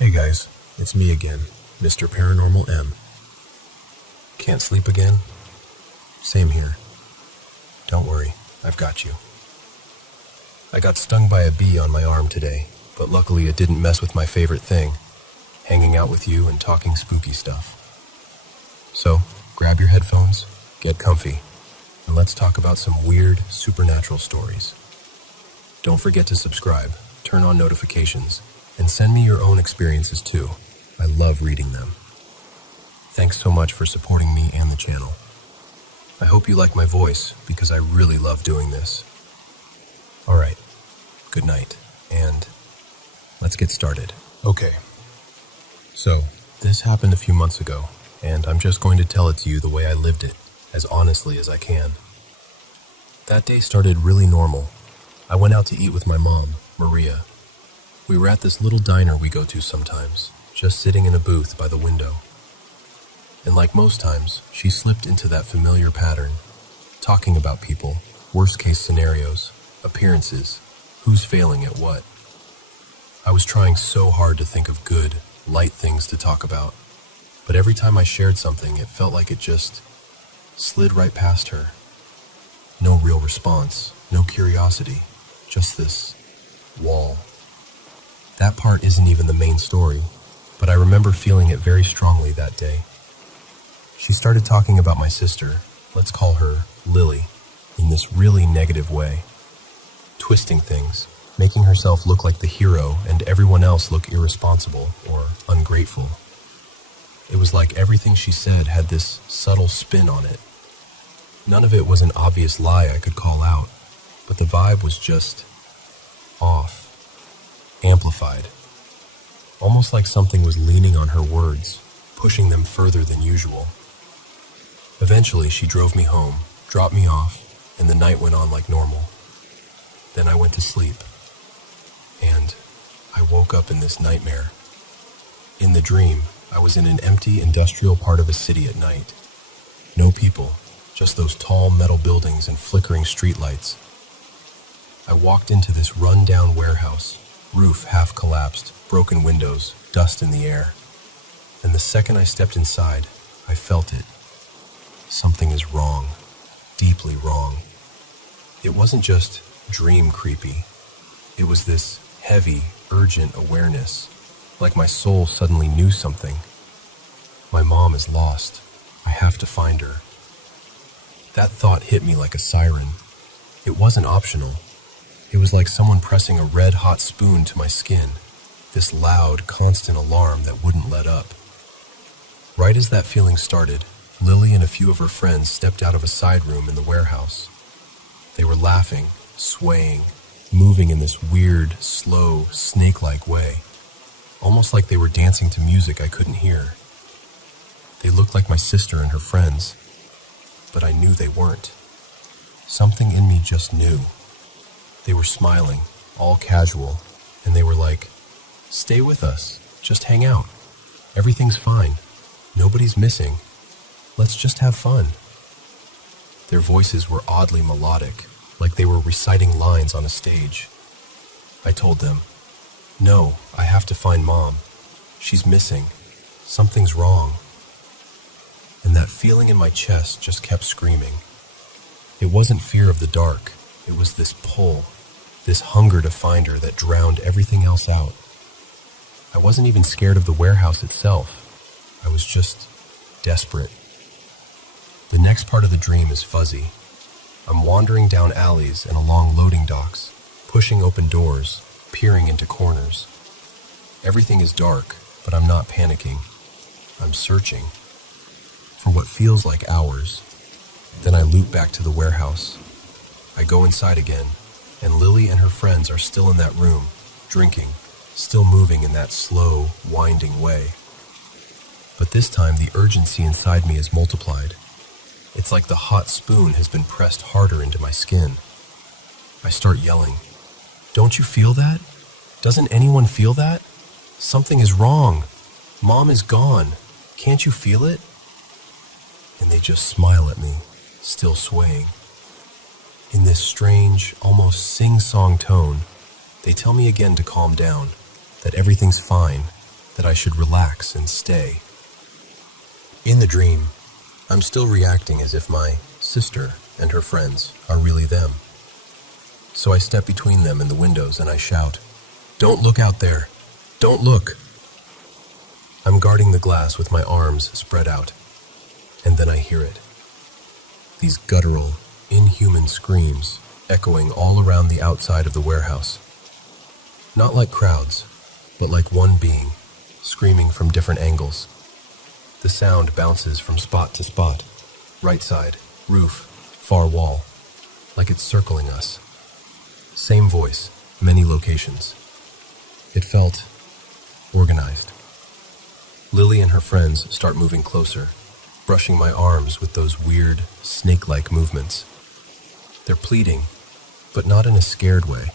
Hey guys, it's me again, Mr. Paranormal M. Can't sleep again? Same here. Don't worry, I've got you. I got stung by a bee on my arm today, but luckily it didn't mess with my favorite thing, hanging out with you and talking spooky stuff. So, grab your headphones, get comfy, and let's talk about some weird, supernatural stories. Don't forget to subscribe, turn on notifications, and send me your own experiences too. I love reading them. Thanks so much for supporting me and the channel. I hope you like my voice because I really love doing this. Alright, good night, and let's get started. Okay, so this happened a few months ago, and I'm just going to tell it to you the way I lived it, as honestly as I can. That day started really normal. I went out to eat with my mom, Maria. We were at this little diner we go to sometimes, just sitting in a booth by the window. And like most times, she slipped into that familiar pattern, talking about people, worst-case scenarios, appearances, who's failing at what. I was trying so hard to think of good, light things to talk about, but every time I shared something, it felt like it just slid right past her. No real response, no curiosity, just this wall. That part isn't even the main story, but I remember feeling it very strongly that day. She started talking about my sister, let's call her Lily, in this really negative way, twisting things, making herself look like the hero and everyone else look irresponsible or ungrateful. It was like everything she said had this subtle spin on it. None of it was an obvious lie I could call out, but the vibe was just off. Amplified. Almost like something was leaning on her words, pushing them further than usual. Eventually, she drove me home, dropped me off, and the night went on like normal. Then I went to sleep, and I woke up in this nightmare. In the dream, I was in an empty industrial part of a city at night. No people, just those tall metal buildings and flickering streetlights. I walked into this run-down warehouse, roof half collapsed, broken windows, dust in the air. And the second I stepped inside, I felt it. Something is wrong, deeply wrong. It wasn't just dream creepy. It was this heavy, urgent awareness, like my soul suddenly knew something. My mom is lost. I have to find her. That thought hit me like a siren. It wasn't optional. It was like someone pressing a red-hot spoon to my skin, this loud, constant alarm that wouldn't let up. Right as that feeling started, Lily and a few of her friends stepped out of a side room in the warehouse. They were laughing, swaying, moving in this weird, slow, snake-like way, almost like they were dancing to music I couldn't hear. They looked like my sister and her friends, but I knew they weren't. Something in me just knew. They were smiling, all casual, and they were like, "Stay with us, just hang out. Everything's fine, nobody's missing. Let's just have fun." Their voices were oddly melodic, like they were reciting lines on a stage. I told them, "No, I have to find Mom. She's missing. Something's wrong." And that feeling in my chest just kept screaming. It wasn't fear of the dark. It was this pull, this hunger to find her that drowned everything else out. I wasn't even scared of the warehouse itself. I was just desperate. The next part of the dream is fuzzy. I'm wandering down alleys and along loading docks, pushing open doors, peering into corners. Everything is dark, but I'm not panicking. I'm searching for what feels like hours. Then I loop back to the warehouse. I go inside again, and Lily and her friends are still in that room, drinking, still moving in that slow, winding way. But this time the urgency inside me is multiplied. It's like the hot spoon has been pressed harder into my skin. I start yelling, "Don't you feel that? Doesn't anyone feel that? Something is wrong. Mom is gone. Can't you feel it?" And they just smile at me, still swaying. In this strange, almost sing-song tone, they tell me again to calm down, that everything's fine, that I should relax and stay. In the dream, I'm still reacting as if my sister and her friends are really them. So I step between them and the windows and I shout, "Don't look out there! Don't look!" I'm guarding the glass with my arms spread out, and then I hear it. These guttural, inhuman screams echoing all around the outside of the warehouse. Not like crowds, but like one being, screaming from different angles. The sound bounces from spot to spot, right side, roof, far wall, like it's circling us. Same voice, many locations. It felt organized. Lily and her friends start moving closer, brushing my arms with those weird, snake-like movements. They're pleading, but not in a scared way.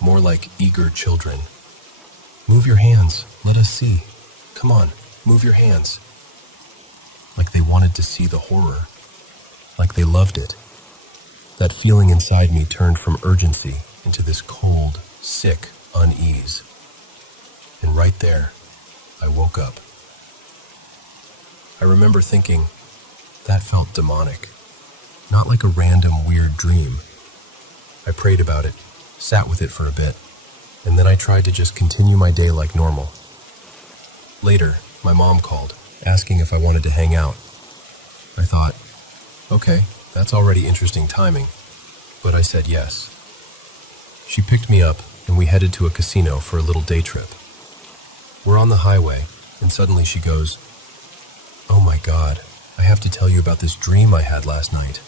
More like eager children. "Move your hands, let us see. Come on, move your hands." Like they wanted to see the horror. Like they loved it. That feeling inside me turned from urgency into this cold, sick unease. And right there, I woke up. I remember thinking, that felt demonic. Not like a random weird dream. I prayed about it, sat with it for a bit, and then I tried to just continue my day like normal. Later, my mom called, asking if I wanted to hang out. I thought, okay, that's already interesting timing, but I said yes. She picked me up, and we headed to a casino for a little day trip. We're on the highway, and suddenly she goes, "Oh my God, I have to tell you about this dream I had last night."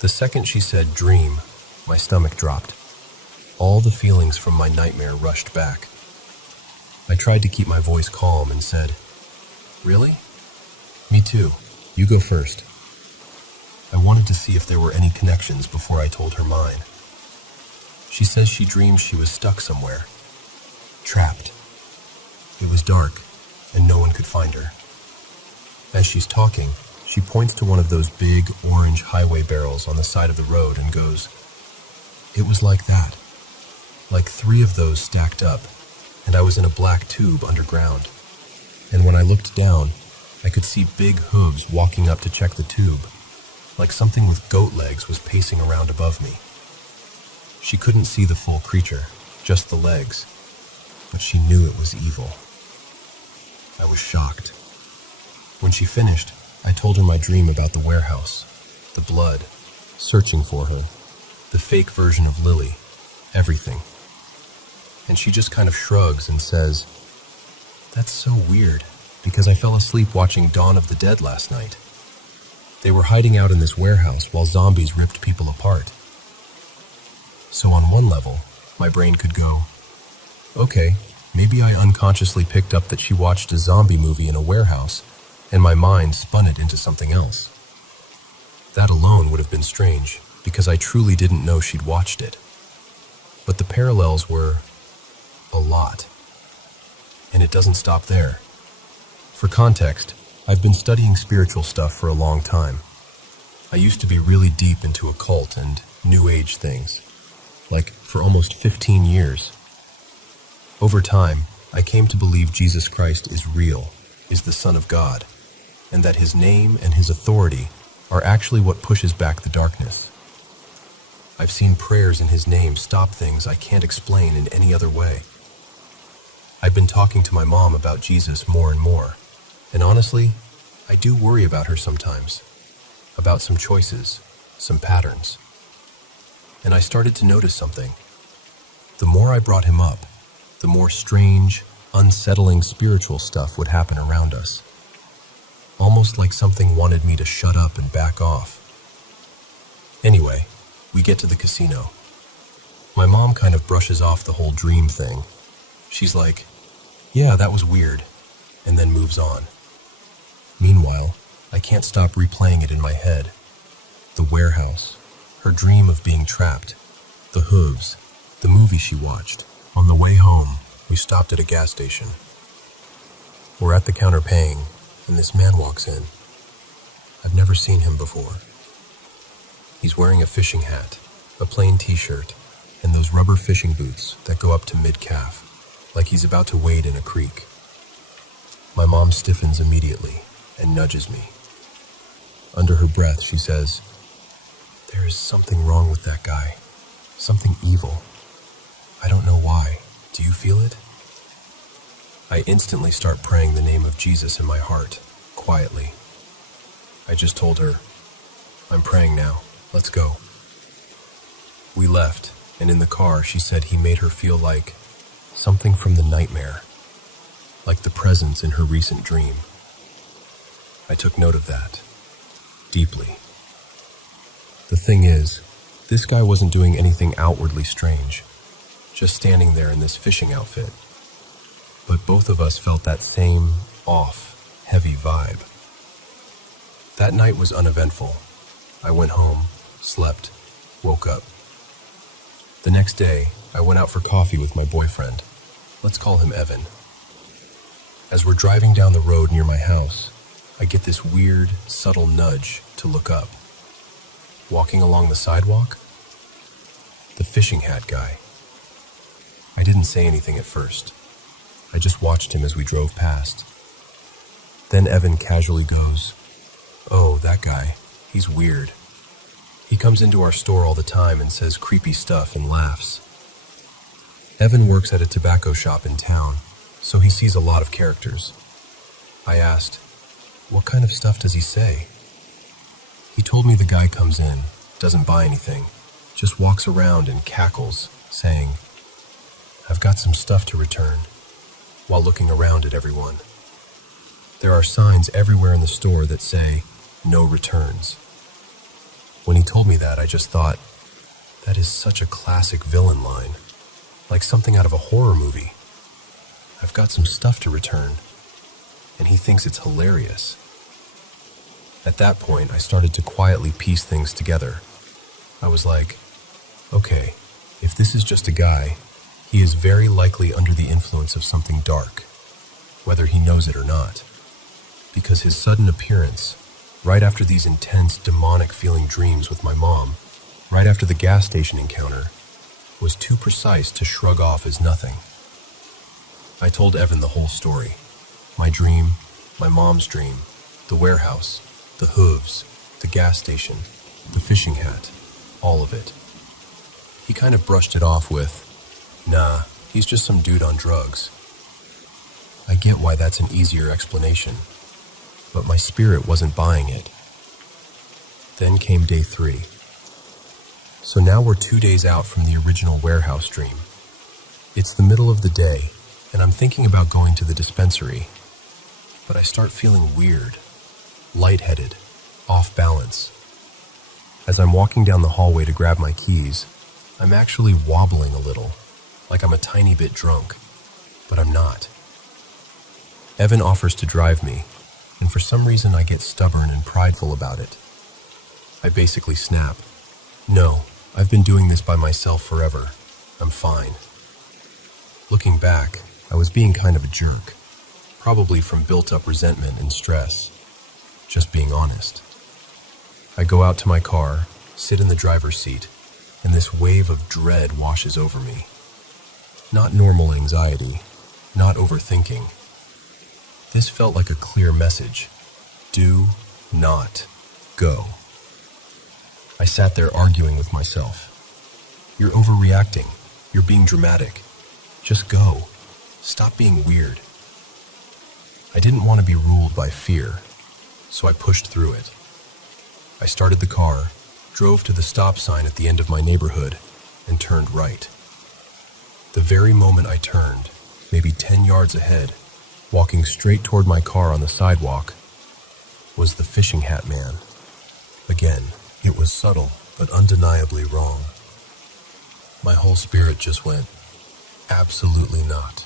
The second she said dream, my stomach dropped. All the feelings from my nightmare rushed back. I tried to keep my voice calm and said, "Really? Me too. You go first." I wanted to see if there were any connections before I told her mine. She says she dreamed she was stuck somewhere, trapped. It was dark, and no one could find her. As she's talking, she points to one of those big orange highway barrels on the side of the road and goes, "It was like that. Like 3 of those stacked up, and I was in a black tube underground. And when I looked down, I could see big hooves walking up to check the tube, like something with goat legs was pacing around above me." She couldn't see the full creature, just the legs, but she knew it was evil. I was shocked. When she finished, I told her my dream about the warehouse, the blood, searching for her, the fake version of Lily, everything. And she just kind of shrugs and says, "That's so weird, because I fell asleep watching Dawn of the Dead last night. They were hiding out in this warehouse while zombies ripped people apart." So on one level, my brain could go, okay, maybe I unconsciously picked up that she watched a zombie movie in a warehouse, and my mind spun it into something else. That alone would have been strange, because I truly didn't know she'd watched it. But the parallels were a lot. And it doesn't stop there. For context, I've been studying spiritual stuff for a long time. I used to be really deep into occult and New Age things, like for almost 15 years. Over time, I came to believe Jesus Christ is real, is the Son of God, and that his name and his authority are actually what pushes back the darkness. I've seen prayers in his name stop things I can't explain in any other way. I've been talking to my mom about Jesus more and more, and honestly, I do worry about her sometimes, about some choices, some patterns. And I started to notice something. The more I brought him up, the more strange, unsettling spiritual stuff would happen around us. Almost like something wanted me to shut up and back off. Anyway, we get to the casino. My mom kind of brushes off the whole dream thing. She's like, "Yeah, that was weird," and then moves on. Meanwhile, I can't stop replaying it in my head. The warehouse, her dream of being trapped, the hooves, the movie she watched. On the way home, we stopped at a gas station. We're at the counter paying, and this man walks in. I've never seen him before. He's wearing a fishing hat, a plain t-shirt, and those rubber fishing boots that go up to mid-calf. like he's about to wade in a creek. My mom stiffens immediately and nudges me. Under her breath, she says, "There is something wrong with that guy. Something evil. I don't know why. Do you feel it?" I instantly start praying the name of Jesus in my heart, quietly. I just told her, "I'm praying now. Let's go." We left, and in the car she said he made her feel like something from the nightmare, like the presence in her recent dream. I took note of that, deeply. The thing is, this guy wasn't doing anything outwardly strange, just standing there in this fishing outfit. But both of us felt that same off, heavy vibe. That night was uneventful. I went home, slept, woke up. The next day, I went out for coffee with my boyfriend. Let's call him Evan. As we're driving down the road near my house, I get this weird, subtle nudge to look up. Walking along the sidewalk? The fishing hat guy. I didn't say anything at first. I just watched him as we drove past. Then Evan casually goes, "Oh, that guy, he's weird. He comes into our store all the time and says creepy stuff and laughs." Evan works at a tobacco shop in town, so he sees a lot of characters. I asked, "What kind of stuff does he say?" He told me the guy comes in, doesn't buy anything, just walks around and cackles, saying, "I've got some stuff to return," while looking around at everyone. There are signs everywhere in the store that say, "No returns." When he told me that, I just thought, that is such a classic villain line, like something out of a horror movie. I've got some stuff to return, and he thinks it's hilarious. At that point, I started to quietly piece things together. I was like, okay, if this is just a guy, he is very likely under the influence of something dark, whether he knows it or not, because his sudden appearance, right after these intense, demonic-feeling dreams with my mom, right after the gas station encounter, was too precise to shrug off as nothing. I told Evan the whole story. My dream, my mom's dream, the warehouse, the hooves, the gas station, the fishing hat, all of it. He kind of brushed it off with, "Nah, he's just some dude on drugs." I get why that's an easier explanation, but my spirit wasn't buying it. Then came day 3. So now we're 2 days out from the original warehouse dream. It's the middle of the day, and I'm thinking about going to the dispensary, but I start feeling weird, lightheaded, off balance. As I'm walking down the hallway to grab my keys, I'm actually wobbling a little, like I'm a tiny bit drunk, but I'm not. Evan offers to drive me, and for some reason I get stubborn and prideful about it. I basically snap, "No, I've been doing this by myself forever. I'm fine." Looking back, I was being kind of a jerk, probably from built-up resentment and stress, just being honest. I go out to my car, sit in the driver's seat, and this wave of dread washes over me. Not normal anxiety, not overthinking. This felt like a clear message. Do not go. I sat there arguing with myself. You're overreacting. You're being dramatic. Just go. Stop being weird. I didn't want to be ruled by fear, so I pushed through it. I started the car, drove to the stop sign at the end of my neighborhood, and turned right. The very moment I turned, maybe 10 yards ahead, walking straight toward my car on the sidewalk, was the fishing hat man. Again, it was subtle, but undeniably wrong. My whole spirit just went, absolutely not.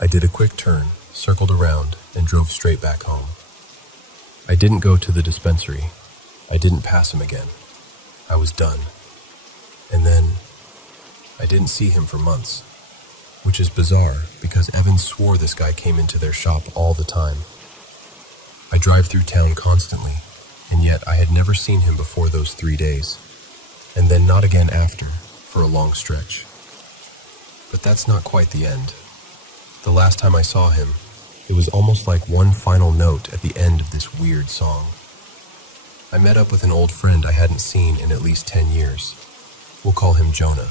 I did a quick turn, circled around, and drove straight back home. I didn't go to the dispensary. I didn't pass him again. I was done. And then, I didn't see him for months, which is bizarre because Evan swore this guy came into their shop all the time. I drive through town constantly, and yet I had never seen him before those 3 days, and then not again after, for a long stretch. But that's not quite the end. The last time I saw him, it was almost like one final note at the end of this weird song. I met up with an old friend I hadn't seen in at least 10 years. We'll call him Jonah.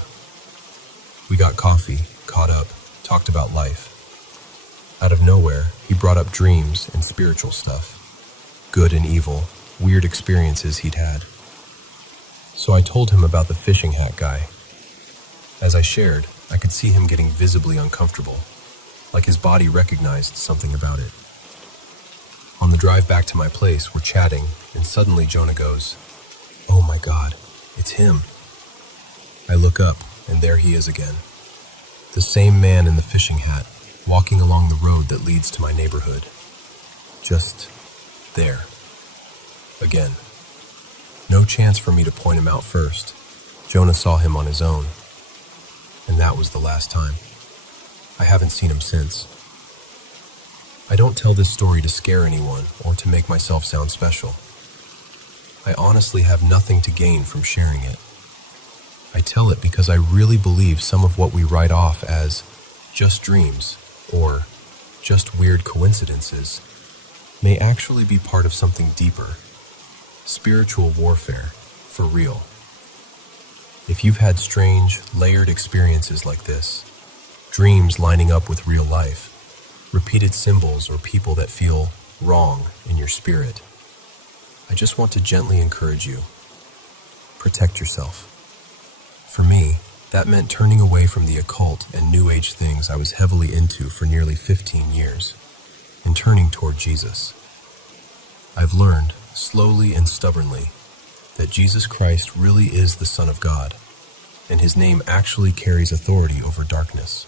We got coffee, caught up, talked about life. Out of nowhere, he brought up dreams and spiritual stuff. Good and evil, weird experiences he'd had. So I told him about the fishing hat guy. As I shared, I could see him getting visibly uncomfortable, like his body recognized something about it. On the drive back to my place, we're chatting, and suddenly Jonah goes, "Oh my God, it's him." I look up, and there he is again. The same man in the fishing hat, walking along the road that leads to my neighborhood. Just there. Again. No chance for me to point him out first. Jonah saw him on his own. And that was the last time. I haven't seen him since. I don't tell this story to scare anyone or to make myself sound special. I honestly have nothing to gain from sharing it. I tell it because I really believe some of what we write off as just dreams or just weird coincidences may actually be part of something deeper. Spiritual warfare, for real. If you've had strange, layered experiences like this, dreams lining up with real life, repeated symbols or people that feel wrong in your spirit, I just want to gently encourage you. Protect yourself. For me, that meant turning away from the occult and New Age things I was heavily into for nearly 15 years, and turning toward Jesus. I've learned, slowly and stubbornly, that Jesus Christ really is the Son of God, and His name actually carries authority over darkness.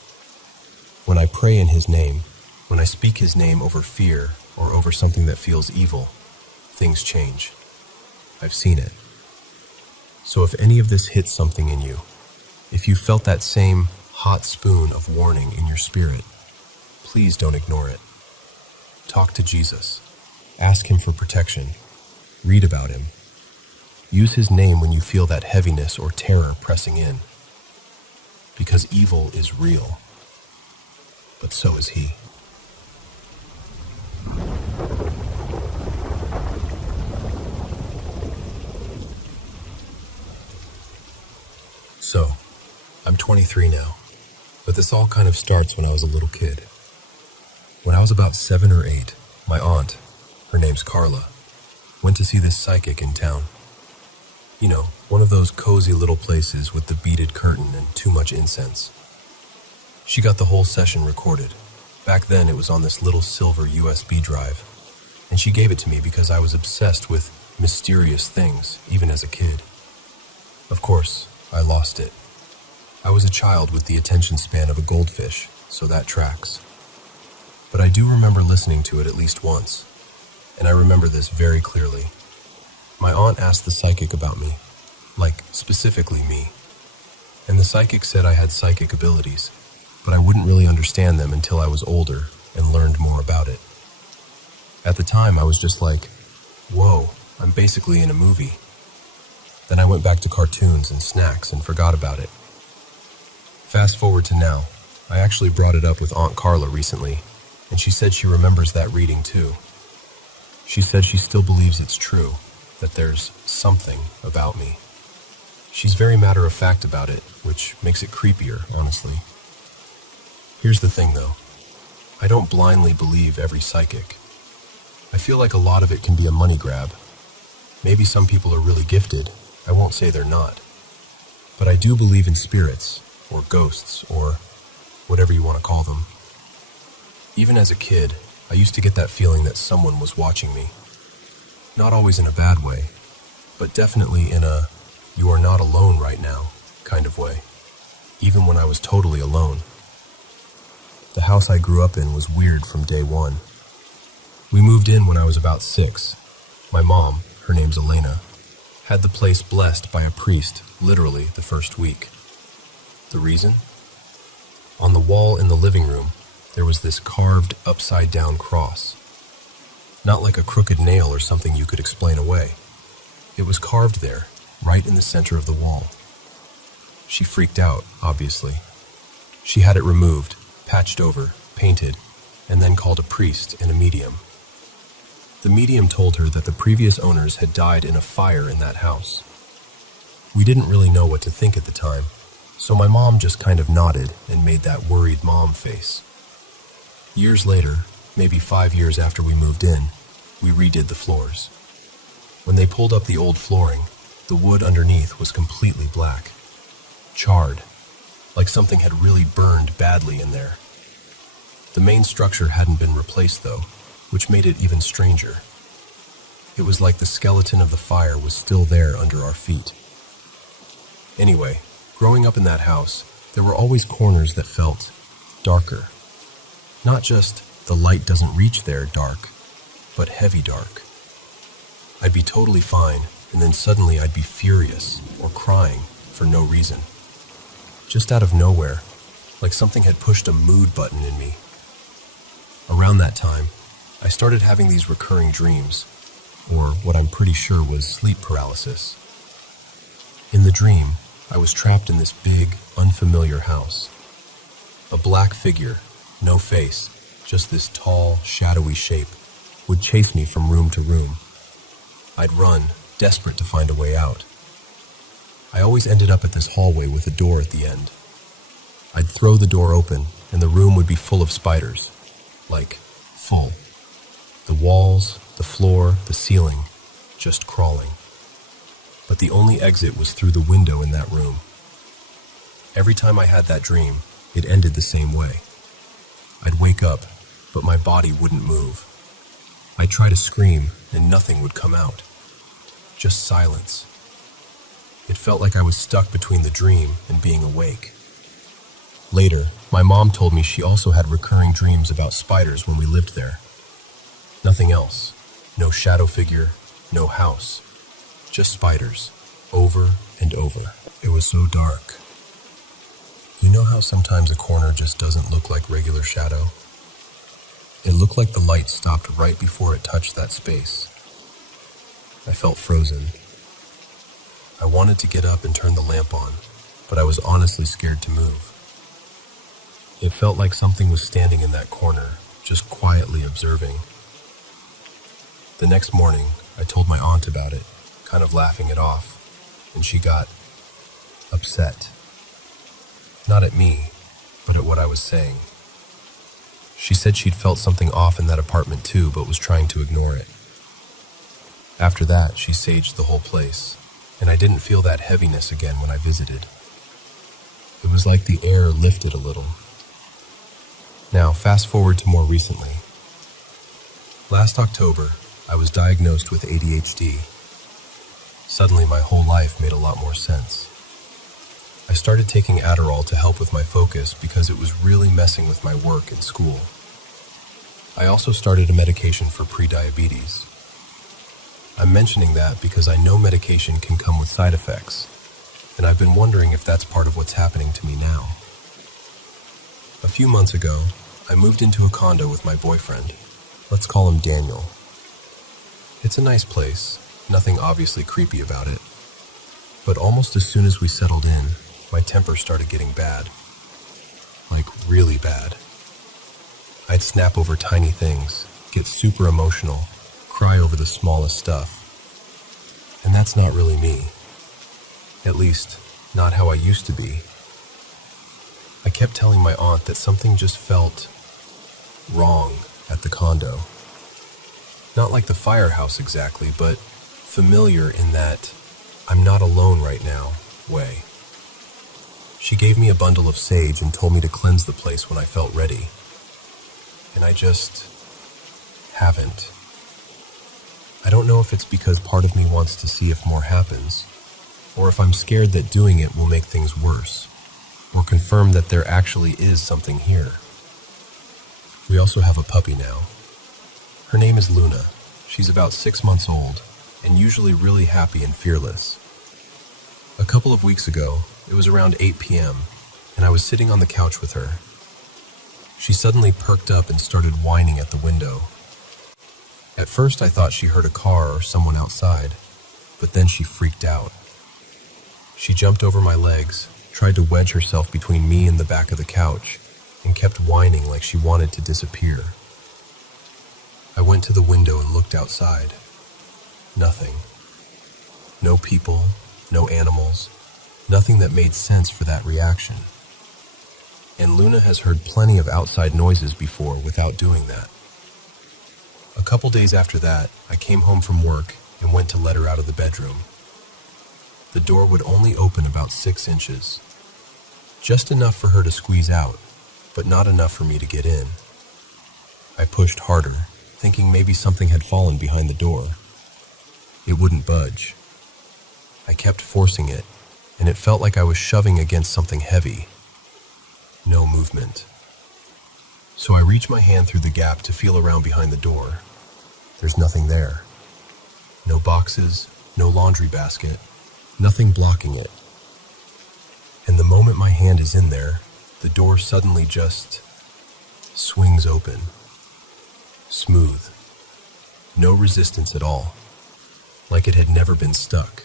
When I pray in His name, when I speak His name over fear or over something that feels evil, things change. I've seen it. So if any of this hits something in you, if you felt that same hot spoon of warning in your spirit, please don't ignore it. Talk to Jesus. Ask Him for protection. Read about Him. Use His name when you feel that heaviness or terror pressing in. Because evil is real. But so is He. So, I'm 23 now, but this all kind of starts when I was a little kid. When I was about 7 or 8, my aunt, her name's Carla, went to see this psychic in town. You know, one of those cozy little places with the beaded curtain and too much incense. She got the whole session recorded. Back then it was on this little silver USB drive, and she gave it to me because I was obsessed with mysterious things, even as a kid. Of course, I lost it. I was a child with the attention span of a goldfish, so that tracks. But I do remember listening to it at least once, and I remember this very clearly. My aunt asked the psychic about me, like specifically me, and the psychic said I had psychic abilities, but I wouldn't really understand them until I was older and learned more about it. At the time, I was just like, whoa, I'm basically in a movie. Then I went back to cartoons and snacks and forgot about it. Fast forward to now, I actually brought it up with Aunt Carla recently, and she said she remembers that reading too. She said she still believes it's true, that there's something about me. She's very matter-of-fact about it, which makes it creepier, honestly. Here's the thing though, I don't blindly believe every psychic. I feel like a lot of it can be a money grab. Maybe some people are really gifted, I won't say they're not. But I do believe in spirits, or ghosts, or whatever you want to call them. Even as a kid, I used to get that feeling that someone was watching me. Not always in a bad way, but definitely in a "you are not alone right now" kind of way, even when I was totally alone. The house I grew up in was weird from day one. We moved in when I was about 6. My mom, her name's Elena, had the place blessed by a priest literally the first week. The reason? On the wall in the living room, there was this carved upside-down cross. Not like a crooked nail or something you could explain away. It was carved there, right in the center of the wall. She freaked out, obviously. She had it removed, patched over, painted, and then called a priest and a medium. The medium told her that the previous owners had died in a fire in that house. We didn't really know what to think at the time, so my mom just kind of nodded and made that worried mom face. Years later, maybe 5 years after we moved in, we redid the floors. When they pulled up the old flooring, the wood underneath was completely black, charred, like something had really burned badly in there. The main structure hadn't been replaced though, which made it even stranger. It was like the skeleton of the fire was still there under our feet. Anyway, growing up in that house, there were always corners that felt darker. Not just the light doesn't reach there dark, but heavy dark. I'd be totally fine, and then suddenly I'd be furious or crying for no reason. Just out of nowhere, like something had pushed a mood button in me. Around that time, I started having these recurring dreams, or what I'm pretty sure was sleep paralysis. In the dream, I was trapped in this big, unfamiliar house. A black figure, no face, just this tall, shadowy shape, would chase me from room to room. I'd run, desperate to find a way out. I always ended up at this hallway with a door at the end. I'd throw the door open, and the room would be full of spiders. Like, full. The walls, the floor, the ceiling, just crawling. But the only exit was through the window in that room. Every time I had that dream, it ended the same way. I'd wake up, but my body wouldn't move. I'd try to scream, and nothing would come out. Just silence. It felt like I was stuck between the dream and being awake. Later, my mom told me she also had recurring dreams about spiders when we lived there. Nothing else. No shadow figure, no house. Just spiders, over and over. It was so dark. You know how sometimes a corner just doesn't look like regular shadow? It looked like the light stopped right before it touched that space. I felt frozen. I wanted to get up and turn the lamp on, but I was honestly scared to move. It felt like something was standing in that corner, just quietly observing. The next morning, I told my aunt about it, kind of laughing it off, and she got upset. Not at me, but at what I was saying. She said she'd felt something off in that apartment too, but was trying to ignore it. After that, she saged the whole place, and I didn't feel that heaviness again when I visited. It was like the air lifted a little. Now, fast forward to more recently. Last October, I was diagnosed with ADHD. Suddenly, my whole life made a lot more sense. I started taking Adderall to help with my focus because it was really messing with my work and school. I also started a medication for prediabetes. I'm mentioning that because I know medication can come with side effects, and I've been wondering if that's part of what's happening to me now. A few months ago, I moved into a condo with my boyfriend. Let's call him Daniel. It's a nice place, nothing obviously creepy about it. But almost as soon as we settled in, my temper started getting bad. Like, really bad. I'd snap over tiny things, get super emotional, cry over the smallest stuff. And that's not really me. At least, not how I used to be. I kept telling my aunt that something just felt wrong at the condo. Not like the firehouse exactly, but familiar in that I'm not alone right now way. She gave me a bundle of sage and told me to cleanse the place when I felt ready. And I just haven't. I don't know if it's because part of me wants to see if more happens, or if I'm scared that doing it will make things worse, or confirm that there actually is something here. We also have a puppy now. Her name is Luna. She's about 6 months old, and usually really happy and fearless. A couple of weeks ago, it was around 8 p.m., and I was sitting on the couch with her. She suddenly perked up and started whining at the window. At first I thought she heard a car or someone outside, but then she freaked out. She jumped over my legs, tried to wedge herself between me and the back of the couch, and kept whining like she wanted to disappear. I went to the window and looked outside. Nothing. No people, no animals, nothing that made sense for that reaction. And Luna has heard plenty of outside noises before without doing that. A couple days after that, I came home from work and went to let her out of the bedroom. The door would only open about 6 inches. Just enough for her to squeeze out, but not enough for me to get in. I pushed harder, thinking maybe something had fallen behind the door. It wouldn't budge. I kept forcing it, and it felt like I was shoving against something heavy. No movement. So I reach my hand through the gap to feel around behind the door. There's nothing there. No boxes, no laundry basket, nothing blocking it. And the moment my hand is in there, the door suddenly just swings open. Smooth. No resistance at all. Like it had never been stuck.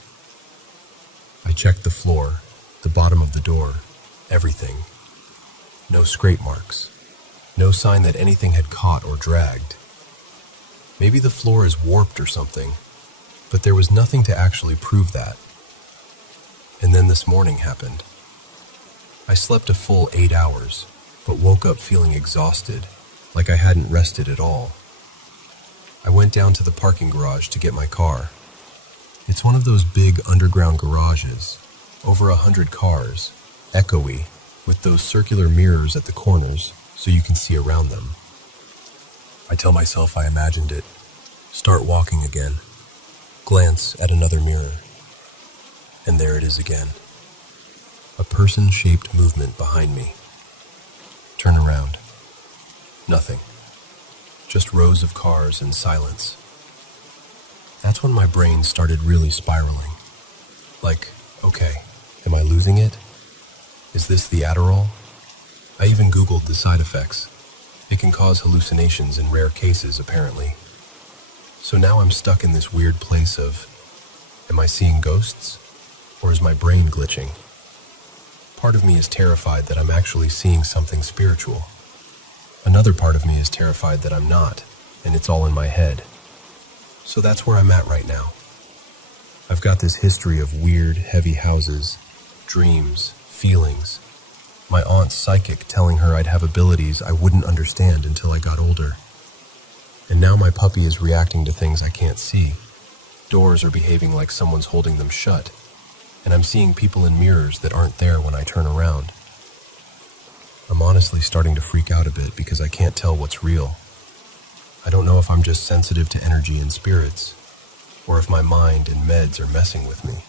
I checked the floor, the bottom of the door, everything. No scrape marks. No sign that anything had caught or dragged. Maybe the floor is warped or something, but there was nothing to actually prove that. And then this morning happened. I slept a full 8 hours, but woke up feeling exhausted, like I hadn't rested at all. I went down to the parking garage to get my car. It's one of those big underground garages, over 100 cars, echoey, with those circular mirrors at the corners so you can see around them. I tell myself I imagined it. Start walking again. Glance at another mirror. And there it is again. A person-shaped movement behind me. Turn around. Nothing. Just rows of cars and silence. That's when my brain started really spiraling. Like, okay, am I losing it? Is this the Adderall? I even Googled the side effects. It can cause hallucinations in rare cases, apparently. So now I'm stuck in this weird place of, am I seeing ghosts? Or is my brain glitching? Part of me is terrified that I'm actually seeing something spiritual. Another part of me is terrified that I'm not, and it's all in my head. So that's where I'm at right now. I've got this history of weird, heavy houses, dreams, feelings. My aunt's psychic telling her I'd have abilities I wouldn't understand until I got older. And now my puppy is reacting to things I can't see. Doors are behaving like someone's holding them shut. And I'm seeing people in mirrors that aren't there when I turn around. I'm honestly starting to freak out a bit because I can't tell what's real. I don't know if I'm just sensitive to energy and spirits, or if my mind and meds are messing with me.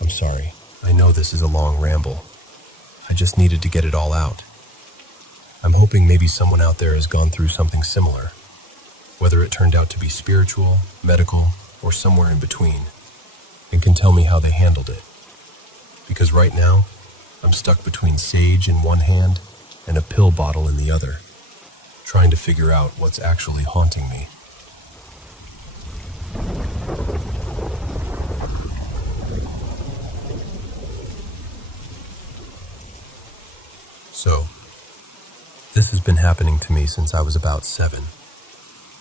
I'm sorry. I know this is a long ramble. I just needed to get it all out. I'm hoping maybe someone out there has gone through something similar, whether it turned out to be spiritual, medical, or somewhere in between, and can tell me how they handled it. Because right now, I'm stuck between sage in one hand and a pill bottle in the other, trying to figure out what's actually haunting me. So, this has been happening to me since I was about 7.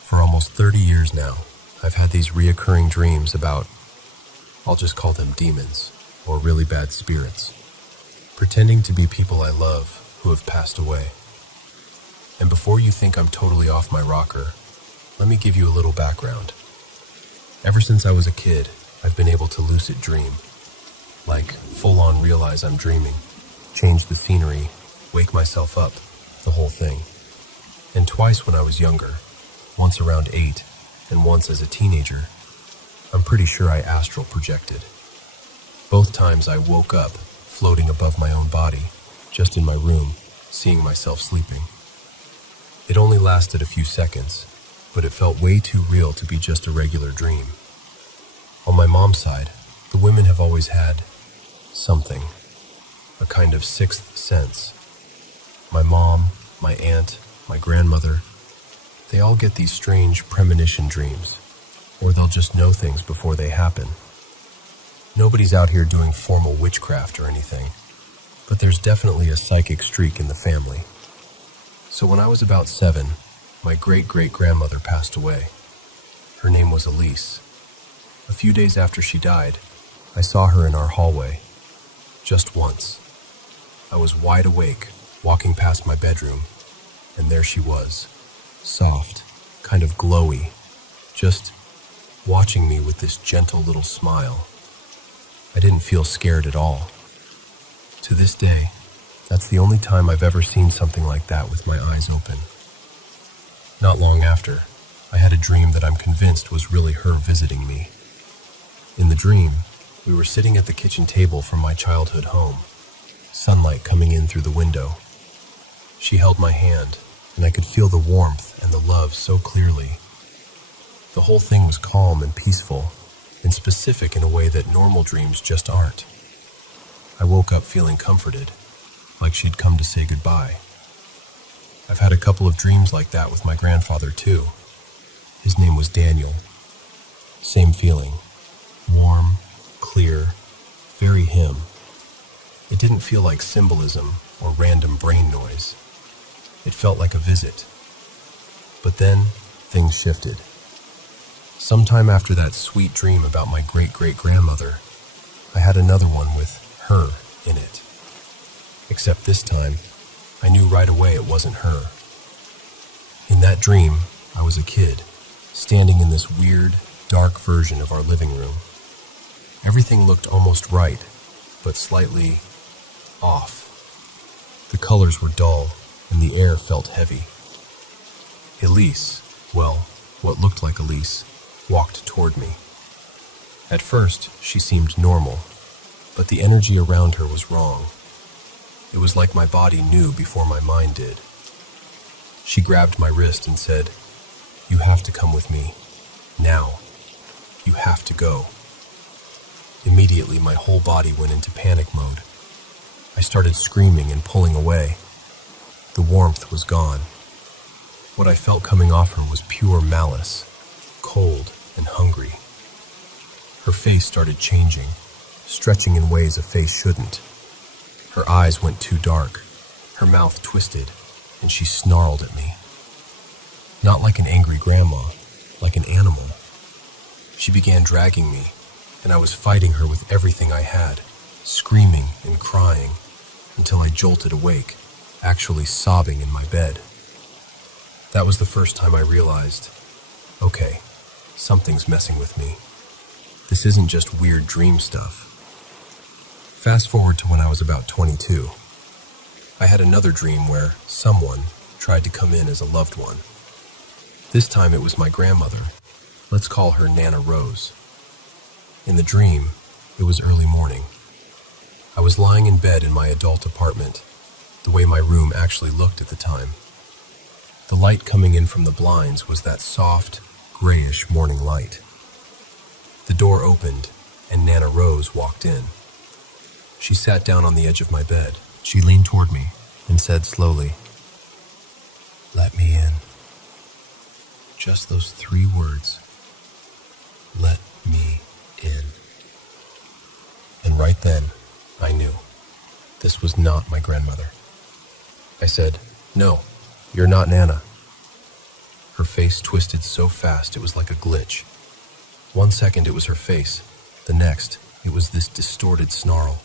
For almost 30 years now, I've had these reoccurring dreams about, I'll just call them demons, or really bad spirits, pretending to be people I love who have passed away. And before you think I'm totally off my rocker, let me give you a little background. Ever since I was a kid, I've been able to lucid dream. Like, full-on realize I'm dreaming, change the scenery, wake myself up, the whole thing. And twice when I was younger, once around 8, and once as a teenager, I'm pretty sure I astral projected. Both times I woke up, floating above my own body, just in my room, seeing myself sleeping. It only lasted a few seconds, but it felt way too real to be just a regular dream. On my mom's side, the women have always had something, a kind of sixth sense. My mom, my aunt, my grandmother, they all get these strange premonition dreams, or they'll just know things before they happen. Nobody's out here doing formal witchcraft or anything, but there's definitely a psychic streak in the family. So when I was about 7, my great-great-grandmother passed away. Her name was Elise. A few days after she died, I saw her in our hallway. Just once. I was wide awake, walking past my bedroom, and there she was, soft, kind of glowy, just watching me with this gentle little smile. I didn't feel scared at all. To this day, that's the only time I've ever seen something like that with my eyes open. Not long after, I had a dream that I'm convinced was really her visiting me. In the dream, we were sitting at the kitchen table from my childhood home, sunlight coming in through the window. She held my hand, and I could feel the warmth and the love so clearly. The whole thing was calm and peaceful, and specific in a way that normal dreams just aren't. I woke up feeling comforted, like she'd come to say goodbye. I've had a couple of dreams like that with my grandfather too. His name was Daniel. Same feeling. Warm, clear, very him. It didn't feel like symbolism or random brain noise. It felt like a visit. But then, things shifted. Sometime after that sweet dream about my great-great-grandmother, I had another one with her in it. Except this time, I knew right away it wasn't her. In that dream, I was a kid, standing in this weird, dark version of our living room. Everything looked almost right, but slightly off. The colors were dull, and the air felt heavy. Elise, well, what looked like Elise, walked toward me. At first, she seemed normal, but the energy around her was wrong. It was like my body knew before my mind did. She grabbed my wrist and said, "You have to come with me. Now. You have to go." Immediately, my whole body went into panic mode. I started screaming and pulling away. The warmth was gone. What I felt coming off her was pure malice, cold and hungry. Her face started changing, stretching in ways a face shouldn't. Her eyes went too dark, her mouth twisted, and she snarled at me. Not like an angry grandma, like an animal. She began dragging me, and I was fighting her with everything I had, screaming and crying, until I jolted awake, actually sobbing in my bed. That was the first time I realized, okay, something's messing with me. This isn't just weird dream stuff. Fast forward to when I was about 22. I had another dream where someone tried to come in as a loved one. This time it was my grandmother. Let's call her Nana Rose. In the dream, it was early morning. I was lying in bed in my adult apartment, the way my room actually looked at the time. The light coming in from the blinds was that soft, grayish morning light. The door opened, and Nana Rose walked in. She sat down on the edge of my bed. She leaned toward me and said slowly, "Let me in." Just those 3 words. Let me in. And right then, I knew. This was not my grandmother. I said, "No, you're not Nana." Her face twisted so fast it was like a glitch. 1 second it was her face. The next, it was this distorted snarl.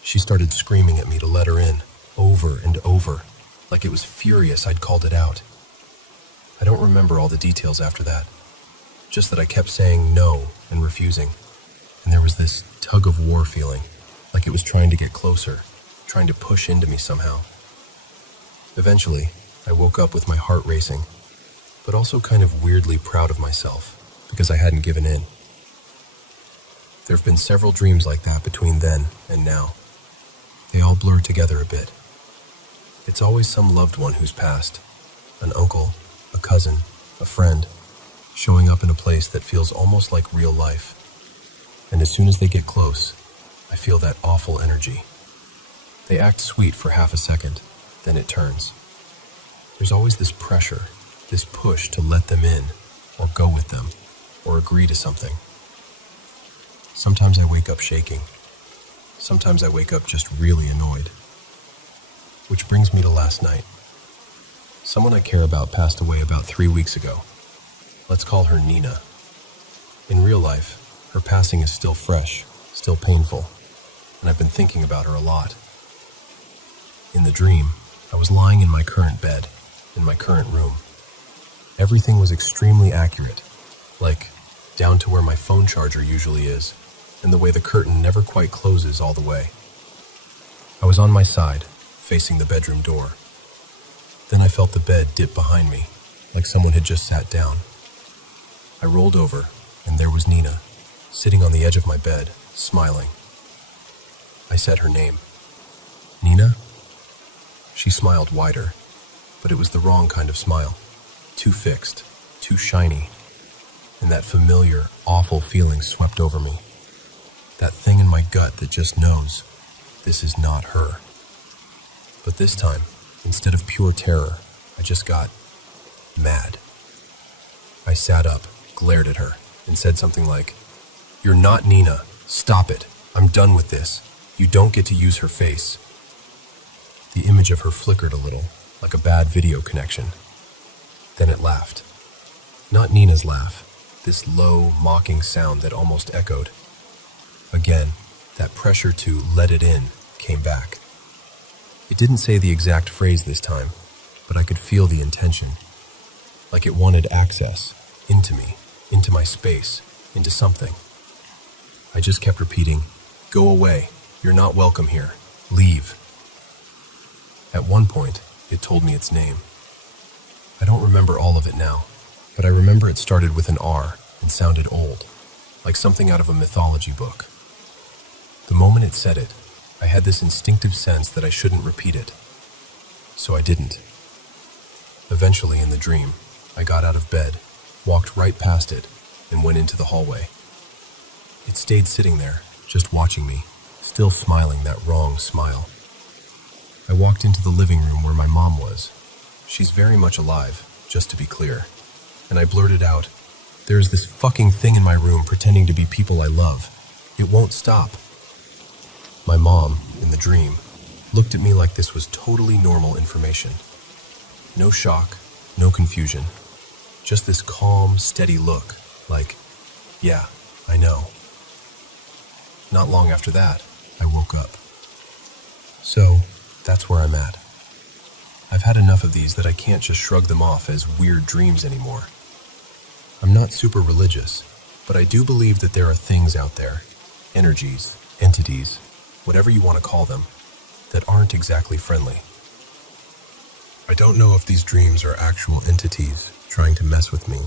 She started screaming at me to let her in, over and over, like it was furious I'd called it out. I don't remember all the details after that, just that I kept saying no and refusing, and there was this tug-of-war feeling, like it was trying to get closer, trying to push into me somehow. Eventually, I woke up with my heart racing, but also kind of weirdly proud of myself, because I hadn't given in. There have been several dreams like that between then and now. They all blur together a bit. It's always some loved one who's passed, an uncle, a cousin, a friend, showing up in a place that feels almost like real life. And as soon as they get close, I feel that awful energy. They act sweet for half a second, then it turns. There's always this pressure, this push to let them in, or go with them, or agree to something. Sometimes I wake up shaking. Sometimes I wake up just really annoyed. Which brings me to last night. Someone I care about passed away about 3 weeks ago. Let's call her Nina. In real life, her passing is still fresh, still painful, and I've been thinking about her a lot. In the dream, I was lying in my current bed, in my current room. Everything was extremely accurate, like down to where my phone charger usually is, and the way the curtain never quite closes all the way. I was on my side, facing the bedroom door. Then I felt the bed dip behind me, like someone had just sat down. I rolled over, and there was Nina, sitting on the edge of my bed, smiling. I said her name. "Nina?" She smiled wider, but it was the wrong kind of smile. Too fixed, too shiny, and that familiar, awful feeling swept over me. That thing in my gut that just knows, this is not her. But this time, instead of pure terror, I just got mad. I sat up, glared at her, and said something like, "You're not Nina. Stop it. I'm done with this. You don't get to use her face." The image of her flickered a little, like a bad video connection. Then it laughed. Not Nina's laugh, this low, mocking sound that almost echoed. Again, that pressure to let it in came back. It didn't say the exact phrase this time, but I could feel the intention. Like it wanted access, into me, into my space, into something. I just kept repeating, "Go away. You're not welcome here. Leave." At one point, it told me its name. I don't remember all of it now, but I remember it started with an R and sounded old, like something out of a mythology book. The moment it said it, I had this instinctive sense that I shouldn't repeat it, so I didn't. Eventually, in the dream, I got out of bed, walked right past it, and went into the hallway. It stayed sitting there, just watching me, still smiling that wrong smile. I walked into the living room where my mom was. She's very much alive, just to be clear. And I blurted out, "There's this fucking thing in my room pretending to be people I love. It won't stop." My mom, in the dream, looked at me like this was totally normal information. No shock, no confusion. Just this calm, steady look, like, "Yeah, I know." Not long after that, I woke up. So, that's where I'm at. I've had enough of these that I can't just shrug them off as weird dreams anymore. I'm not super religious, but I do believe that there are things out there, energies, entities, whatever you want to call them, that aren't exactly friendly. I don't know if these dreams are actual entities trying to mess with me,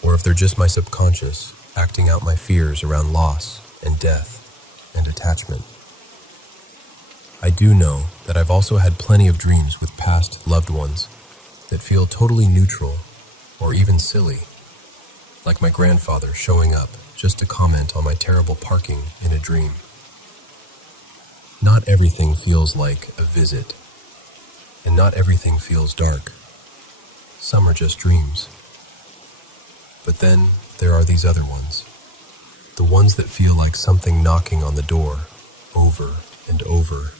or if they're just my subconscious acting out my fears around loss and death and attachment. I do know that I've also had plenty of dreams with past loved ones that feel totally neutral or even silly, like my grandfather showing up just to comment on my terrible parking in a dream. Not everything feels like a visit, and not everything feels dark. Some are just dreams. But then there are these other ones, the ones that feel like something knocking on the door over and over,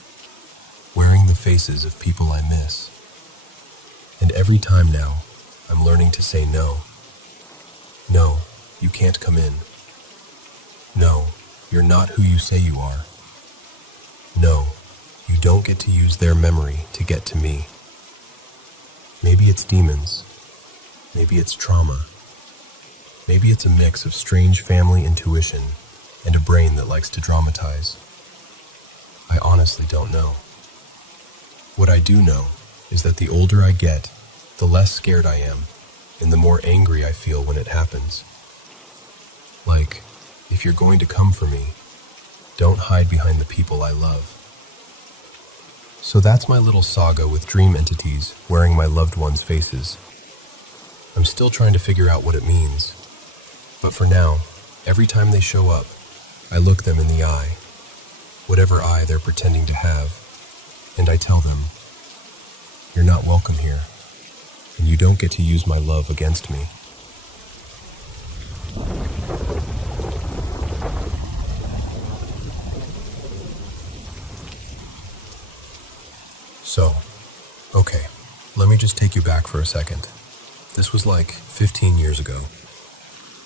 wearing the faces of people I miss. And every time now, I'm learning to say no. No, you can't come in. No, you're not who you say you are. No, you don't get to use their memory to get to me. Maybe it's demons. Maybe it's trauma. Maybe it's a mix of strange family intuition and a brain that likes to dramatize. I honestly don't know. What I do know is that the older I get, the less scared I am, and the more angry I feel when it happens. Like, if you're going to come for me, don't hide behind the people I love. So that's my little saga with dream entities wearing my loved ones' faces. I'm still trying to figure out what it means. But for now, every time they show up, I look them in the eye, whatever eye they're pretending to have, and I tell them, "You're not welcome here, and you don't get to use my love against me." So, okay, let me just take you back for a second. This was like 15 years ago.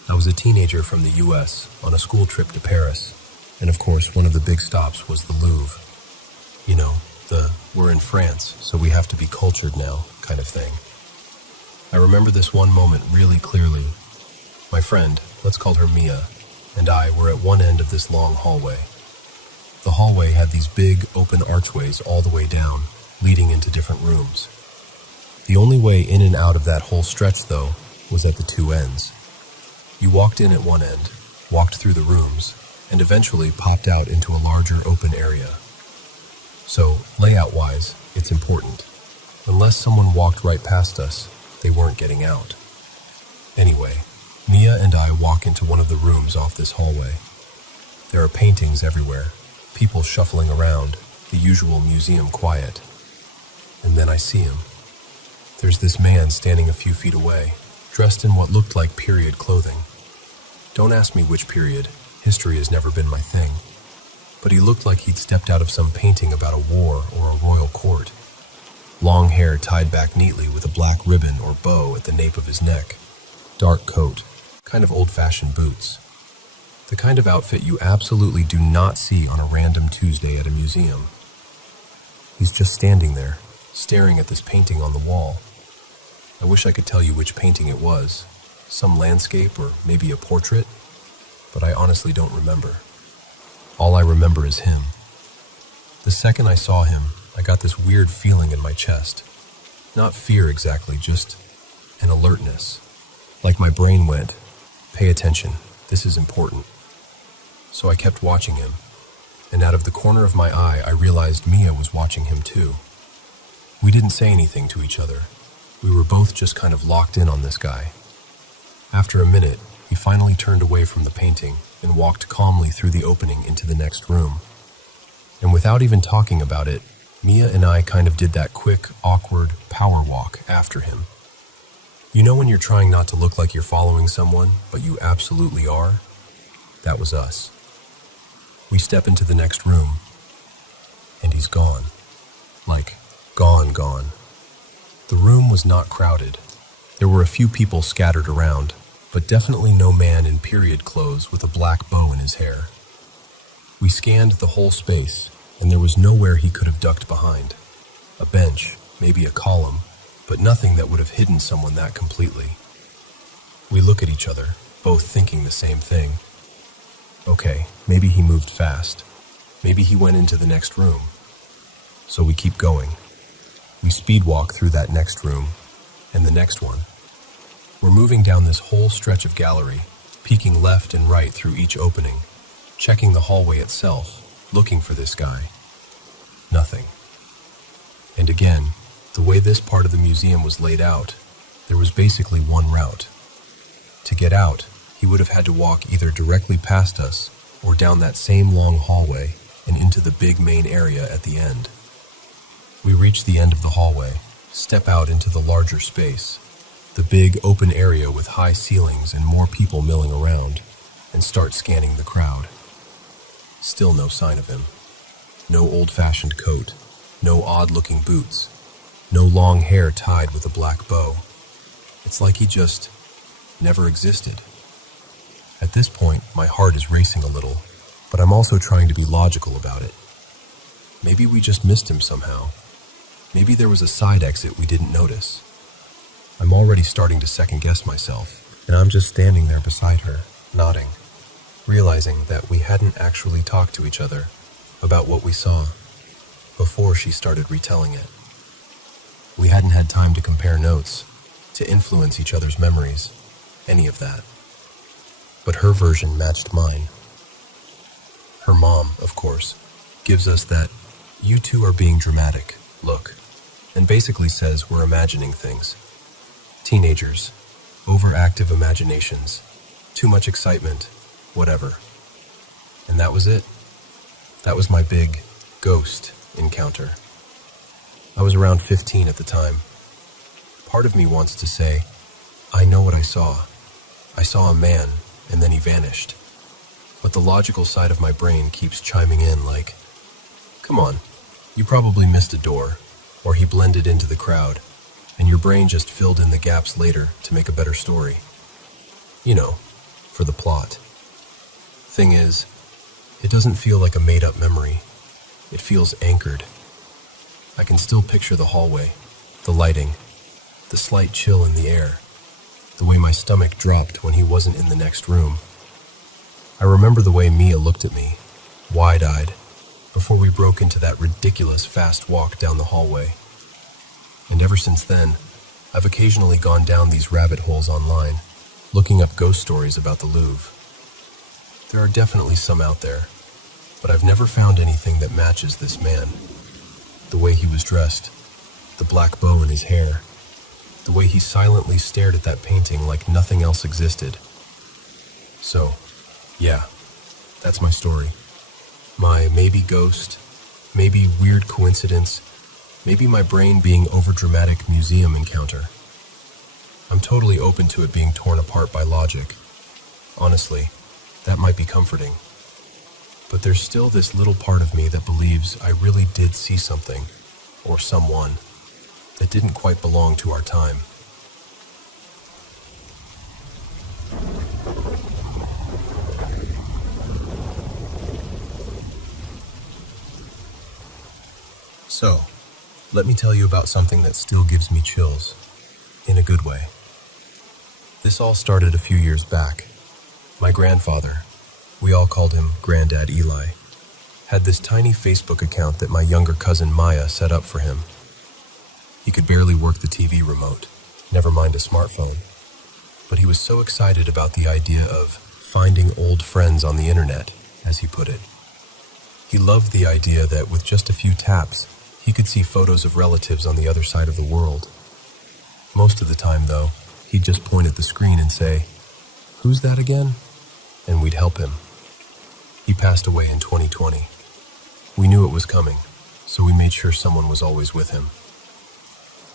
I was a teenager from the US on a school trip to Paris, and of course one of the big stops was the Louvre. You know, we're in France, so we have to be cultured now kind of thing. I remember this one moment really clearly. My friend, let's call her Mia, and I were at one end of this long hallway. The hallway had these big open archways all the way down, leading into different rooms. The only way in and out of that whole stretch, though, was at the two ends. You walked in at one end, walked through the rooms, and eventually popped out into a larger open area. So, layout-wise, it's important. Unless someone walked right past us, they weren't getting out. Anyway, Mia and I walk into one of the rooms off this hallway. There are paintings everywhere, people shuffling around, the usual museum quiet. And then I see him. There's this man standing a few feet away, dressed in what looked like period clothing. Don't ask me which period, history has never been my thing. But he looked like he'd stepped out of some painting about a war or a royal court. Long hair tied back neatly with a black ribbon or bow at the nape of his neck. Dark coat, kind of old-fashioned boots. The kind of outfit you absolutely do not see on a random Tuesday at a museum. He's just standing there, staring at this painting on the wall. I wish I could tell you which painting it was. Some landscape or maybe a portrait, but I honestly don't remember. All I remember is him. The second I saw him, I got this weird feeling in my chest. Not fear exactly, just an alertness. Like my brain went, pay attention, this is important. So I kept watching him, and out of the corner of my eye, I realized Mia was watching him too. We didn't say anything to each other. We were both just kind of locked in on this guy. After a minute, he finally turned away from the painting and walked calmly through the opening into the next room. And without even talking about it, Mia and I kind of did that quick, awkward power walk after him. You know when you're trying not to look like you're following someone, but you absolutely are? That was us. We step into the next room, and he's gone. Like, gone. The room was not crowded. There were a few people scattered around, but definitely no man in period clothes with a black bow in his hair. We scanned the whole space, and there was nowhere he could have ducked behind. A bench, maybe a column, but nothing that would have hidden someone that completely. We look at each other, both thinking the same thing. Okay, maybe he moved fast. Maybe he went into the next room. So we keep going. We speed walk through that next room, and the next one. We're moving down this whole stretch of gallery, peeking left and right through each opening, checking the hallway itself, looking for this guy. Nothing. And again, the way this part of the museum was laid out, there was basically one route. To get out, he would have had to walk either directly past us or down that same long hallway and into the big main area at the end. We reach the end of the hallway, step out into the larger space, the big open area with high ceilings and more people milling around, and start scanning the crowd. Still no sign of him. No old-fashioned coat, no odd-looking boots, no long hair tied with a black bow. It's like he just never existed. At this point, my heart is racing a little, but I'm also trying to be logical about it. Maybe we just missed him somehow. Maybe there was a side exit we didn't notice. I'm already starting to second-guess myself, and I'm just standing there beside her, nodding, realizing that we hadn't actually talked to each other about what we saw before she started retelling it. We hadn't had time to compare notes, to influence each other's memories, any of that. But her version matched mine. Her mom, of course, gives us that "you two are being dramatic" look, and basically says we're imagining things. Teenagers, overactive imaginations, too much excitement, whatever. And that was it. That was my big ghost encounter. I was around 15 at the time. Part of me wants to say, I know what I saw. I saw a man, and then he vanished. But the logical side of my brain keeps chiming in like, come on, you probably missed a door. or he blended into the crowd, and your brain just filled in the gaps later to make a better story. You know, for the plot. Thing is, it doesn't feel like a made-up memory. It feels anchored. I can still picture the hallway, the lighting, the slight chill in the air, the way my stomach dropped when he wasn't in the next room. I remember the way Mia looked at me, wide-eyed, before we broke into that ridiculous fast walk down the hallway. And ever since then, I've occasionally gone down these rabbit holes online, looking up ghost stories about the Louvre. There are definitely some out there, but I've never found anything that matches this man. The way he was dressed, the black bow in his hair, the way he silently stared at that painting like nothing else existed. So, yeah, that's my story. My maybe ghost, maybe weird coincidence, maybe my brain being overdramatic museum encounter. I'm totally open to it being torn apart by logic. Honestly, that might be comforting. But there's still this little part of me that believes I really did see something, or someone, that didn't quite belong to our time. So, let me tell you about something that still gives me chills, in a good way. This all started a few years back. My grandfather, we all called him Granddad Eli, had this tiny Facebook account that my younger cousin Maya set up for him. He could barely work the TV remote, never mind a smartphone. But he was so excited about the idea of finding old friends on the internet, as he put it. He loved the idea that with just a few taps, he could see photos of relatives on the other side of the world. Most of the time, though, he'd just point at the screen and say, "Who's that again?" And we'd help him. He passed away in 2020. We knew it was coming, so we made sure someone was always with him.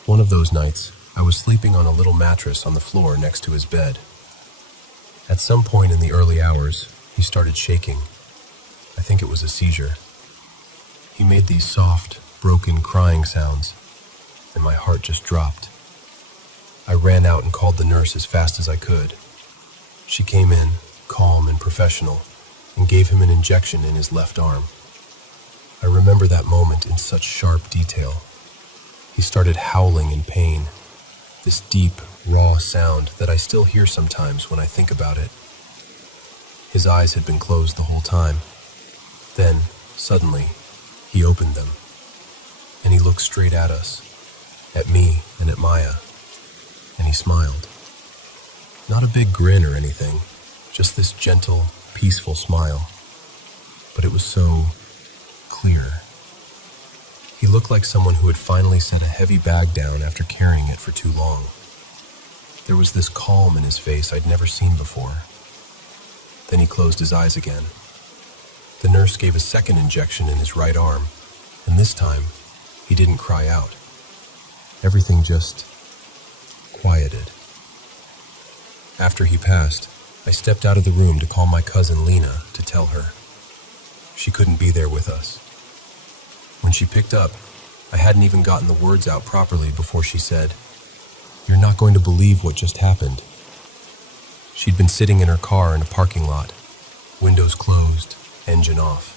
One of those nights, I was sleeping on a little mattress on the floor next to his bed. At some point in the early hours, he started shaking. I think it was a seizure. He made these soft, broken crying sounds, and my heart just dropped. I ran out and called the nurse as fast as I could. She came in, calm and professional, and gave him an injection in his left arm. I remember that moment in such sharp detail. He started howling in pain, this deep, raw sound that I still hear sometimes when I think about it. His eyes had been closed the whole time. Then, suddenly, he opened them, and he looked straight at us, at me and at Maya, and he smiled. Not a big grin or anything, just this gentle, peaceful smile. But it was so clear. He looked like someone who had finally set a heavy bag down after carrying it for too long. There was this calm in his face I'd never seen before. Then he closed his eyes again. The nurse gave a second injection in his right arm, and this time, he didn't cry out. Everything just quieted. After he passed, I stepped out of the room to call my cousin Lena to tell her. She couldn't be there with us. When she picked up, I hadn't even gotten the words out properly before she said, "You're not going to believe what just happened." She'd been sitting in her car in a parking lot, windows closed, engine off.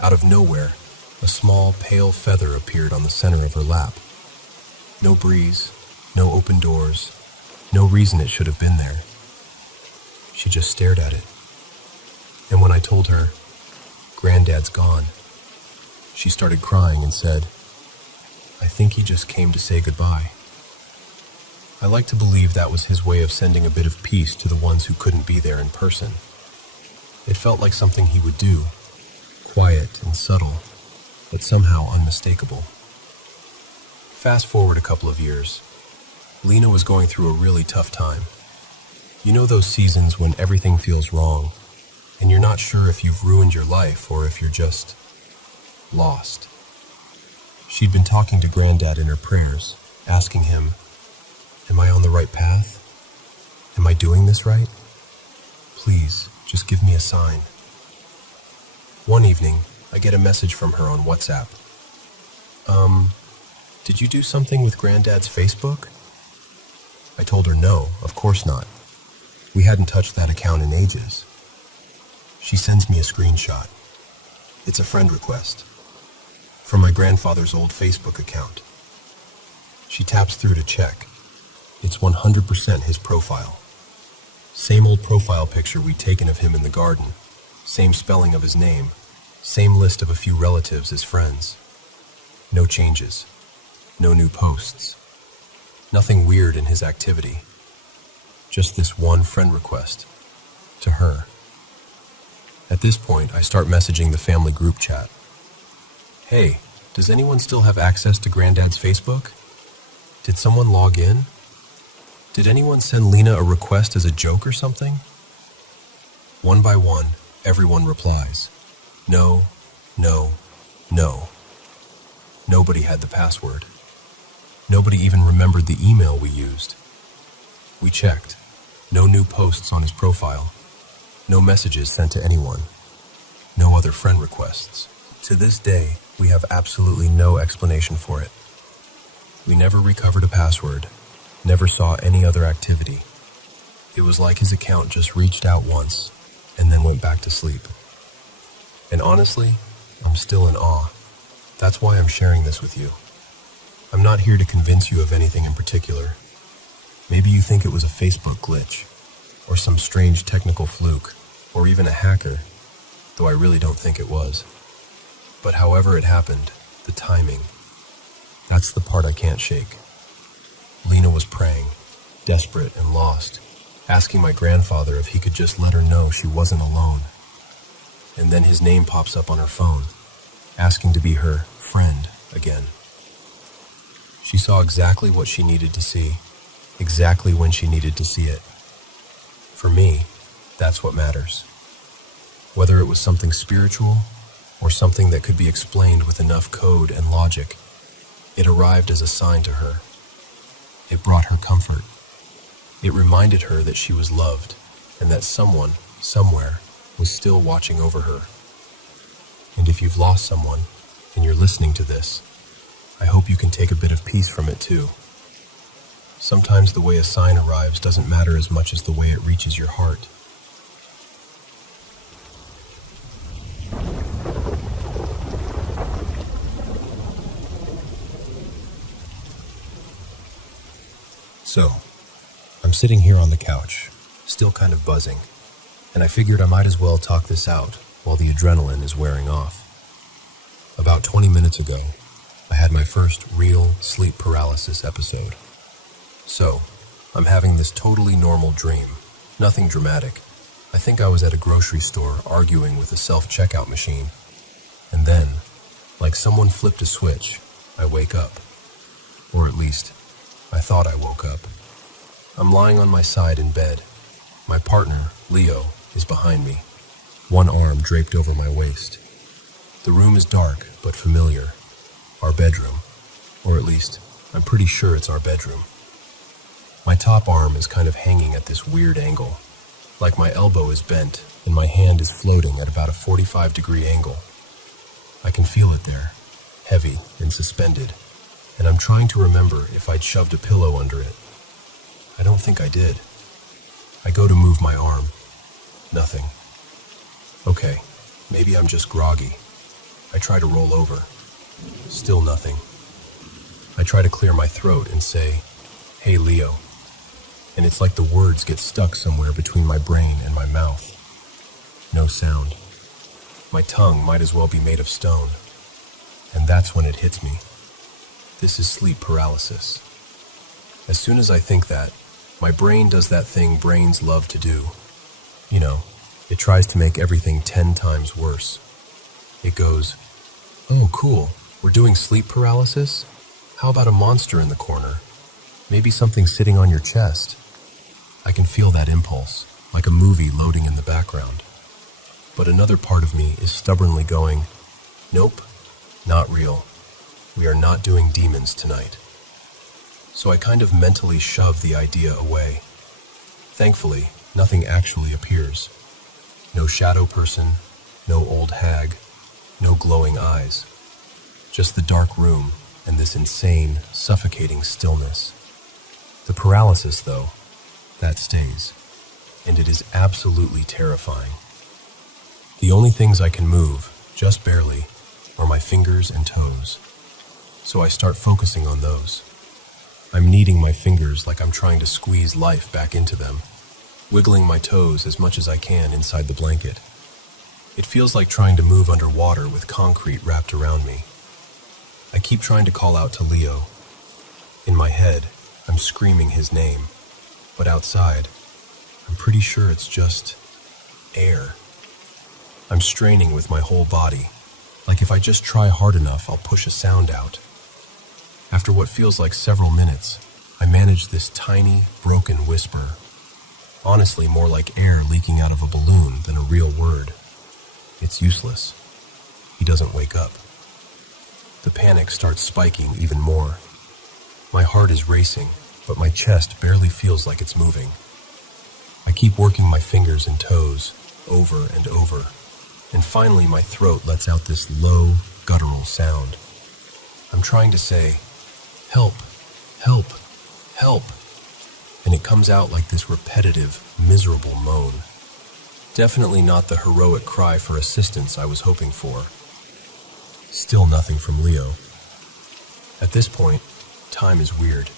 Out of nowhere, a small, pale feather appeared on the center of her lap. No breeze, no open doors, no reason it should have been there. She just stared at it. And when I told her, "Granddad's gone," she started crying and said, "I think he just came to say goodbye." I like to believe that was his way of sending a bit of peace to the ones who couldn't be there in person. It felt like something he would do, quiet and subtle, but somehow unmistakable. Fast forward a couple of years. Lena was going through a really tough time. You know those seasons when everything feels wrong, and you're not sure if you've ruined your life or if you're just lost. She'd been talking to Granddad in her prayers, asking him, "Am I on the right path? Am I doing this right? Please, just give me a sign." One evening, I get a message from her on WhatsApp. "Did you do something with Granddad's Facebook?" I told her no, of course not. We hadn't touched that account in ages. She sends me a screenshot. It's a friend request from my grandfather's old Facebook account. She taps through to check. It's 100% his profile. Same old profile picture we'd taken of him in the garden. Same spelling of his name. Same list of a few relatives as friends. No changes. No new posts. Nothing weird in his activity. Just this one friend request. To her. At this point, I start messaging the family group chat. "Hey, does anyone still have access to Granddad's Facebook? Did someone log in? Did anyone send Lena a request as a joke or something?" One by one, everyone replies. No, no, no. Nobody had the password. Nobody even remembered the email we used. We checked. No new posts on his profile. No messages sent to anyone. No other friend requests. To this day, we have absolutely no explanation for it. We never recovered a password, never saw any other activity. It was like his account just reached out once and then went back to sleep. And honestly, I'm still in awe. That's why I'm sharing this with you. I'm not here to convince you of anything in particular. Maybe you think it was a Facebook glitch, or some strange technical fluke, or even a hacker, though I really don't think it was. But however it happened, the timing, that's the part I can't shake. Lena was praying, desperate and lost, asking my grandfather if he could just let her know she wasn't alone. And then his name pops up on her phone, asking to be her friend again. She saw exactly what she needed to see, exactly when she needed to see it. For me, that's what matters. Whether it was something spiritual or something that could be explained with enough code and logic, it arrived as a sign to her. It brought her comfort. It reminded her that she was loved and that someone, somewhere, was still watching over her. And if you've lost someone and you're listening to this, I hope you can take a bit of peace from it too. Sometimes the way a sign arrives doesn't matter as much as the way it reaches your heart. So, I'm sitting here on the couch, still kind of buzzing, and I figured I might as well talk this out while the adrenaline is wearing off. About 20 minutes ago, I had my first real sleep paralysis episode. So, I'm having this totally normal dream, nothing dramatic. I think I was at a grocery store arguing with a self-checkout machine. And then, like someone flipped a switch, I wake up. Or at least, I thought I woke up. I'm lying on my side in bed. My partner, Leo, is behind me, one arm draped over my waist. The room is dark but familiar. Our bedroom, or at least, I'm pretty sure it's our bedroom. My top arm is kind of hanging at this weird angle, like my elbow is bent and my hand is floating at about a 45-degree angle. I can feel it there, heavy and suspended, and I'm trying to remember if I'd shoved a pillow under it. I don't think I did. I go to move my arm. Nothing. Okay, maybe I'm just groggy. I try to roll over. Still nothing. I try to clear my throat and say, "Hey, Leo." And it's like the words get stuck somewhere between my brain and my mouth. No sound. My tongue might as well be made of stone. And that's when it hits me. This is sleep paralysis. As soon as I think that, my brain does that thing brains love to do. You know, it tries to make everything 10 times worse. It goes, "Oh, cool, we're doing sleep paralysis? How about a monster in the corner? Maybe something sitting on your chest?" I can feel that impulse, like a movie loading in the background. But another part of me is stubbornly going, "Nope, not real. We are not doing demons tonight." So I kind of mentally shove the idea away. Thankfully, nothing actually appears. No shadow person, no old hag, no glowing eyes. Just the dark room and this insane, suffocating stillness. The paralysis, though, that stays, and it is absolutely terrifying. The only things I can move, just barely, are my fingers and toes, so I start focusing on those. I'm kneading my fingers like I'm trying to squeeze life back into them, wiggling my toes as much as I can inside the blanket. It feels like trying to move underwater with concrete wrapped around me. I keep trying to call out to Leo. In my head, I'm screaming his name, but outside, I'm pretty sure it's just air. I'm straining with my whole body, like if I just try hard enough, I'll push a sound out. After what feels like several minutes, I manage this tiny, broken whisper. Honestly, more like air leaking out of a balloon than a real word. It's useless. He doesn't wake up. The panic starts spiking even more. My heart is racing, but my chest barely feels like it's moving. I keep working my fingers and toes over and over, and finally my throat lets out this low, guttural sound. I'm trying to say, "Help, help, help," and it comes out like this repetitive, miserable moan. Definitely not the heroic cry for assistance I was hoping for. Still nothing from Leo. At this point, time is weird.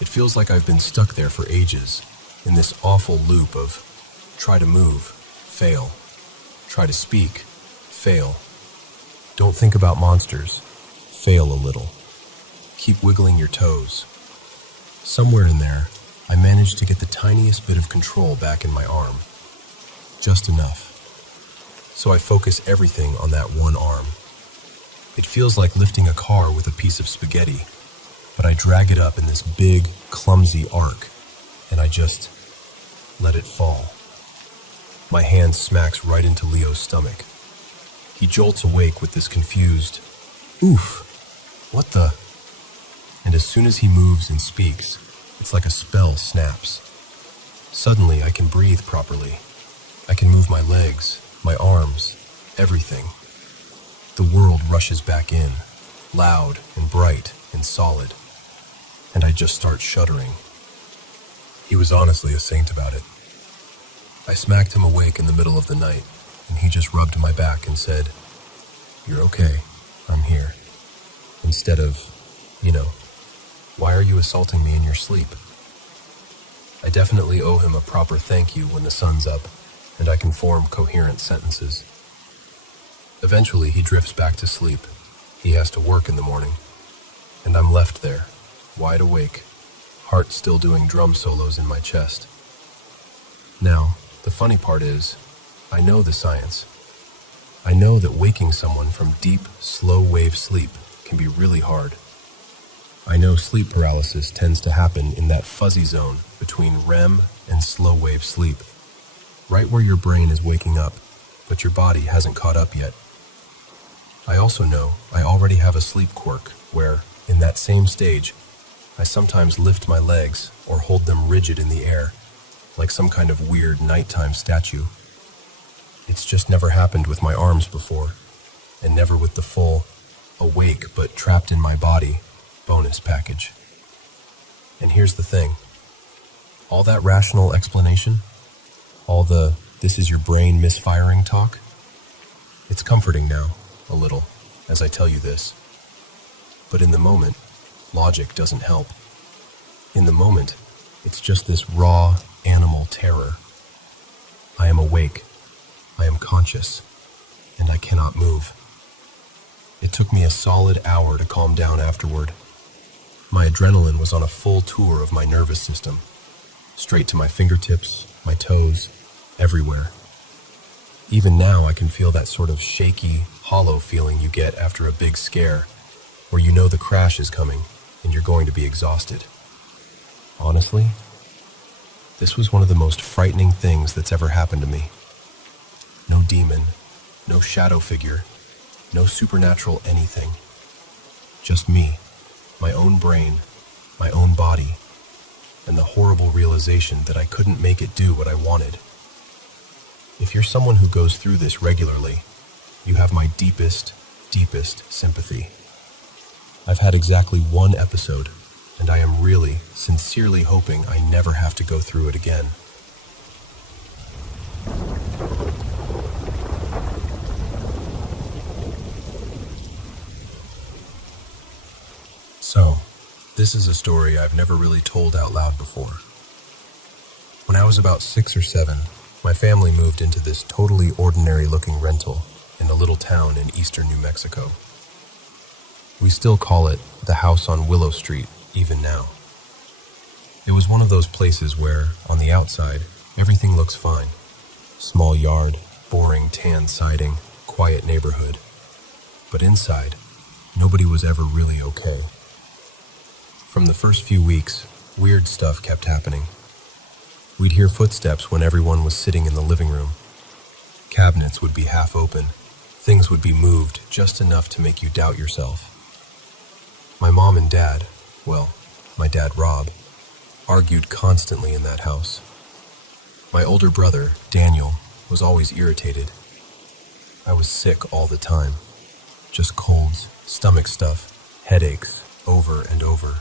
It feels like I've been stuck there for ages, in this awful loop of try to move, fail. Try to speak, fail. Don't think about monsters, fail a little. Keep wiggling your toes. Somewhere in there, I managed to get the tiniest bit of control back in my arm. Just enough. So I focus everything on that one arm. It feels like lifting a car with a piece of spaghetti, but I drag it up in this big, clumsy arc, and I just let it fall. My hand smacks right into Leo's stomach. He jolts awake with this confused, "Oof, what the?" And as soon as he moves and speaks, it's like a spell snaps. Suddenly I can breathe properly. I can move my legs, my arms, everything. The world rushes back in, loud and bright and solid, and I just start shuddering. He was honestly a saint about it. I smacked him awake in the middle of the night, and he just rubbed my back and said, "You're okay, I'm here." Instead of, "Why are you assaulting me in your sleep?" I definitely owe him a proper thank you when the sun's up, and I can form coherent sentences. Eventually, he drifts back to sleep. He has to work in the morning, and I'm left there, wide awake, heart still doing drum solos in my chest. Now, the funny part is, I know the science. I know that waking someone from deep, slow-wave sleep can be really hard. I know sleep paralysis tends to happen in that fuzzy zone between REM and slow-wave sleep, right where your brain is waking up, but your body hasn't caught up yet. I also know I already have a sleep quirk where, in that same stage, I sometimes lift my legs or hold them rigid in the air, like some kind of weird nighttime statue. It's just never happened with my arms before, and never with the full, awake but trapped in my body, bonus package. And here's the thing. All that rational explanation, all the "this is your brain misfiring" talk, it's comforting now, a little, as I tell you this. But in the moment, logic doesn't help. In the moment, it's just this raw, animal terror. I am awake, I am conscious, and I cannot move. It took me a solid hour to calm down afterward. My adrenaline was on a full tour of my nervous system, straight to my fingertips, my toes, everywhere. Even now I can feel that sort of shaky, hollow feeling you get after a big scare, where you know the crash is coming and you're going to be exhausted. Honestly, this was one of the most frightening things that's ever happened to me. No demon, no shadow figure, no supernatural anything. Just me, my own brain, my own body, and the horrible realization that I couldn't make it do what I wanted. If you're someone who goes through this regularly, you have my deepest, deepest sympathy. I've had exactly one episode, and I am really, sincerely hoping I never have to go through it again. So, this is a story I've never really told out loud before. When I was about 6 or 7, my family moved into this totally ordinary-looking rental in a little town in eastern New Mexico. We still call it the house on Willow Street, even now. It was one of those places where, on the outside, everything looks fine. Small yard, boring tan siding, quiet neighborhood. But inside, nobody was ever really okay. From the first few weeks, weird stuff kept happening. We'd hear footsteps when everyone was sitting in the living room. Cabinets would be half open. Things would be moved just enough to make you doubt yourself. My mom and dad, well, my dad Rob, argued constantly in that house. My older brother, Daniel, was always irritated. I was sick all the time. Just colds, stomach stuff, headaches, over and over.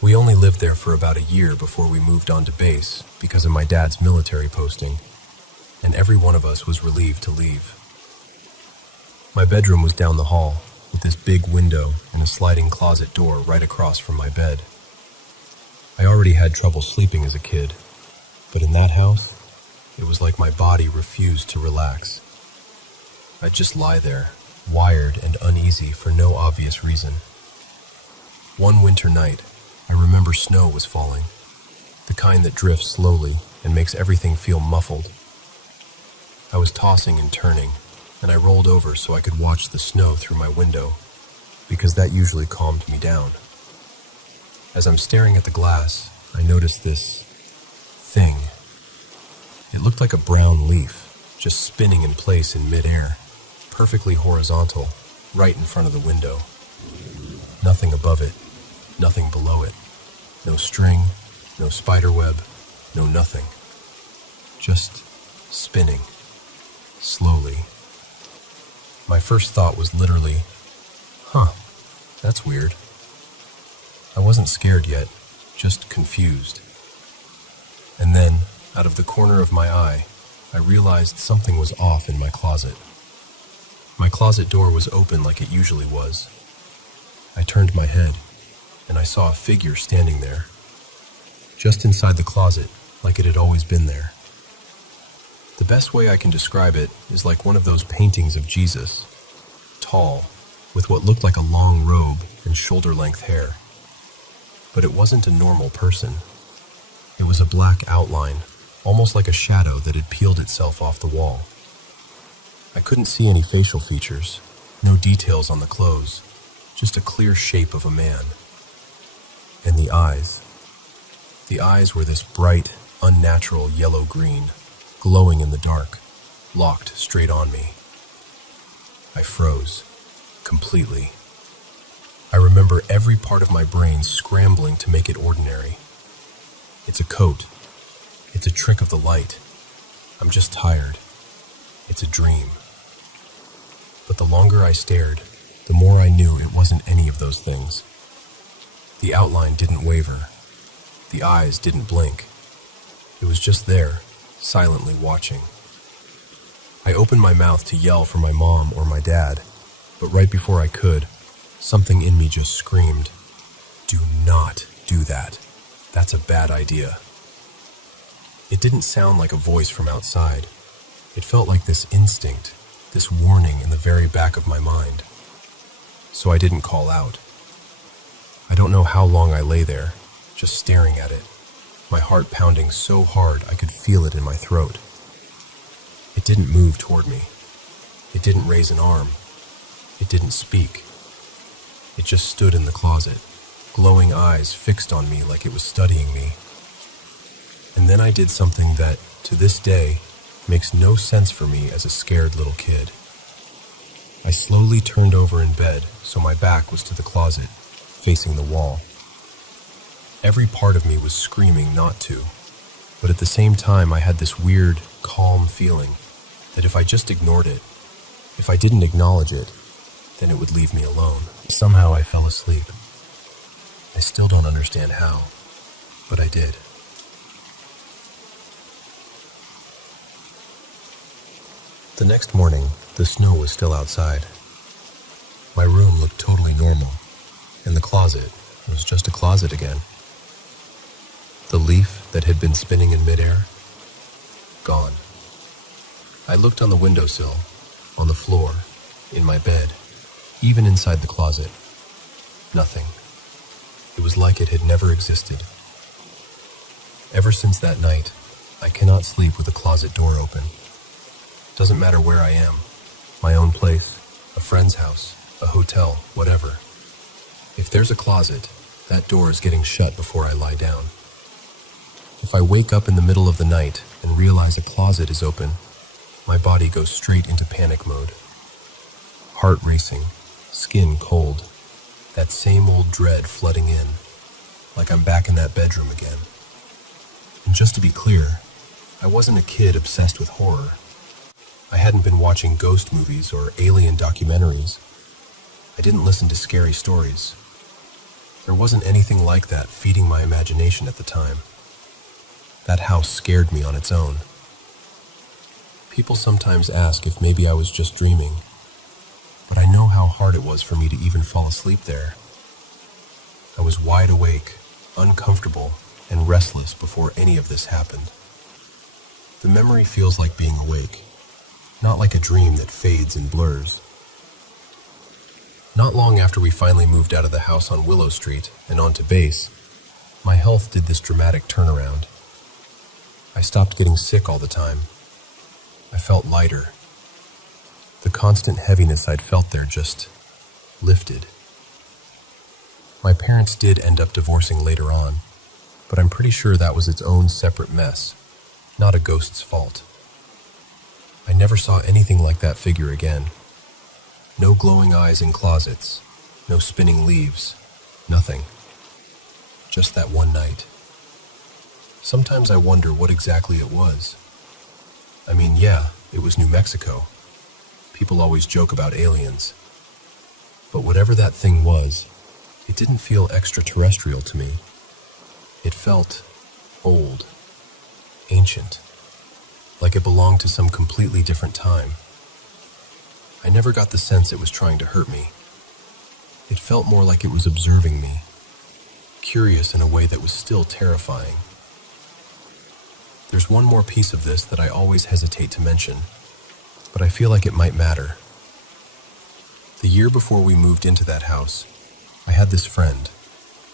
We only lived there for about a year before we moved on to base because of my dad's military posting, and every one of us was relieved to leave. My bedroom was down the hall, with this big window and a sliding closet door right across from my bed. I already had trouble sleeping as a kid, but in that house, it was like my body refused to relax. I'd just lie there, wired and uneasy for no obvious reason. One winter night, I remember snow was falling, the kind that drifts slowly and makes everything feel muffled. I was tossing and turning, and I rolled over so I could watch the snow through my window, because that usually calmed me down. As I'm staring at the glass, I noticed this thing. It looked like a brown leaf, just spinning in place in midair, perfectly horizontal, right in front of the window. Nothing above it, nothing below it. No string, no spider web, no nothing. Just spinning, slowly. My first thought was literally, that's weird. I wasn't scared yet, just confused. And then, out of the corner of my eye, I realized something was off in my closet. My closet door was open like it usually was. I turned my head, and I saw a figure standing there, just inside the closet, like it had always been there. The best way I can describe it is like one of those paintings of Jesus, tall, with what looked like a long robe and shoulder-length hair. But it wasn't a normal person. It was a black outline, almost like a shadow that had peeled itself off the wall. I couldn't see any facial features, no details on the clothes, just a clear shape of a man. And the eyes. The eyes were this bright, unnatural yellow-green, glowing in the dark, locked straight on me. I froze, completely. I remember every part of my brain scrambling to make it ordinary. It's a coat. It's a trick of the light. I'm just tired. It's a dream. But the longer I stared, the more I knew it wasn't any of those things. The outline didn't waver. The eyes didn't blink. It was just there, silently watching. I opened my mouth to yell for my mom or my dad, but right before I could, something in me just screamed, "Do not do that. That's a bad idea." It didn't sound like a voice from outside. It felt like this instinct, this warning in the very back of my mind. So I didn't call out. I don't know how long I lay there, just staring at it, my heart pounding so hard I could feel it in my throat. It didn't move toward me. It didn't raise an arm. It didn't speak. It just stood in the closet, glowing eyes fixed on me like it was studying me. And then I did something that, to this day, makes no sense for me as a scared little kid. I slowly turned over in bed so my back was to the closet, facing the wall. Every part of me was screaming not to, but at the same time I had this weird, calm feeling that if I just ignored it, if I didn't acknowledge it, then it would leave me alone. Somehow I fell asleep. I still don't understand how, but I did. The next morning, the snow was still outside. My room looked totally normal, and the closet was just a closet again. The leaf that had been spinning in midair, gone. I looked on the windowsill, on the floor, in my bed, even inside the closet. Nothing. It was like it had never existed. Ever since that night, I cannot sleep with the closet door open. Doesn't matter where I am, my own place, a friend's house, a hotel, whatever. If there's a closet, that door is getting shut before I lie down. If I wake up in the middle of the night and realize a closet is open, my body goes straight into panic mode. Heart racing, skin cold, that same old dread flooding in, like I'm back in that bedroom again. And just to be clear, I wasn't a kid obsessed with horror. I hadn't been watching ghost movies or alien documentaries. I didn't listen to scary stories. There wasn't anything like that feeding my imagination at the time. That house scared me on its own. People sometimes ask if maybe I was just dreaming, but I know how hard it was for me to even fall asleep there. I was wide awake, uncomfortable, and restless before any of this happened. The memory feels like being awake, not like a dream that fades and blurs. Not long after we finally moved out of the house on Willow Street and onto base, my health did this dramatic turnaround. I stopped getting sick all the time. I felt lighter. The constant heaviness I'd felt there just lifted. My parents did end up divorcing later on, but I'm pretty sure that was its own separate mess, not a ghost's fault. I never saw anything like that figure again. No glowing eyes in closets, no spinning leaves, nothing. Just that one night. Sometimes I wonder what exactly it was. I mean, yeah, it was New Mexico. People always joke about aliens. But whatever that thing was, it didn't feel extraterrestrial to me. It felt old, ancient, like it belonged to some completely different time. I never got the sense it was trying to hurt me. It felt more like it was observing me, curious in a way that was still terrifying. There's one more piece of this that I always hesitate to mention, but I feel like it might matter. The year before we moved into that house, I had this friend,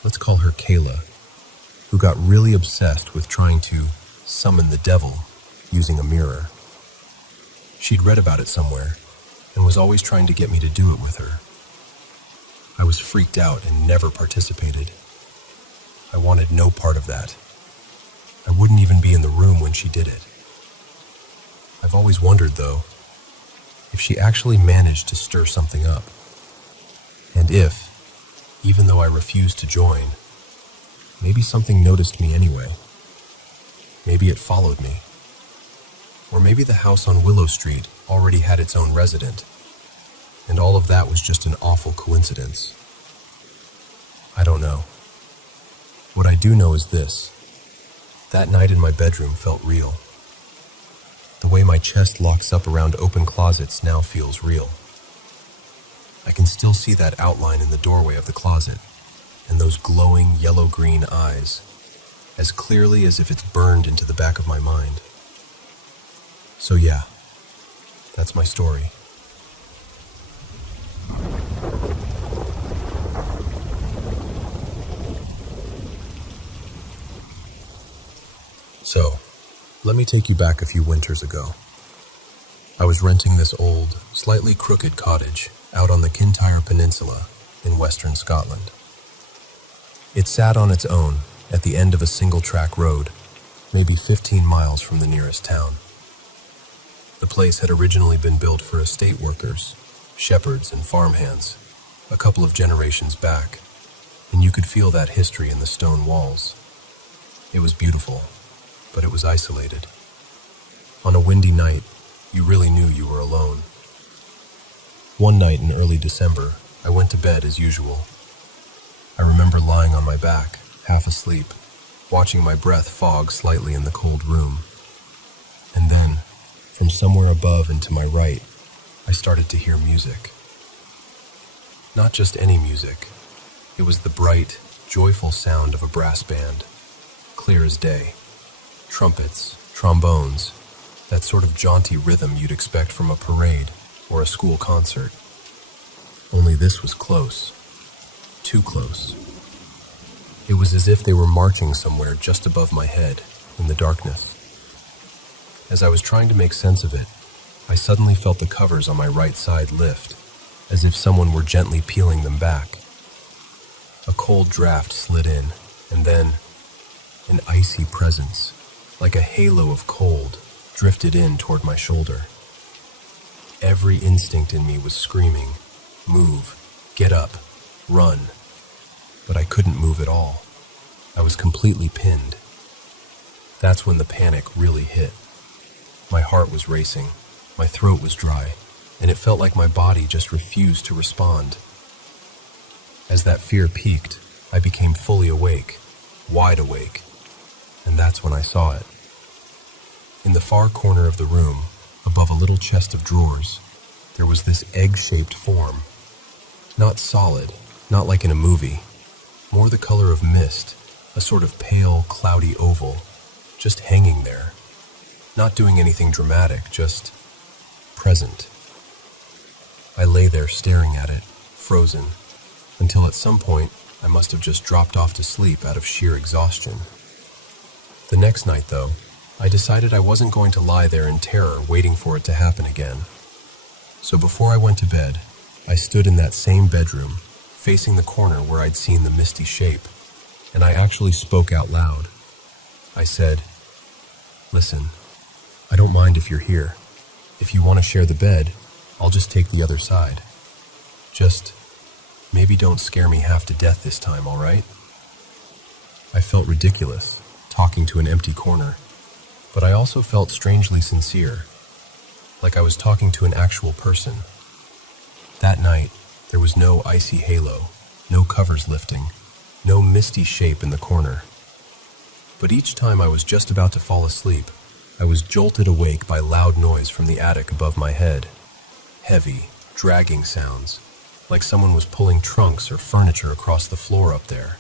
let's call her Kayla, who got really obsessed with trying to summon the devil using a mirror. She'd read about it somewhere and was always trying to get me to do it with her. I was freaked out and never participated. I wanted no part of that. I wouldn't even be in the room when she did it. I've always wondered, though, if she actually managed to stir something up. And if, even though I refused to join, maybe something noticed me anyway. Maybe it followed me. Or maybe the house on Willow Street already had its own resident, and all of that was just an awful coincidence. I don't know. What I do know is this. That night in my bedroom felt real. The way my chest locks up around open closets now feels real. I can still see that outline in the doorway of the closet, and those glowing yellow-green eyes, as clearly as if it's burned into the back of my mind. So yeah, that's my story. So, let me take you back a few winters ago. I was renting this old, slightly crooked cottage out on the Kintyre Peninsula in western Scotland. It sat on its own at the end of a single-track road, maybe 15 miles from the nearest town. The place had originally been built for estate workers, shepherds, and farmhands, a couple of generations back, and you could feel that history in the stone walls. It was beautiful, but it was isolated. On a windy night, you really knew you were alone. One night in early December, I went to bed as usual. I remember lying on my back, half asleep, watching my breath fog slightly in the cold room. And then, from somewhere above and to my right, I started to hear music. Not just any music. It was the bright, joyful sound of a brass band, clear as day. Trumpets, trombones, that sort of jaunty rhythm you'd expect from a parade or a school concert. Only this was close. Too close. It was as if they were marching somewhere just above my head, in the darkness. As I was trying to make sense of it, I suddenly felt the covers on my right side lift, as if someone were gently peeling them back. A cold draft slid in, and then an icy presence, like a halo of cold, drifted in toward my shoulder. Every instinct in me was screaming, "Move, get up, run." But I couldn't move at all. I was completely pinned. That's when the panic really hit. My heart was racing, my throat was dry, and it felt like my body just refused to respond. As that fear peaked, I became fully awake, wide awake, and that's when I saw it. In the far corner of the room, above a little chest of drawers, there was this egg-shaped form. Not solid, not like in a movie, more the color of mist, a sort of pale, cloudy oval, just hanging there. Not doing anything dramatic, just present. I lay there staring at it, frozen, until at some point I must have just dropped off to sleep out of sheer exhaustion. The next night, though, I decided I wasn't going to lie there in terror waiting for it to happen again. So before I went to bed, I stood in that same bedroom, facing the corner where I'd seen the misty shape, and I actually spoke out loud. I said, "Listen, I don't mind if you're here. If you want to share the bed, I'll just take the other side. Just maybe don't scare me half to death this time, all right?" I felt ridiculous, talking to an empty corner, but I also felt strangely sincere, like I was talking to an actual person. That night, there was no icy halo, no covers lifting, no misty shape in the corner. But each time I was just about to fall asleep, I was jolted awake by loud noise from the attic above my head. Heavy, dragging sounds, like someone was pulling trunks or furniture across the floor up there.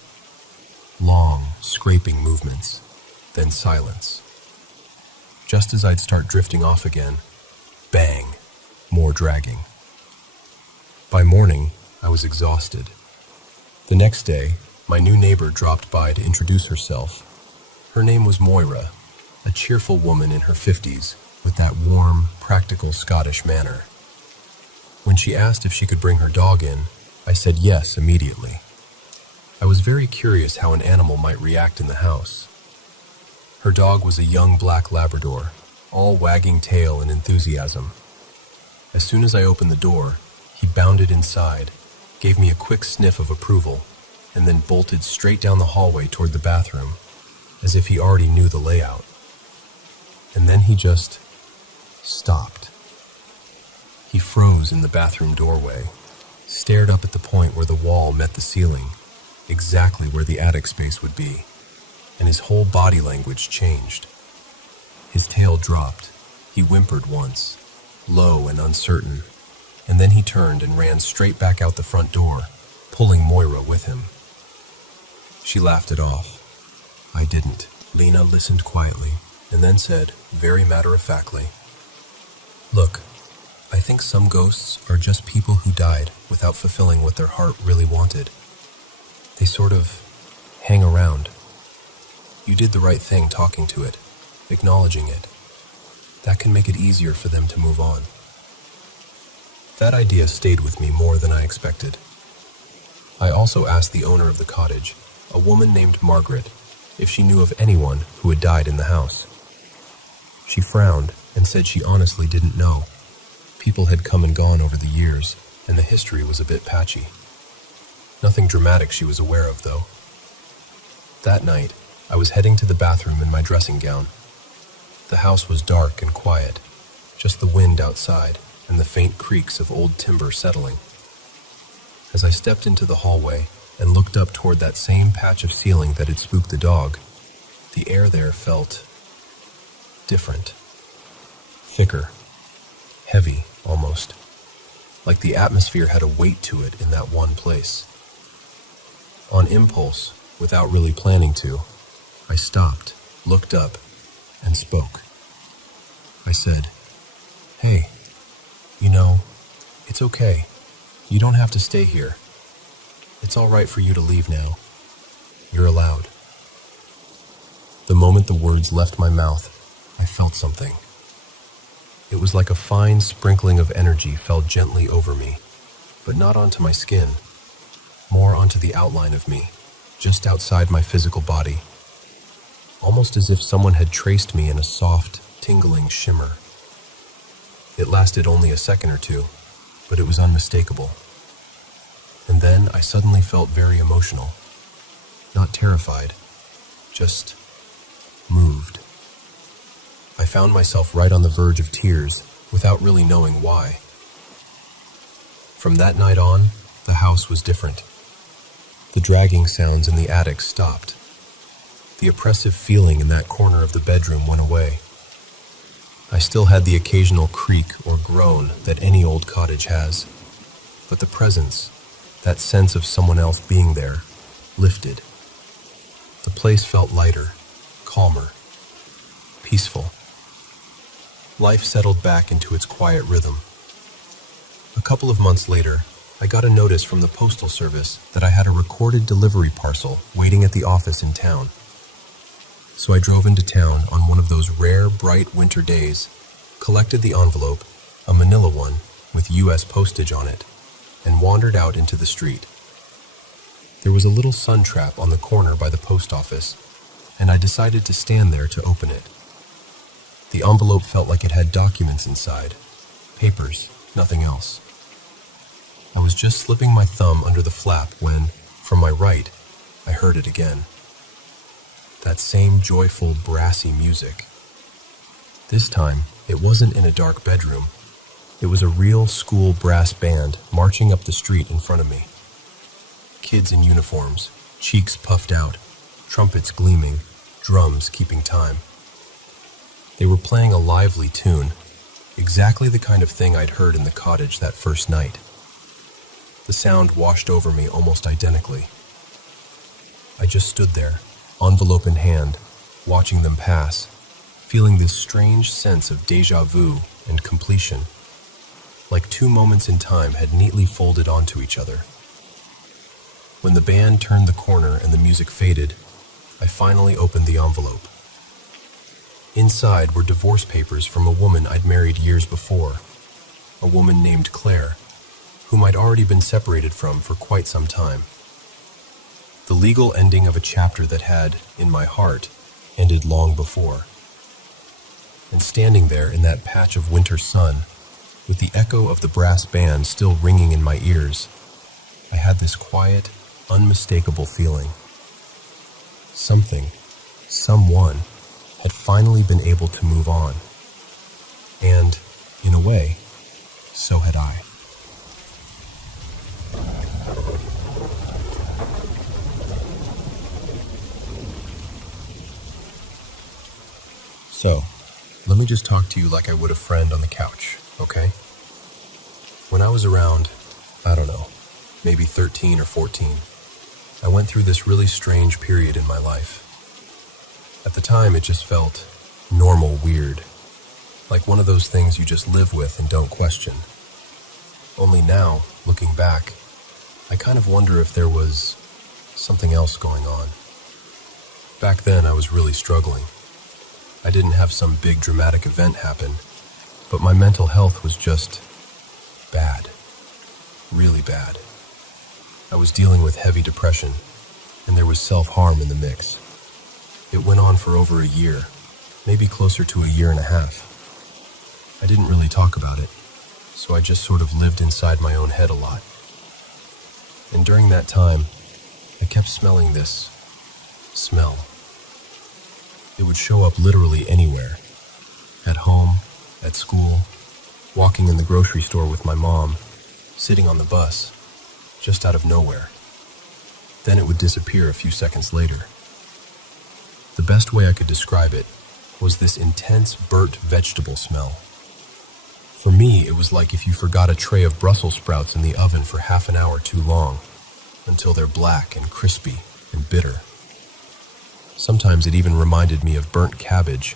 Long, scraping movements, then silence. Just as I'd start drifting off again, bang, more dragging. By morning, I was exhausted. The next day, my new neighbor dropped by to introduce herself. Her name was Moira, a cheerful woman in her 50s with that warm, practical Scottish manner. When she asked if she could bring her dog in, I said yes immediately. I was very curious how an animal might react in the house. Her dog was a young black Labrador, all wagging tail and enthusiasm. As soon as I opened the door, he bounded inside, gave me a quick sniff of approval, and then bolted straight down the hallway toward the bathroom, as if he already knew the layout. And then he just stopped. He froze in the bathroom doorway, stared up at the point where the wall met the ceiling, exactly where the attic space would be, and his whole body language changed. His tail dropped. He whimpered once, low and uncertain, and then he turned and ran straight back out the front door, pulling Moira with him. She laughed it off. I didn't. Lena listened quietly, and then said, very matter-of-factly, "Look, I think some ghosts are just people who died without fulfilling what their heart really wanted. They sort of hang around. You did the right thing talking to it, acknowledging it. That can make it easier for them to move on." That idea stayed with me more than I expected. I also asked the owner of the cottage, a woman named Margaret, if she knew of anyone who had died in the house. She frowned and said she honestly didn't know. People had come and gone over the years, and the history was a bit patchy. Nothing dramatic she was aware of, though. That night, I was heading to the bathroom in my dressing gown. The house was dark and quiet, just the wind outside and the faint creaks of old timber settling. As I stepped into the hallway and looked up toward that same patch of ceiling that had spooked the dog, the air there felt different, thicker, heavy almost, like the atmosphere had a weight to it in that one place. On impulse, without really planning to, I stopped, looked up, and spoke. I said, "Hey, it's okay. You don't have to stay here. It's all right for you to leave now. You're allowed." The moment the words left my mouth, I felt something. It was like a fine sprinkling of energy fell gently over me, but not onto my skin, more onto the outline of me, just outside my physical body, almost as if someone had traced me in a soft, tingling shimmer. It lasted only a second or two, but it was unmistakable. And then I suddenly felt very emotional. Not terrified, just moved. I found myself right on the verge of tears without really knowing why. From that night on, the house was different. The dragging sounds in the attic stopped. The oppressive feeling in that corner of the bedroom went away. I still had the occasional creak or groan that any old cottage has, but the presence, that sense of someone else being there, lifted. The place felt lighter, calmer, peaceful. Life settled back into its quiet rhythm. A couple of months later, I got a notice from the postal service that I had a recorded delivery parcel waiting at the office in town. So I drove into town on one of those rare, bright winter days, collected the envelope, a manila one with U.S. postage on it, and wandered out into the street. There was a little sun trap on the corner by the post office, and I decided to stand there to open it. The envelope felt like it had documents inside, papers, nothing else. I was just slipping my thumb under the flap when, from my right, I heard it again. That same joyful, brassy music. This time, it wasn't in a dark bedroom. It was a real school brass band marching up the street in front of me. Kids in uniforms, cheeks puffed out, trumpets gleaming, drums keeping time. They were playing a lively tune, exactly the kind of thing I'd heard in the cottage that first night. The sound washed over me almost identically. I just stood there, envelope in hand, watching them pass, feeling this strange sense of déjà vu and completion, like two moments in time had neatly folded onto each other. When the band turned the corner and the music faded, I finally opened the envelope. Inside were divorce papers from a woman I'd married years before, a woman named Claire, whom I'd already been separated from for quite some time. The legal ending of a chapter that had, in my heart, ended long before. And standing there in that patch of winter sun, with the echo of the brass band still ringing in my ears, I had this quiet, unmistakable feeling. Something, someone, had finally been able to move on. And, in a way, so had I. So, let me just talk to you like I would a friend on the couch, okay? When I was around, I don't know, maybe 13 or 14, I went through this really strange period in my life. At the time, it just felt normal weird, like one of those things you just live with and don't question. Only now, looking back, I kind of wonder if there was something else going on. Back then, I was really struggling. I didn't have some big dramatic event happen, but my mental health was just bad, really bad. I was dealing with heavy depression, and there was self-harm in the mix. It went on for over a year, maybe closer to a year and a half. I didn't really talk about it, so I just sort of lived inside my own head a lot. And during that time, I kept smelling this smell. It would show up literally anywhere. At home, at school, walking in the grocery store with my mom, sitting on the bus, just out of nowhere. Then it would disappear a few seconds later. The best way I could describe it was this intense burnt vegetable smell. For me, it was like if you forgot a tray of Brussels sprouts in the oven for half an hour too long, until they're black and crispy and bitter. Sometimes it even reminded me of burnt cabbage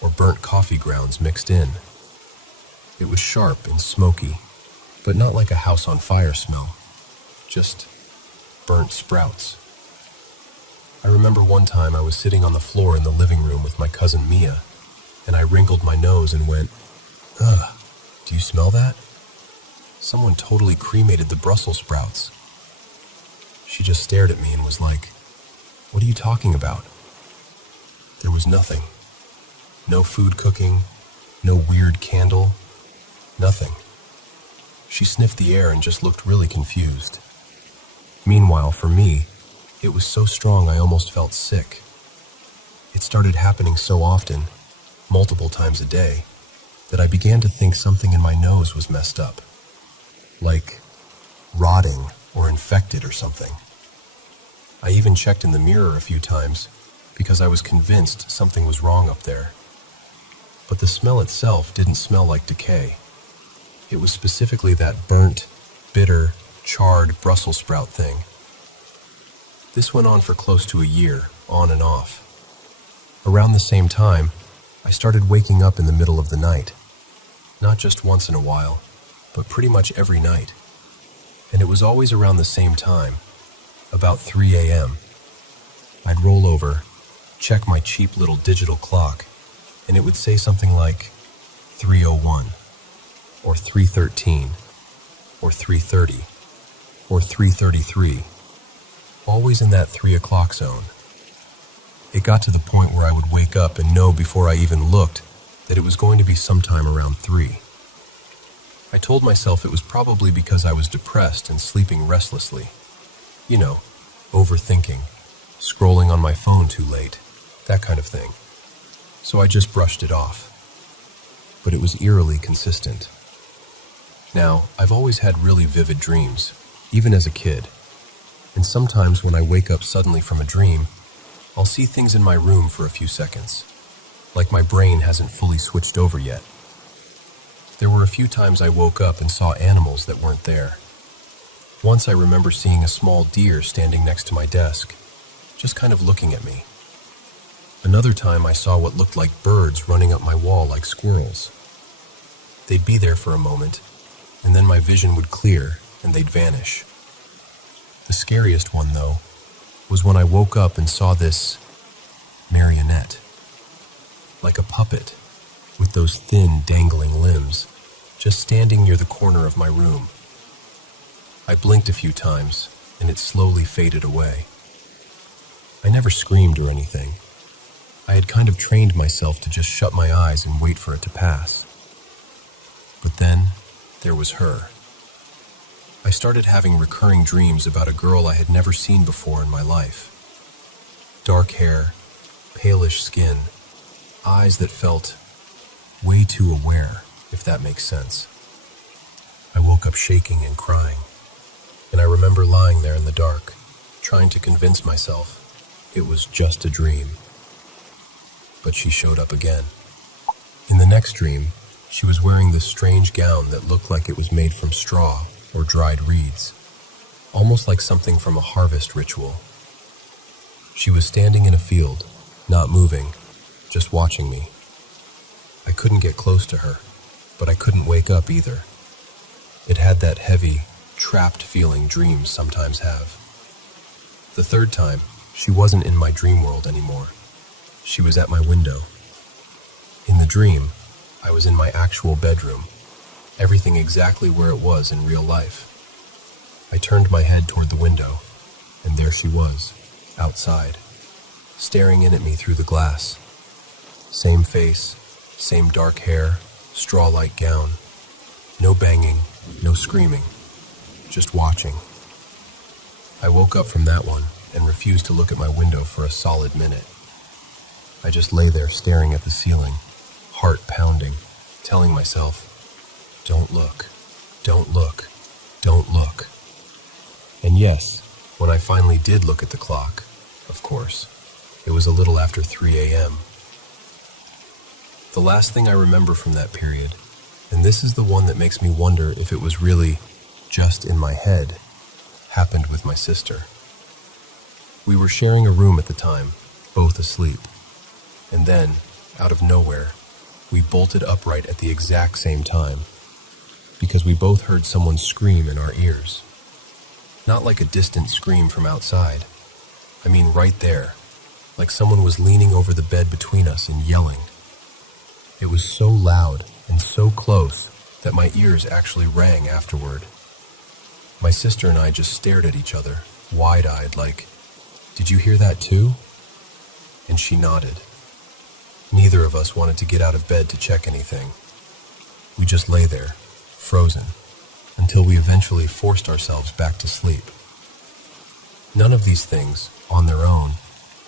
or burnt coffee grounds mixed in. It was sharp and smoky, but not like a house on fire smell, just burnt sprouts. I remember one time I was sitting on the floor in the living room with my cousin Mia, and I wrinkled my nose and went, "Ugh, do you smell that? Someone totally cremated the Brussels sprouts." She just stared at me and was like, "What are you talking about?" There was nothing. No food cooking, no weird candle, nothing. She sniffed the air and just looked really confused. Meanwhile, for me, it was so strong I almost felt sick. It started happening so often, multiple times a day, that I began to think something in my nose was messed up. Like rotting or infected or something. I even checked in the mirror a few times because I was convinced something was wrong up there. But the smell itself didn't smell like decay. It was specifically that burnt, bitter, charred Brussels sprout thing. This went on for close to a year, on and off. Around the same time, I started waking up in the middle of the night. Not just once in a while, but pretty much every night. And it was always around the same time, about 3 a.m. I'd roll over, check my cheap little digital clock, and it would say something like 3:01, or 3:13, or 3:30, or 3:33, always in that 3 o'clock zone. It got to the point where I would wake up and know before I even looked that it was going to be sometime around 3. I told myself it was probably because I was depressed and sleeping restlessly. You know, overthinking, scrolling on my phone too late, that kind of thing. So I just brushed it off. But it was eerily consistent. Now, I've always had really vivid dreams, even as a kid. And sometimes when I wake up suddenly from a dream, I'll see things in my room for a few seconds, like my brain hasn't fully switched over yet. There were a few times I woke up and saw animals that weren't there. Once I remember seeing a small deer standing next to my desk, just kind of looking at me. Another time I saw what looked like birds running up my wall like squirrels. They'd be there for a moment, and then my vision would clear and they'd vanish. The scariest one, though, was when I woke up and saw this marionette, like a puppet, with those thin, dangling limbs, just standing near the corner of my room. I blinked a few times, and it slowly faded away. I never screamed or anything. I had kind of trained myself to just shut my eyes and wait for it to pass. But then, there was her. I started having recurring dreams about a girl I had never seen before in my life. Dark hair, palish skin, eyes that felt way too aware, if that makes sense. I woke up shaking and crying, and I remember lying there in the dark, trying to convince myself it was just a dream. But she showed up again. In the next dream, she was wearing this strange gown that looked like it was made from straw or dried reeds, almost like something from a harvest ritual. She was standing in a field, not moving, just watching me. I couldn't get close to her, but I couldn't wake up either. It had that heavy, trapped feeling dreams sometimes have. The third time, she wasn't in my dream world anymore. She was at my window. In the dream, I was in my actual bedroom, everything exactly where it was in real life. I turned my head toward the window, and there she was, outside, staring in at me through the glass. Same face, same dark hair, straw-like gown. No banging, no screaming, just watching. I woke up from that one and refused to look at my window for a solid minute. I just lay there staring at the ceiling, heart pounding, telling myself, "Don't look, don't look, don't look." And yes, when I finally did look at the clock, of course, it was a little after 3 a.m. The last thing I remember from that period, and this is the one that makes me wonder if it was really just in my head, happened with my sister. We were sharing a room at the time, both asleep, and then, out of nowhere, we bolted upright at the exact same time, because we both heard someone scream in our ears. Not like a distant scream from outside. I mean right there, like someone was leaning over the bed between us and yelling. It was so loud and so close that my ears actually rang afterward. My sister and I just stared at each other, wide-eyed, like, "Did you hear that too?" And she nodded. Neither of us wanted to get out of bed to check anything. We just lay there, frozen, until we eventually forced ourselves back to sleep. None of these things, on their own,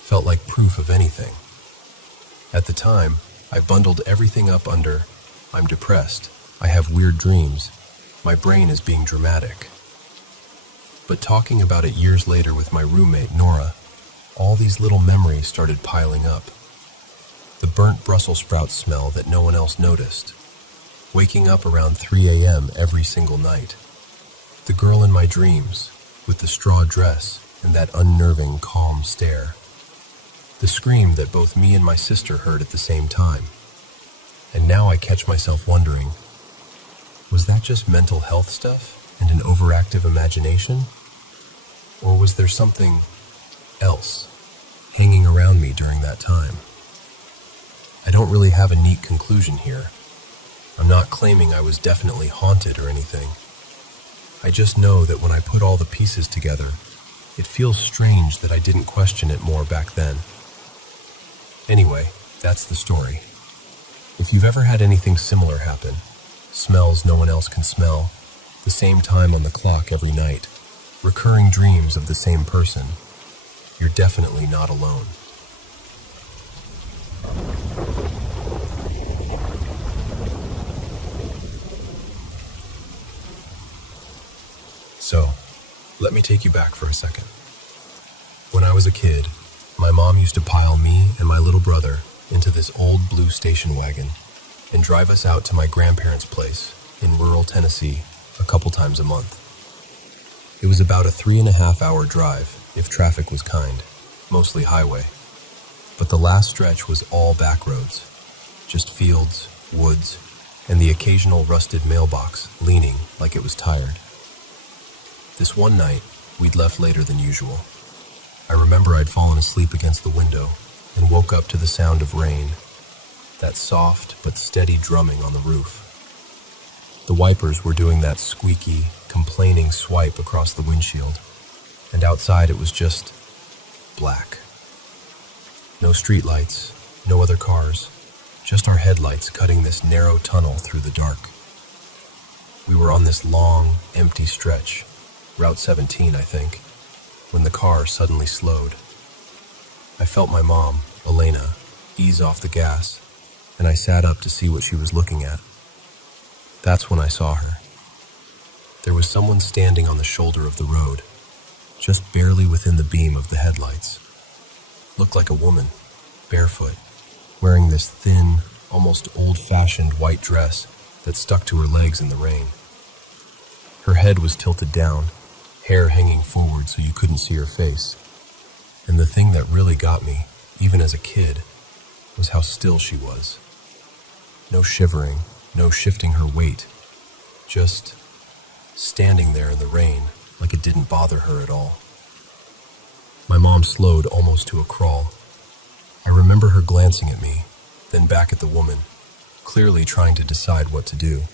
felt like proof of anything. At the time, I bundled everything up under, "I'm depressed, I have weird dreams, my brain is being dramatic." But talking about it years later with my roommate, Nora, all these little memories started piling up. The burnt Brussels sprout smell that no one else noticed. Waking up around 3 a.m. every single night. The girl in my dreams, with the straw dress and that unnerving, calm stare. The scream that both me and my sister heard at the same time. And now I catch myself wondering, was that just mental health stuff and an overactive imagination? Or was there something else hanging around me during that time? I don't really have a neat conclusion here. I'm not claiming I was definitely haunted or anything. I just know that when I put all the pieces together, it feels strange that I didn't question it more back then. Anyway, that's the story. If you've ever had anything similar happen, smells no one else can smell, the same time on the clock every night, recurring dreams of the same person, you're definitely not alone. So, let me take you back for a second. When I was a kid, my mom used to pile me and my little brother into this old blue station wagon and drive us out to my grandparents' place in rural Tennessee a couple times a month. It was about a 3.5-hour drive if traffic was kind, mostly highway. But the last stretch was all back roads, just fields, woods, and the occasional rusted mailbox leaning like it was tired. This one night, we'd left later than usual. I remember I'd fallen asleep against the window and woke up to the sound of rain, that soft but steady drumming on the roof. The wipers were doing that squeaky, complaining swipe across the windshield, and outside it was just black. No streetlights, no other cars, just our headlights cutting this narrow tunnel through the dark. We were on this long, empty stretch, Route 17, I think, when the car suddenly slowed. I felt my mom, Elena, ease off the gas, and I sat up to see what she was looking at. That's when I saw her. There was someone standing on the shoulder of the road, just barely within the beam of the headlights. Looked like a woman, barefoot, wearing this thin, almost old-fashioned white dress that stuck to her legs in the rain. Her head was tilted down, hair hanging forward so you couldn't see her face. And the thing that really got me, even as a kid, was how still she was. No shivering, no shifting her weight, just standing there in the rain like it didn't bother her at all. My mom slowed almost to a crawl. I remember her glancing at me, then back at the woman, clearly trying to decide what to do.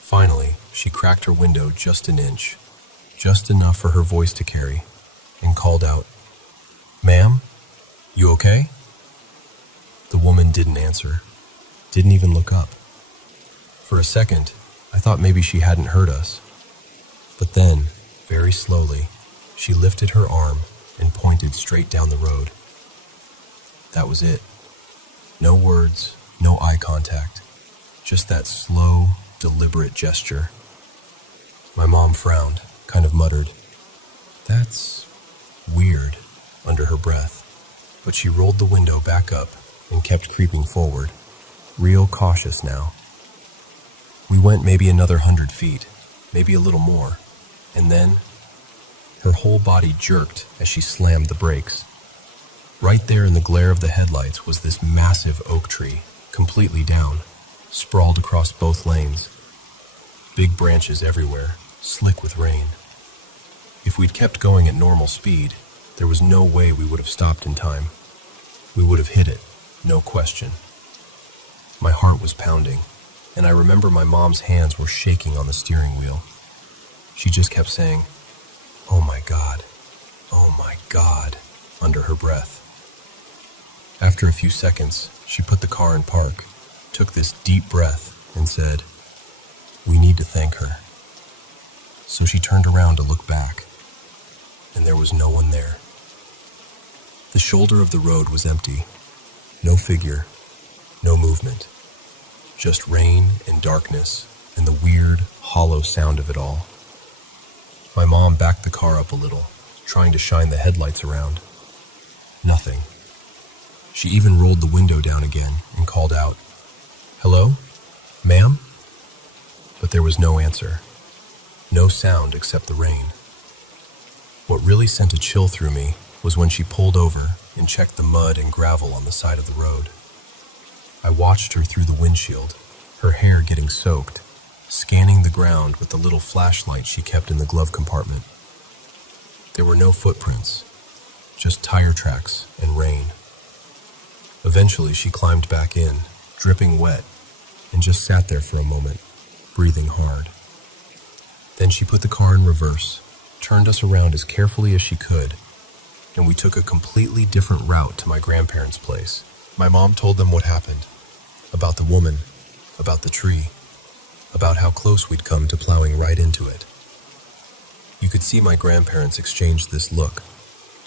Finally, she cracked her window just an inch, just enough for her voice to carry, and called out, "Ma'am, you okay?" The woman didn't answer, didn't even look up. For a second, I thought maybe she hadn't heard us. But then, very slowly, she lifted her arm and pointed straight down the road. That was it. No words, no eye contact, just that slow, deliberate gesture. My mom frowned, kind of muttered, "That's weird," under her breath, but she rolled the window back up and kept creeping forward, real cautious now. We went maybe another 100 feet, maybe a little more, and then her whole body jerked as she slammed the brakes. Right there in the glare of the headlights was this massive oak tree, completely down, sprawled across both lanes. Big branches everywhere, slick with rain. If we'd kept going at normal speed, there was no way we would have stopped in time. We would have hit it, no question. My heart was pounding, and I remember my mom's hands were shaking on the steering wheel. She just kept saying, "Oh my God, under her breath. After a few seconds, she put the car in park, took this deep breath, and said, "We need to thank her." So she turned around to look back, and there was no one there. The shoulder of the road was empty, no figure, no movement, just rain and darkness and the weird, hollow sound of it all. My mom backed the car up a little, trying to shine the headlights around. Nothing. She even rolled the window down again and called out, "Hello? Ma'am?" But there was no answer. No sound except the rain. What really sent a chill through me was when she pulled over and checked the mud and gravel on the side of the road. I watched her through the windshield, her hair getting soaked, scanning the ground with the little flashlight she kept in the glove compartment. There were no footprints, just tire tracks and rain. Eventually she climbed back in, dripping wet, and just sat there for a moment, breathing hard. Then she put the car in reverse, turned us around as carefully as she could, and we took a completely different route to my grandparents' place. My mom told them what happened, about the woman, about the tree, about how close we'd come to plowing right into it. You could see my grandparents exchange this look,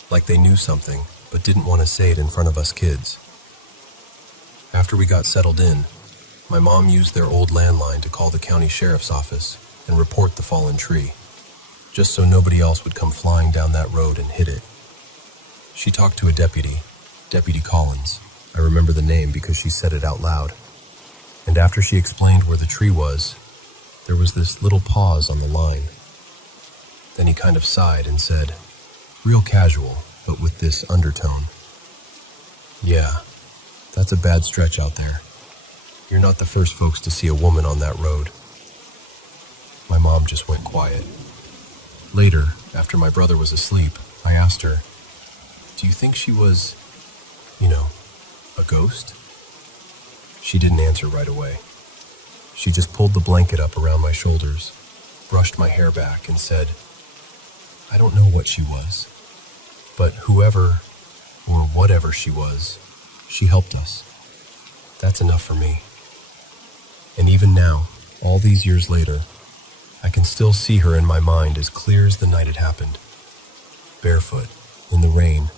like they knew something but didn't want to say it in front of us kids. After we got settled in, my mom used their old landline to call the county sheriff's office and report the fallen tree, just so nobody else would come flying down that road and hit it. She talked to a deputy, Deputy Collins. I remember the name because she said it out loud. And after she explained where the tree was, there was this little pause on the line. Then he kind of sighed and said, real casual, but with this undertone, "Yeah, that's a bad stretch out there. You're not the first folks to see a woman on that road." My mom just went quiet. Later, after my brother was asleep, I asked her, "Do you think she was, a ghost?" She didn't answer right away. She just pulled the blanket up around my shoulders, brushed my hair back, and said, "I don't know what she was, but whoever or whatever she was, she helped us. That's enough for me." And even now, all these years later, I can still see her in my mind as clear as the night it happened. Barefoot, in the rain,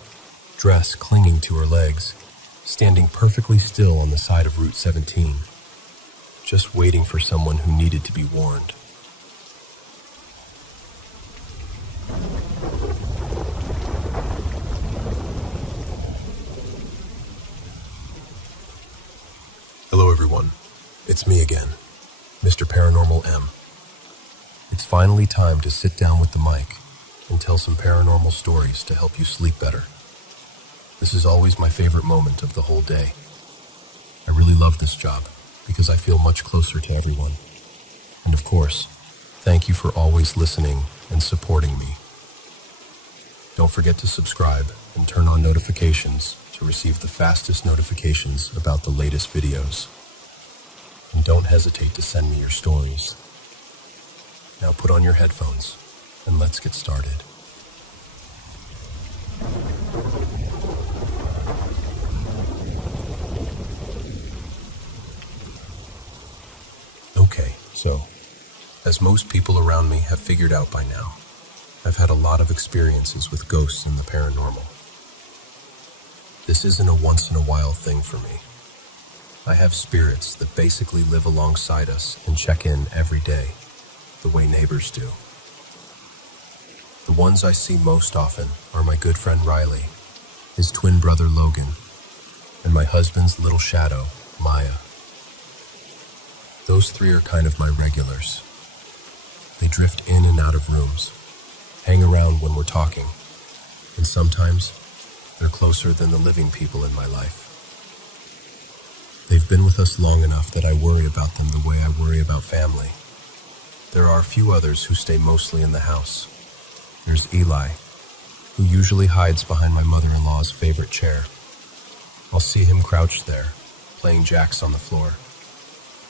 dress clinging to her legs, standing perfectly still on the side of Route 17, just waiting for someone who needed to be warned. Hello everyone, it's me again, Mr. Paranormal M. It's finally time to sit down with the mic and tell some paranormal stories to help you sleep better. This is always my favorite moment of the whole day. I really love this job because I feel much closer to everyone. And of course, thank you for always listening and supporting me. Don't forget to subscribe and turn on notifications to receive the fastest notifications about the latest videos. And don't hesitate to send me your stories. Now put on your headphones and let's get started. Okay, so, as most people around me have figured out by now, I've had a lot of experiences with ghosts and the paranormal. This isn't a once-in-a-while thing for me. I have spirits that basically live alongside us and check in every day, the way neighbors do. The ones I see most often are my good friend Riley, his twin brother Logan, and my husband's little shadow, Maya. Those three are kind of my regulars. They drift in and out of rooms, hang around when we're talking, and sometimes they're closer than the living people in my life. They've been with us long enough that I worry about them the way I worry about family. There are a few others who stay mostly in the house. There's Eli, who usually hides behind my mother-in-law's favorite chair. I'll see him crouched there, playing jacks on the floor,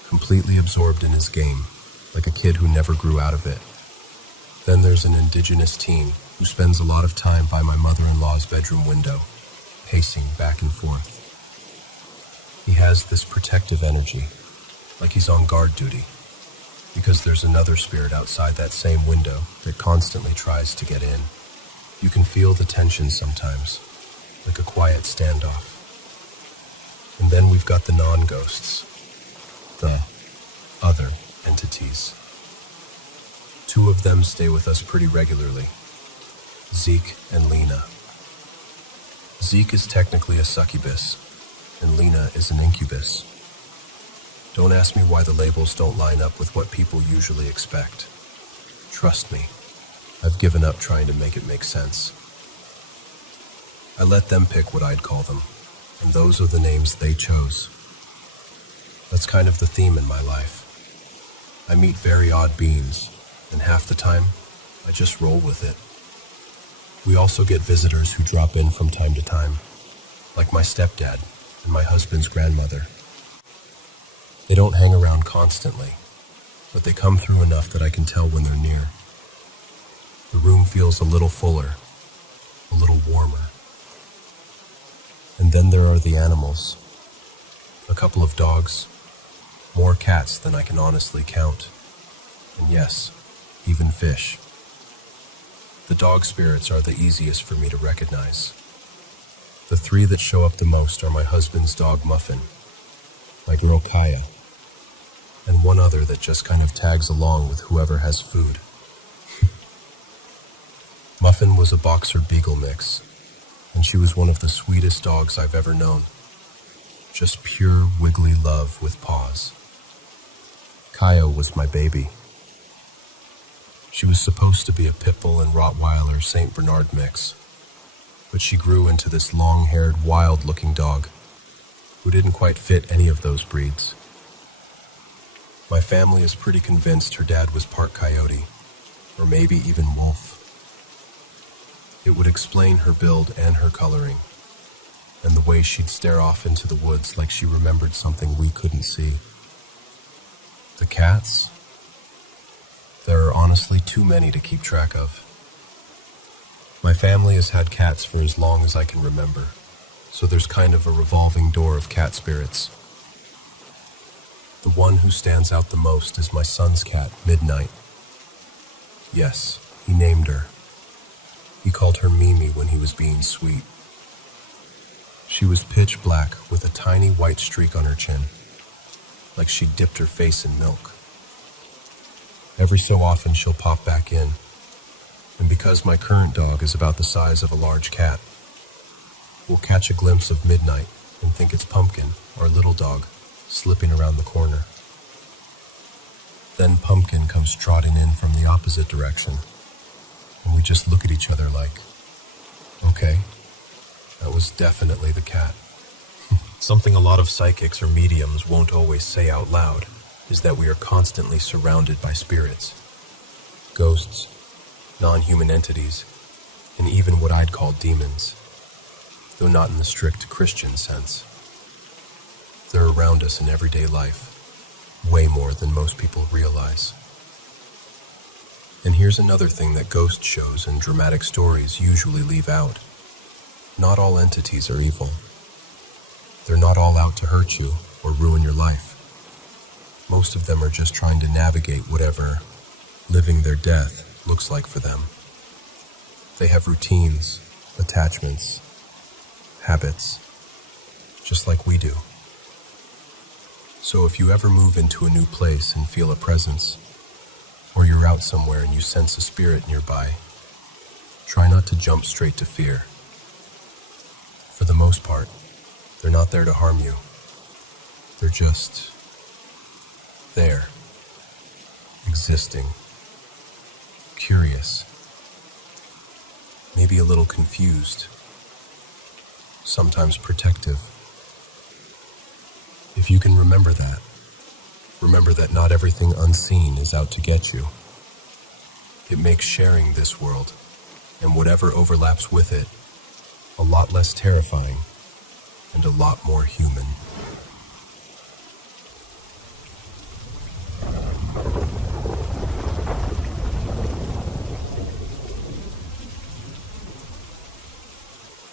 completely absorbed in his game, like a kid who never grew out of it. Then there's an indigenous teen who spends a lot of time by my mother-in-law's bedroom window, pacing back and forth. He has this protective energy, like he's on guard duty, because there's another spirit outside that same window that constantly tries to get in. You can feel the tension sometimes, like a quiet standoff. And then we've got the non-ghosts, the other entities. Two of them stay with us pretty regularly, Zeke and Lena. Zeke is technically a succubus, and Lena is an incubus. Don't ask me why the labels don't line up with what people usually expect. Trust me, I've given up trying to make it make sense. I let them pick what I'd call them, and those are the names they chose. That's kind of the theme in my life. I meet very odd beings, and half the time, I just roll with it. We also get visitors who drop in from time to time, like my stepdad and my husband's grandmother. They don't hang around constantly, but they come through enough that I can tell when they're near. The room feels a little fuller, a little warmer. And then there are the animals. A couple of dogs, more cats than I can honestly count. And yes, even fish. The dog spirits are the easiest for me to recognize. The three that show up the most are my husband's dog Muffin, my girl Kaya, and one other that just kind of tags along with whoever has food. Muffin was a boxer beagle mix, and she was one of the sweetest dogs I've ever known. Just pure wiggly love with paws. Kaya was my baby. She was supposed to be a pit bull and Rottweiler St. Bernard mix, but she grew into this long-haired, wild-looking dog who didn't quite fit any of those breeds. My family is pretty convinced her dad was part coyote, or maybe even wolf. It would explain her build and her coloring, and the way she'd stare off into the woods like she remembered something we couldn't see. The cats? There are honestly too many to keep track of. My family has had cats for as long as I can remember, so there's kind of a revolving door of cat spirits. The one who stands out the most is my son's cat, Midnight. Yes, he named her. He called her Mimi when he was being sweet. She was pitch black with a tiny white streak on her chin, like she'd dipped her face in milk. Every so often she'll pop back in, and because my current dog is about the size of a large cat, we'll catch a glimpse of Midnight and think it's Pumpkin, our little dog, slipping around the corner. Then Pumpkin comes trotting in from the opposite direction, and we just look at each other like, okay, that was definitely the cat. Something a lot of psychics or mediums won't always say out loud is that we are constantly surrounded by spirits, ghosts, non-human entities, and even what I'd call demons, though not in the strict Christian sense. They're around us in everyday life, way more than most people realize. And here's another thing that ghost shows and dramatic stories usually leave out. Not all entities are evil. They're not all out to hurt you or ruin your life. Most of them are just trying to navigate whatever living their death looks like for them. They have routines, attachments, habits, just like we do. So if you ever move into a new place and feel a presence, or you're out somewhere and you sense a spirit nearby, not to jump straight to fear. For the most part, they're not there to harm you. They're just there, existing, curious, maybe a little confused, sometimes protective. If you can remember that not everything unseen is out to get you. It makes sharing this world, and whatever overlaps with it, a lot less terrifying and a lot more human.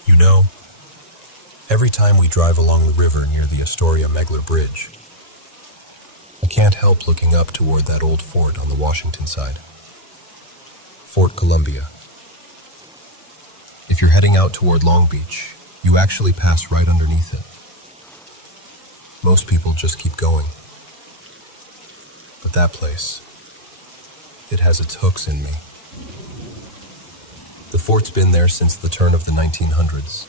You know, every time we drive along the river near the Astoria-Megler Bridge, I can't help looking up toward that old fort on the Washington side. Fort Columbia. If you're heading out toward Long Beach, you actually pass right underneath it. Most people just keep going. But that place, it has its hooks in me. The fort's been there since the turn of the 1900s,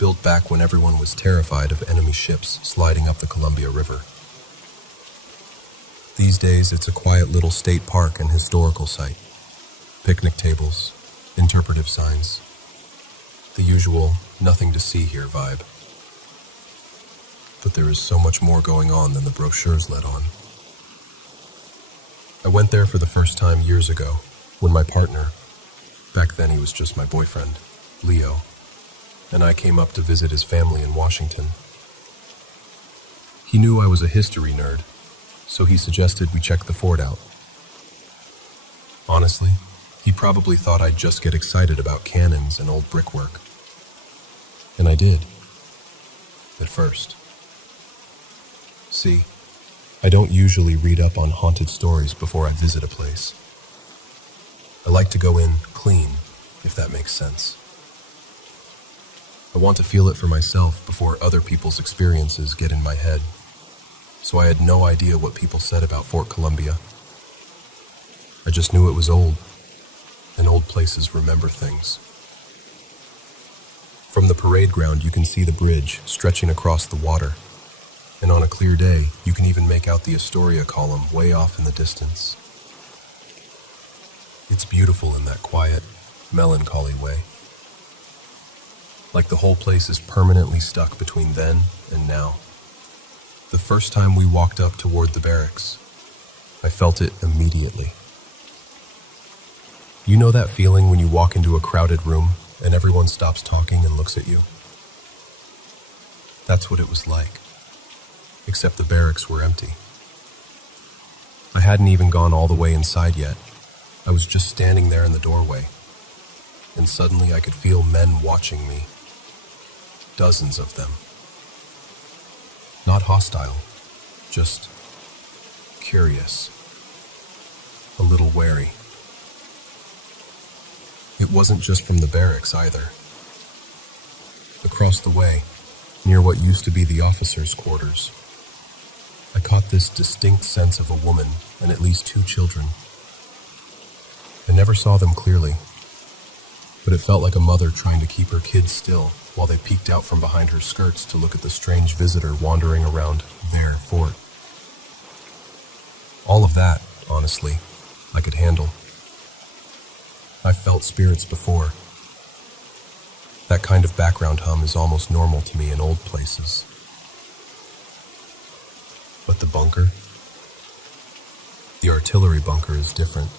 built back when everyone was terrified of enemy ships sliding up the Columbia River. These days, it's a quiet little state park and historical site. Picnic tables, interpretive signs, the usual nothing to see here vibe. But there is so much more going on than the brochures let on. I went there for the first time years ago, when my partner, back then he was just my boyfriend, Leo, and I came up to visit his family in Washington. He knew I was a history nerd, so he suggested we check the fort out. Honestly, he probably thought I'd just get excited about cannons and old brickwork. And I did. At first. See, I don't usually read up on haunted stories before I visit a place. I like to go in clean, if that makes sense. I want to feel it for myself before other people's experiences get in my head. So I had no idea what people said about Fort Columbia. I just knew it was old, and old places remember things. From the parade ground, you can see the bridge stretching across the water, and on a clear day, you can even make out the Astoria column way off in the distance. It's beautiful in that quiet, melancholy way. Like the whole place is permanently stuck between then and now. The first time we walked up toward the barracks, I felt it immediately. You know that feeling when you walk into a crowded room and everyone stops talking and looks at you? That's what it was like, except the barracks were empty. I hadn't even gone all the way inside yet. I was just standing there in the doorway, and suddenly I could feel men watching me. Dozens of them. Not hostile, just curious, a little wary. It wasn't just from the barracks either. Across the way, near what used to be the officers' quarters, I caught this distinct sense of a woman and at least 2 children. I never saw them clearly, but it felt like a mother trying to keep her kids still while they peeked out from behind her skirts to look at the strange visitor wandering around their fort. All of that, honestly, I could handle. I've felt spirits before. That kind of background hum is almost normal to me in old places. But the bunker? The artillery bunker is different.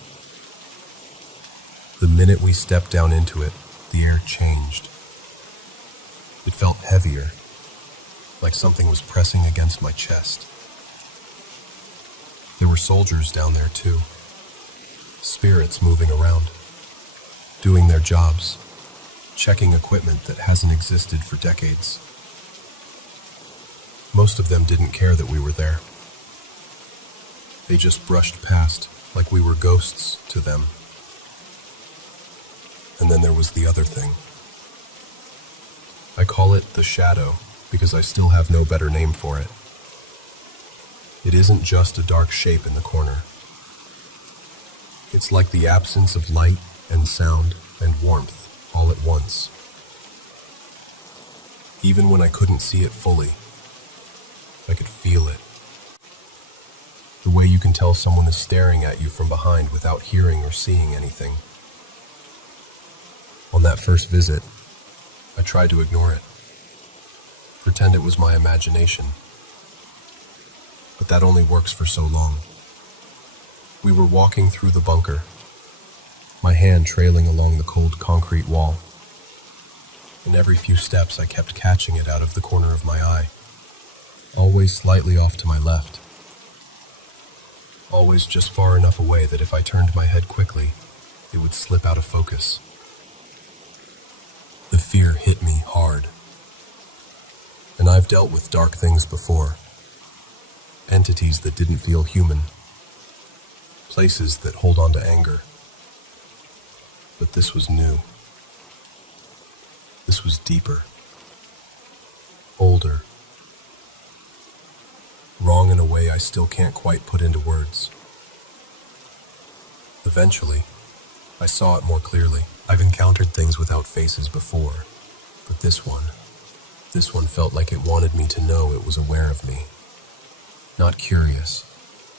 The minute we stepped down into it, the air changed. It felt heavier, like something was pressing against my chest. There were soldiers down there too. Spirits moving around, doing their jobs, checking equipment that hasn't existed for decades. Most of them didn't care that we were there. They just brushed past like we were ghosts to them. And then there was the other thing. I call it the shadow because I still have no better name for it. It isn't just a dark shape in the corner. It's like the absence of light and sound and warmth. Even when I couldn't see it fully, I could feel it. The way you can tell someone is staring at you from behind without hearing or seeing anything. On that first visit, I tried to ignore it, pretend it was my imagination. But that only works for so long. We were walking through the bunker, my hand trailing along the cold concrete wall. In every few steps, I kept catching it out of the corner of my eye, always slightly off to my left. Always just far enough away that if I turned my head quickly, it would slip out of focus. The fear hit me hard. And I've dealt with dark things before. Entities that didn't feel human. Places that hold on to anger. But this was new. This was deeper. Older. Wrong in a way I still can't quite put into words. Eventually, I saw it more clearly. I've encountered things without faces before, but this one felt like it wanted me to know it was aware of me. Not curious,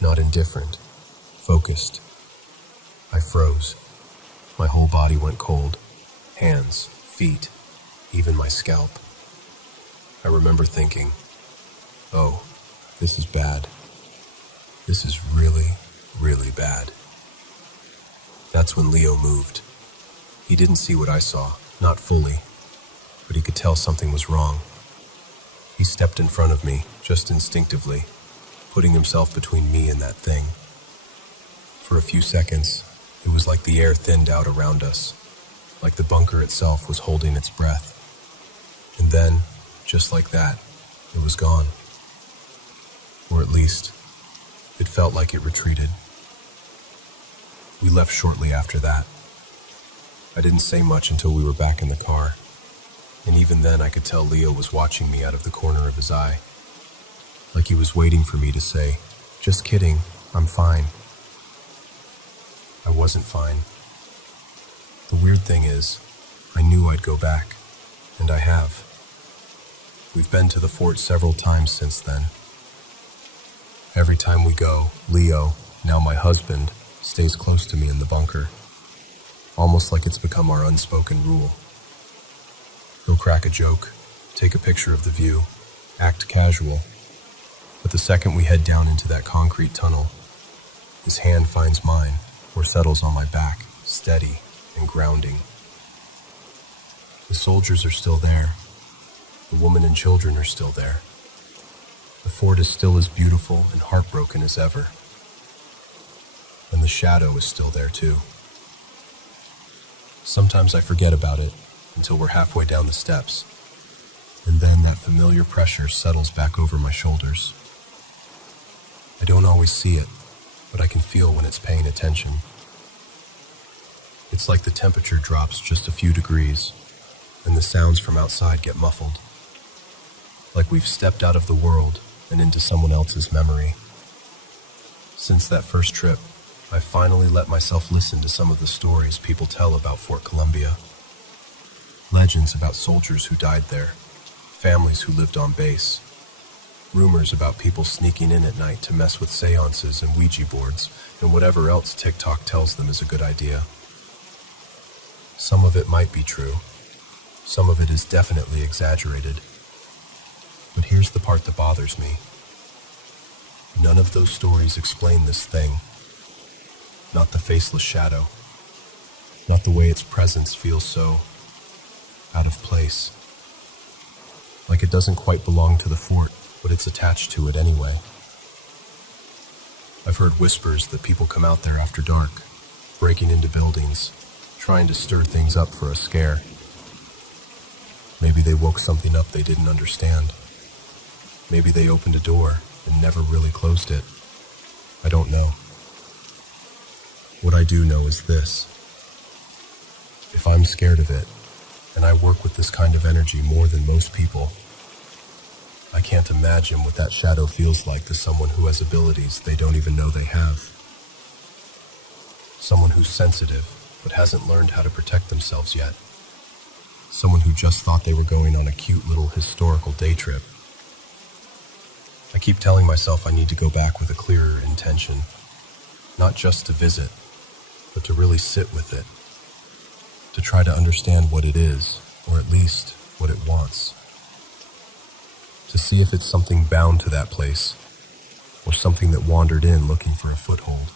not indifferent, focused. I froze. My whole body went cold. Hands, feet, even my scalp. I remember thinking, oh, this is bad. This is really, really bad. That's when Leo moved. He didn't see what I saw, not fully, but he could tell something was wrong. He stepped in front of me, just instinctively, putting himself between me and that thing. For a few seconds, it was like the air thinned out around us, like the bunker itself was holding its breath. And then, just like that, it was gone. Or at least, it felt like it retreated. We left shortly after that. I didn't say much until we were back in the car, and even then I could tell Leo was watching me out of the corner of his eye, like he was waiting for me to say, "Just kidding, I'm fine." I wasn't fine. The weird thing is, I knew I'd go back, and I have. We've been to the fort several times since then. Every time we go, Leo, now my husband, stays close to me in the bunker, almost like it's become our unspoken rule. He'll crack a joke, take a picture of the view, act casual, but the second we head down into that concrete tunnel, his hand finds mine or settles on my back, steady and grounding. The soldiers are still there. The women and children are still there. The fort is still as beautiful and heartbroken as ever. And the shadow is still there too. Sometimes I forget about it until we're halfway down the steps, and then that familiar pressure settles back over my shoulders. I don't always see it, but I can feel when it's paying attention. It's like the temperature drops just a few degrees, and the sounds from outside get muffled. Like we've stepped out of the world and into someone else's memory. Since that first trip, I finally let myself listen to some of the stories people tell about Fort Columbia. Legends about soldiers who died there, families who lived on base, rumors about people sneaking in at night to mess with seances and Ouija boards and whatever else TikTok tells them is a good idea. Some of it might be true. Some of it is definitely exaggerated. But here's the part that bothers me. None of those stories explain this thing. Not the faceless shadow. Not the way its presence feels so out of place. Like it doesn't quite belong to the fort, but it's attached to it anyway. I've heard whispers that people come out there after dark, breaking into buildings, trying to stir things up for a scare. Maybe they woke something up they didn't understand. Maybe they opened a door and never really closed it. I don't know. What I do know is this. If I'm scared of it, and I work with this kind of energy more than most people, I can't imagine what that shadow feels like to someone who has abilities they don't even know they have. Someone who's sensitive, but hasn't learned how to protect themselves yet. someone who just thought they were going on a cute little historical day trip. I keep telling myself I need to go back with a clearer intention, not just to visit, but to really sit with it, to try to understand what it is, or at least what it wants, to see if it's something bound to that place, or something that wandered in looking for a foothold.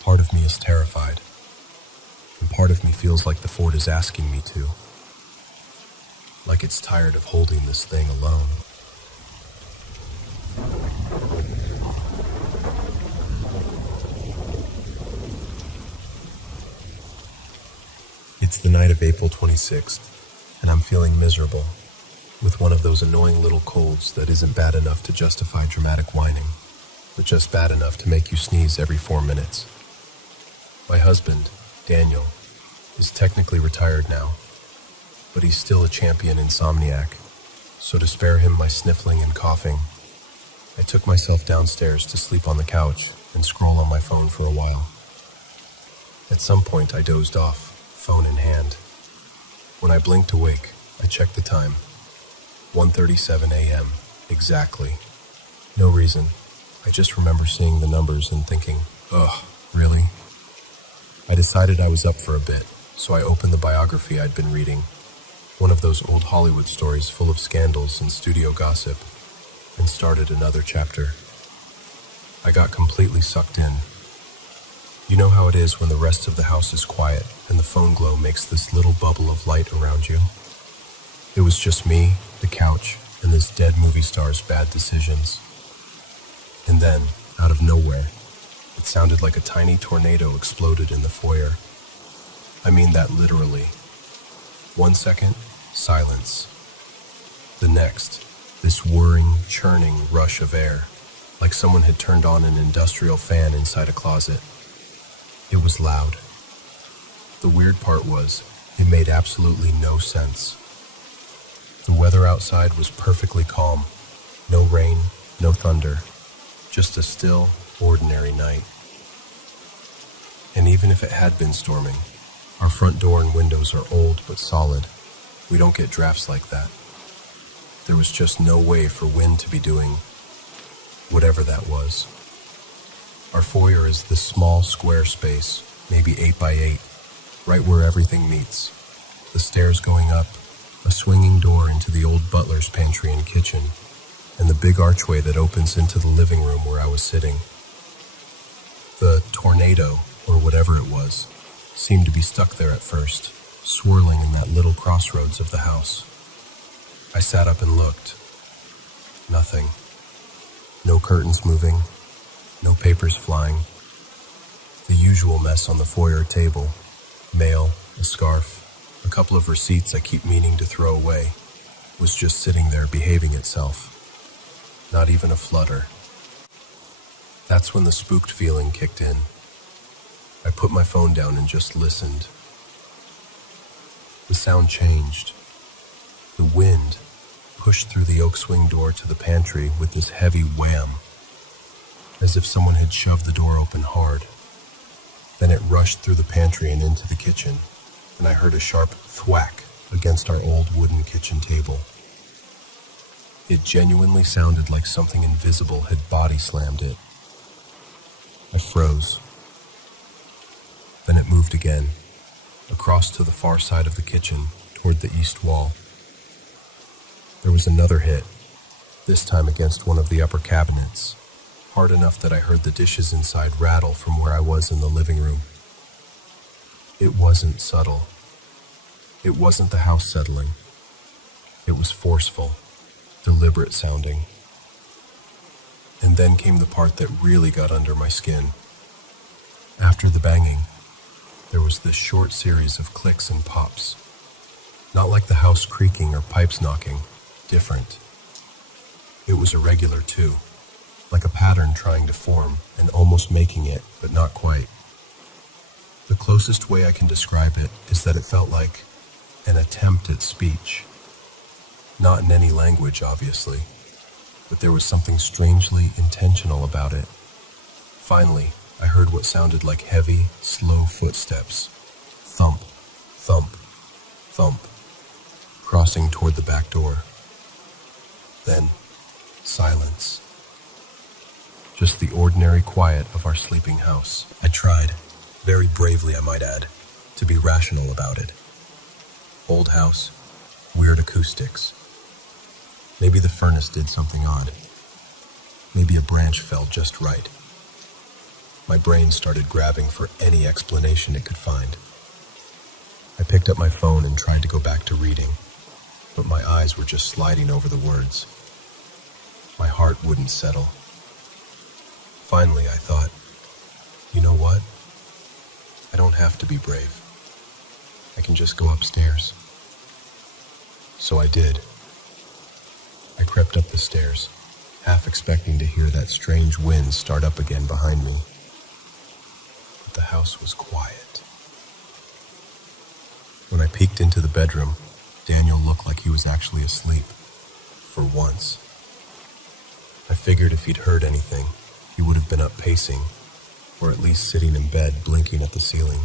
Part of me is terrified, and part of me feels like the fort is asking me to, like it's tired of holding this thing alone. It's the night of April 26th, and I'm feeling miserable, with one of those annoying little colds that isn't bad enough to justify dramatic whining, but just bad enough to make you sneeze every 4 minutes. My husband, Daniel, is technically retired now, but he's still a champion insomniac, so to spare him my sniffling and coughing, I took myself downstairs to sleep on the couch and scroll on my phone for a while. At some point I dozed off, phone in hand. When I blinked awake, I checked the time. 1:37 a.m. Exactly. No reason. I just remember seeing the numbers and thinking, ugh, really? I decided I was up for a bit, so I opened the biography I'd been reading, one of those old Hollywood stories full of scandals and studio gossip, and started another chapter. I got completely sucked in. You know how it is when the rest of the house is quiet and the phone glow makes this little bubble of light around you? It was just me, the couch, and this dead movie star's bad decisions. And then, out of nowhere, it sounded like a tiny tornado exploded in the foyer. I mean that literally. 1 second, silence. The next, this whirring, churning rush of air, like someone had turned on an industrial fan inside a closet. It was loud. The weird part was, it made absolutely no sense. The weather outside was perfectly calm. No rain, no thunder, just a still, ordinary night. And even if it had been storming, our front door and windows are old but solid. We don't get drafts like that. There was just no way for wind to be doing whatever that was. Our foyer is this small square space, maybe 8 by 8, right where everything meets. The stairs going up, a swinging door into the old butler's pantry and kitchen, and the big archway that opens into the living room where I was sitting. The tornado, or whatever it was, seemed to be stuck there at first, swirling in that little crossroads of the house. I sat up and looked. Nothing. No curtains moving, no papers flying. The usual mess on the foyer table, mail, a scarf, a couple of receipts I keep meaning to throw away, was just sitting there behaving itself. Not even a flutter. That's when the spooked feeling kicked in. I put my phone down and just listened. The sound changed. The wind pushed through the oak swing door to the pantry with this heavy wham, as if someone had shoved the door open hard. Then it rushed through the pantry and into the kitchen, and I heard a sharp thwack against our old wooden kitchen table. It genuinely sounded like something invisible had body slammed it. I froze. Then it moved again, across to the far side of the kitchen, toward the east wall. There was another hit, this time against one of the upper cabinets, hard enough that I heard the dishes inside rattle from where I was in the living room. It wasn't subtle. It wasn't the house settling. It was forceful, deliberate sounding. And then came the part that really got under my skin. After the banging, there was this short series of clicks and pops. Not like the house creaking or pipes knocking, different. It was irregular too, like a pattern trying to form and almost making it, but not quite. The closest way I can describe it is that it felt like an attempt at speech. Not in any language, obviously, but there was something strangely intentional about it. Finally, I heard what sounded like heavy, slow footsteps. Thump, thump, thump, crossing toward the back door. Then, silence. Just the ordinary quiet of our sleeping house. I tried, very bravely I might add, to be rational about it. Old house, weird acoustics. Maybe the furnace did something odd. Maybe a branch fell just right. My brain started grabbing for any explanation it could find. I picked up my phone and tried to go back to reading, but my eyes were just sliding over the words. My heart wouldn't settle. Finally, I thought, you know what? I don't have to be brave. I can just go upstairs. So I did. I crept up the stairs, half expecting to hear that strange wind start up again behind me. But the house was quiet. When I peeked into the bedroom, Daniel looked like he was actually asleep. For once. I figured if he'd heard anything, he would have been up pacing, or at least sitting in bed blinking at the ceiling.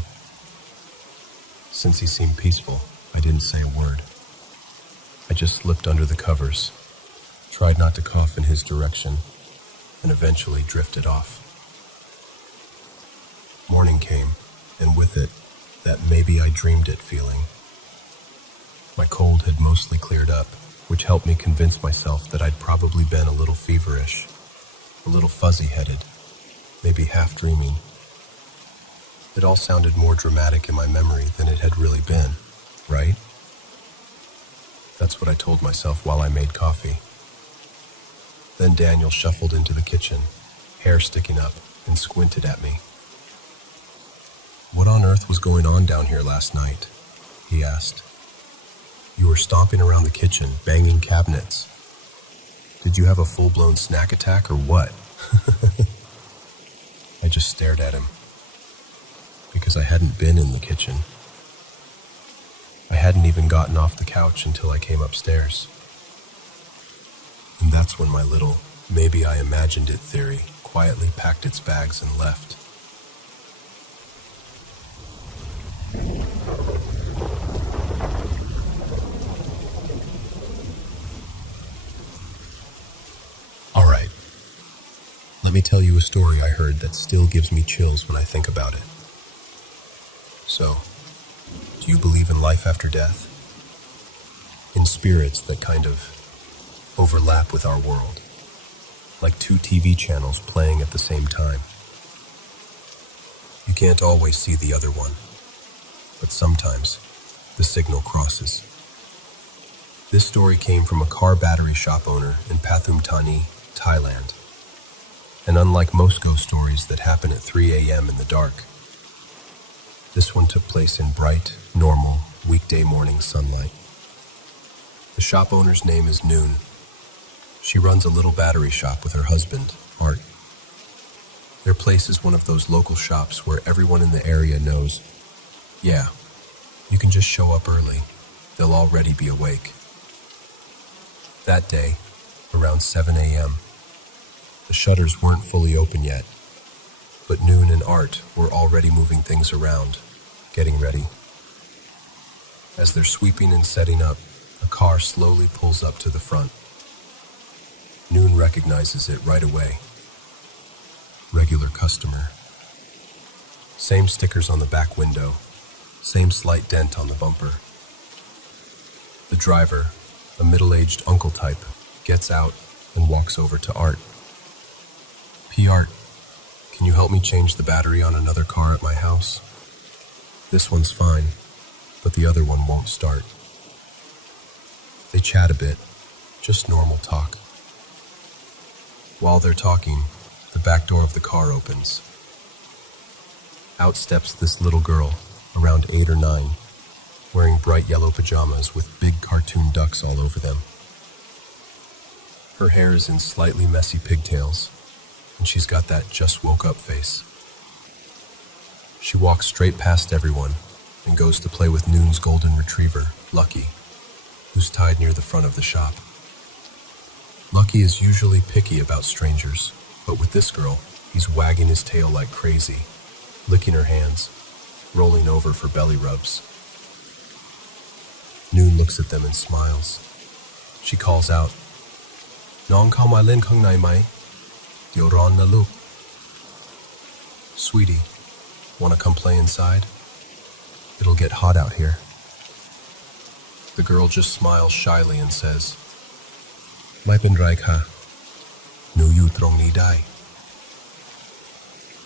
Since he seemed peaceful, I didn't say a word. I just slipped under the covers, tried not to cough in his direction, and eventually drifted off. Morning came, and with it, that maybe I dreamed it feeling. My cold had mostly cleared up, which helped me convince myself that I'd probably been a little feverish, a little fuzzy-headed, maybe half-dreaming. It all sounded more dramatic in my memory than it had really been, right? That's what I told myself while I made coffee. Then Daniel shuffled into the kitchen, hair sticking up, and squinted at me. "What on earth was going on down here last night?" he asked. "You were stomping around the kitchen, banging cabinets. Did you have a full-blown snack attack or what?" I just stared at him, because I hadn't been in the kitchen. I hadn't even gotten off the couch until I came upstairs. And that's when my little, maybe I imagined it theory quietly packed its bags and left. Alright, let me tell you a story I heard that still gives me chills when I think about it. So, do you believe in life after death? In spirits that kind of overlap with our world, like two TV channels playing at the same time. You can't always see the other one, but sometimes the signal crosses. This story came from a car battery shop owner in Pathum Thani, Thailand. And unlike most ghost stories that happen at 3 a.m. in the dark, this one took place in bright, normal, weekday morning sunlight. The shop owner's name is Noon. She runs a little battery shop with her husband, Art. Their place is one of those local shops where everyone in the area knows, yeah, you can just show up early. They'll already be awake. That day, around 7 a.m., the shutters weren't fully open yet, but Noon and Art were already moving things around, getting ready. As they're sweeping and setting up, a car slowly pulls up to the front. Noon recognizes it right away. Regular customer. Same stickers on the back window, same slight dent on the bumper. The driver, a middle-aged uncle type, gets out and walks over to Art. "Art, can you help me change the battery on another car at my house? This one's fine, but the other one won't start." They chat a bit, just normal talk. While they're talking, the back door of the car opens. Out steps this little girl, around 8 or 9, wearing bright yellow pajamas with big cartoon ducks all over them. Her hair is in slightly messy pigtails, and she's got that just woke up face. She walks straight past everyone and goes to play with Noon's golden retriever, Lucky, who's tied near the front of the shop. Lucky is usually picky about strangers, but with this girl, he's wagging his tail like crazy, licking her hands, rolling over for belly rubs. Noon looks at them and smiles. She calls out, "Nong kao mai len kung nai mai, dio ron na lu." "Sweetie, wanna come play inside? It'll get hot out here." The girl just smiles shyly and says, "Mai pen rai ka, nu yu trong ni dai."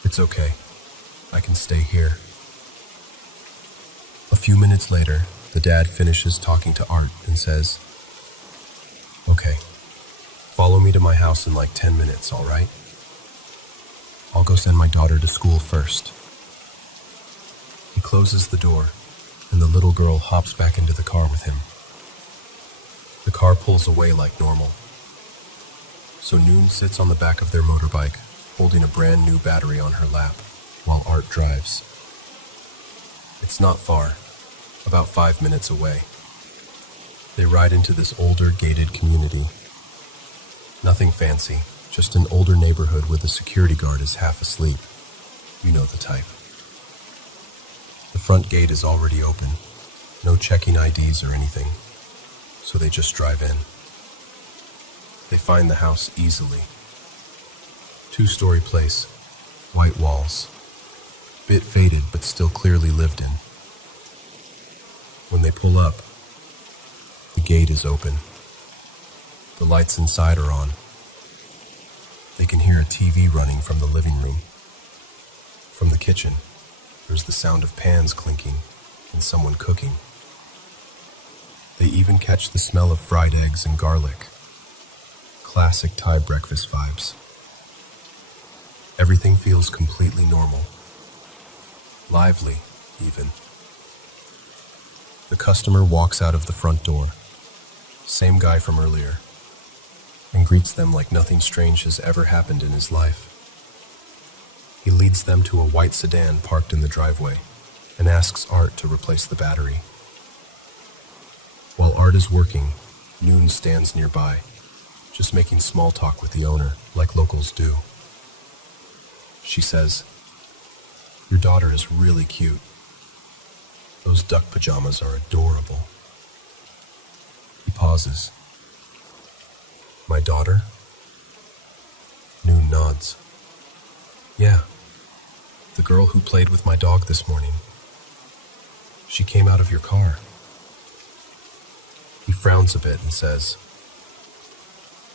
"It's okay, I can stay here." A few minutes later, the dad finishes talking to Art and says, "Okay, follow me to my house in like 10 minutes, all right? I'll go send my daughter to school first." He closes the door, and the little girl hops back into the car with him. The car pulls away like normal. So Noon sits on the back of their motorbike, holding a brand new battery on her lap, while Art drives. It's not far, about 5 minutes away. They ride into this older, gated community. Nothing fancy, just an older neighborhood where the security guard is half asleep. You know the type. The front gate is already open, no checking IDs or anything, so they just drive in. They find the house easily. 2-story place, white walls, bit faded but still clearly lived in. When they pull up, the gate is open. The lights inside are on. They can hear a TV running from the living room. From the kitchen, there's the sound of pans clinking and someone cooking. They even catch the smell of fried eggs and garlic. Classic Thai breakfast vibes. Everything feels completely normal. Lively, even. The customer walks out of the front door, same guy from earlier, and greets them like nothing strange has ever happened in his life. He leads them to a white sedan parked in the driveway and asks Art to replace the battery. While Art is working, Noon stands nearby, just making small talk with the owner like locals do. She says, "Your daughter is really cute. Those duck pajamas are adorable." He pauses. "My daughter?" Noon nods. "Yeah, the girl who played with my dog this morning. She came out of your car." He frowns a bit and says,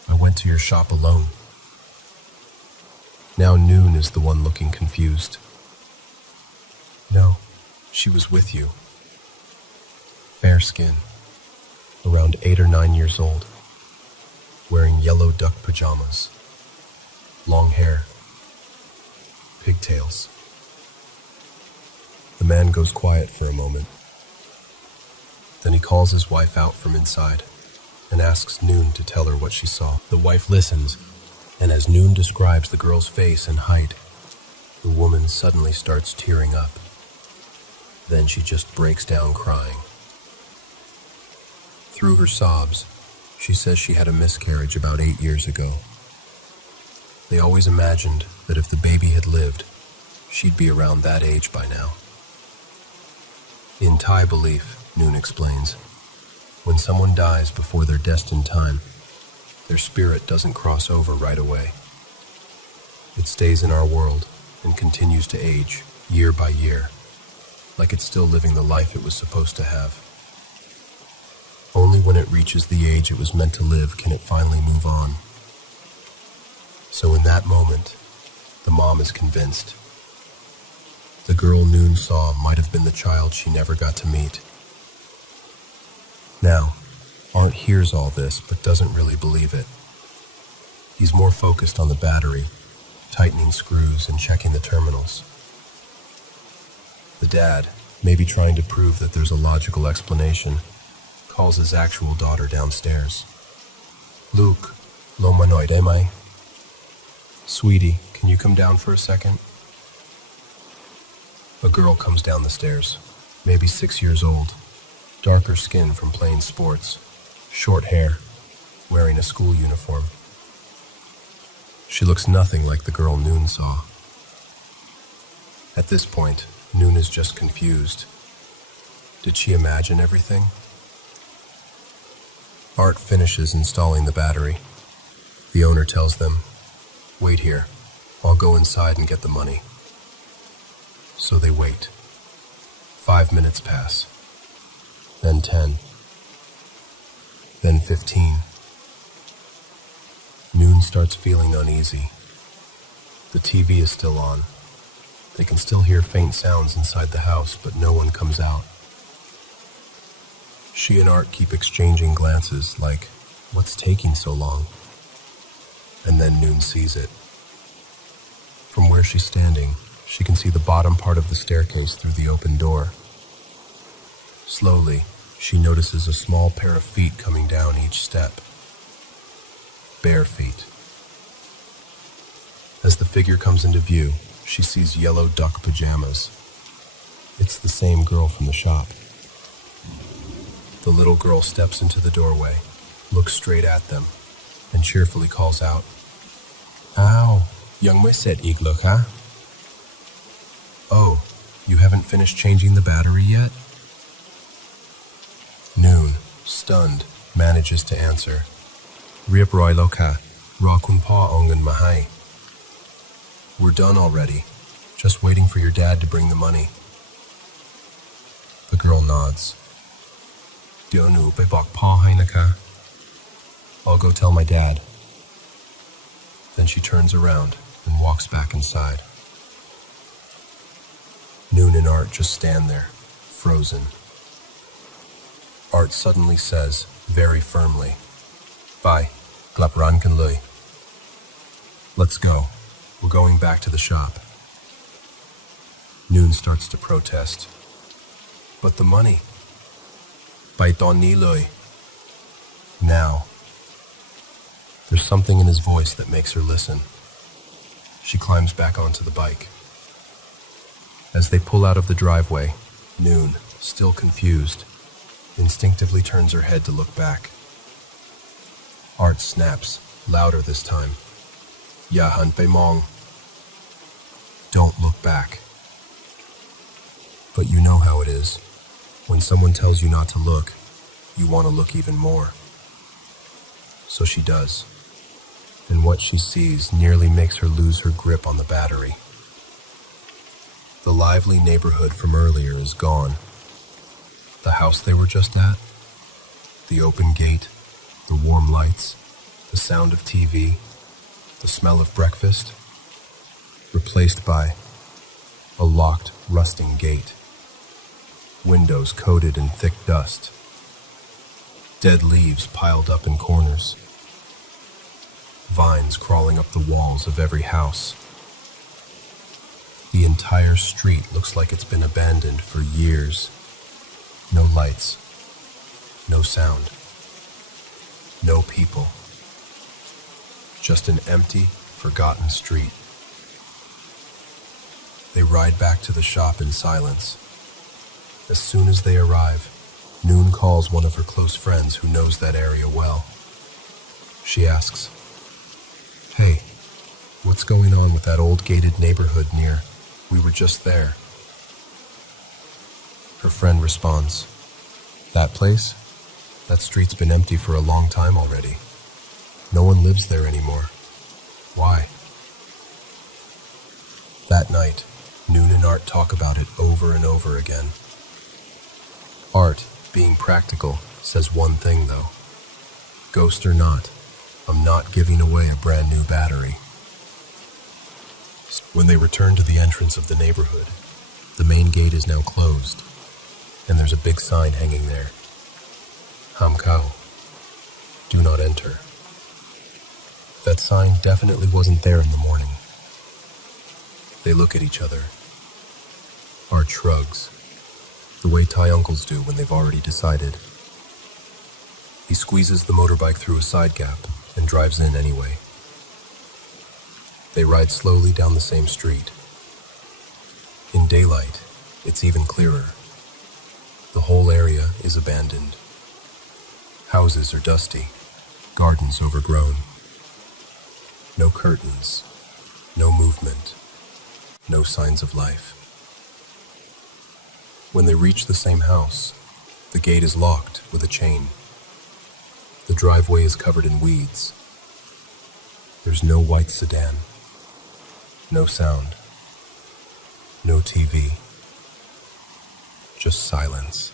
"I went to your shop alone." Now Noon is the one looking confused. "No, she was with you. Fair skin, around 8 or 9 years old, wearing yellow duck pajamas, long hair, pigtails." The man goes quiet for a moment. Then he calls his wife out from inside and asks Noon to tell her what she saw. The wife listens, and as Noon describes the girl's face and height, the woman suddenly starts tearing up. Then she just breaks down crying. Through her sobs, she says she had a miscarriage about 8 years ago. They always imagined that if the baby had lived, she'd be around that age by now. In Thai belief, Noon explains, when someone dies before their destined time, their spirit doesn't cross over right away. It stays in our world and continues to age year by year, like it's still living the life it was supposed to have. Only when it reaches the age it was meant to live can it finally move on. So in that moment, the mom is convinced. The girl Noon saw might have been the child she never got to meet. Now, Art hears all this but doesn't really believe it. He's more focused on the battery, tightening screws and checking the terminals. The dad, maybe trying to prove that there's a logical explanation, calls his actual daughter downstairs. "Luke, lo manoid am I? Sweetie, can you come down for a second?" A girl comes down the stairs, maybe 6 years old, darker skin from playing sports, short hair, wearing a school uniform. She looks nothing like the girl Noon saw. At this point, Noon is just confused. Did she imagine everything? Art finishes installing the battery. The owner tells them, "Wait here. I'll go inside and get the money." So they wait. 5 minutes pass. Then 10. Then 15. Noon starts feeling uneasy. The TV is still on. They can still hear faint sounds inside the house, but no one comes out. She and Art keep exchanging glances like, "What's taking so long?" And then Noon sees it. From where she's standing, she can see the bottom part of the staircase through the open door. Slowly, she notices a small pair of feet coming down each step. Bare feet. As the figure comes into view, she sees yellow duck pajamas. It's the same girl from the shop. The little girl steps into the doorway, looks straight at them, and cheerfully calls out, "Ow, young mới set igloo, huh?" "Oh, you haven't finished changing the battery yet?" Noon, stunned, manages to answer, "Riep roi loka, ra kun pa ongan mahai." "We're done already, just waiting for your dad to bring the money." The girl nods. "Dionu be bok pa hai naka." "I'll go tell my dad." Then she turns around and walks back inside. Noon and Art just stand there, frozen. Art suddenly says, very firmly, "Bye, glapran kan lui." "Let's go. We're going back to the shop." Noon starts to protest. "But the money." "Bai ton ni lui." Now. There's something in his voice that makes her listen. She climbs back onto the bike. As they pull out of the driveway, Noon, still confused, instinctively turns her head to look back. Art snaps, louder this time. "Ya han pe mong." Don't look back. But you know how it is. When someone tells you not to look, you want to look even more. So she does. And what she sees nearly makes her lose her grip on the battery. The lively neighborhood from earlier is gone. The house they were just at, the open gate, the warm lights, the sound of TV, the smell of breakfast, replaced by a locked, rusting gate, windows coated in thick dust, dead leaves piled up in corners, vines crawling up the walls of every house. The entire street looks like it's been abandoned for years. No lights, no sound, no people. Just an empty, forgotten street. They ride back to the shop in silence. As soon as they arrive, Noon calls one of her close friends who knows that area well. She asks, "Hey, what's going on with that old gated neighborhood near? We were just there." Her friend responds, "That place? That street's been empty for a long time already. No one lives there anymore. Why?" That night, Noon and Art talk about it over and over again. Art, being practical, says one thing though. Ghost or not, I'm not giving away a brand new battery. When they return to the entrance of the neighborhood, the main gate is now closed, and there's a big sign hanging there. Ham Khao, do not enter. That sign definitely wasn't there in the morning. They look at each other. Art shrugs, the way Thai uncles do when they've already decided. He squeezes the motorbike through a side gap and drives in anyway. They ride slowly down the same street. In daylight, it's even clearer. The whole area is abandoned. Houses are dusty, gardens overgrown. No curtains, no movement, no signs of life. When they reach the same house, the gate is locked with a chain. The driveway is covered in weeds. There's no white sedan. No sound. No TV. Just silence.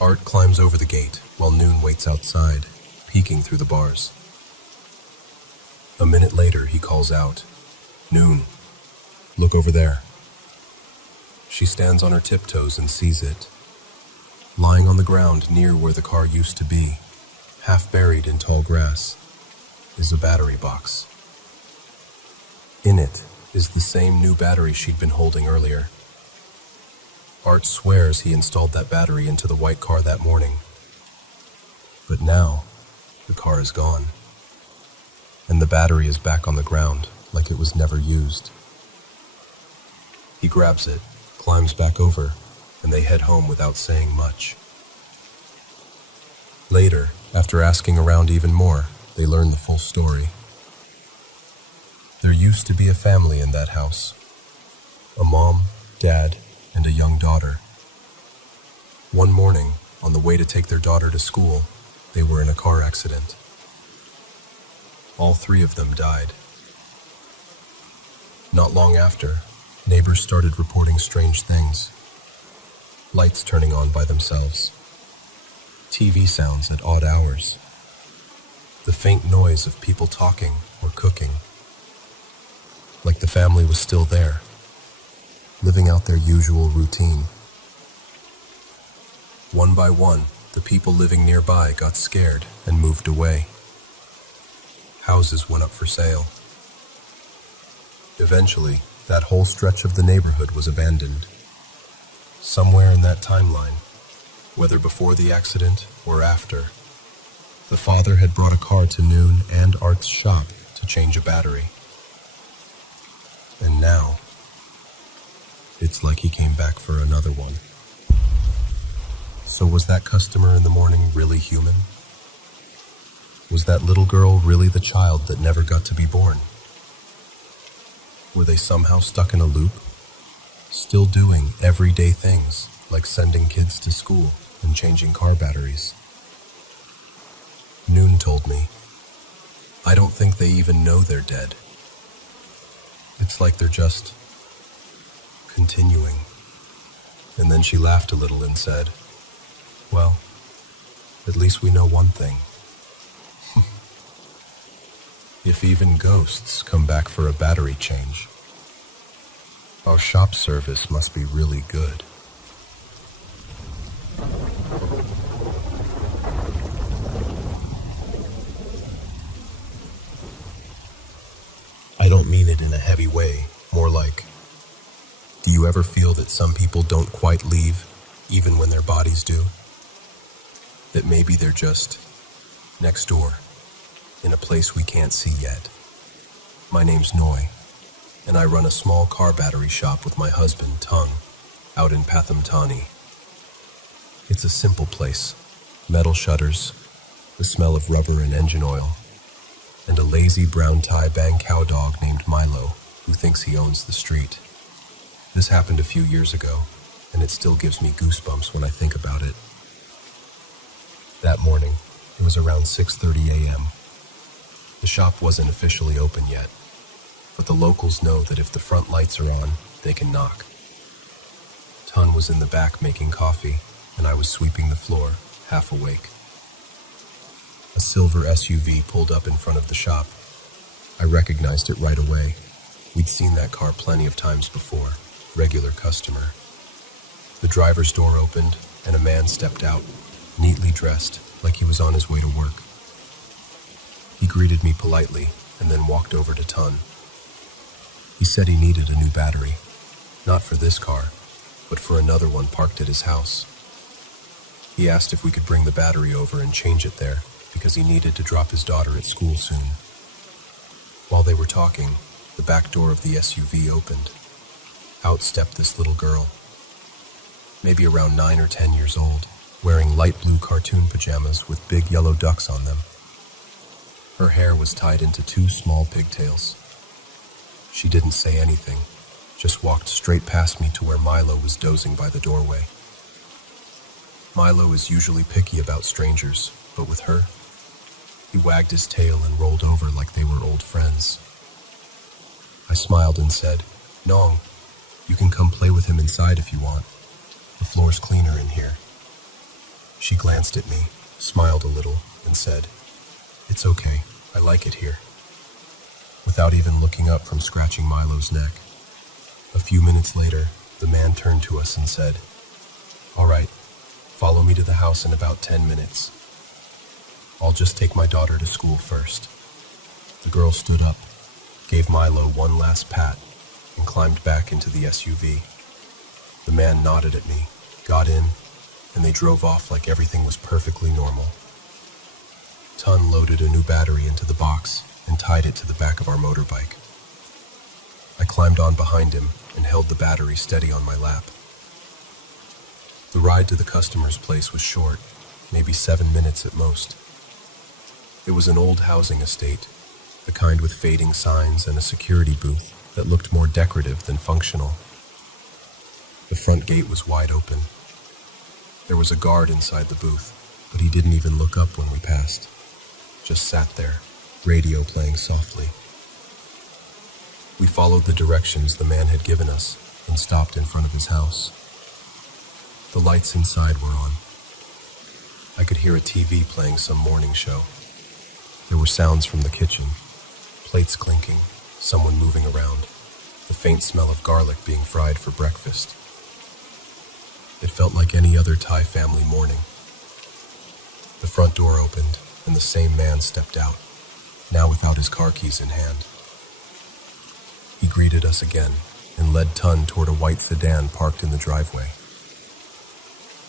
Art climbs over the gate while Noon waits outside, peeking through the bars. A minute later, he calls out, "Noon, look over there." She stands on her tiptoes and sees it. Lying on the ground near where the car used to be, half buried in tall grass, is a battery box. In it is the same new battery she'd been holding earlier. Art swears he installed that battery into the white car that morning. But now, the car is gone. And the battery is back on the ground like it was never used. He grabs it, climbs back over, and they head home without saying much. Later, after asking around even more, they learn the full story. There used to be a family in that house. A mom, dad, and a young daughter. One morning, on the way to take their daughter to school, they were in a car accident. All three of them died. Not long after, neighbors started reporting strange things. Lights turning on by themselves. TV sounds at odd hours. The faint noise of people talking or cooking. Like the family was still there, living out their usual routine. One by one, the people living nearby got scared and moved away. Houses went up for sale. Eventually, that whole stretch of the neighborhood was abandoned. Somewhere in that timeline, whether before the accident or after, the father had brought a car to Noon and Art's shop to change a battery. And now, it's like he came back for another one. So was that customer in the morning really human? Was that little girl really the child that never got to be born? Were they somehow stuck in a loop, still doing everyday things like sending kids to school and changing car batteries? Noon told me, "I don't think they even know they're dead. It's like they're just continuing." And then she laughed a little and said, "Well, at least we know one thing. If even ghosts come back for a battery change, our shop service must be really good." I don't mean it in a heavy way, more like, do you ever feel that some people don't quite leave, even when their bodies do? That maybe they're just next door, in a place we can't see yet. My name's Noy, and I run a small car battery shop with my husband, Tung, out in Pathamtani. It's a simple place, metal shutters, the smell of rubber and engine oil, and a lazy brown Thai Bang cow dog named Milo, who thinks he owns the street. This happened a few years ago, and it still gives me goosebumps when I think about it. That morning, it was around 6:30 a.m. The shop wasn't officially open yet, but the locals know that if the front lights are on, they can knock. Tun was in the back making coffee, and I was sweeping the floor, half awake. A silver SUV pulled up in front of the shop. I recognized it right away. We'd seen that car plenty of times before, regular customer. The driver's door opened, and a man stepped out, neatly dressed, like he was on his way to work. He greeted me politely, and then walked over to Tun. He said he needed a new battery, not for this car, but for another one parked at his house. He asked if we could bring the battery over and change it there, because he needed to drop his daughter at school soon. While they were talking, the back door of the SUV opened. Out stepped this little girl, maybe around 9 or 10 years old, wearing light blue cartoon pajamas with big yellow ducks on them. Her hair was tied into 2 small pigtails. She didn't say anything, just walked straight past me to where Milo was dozing by the doorway. Milo is usually picky about strangers, but with her, he wagged his tail and rolled over like they were old friends. I smiled and said, "Nong, you can come play with him inside if you want. The floor's cleaner in here." She glanced at me, smiled a little, and said, "It's okay, I like it here," without even looking up from scratching Milo's neck. A few minutes later, the man turned to us and said, "All right, follow me to the house in about 10 minutes. I'll just take my daughter to school first." The girl stood up, gave Milo one last pat, and climbed back into the SUV. The man nodded at me, got in, and they drove off like everything was perfectly normal. Tun loaded a new battery into the box and tied it to the back of our motorbike. I climbed on behind him and held the battery steady on my lap. The ride to the customer's place was short, maybe 7 minutes at most. It was an old housing estate, the kind with fading signs and a security booth that looked more decorative than functional. The front gate was wide open. There was a guard inside the booth, but he didn't even look up when we passed. Just sat there, radio playing softly. We followed the directions the man had given us and stopped in front of his house. The lights inside were on. I could hear a TV playing some morning show. There were sounds from the kitchen, plates clinking, someone moving around, the faint smell of garlic being fried for breakfast. It felt like any other Thai family morning. The front door opened, and the same man stepped out, now without his car keys in hand. He greeted us again and led Tun toward a white sedan parked in the driveway.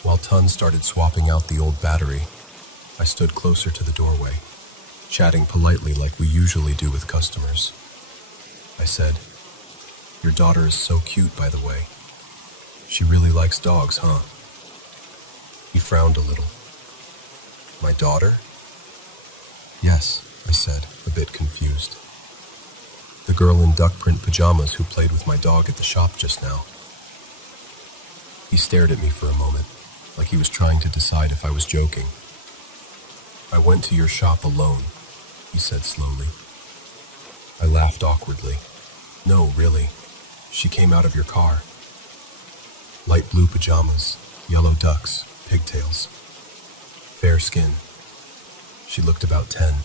While Tun started swapping out the old battery, I stood closer to the doorway, chatting politely like we usually do with customers. I said, "Your daughter is so cute, by the way. She really likes dogs, huh?" He frowned a little. "My daughter?" "Yes," I said, a bit confused. "The girl in duck print pajamas who played with my dog at the shop just now." He stared at me for a moment, like he was trying to decide if I was joking. "I went to your shop alone," he said slowly. I laughed awkwardly. "No, really. She came out of your car. Light blue pajamas, yellow ducks, pigtails. Fair skin. She looked about 10.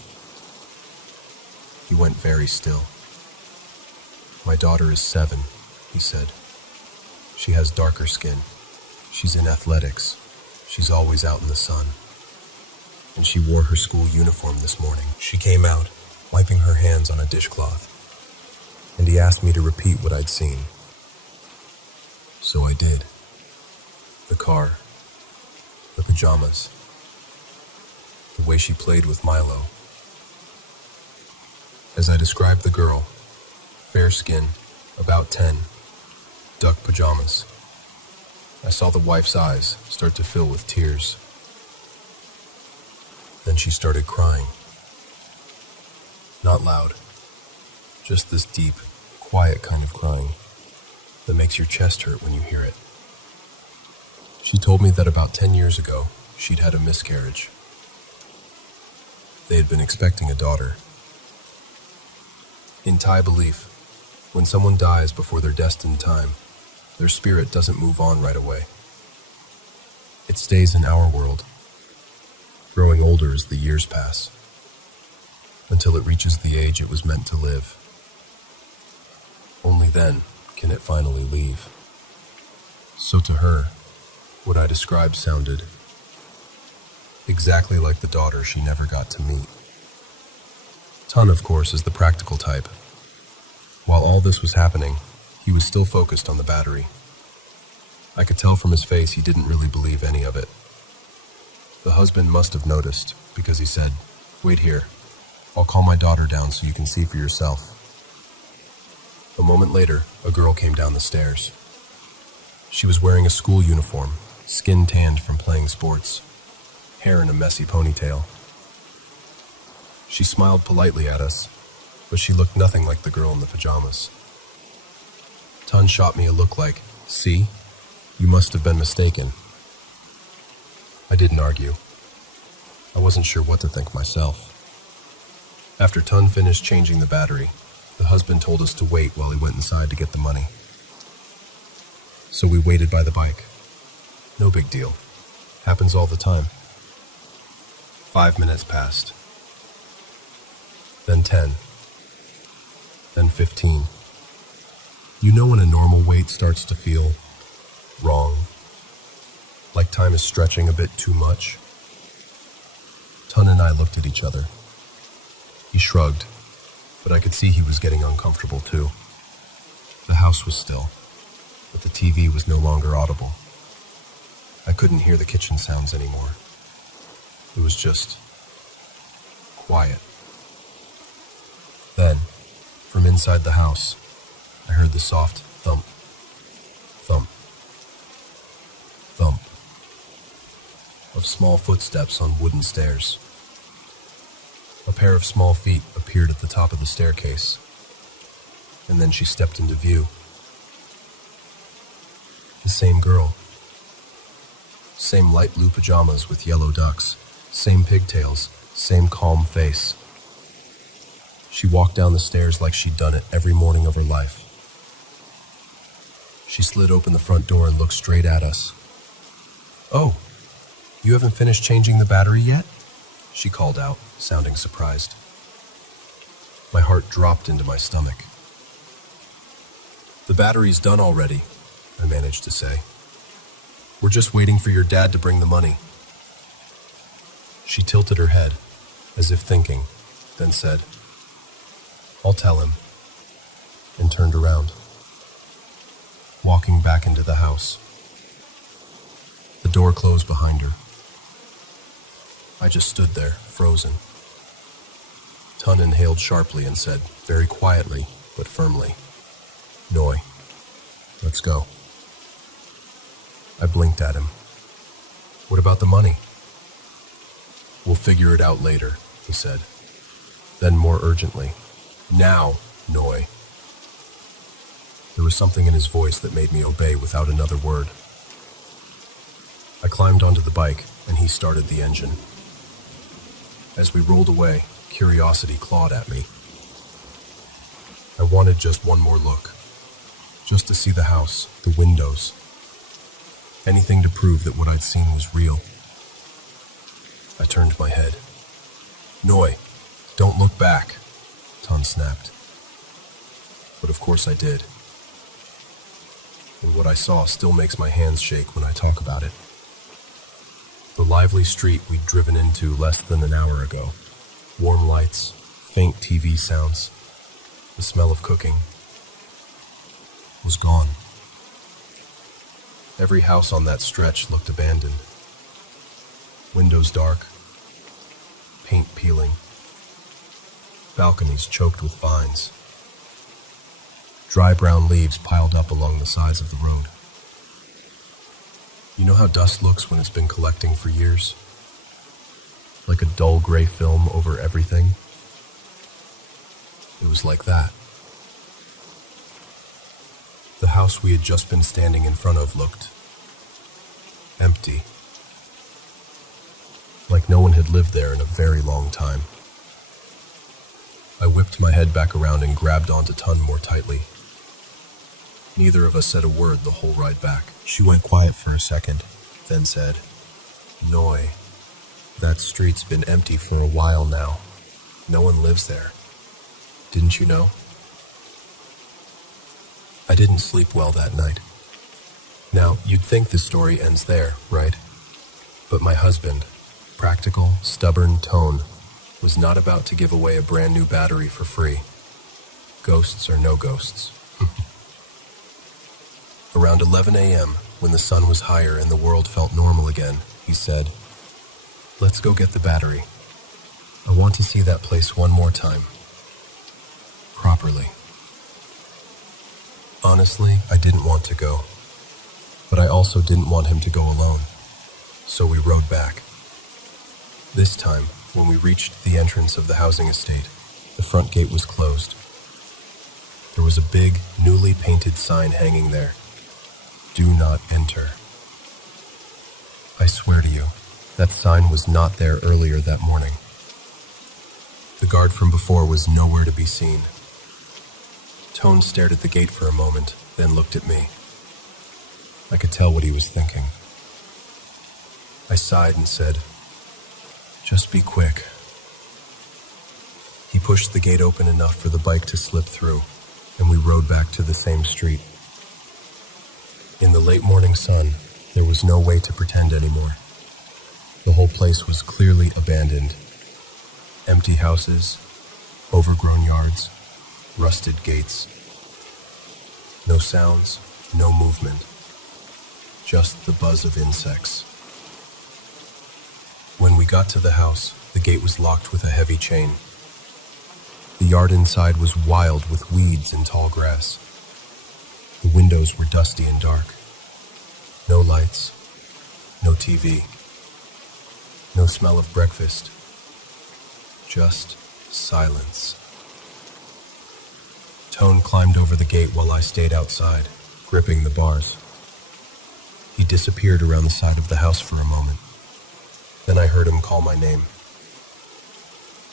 He went very still. "My daughter is 7, he said. "She has darker skin. She's in athletics. She's always out in the sun. And she wore her school uniform this morning." She came out, wiping her hands on a dishcloth, and he asked me to repeat what I'd seen. So I did. The car, the pajamas, the way she played with Milo. As I described the girl, fair skin, about 10, duck pajamas, I saw the wife's eyes start to fill with tears. Then she started crying. Not loud, just this deep, quiet kind of crying that makes your chest hurt when you hear it. She told me that about 10 years ago, she'd had a miscarriage. They had been expecting a daughter. In Thai belief, when someone dies before their destined time, their spirit doesn't move on right away. It stays in our world, growing older as the years pass, until it reaches the age it was meant to live. Only then can it finally leave. So to her, what I described sounded exactly like the daughter she never got to meet. Tun, of course, is the practical type. While all this was happening, he was still focused on the battery. I could tell from his face he didn't really believe any of it. The husband must have noticed, because he said, "Wait here. I'll call my daughter down so you can see for yourself." A moment later, a girl came down the stairs. She was wearing a school uniform, skin tanned from playing sports, hair in a messy ponytail. She smiled politely at us, but she looked nothing like the girl in the pajamas. Tun shot me a look like, "See? You must have been mistaken." I didn't argue. I wasn't sure what to think myself. After Tun finished changing the battery, the husband told us to wait while he went inside to get the money. So we waited by the bike. No big deal. Happens all the time. 5 minutes passed. Then 10. Then 15. You know when a normal wait starts to feel wrong? Like time is stretching a bit too much? Tun and I looked at each other. He shrugged, but I could see he was getting uncomfortable too. The house was still, but the TV was no longer audible. I couldn't hear the kitchen sounds anymore. It was just quiet. Then, from inside the house, I heard the soft thump, thump, thump of small footsteps on wooden stairs. A pair of small feet appeared at the top of the staircase, and then she stepped into view. The same girl. Same light blue pajamas with yellow ducks, same pigtails, same calm face. She walked down the stairs like she'd done it every morning of her life. She slid open the front door and looked straight at us. "Oh, you haven't finished changing the battery yet?" she called out, sounding surprised. My heart dropped into my stomach. "The battery's done already," I managed to say. "We're just waiting for your dad to bring the money." She tilted her head, as if thinking, then said, "I'll tell him," and turned around, walking back into the house. The door closed behind her. I just stood there, frozen. Tun inhaled sharply and said, very quietly, but firmly, "Noi, let's go." I blinked at him. "What about the money?" "We'll figure it out later," he said. Then more urgently, "Now, Noi." There was something in his voice that made me obey without another word. I climbed onto the bike, and he started the engine. As we rolled away, curiosity clawed at me. I wanted just one more look, just to see the house, the windows, anything to prove that what I'd seen was real. I turned my head. "Noi, don't look back," Tun snapped. But of course I did. And what I saw still makes my hands shake when I talk about it. The lively street we'd driven into less than an hour ago. Warm lights, faint TV sounds, the smell of cooking was gone. Every house on that stretch looked abandoned. Windows dark, paint peeling, balconies choked with vines, dry brown leaves piled up along the sides of the road. You know how dust looks when it's been collecting for years? Like a dull gray film over everything? It was like that. The house we had just been standing in front of looked empty. Like no one had lived there in a very long time. I whipped my head back around and grabbed onto Tun more tightly. Neither of us said a word the whole ride back. She went quiet for a second, then said, "Noi, that street's been empty for a while now. No one lives there. Didn't you know?" I didn't sleep well that night. Now, you'd think the story ends there, right? But my husband, practical, stubborn Tone, was not about to give away a brand new battery for free. Ghosts or no ghosts. Around 11 a.m., when the sun was higher and the world felt normal again, he said, "Let's go get the battery. I want to see that place one more time. Properly." Honestly, I didn't want to go, but I also didn't want him to go alone, so we rode back. This time, when we reached the entrance of the housing estate, the front gate was closed. There was a big, newly painted sign hanging there. "Do not enter." I swear to you, That sign was not there earlier that morning. The guard from before was nowhere to be seen. Tone stared at the gate for a moment, then looked at me. I could tell what he was thinking. I sighed and said, "Just be quick." He pushed the gate open enough for the bike to slip through, and we rode back to the same street. In the late morning sun, there was no way to pretend anymore. The whole place was clearly abandoned. Empty houses, overgrown yards, rusted gates. No sounds, no movement. Just the buzz of insects. When we got to the house, the gate was locked with a heavy chain. The yard inside was wild with weeds and tall grass. The windows were dusty and dark. No lights, no TV, no smell of breakfast, just silence. Tone climbed over the gate while I stayed outside, gripping the bars. He disappeared around the side of the house for a moment. Then I heard him call my name.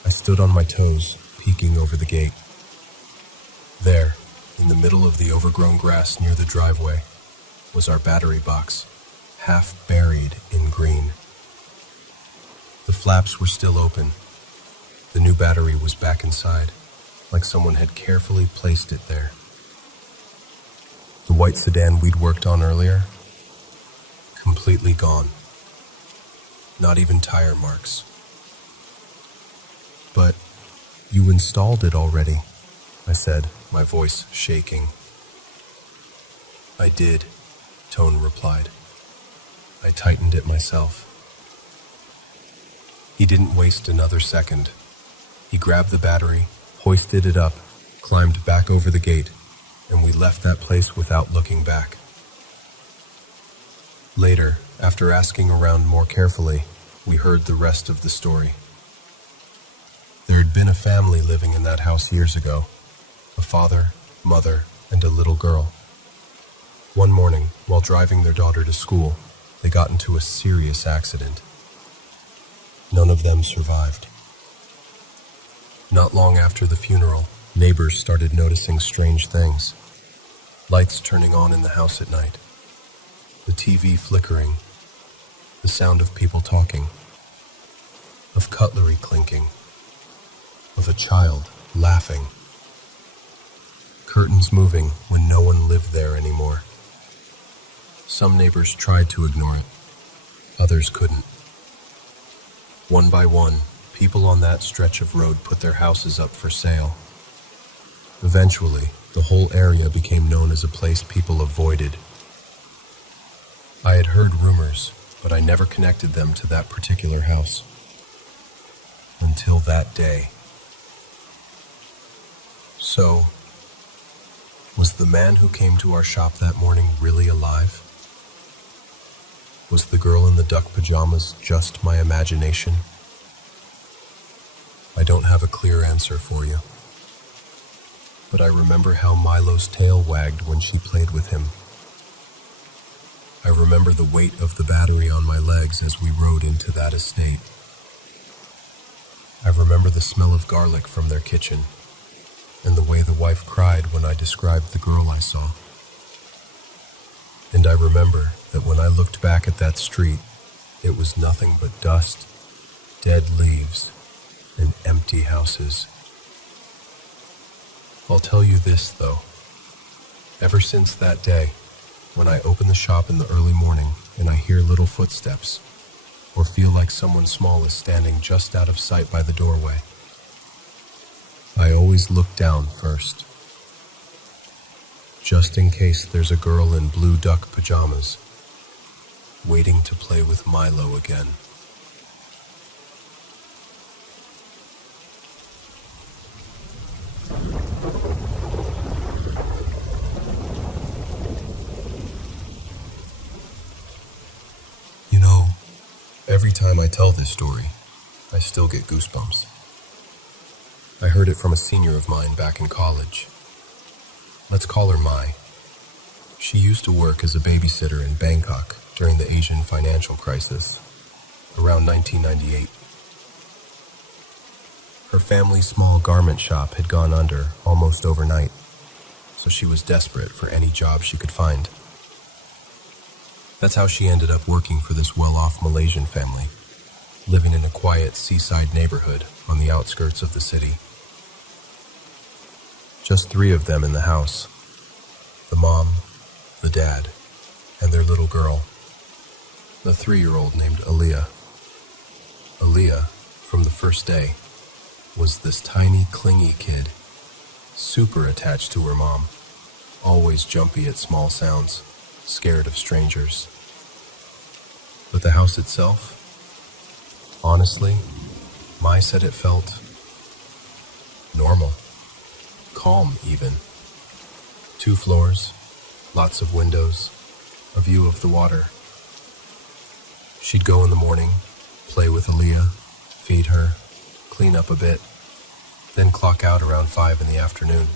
I stood on my toes, peeking over the gate. There, in the middle of the overgrown grass near the driveway, was our battery box, half buried in green. The flaps were still open. The new battery was back inside, like someone had carefully placed it there. The white sedan we'd worked on earlier, completely gone. Not even tire marks. "But you installed it already," I said, my voice shaking. "I did," Tone replied. "I tightened it myself." He didn't waste another second. He grabbed the battery, hoisted it up, climbed back over the gate, and we left that place without looking back. Later, after asking around more carefully, we heard the rest of the story. There had been a family living in that house years ago, a father, mother, and a little girl. One morning, while driving their daughter to school, they got into a serious accident. None of them survived. Not long after the funeral, neighbors started noticing strange things. Lights turning on in the house at night, the TV flickering, the sound of people talking, of cutlery clinking, of a child laughing. Curtains moving when no one lived there anymore. Some neighbors tried to ignore it. Others couldn't. One by one, people on that stretch of road put their houses up for sale. Eventually, the whole area became known as a place people avoided. I had heard rumors, but I never connected them to that particular house. Until that day. So, was the man who came to our shop that morning really alive? Was the girl in the duck pajamas just my imagination? I don't have a clear answer for you. But I remember how Milo's tail wagged when she played with him. I remember the weight of the battery on my legs as we rode into that estate. I remember the smell of garlic from their kitchen, and the way the wife cried when I described the girl I saw. And I remember that when I looked back at that street, it was nothing but dust, dead leaves, and empty houses. I'll tell you this, though. Ever since that day, when I open the shop in the early morning and I hear little footsteps, or feel like someone small is standing just out of sight by the doorway, I always look down first. Just in case there's a girl in blue duck pajamas, waiting to play with Milo again. You know, every time I tell this story, I still get goosebumps. I heard it from a senior of mine back in college. Let's call her Mai. She used to work as a babysitter in Bangkok during the Asian financial crisis. around 1998. Her family's small garment shop had gone under almost overnight, so she was desperate for any job she could find. That's how she ended up working for this well-off Malaysian family, living in a quiet seaside neighborhood on the outskirts of the city. Just 3 of them in the house: the mom, the dad, and their little girl, a 3-year-old named Aaliyah. Aaliyah, from the first day, was this tiny, clingy kid, super attached to her mom, always jumpy at small sounds, scared of strangers. But the house itself, honestly, Mai said it felt normal, calm even. 2 floors, lots of windows, a view of the water. She'd go in the morning, play with Aaliyah, feed her, clean up a bit, then clock out around 5 in the afternoon.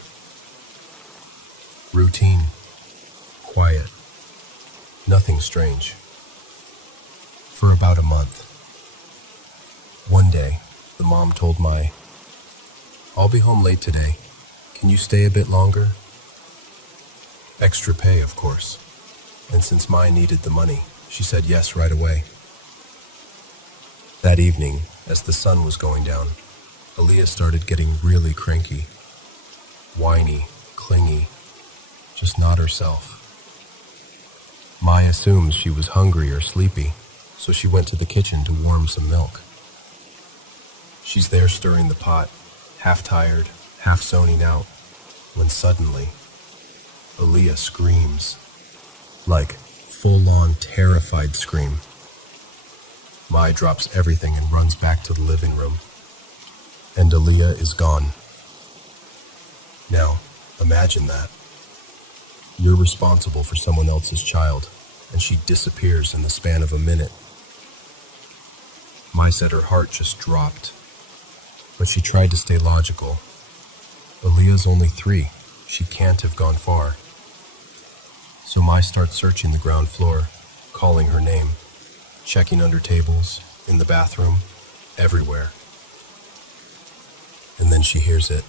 Routine, quiet, nothing strange. For about a month. One day, the mom told Mai, "I'll be home late today. Can you stay a bit longer?" Extra pay, of course. And since Mai needed the money, she said yes right away. That evening, as the sun was going down, Aaliyah started getting really cranky. Whiny, clingy, just not herself. Mai assumes she was hungry or sleepy, so she went to the kitchen to warm some milk. She's there stirring the pot, half tired, half zoning out, when suddenly, Aaliyah screams. Like, full-on terrified scream. Mai drops everything and runs back to the living room. And Aaliyah is gone. Now, imagine that. You're responsible for someone else's child, and she disappears in the span of a minute. Mai said her heart just dropped, but she tried to stay logical. Aaliyah's only 3. She can't have gone far. So Mai starts searching the ground floor, calling her name, checking under tables, in the bathroom, everywhere. And then she hears it.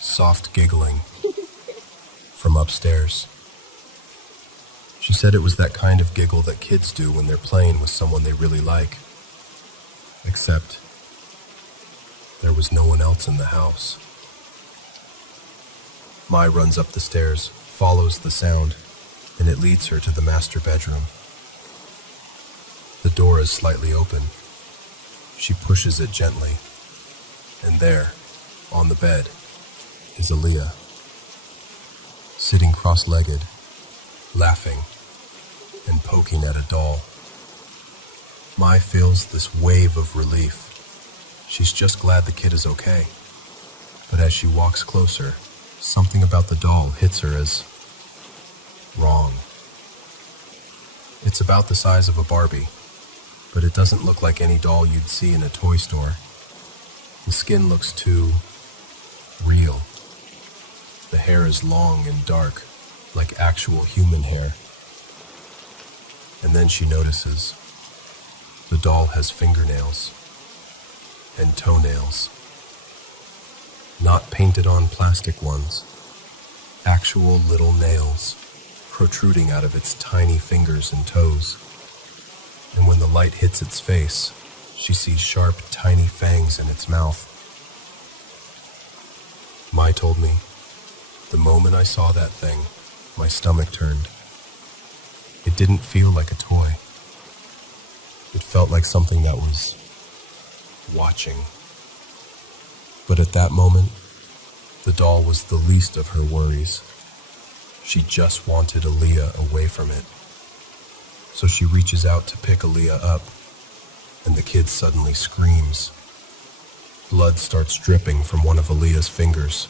Soft giggling from upstairs. She said it was that kind of giggle that kids do when they're playing with someone they really like. Except there was no one else in the house. Mai runs up the stairs, follows the sound, and it leads her to the master bedroom. The door is slightly open. She pushes it gently, and there, on the bed, is Aaliyah, sitting cross-legged, laughing, and poking at a doll. Mai feels this wave of relief. She's just glad the kid is okay. But as she walks closer, something about the doll hits her as wrong. It's about the size of a Barbie, but it doesn't look like any doll you'd see in a toy store. The skin looks too real. The hair is long and dark, like actual human hair. And then she notices the doll has fingernails and toenails. Not painted on plastic ones, actual little nails protruding out of its tiny fingers and toes. And when the light hits its face, she sees sharp, tiny fangs in its mouth. Mai told me, the moment I saw that thing, my stomach turned. It didn't feel like a toy. It felt like something that was watching. But at that moment, the doll was the least of her worries. She just wanted Aaliyah away from it. So she reaches out to pick Aaliyah up, and the kid suddenly screams. Blood starts dripping from one of Aaliyah's fingers.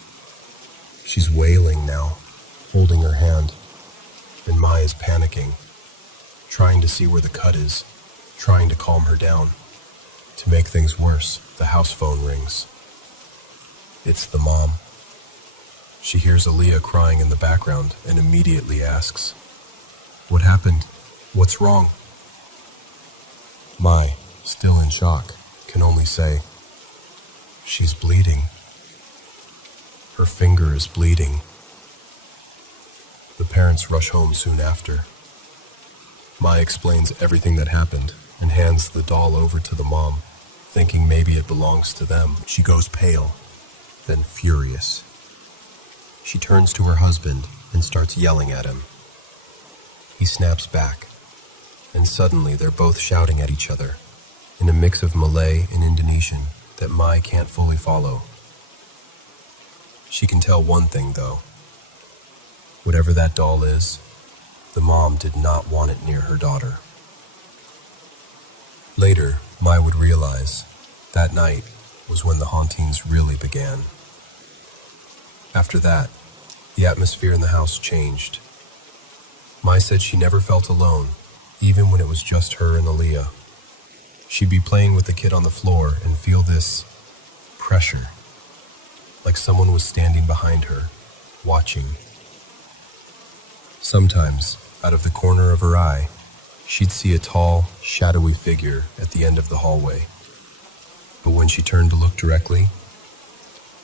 She's wailing now, holding her hand, and Mai is panicking, trying to see where the cut is, trying to calm her down. To make things worse, the house phone rings. It's the mom. She hears Aaliyah crying in the background and immediately asks, "What happened? What's wrong?" Mai, still in shock, can only say, "She's bleeding. Her finger is bleeding." The parents rush home soon after. Mai explains everything that happened and hands the doll over to the mom, thinking maybe it belongs to them. She goes pale, then furious. She turns to her husband and starts yelling at him. He snaps back, and suddenly they're both shouting at each other in a mix of Malay and Indonesian that Mai can't fully follow. She can tell one thing, though. Whatever that doll is, the mom did not want it near her daughter. Later, Mai would realize that night was when the hauntings really began. After that, the atmosphere in the house changed. Mai said she never felt alone, even when it was just her and Aaliyah. She'd be playing with the kid on the floor and feel this pressure, like someone was standing behind her, watching. Sometimes, out of the corner of her eye, she'd see a tall, shadowy figure at the end of the hallway. But when she turned to look directly,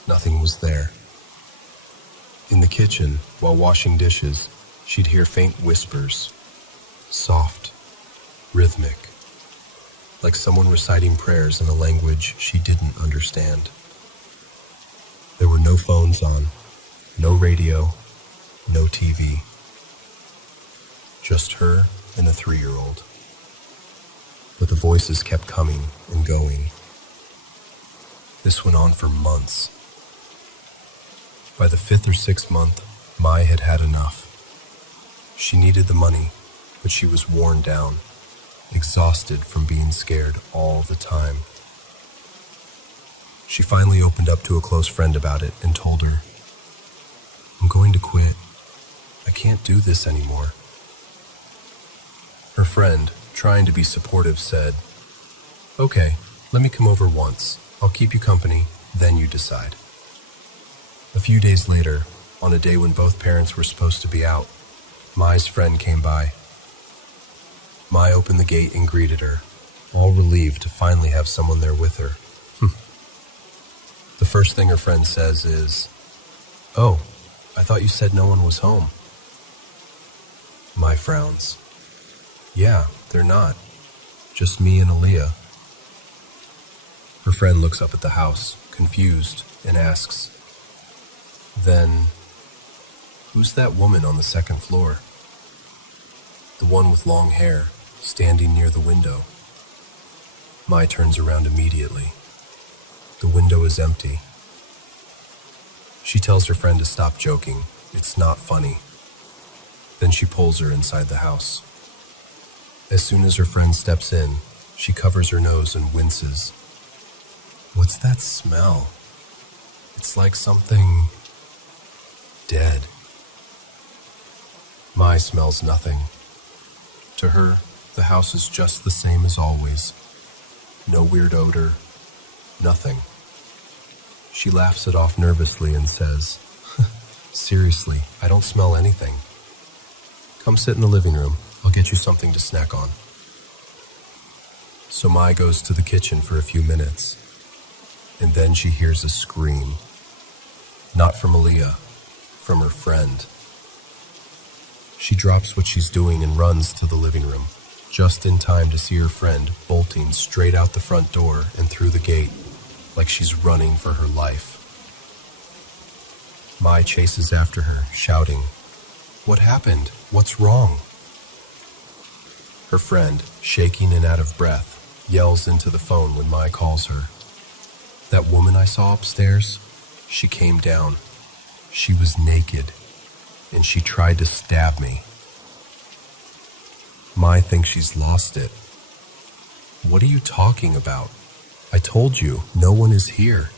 nothing was there. In the kitchen, while washing dishes, she'd hear faint whispers, soft, rhythmic, like someone reciting prayers in a language she didn't understand. There were no phones on, no radio, no TV. Just her and a 3-year-old. But the voices kept coming and going. This went on for months. By the 5th or 6th month, Mai had had enough. She needed the money, but she was worn down, exhausted from being scared all the time. She finally opened up to a close friend about it and told her, "I'm going to quit. I can't do this anymore." Her friend, trying to be supportive, said, "Okay, let me come over once. I'll keep you company, then you decide." A few days later, on a day when both parents were supposed to be out, Mai's friend came by. Mai opened the gate and greeted her, all relieved to finally have someone there with her. The first thing her friend says is, "Oh, I thought you said no one was home." Mai frowns. "Yeah, they're not. Just me and Aaliyah." Her friend looks up at the house, confused, and asks, "Then, who's that woman on the 2nd floor?" "The one with long hair, standing near the window." Mai turns around immediately. The window is empty. She tells her friend to stop joking. It's not funny. Then she pulls her inside the house. As soon as her friend steps in, she covers her nose and winces. "What's that smell? It's like something dead." Mai smells nothing. To her, the house is just the same as always. No weird odor, nothing. She laughs it off nervously and says, "Seriously, I don't smell anything. Come sit in the living room. I'll get you something to snack on." So Mai goes to the kitchen for a few minutes, and then she hears a scream. Not from Aaliyah, from her friend. She drops what she's doing and runs to the living room, just in time to see her friend bolting straight out the front door and through the gate, like she's running for her life. Mai chases after her, shouting, "What happened? What's wrong?" Her friend, shaking and out of breath, yells into the phone when Mai calls her. "That woman I saw upstairs, she came down. She was naked, and she tried to stab me." Mai thinks she's lost it. "What are you talking about? I told you, no one is here."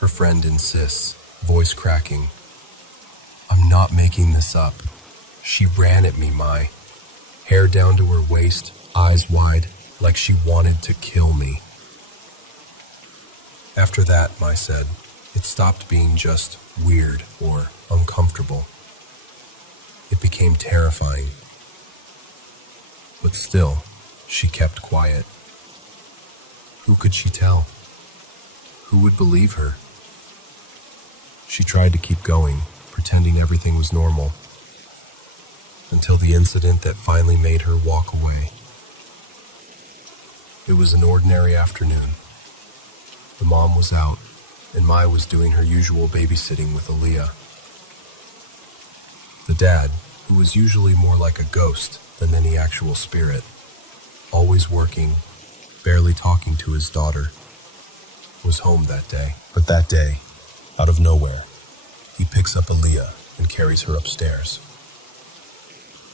Her friend insists, voice cracking, "I'm not making this up. She ran at me, Mai. Hair down to her waist, eyes wide, like she wanted to kill me." After that, Mai said, it stopped being just weird or uncomfortable. It became terrifying. But still, She kept quiet. Who could she tell? Who would believe her? She tried to keep going, pretending everything was normal, until the incident that finally made her walk away. It was an ordinary afternoon. The mom was out, and Mai was doing her usual babysitting with Aaliyah. The dad, who was usually more like a ghost than any actual spirit, always working, barely talking to his daughter, was home that day. But that day, out of nowhere, he picks up Aaliyah and carries her upstairs.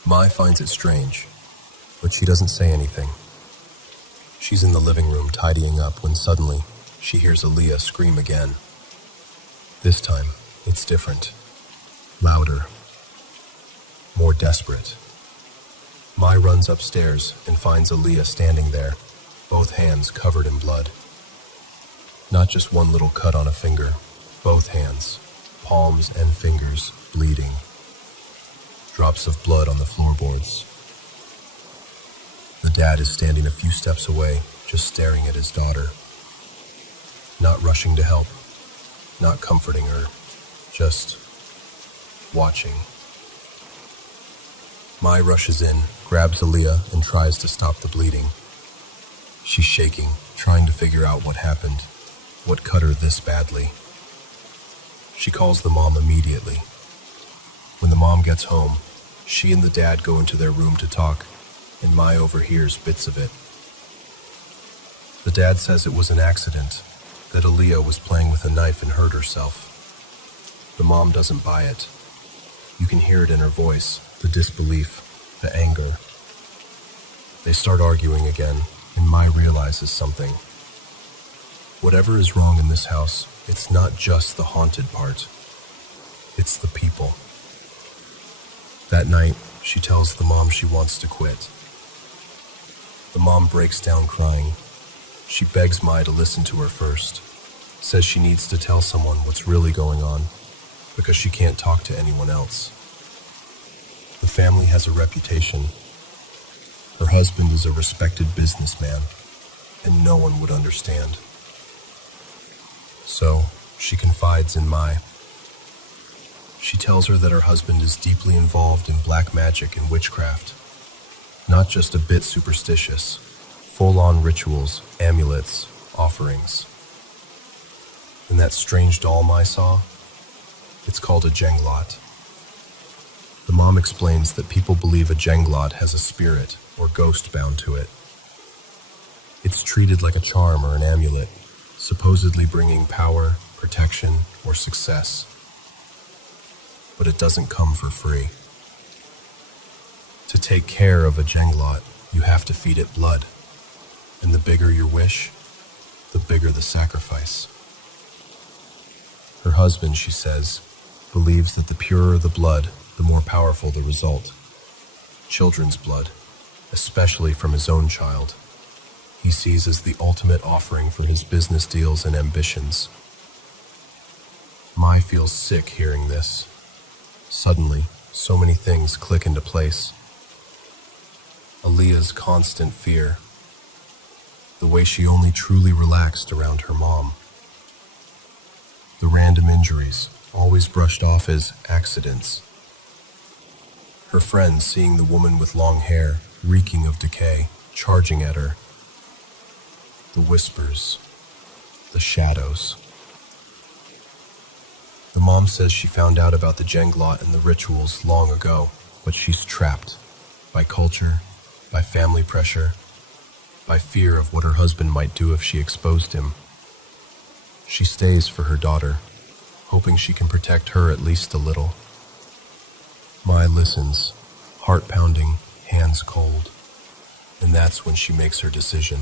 Mai finds it strange, but she doesn't say anything. She's in the living room tidying up when suddenly she hears Aaliyah scream again. This time, it's different. Louder. More desperate. Mai runs upstairs and finds Aaliyah standing there, both hands covered in blood. Not just one little cut on a finger, both hands, palms and fingers, bleeding. Drops of blood on the floorboards. The dad is standing a few steps away, just staring at his daughter. Not rushing to help, not comforting her, just watching. Mai rushes in, grabs Aaliyah, and tries to stop the bleeding. She's shaking, trying to figure out what happened, what cut her this badly. She calls the mom immediately. When the mom gets home, she and the dad go into their room to talk, and Mai overhears bits of it. The dad says it was an accident, that Aaliyah was playing with a knife and hurt herself. The mom doesn't buy it. You can hear it in her voice, the disbelief, the anger. They start arguing again, and Mai realizes something. Whatever is wrong in this house, it's not just the haunted part. It's the people. That night, she tells the mom she wants to quit. The mom breaks down crying. She begs Mai to listen to her first, says she needs to tell someone what's really going on, because she can't talk to anyone else. The family has a reputation. Her husband is a respected businessman, and no one would understand. So, she confides in Mai. She tells her that her husband is deeply involved in black magic and witchcraft. Not just a bit superstitious, full-on rituals, amulets, offerings. And that strange doll Mai saw? It's called a jenglot. The mom explains that people believe a jenglot has a spirit or ghost bound to it. It's treated like a charm or an amulet, supposedly bringing power, protection, or success. But it doesn't come for free. To take care of a jenglot, you have to feed it blood. And the bigger your wish, the bigger the sacrifice. Her husband, she says, believes that the purer the blood, the more powerful the result. Children's blood, especially from his own child, he sees as the ultimate offering for his business deals and ambitions. Mai feels sick hearing this. Suddenly, so many things click into place. Aaliyah's constant fear. The way she only truly relaxed around her mom. The random injuries, always brushed off as accidents. Her friends seeing the woman with long hair, reeking of decay, charging at her. The whispers. The shadows. The mom says she found out about the jenglot and the rituals long ago, but she's trapped by culture, by family pressure, by fear of what her husband might do if she exposed him. She stays for her daughter, hoping she can protect her at least a little. Mai listens, heart pounding, hands cold, and that's when she makes her decision.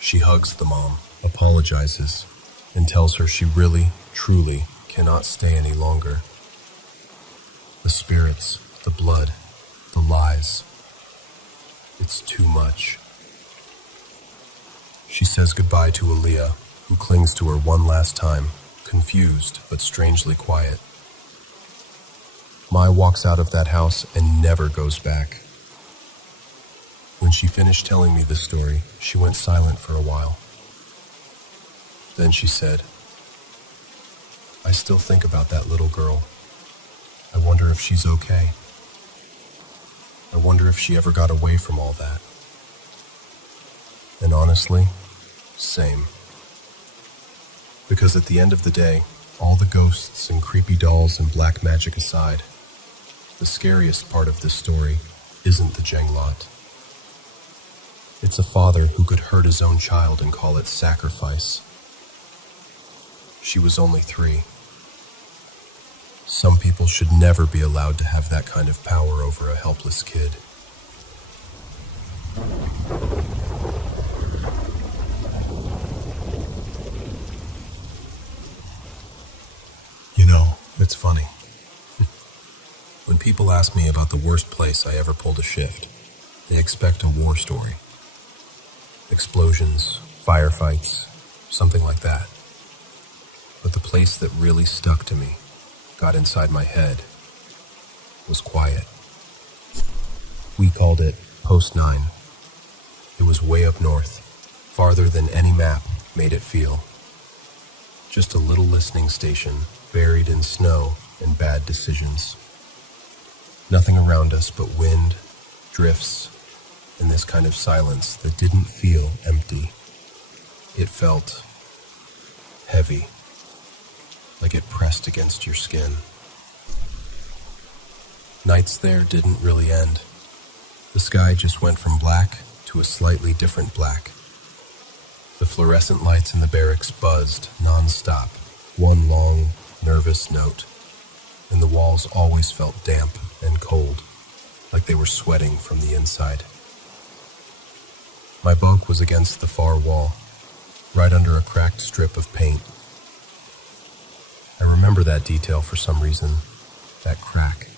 She hugs the mom, apologizes, and tells her she really, truly cannot stay any longer. The spirits, the blood, the lies. It's too much. She says goodbye to Aaliyah, who clings to her one last time, confused but strangely quiet. Mai walks out of that house and never goes back. When she finished telling me the story, she went silent for a while. Then she said, "I still think about that little girl. I wonder if she's okay. I wonder if she ever got away from all that." And honestly, same. Because at the end of the day, all the ghosts and creepy dolls and black magic aside, the scariest part of this story isn't the Jenglot. It's a father who could hurt his own child and call it sacrifice. She was only 3. Some people should never be allowed to have that kind of power over a helpless kid. You know, it's funny. When people ask me about the worst place I ever pulled a shift, they expect a war story. Explosions, firefights, something like that. But the place that really stuck to me, got inside my head, was quiet. We called it Post 9. It was way up north, farther than any map made it feel. Just a little listening station buried in snow and bad decisions. Nothing around us but wind, drifts, and this kind of silence that didn't feel empty. It felt heavy, like it pressed against your skin. Nights there didn't really end. The sky just went from black to a slightly different black. The fluorescent lights in the barracks buzzed non-stop, one long, nervous note, and the walls always felt damp and cold, like they were sweating from the inside. My bunk was against the far wall, right under a cracked strip of paint. I remember that detail for some reason, that crack.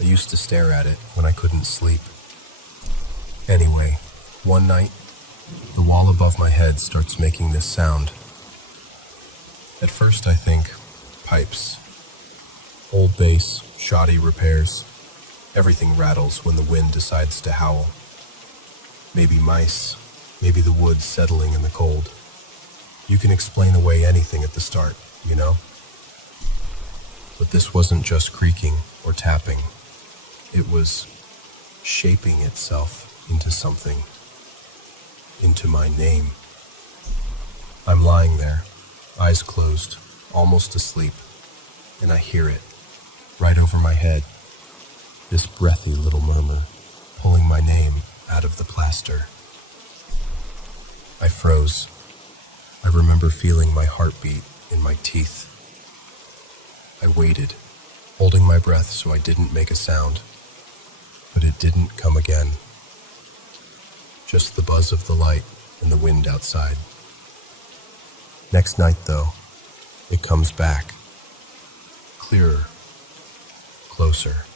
I used to stare at it when I couldn't sleep. Anyway, one night, the wall above my head starts making this sound. At first I think, pipes. Old bass, shoddy repairs. Everything rattles when the wind decides to howl. Maybe mice, maybe the woods settling in the cold. You can explain away anything at the start, you know? But this wasn't just creaking or tapping. It was shaping itself into something. Into my name. I'm lying there, eyes closed, almost asleep, and I hear it, right over my head. This breathy little murmur, pulling my name out of the plaster. I froze. I remember feeling my heartbeat in my teeth. I waited, holding my breath so I didn't make a sound. But it didn't come again. Just the buzz of the light and the wind outside. Next night, though, it comes back. Clearer. Closer.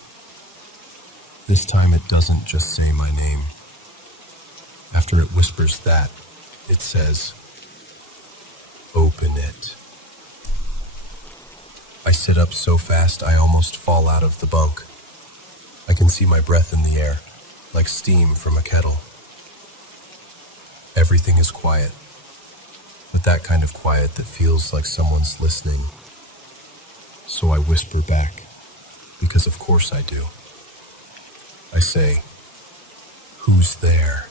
This time it doesn't just say my name. After it whispers that, it says, "Open it." I sit up so fast I almost fall out of the bunk. I can see my breath in the air, like steam from a kettle. Everything is quiet, but that kind of quiet that feels like someone's listening. So I whisper back, because of course I do. I say, "Who's there?"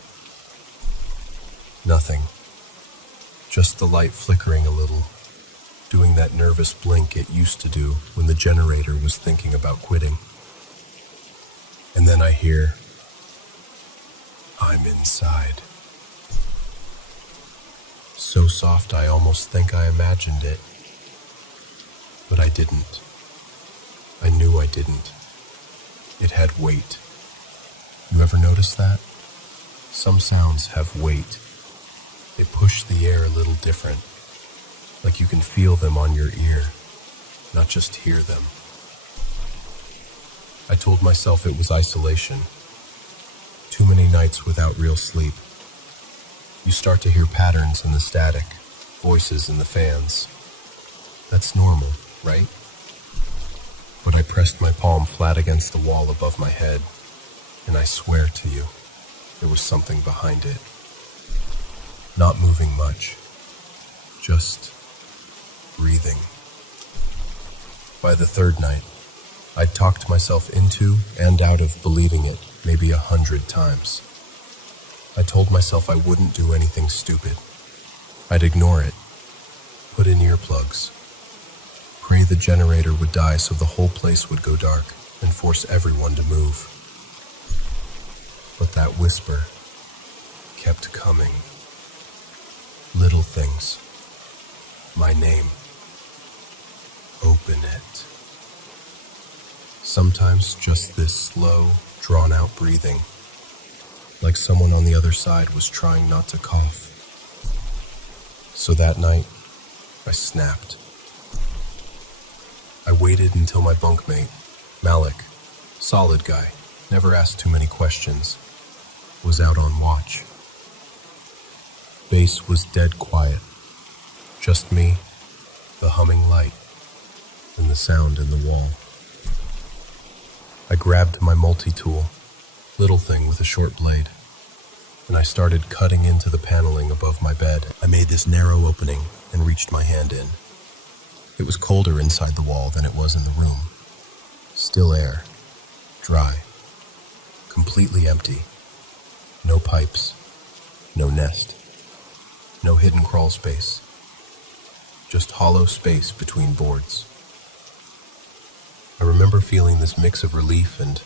Nothing. Just the light flickering a little, doing that nervous blink it used to do when the generator was thinking about quitting. And then I hear, "I'm inside." So soft I almost think I imagined it. But I didn't. I knew I didn't. It had weight. You ever notice that? Some sounds have weight. They push the air a little different, like you can feel them on your ear, not just hear them. I told myself it was isolation. Too many nights without real sleep. You start to hear patterns in the static, voices in the fans. That's normal, right? But I pressed my palm flat against the wall above my head, and I swear to you, there was something behind it. Not moving much, just breathing. By the third night, I'd talked myself into and out of believing it maybe 100 times. I told myself I wouldn't do anything stupid. I'd ignore it, put in earplugs, pray the generator would die so the whole place would go dark and force everyone to move. But that whisper kept coming. Little things. My name. Open it. Sometimes just this slow, drawn-out breathing, like someone on the other side was trying not to cough. So that night, I snapped. I waited until my bunkmate, Malik, solid guy, never asked too many questions, was out on watch. Base was dead quiet. Just me, the humming light, and the sound in the wall. I grabbed my multi-tool, little thing with a short blade, and I started cutting into the paneling above my bed. I made this narrow opening and reached my hand in. It was colder inside the wall than it was in the room. Still air, dry, completely empty. No pipes, no nest, no hidden crawl space. Just hollow space between boards. I remember feeling this mix of relief and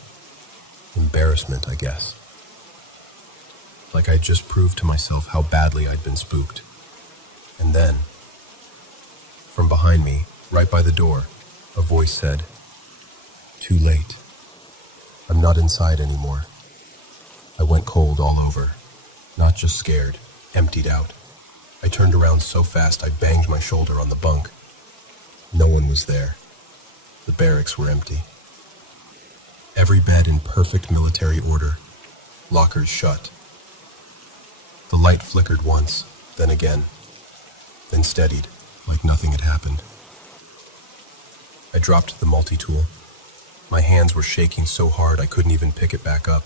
embarrassment, I guess. Like I'd just proved to myself how badly I'd been spooked. And then, from behind me, right by the door, a voice said, "Too late. I'm not inside anymore." I went cold all over, not just scared, emptied out. I turned around so fast I banged my shoulder on the bunk. No one was there. The barracks were empty. Every bed in perfect military order, lockers shut. The light flickered once, then again, then steadied, like nothing had happened. I dropped the multi-tool. My hands were shaking so hard I couldn't even pick it back up.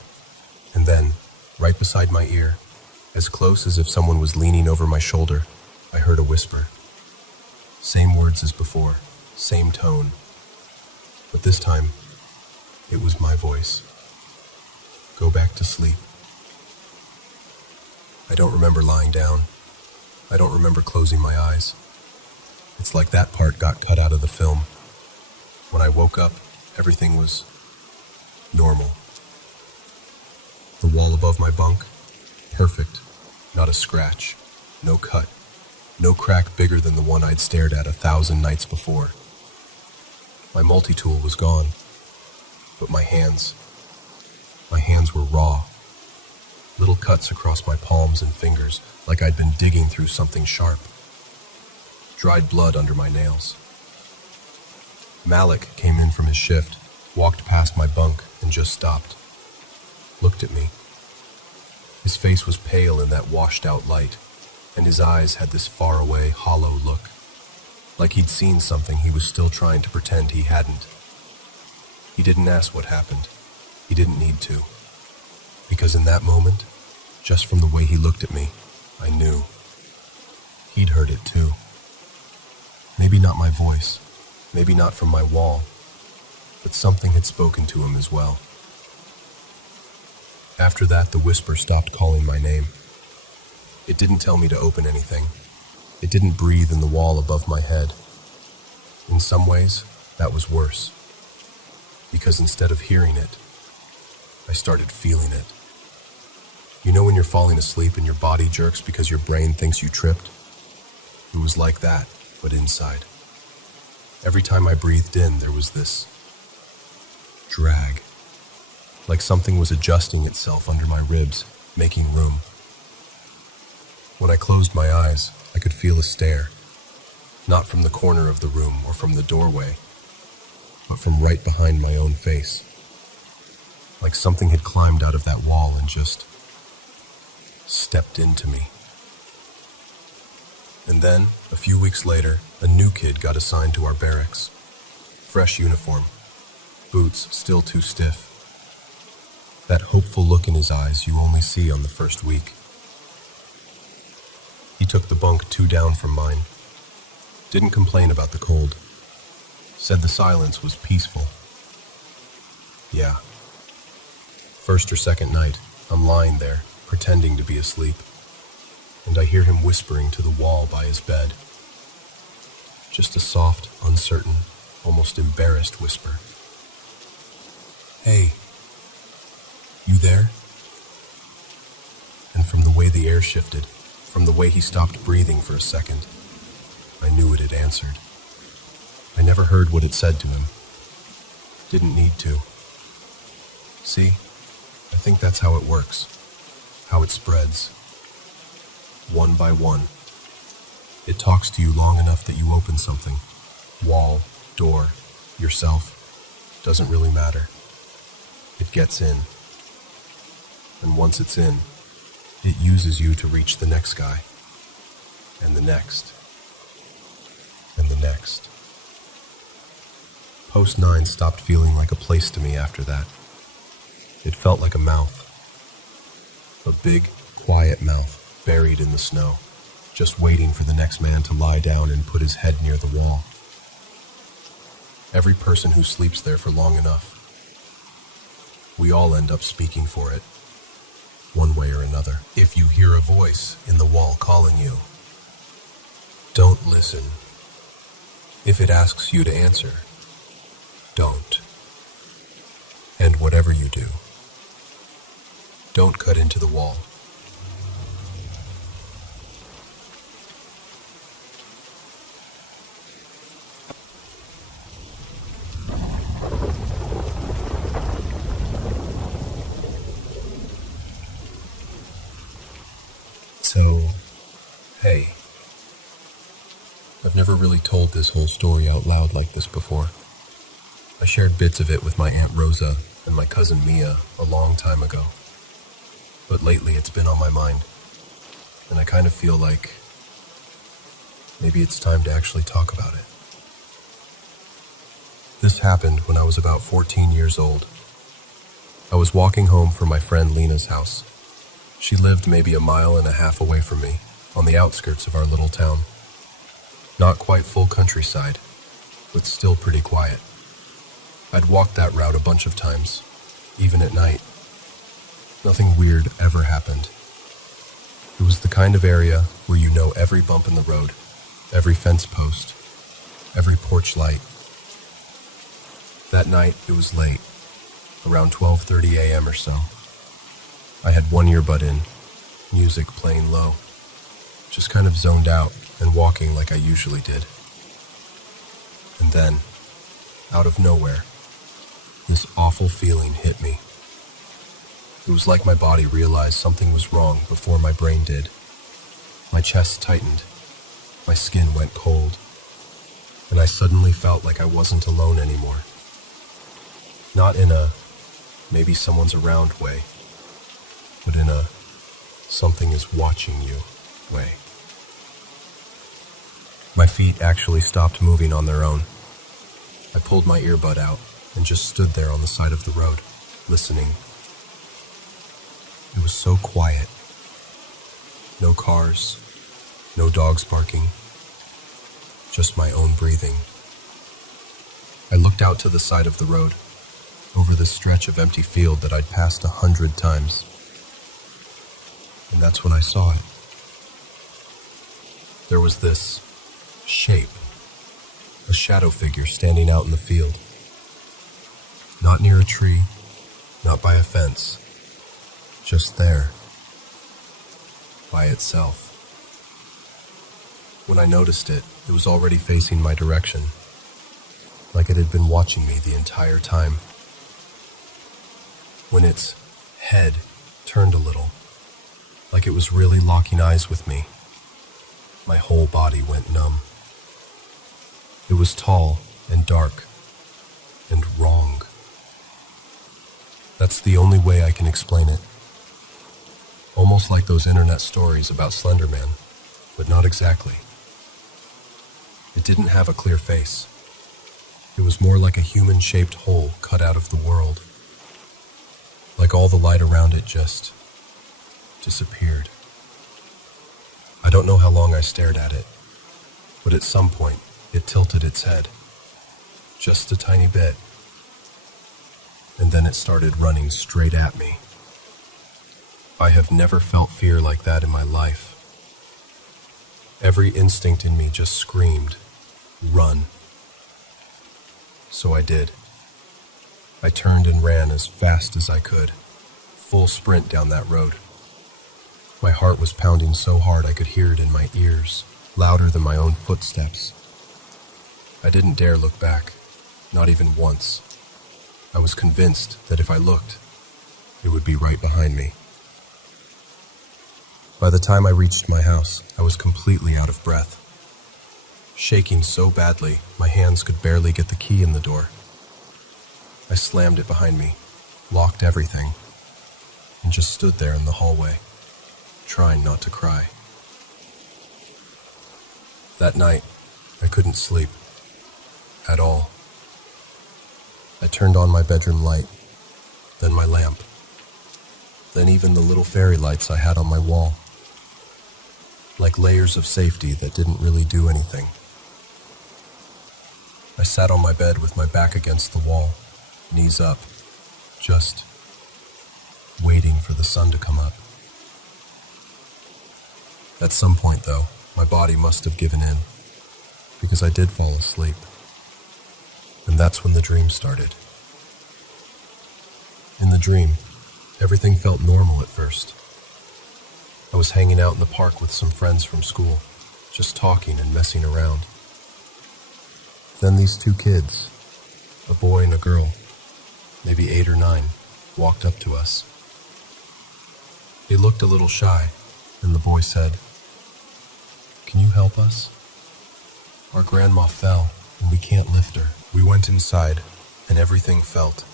And then, right beside my ear, as close as if someone was leaning over my shoulder, I heard a whisper. Same words as before, same tone. But this time, it was my voice. Go back to sleep. I don't remember lying down. I don't remember closing my eyes. It's like that part got cut out of the film. When I woke up, everything was normal. The wall above my bunk, perfect, not a scratch, no cut, no crack bigger than the one I'd stared at 1,000 nights before. My multi-tool was gone, but my hands were raw. Little cuts across my palms and fingers, like I'd been digging through something sharp. Dried blood under my nails. Malik came in from his shift, walked past my bunk, and just stopped. Looked at me. His face was pale in that washed-out light, and his eyes had this far-away, hollow look, like he'd seen something he was still trying to pretend he hadn't. He didn't ask what happened. He didn't need to. Because in that moment, just from the way he looked at me, I knew. He'd heard it too. Maybe not my voice, maybe not from my wall, but something had spoken to him as well. After that, the whisper stopped calling my name. It didn't tell me to open anything. It didn't breathe in the wall above my head. In some ways, that was worse. Because instead of hearing it, I started feeling it. You know when you're falling asleep and your body jerks because your brain thinks you tripped? It was like that, but inside. Every time I breathed in, there was this drag. Like something was adjusting itself under my ribs, making room. When I closed my eyes, I could feel a stare. Not from the corner of the room or from the doorway, but from right behind my own face. Like something had climbed out of that wall and just stepped into me. And then, a few weeks later, a new kid got assigned to our barracks. Fresh uniform, boots still too stiff. That hopeful look in his eyes you only see on the first week. He took the bunk 2 down from mine. Didn't complain about the cold. Said the silence was peaceful. Yeah. First or second night, I'm lying there, pretending to be asleep, and I hear him whispering to the wall by his bed. Just a soft, uncertain, almost embarrassed whisper. "Hey, you there?" And from the way the air shifted, from the way he stopped breathing for a second, I knew it had answered. I never heard what it said to him. Didn't need to. See, I think that's how it works, how it spreads. One by one. It talks to you long enough that you open something. Wall, door, yourself. Doesn't really matter. It gets in. And once it's in, it uses you to reach the next guy. And the next. And the next. Post 9 stopped feeling like a place to me after that. It felt like a mouth. A big, quiet mouth, buried in the snow, just waiting for the next man to lie down and put his head near the wall. Every person who sleeps there for long enough, we all end up speaking for it, one way or another. If you hear a voice in the wall calling you, don't listen. If it asks you to answer, don't. And whatever you do, don't cut into the wall. So, hey, I've never really told this whole story out loud like this before. I shared bits of it with my Aunt Rosa and my cousin Mia a long time ago. But lately it's been on my mind, and I kind of feel like maybe it's time to actually talk about it. This happened when I was about 14 years old. I was walking home from my friend Lena's house. She lived maybe a mile and a half away from me, on the outskirts of our little town. Not quite full countryside, but still pretty quiet. I'd walked that route a bunch of times, even at night. Nothing weird ever happened. It was the kind of area where you know every bump in the road, every fence post, every porch light. That night, it was late, around 12:30 a.m. or so. I had one earbud in, music playing low, just kind of zoned out and walking like I usually did. And then, out of nowhere, this awful feeling hit me. It was like my body realized something was wrong before my brain did. My chest tightened, my skin went cold, and I suddenly felt like I wasn't alone anymore. Not in a maybe someone's around way, but in a something is watching you way. My feet actually stopped moving on their own. I pulled my earbud out and just stood there on the side of the road, listening. It was so quiet. No cars, no dogs barking, just my own breathing. I looked out to the side of the road, over the stretch of empty field that I'd passed 100 times. And that's when I saw it. There was this shape, a shadow figure standing out in the field. Not near a tree, not by a fence, just there, by itself. When I noticed it, it was already facing my direction, like it had been watching me the entire time. When its head turned a little, like it was really locking eyes with me, my whole body went numb. It was tall and dark and wrong. That's the only way I can explain it. Almost like those internet stories about Slender Man, but not exactly. It didn't have a clear face. It was more like a human-shaped hole cut out of the world. like all the light around it just disappeared. I don't know how long I stared at it, but at some point it tilted its head, just a tiny bit, and then it started running straight at me. I have never felt fear like that in my life. Every instinct in me just screamed, "Run." So I did. I turned and ran as fast as I could, full sprint down that road. My heart was pounding so hard I could hear it in my ears, louder than my own footsteps. I didn't dare look back, not even once. I was convinced that if I looked, it would be right behind me. By the time I reached my house, I was completely out of breath. Shaking so badly, my hands could barely get the key in the door. I slammed it behind me, locked everything, and just stood there in the hallway, trying not to cry. That night, I couldn't sleep. At all. I turned on my bedroom light, then my lamp, then even the little fairy lights I had on my wall. Like layers of safety that didn't really do anything. I sat on my bed with my back against the wall, knees up, just waiting for the sun to come up. At some point, though, my body must have given in, because I did fall asleep. And that's when the dream started. In the dream, everything felt normal at first. I was hanging out in the park with some friends from school, just talking and messing around. Then these two kids, a boy and a girl, maybe 8 or 9, walked up to us. They looked a little shy, and the boy said, "Can you help us? Our grandma fell, and we can't lift her." We went inside, and everything felt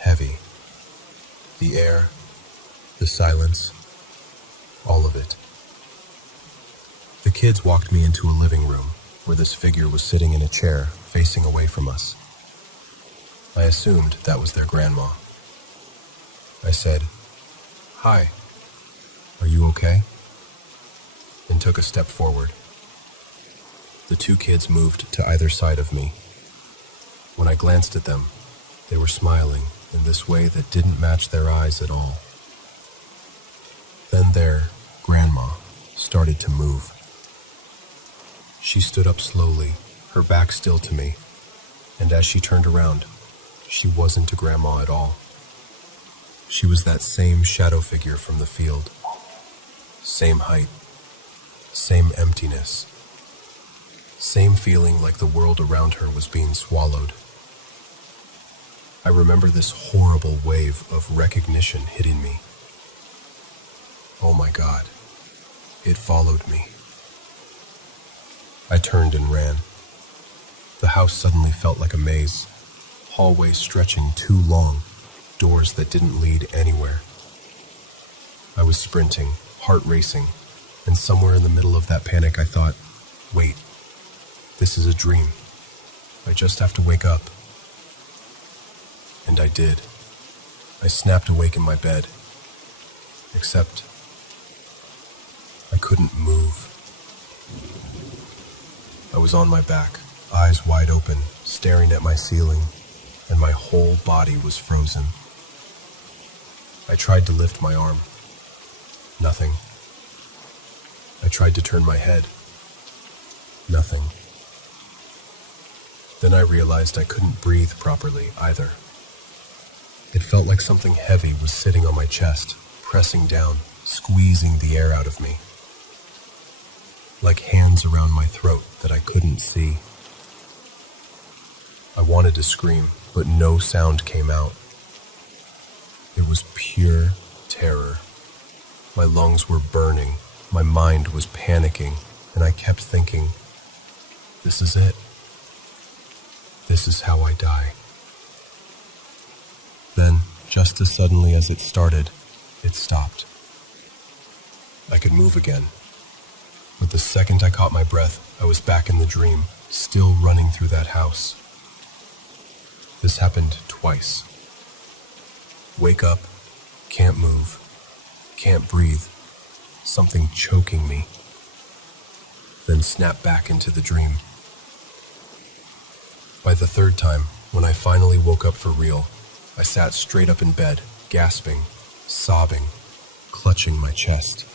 heavy. The air, the silence, all of it. The kids walked me into a living room where this figure was sitting in a chair facing away from us. I assumed that was their grandma. I said, "Hi, are you okay?" and took a step forward. The two kids moved to either side of me. When I glanced at them, they were smiling in this way that didn't match their eyes at all. Then their grandma started to move. She stood up slowly, her back still to me, and as she turned around, she wasn't a grandma at all. She was that same shadow figure from the field. Same height, same emptiness, same feeling like the world around her was being swallowed. I remember this horrible wave of recognition hitting me. Oh my God, it followed me. I turned and ran. The house suddenly felt like a maze, hallways stretching too long, doors that didn't lead anywhere. I was sprinting, heart racing, and somewhere in the middle of that panic I thought, wait, this is a dream. I just have to wake up. And I did. I snapped awake in my bed, except I couldn't move. I was on my back, eyes wide open, staring at my ceiling, and my whole body was frozen. I tried to lift my arm. Nothing. I tried to turn my head. Nothing. Then I realized I couldn't breathe properly either. It felt like something heavy was sitting on my chest, pressing down, squeezing the air out of me. Like hands around my throat that I couldn't see. I wanted to scream, but no sound came out. It was pure terror. My lungs were burning, my mind was panicking, and I kept thinking, this is it. This is how I die. Then, just as suddenly as it started, it stopped. I could move again. But the second I caught my breath, I was back in the dream, still running through that house. This happened twice. Wake up, Can't move. Can't breathe. Something choking me. Then snap back into the dream. By the third time, when I finally woke up for real, I sat straight up in bed, gasping, sobbing, clutching my chest.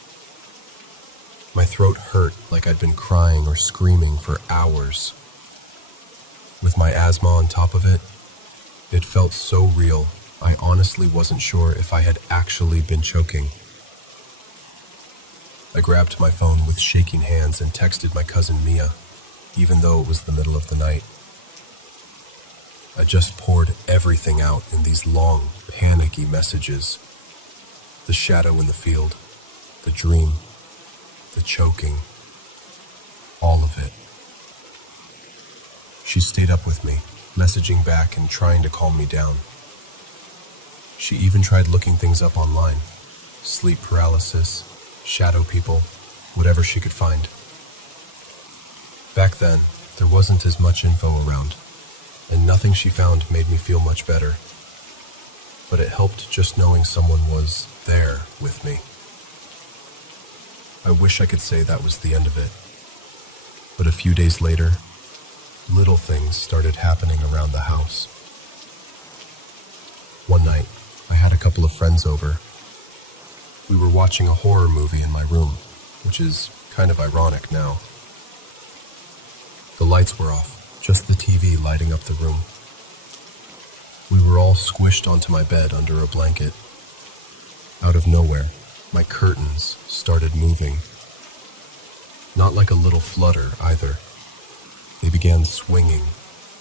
My throat hurt like I'd been crying or screaming for hours. With my asthma on top of it, it felt so real, I honestly wasn't sure if I had actually been choking. I grabbed my phone with shaking hands and texted my cousin Mia, even though it was the middle of the night. I just poured everything out in these long, panicky messages. The shadow in the field, the dream, the choking, all of it. She stayed up with me, messaging back and trying to calm me down. She even tried looking things up online, sleep paralysis, shadow people, whatever she could find. Back then, there wasn't as much info around, and nothing she found made me feel much better. But it helped just knowing someone was there with me. I wish I could say that was the end of it. But a few days later, little things started happening around the house. One night, I had a couple of friends over. We were watching a horror movie in my room, which is kind of ironic now. The lights were off, just the TV lighting up the room. We were all squished onto my bed under a blanket. Out of nowhere, my curtains started moving. Not like a little flutter either. They began swinging,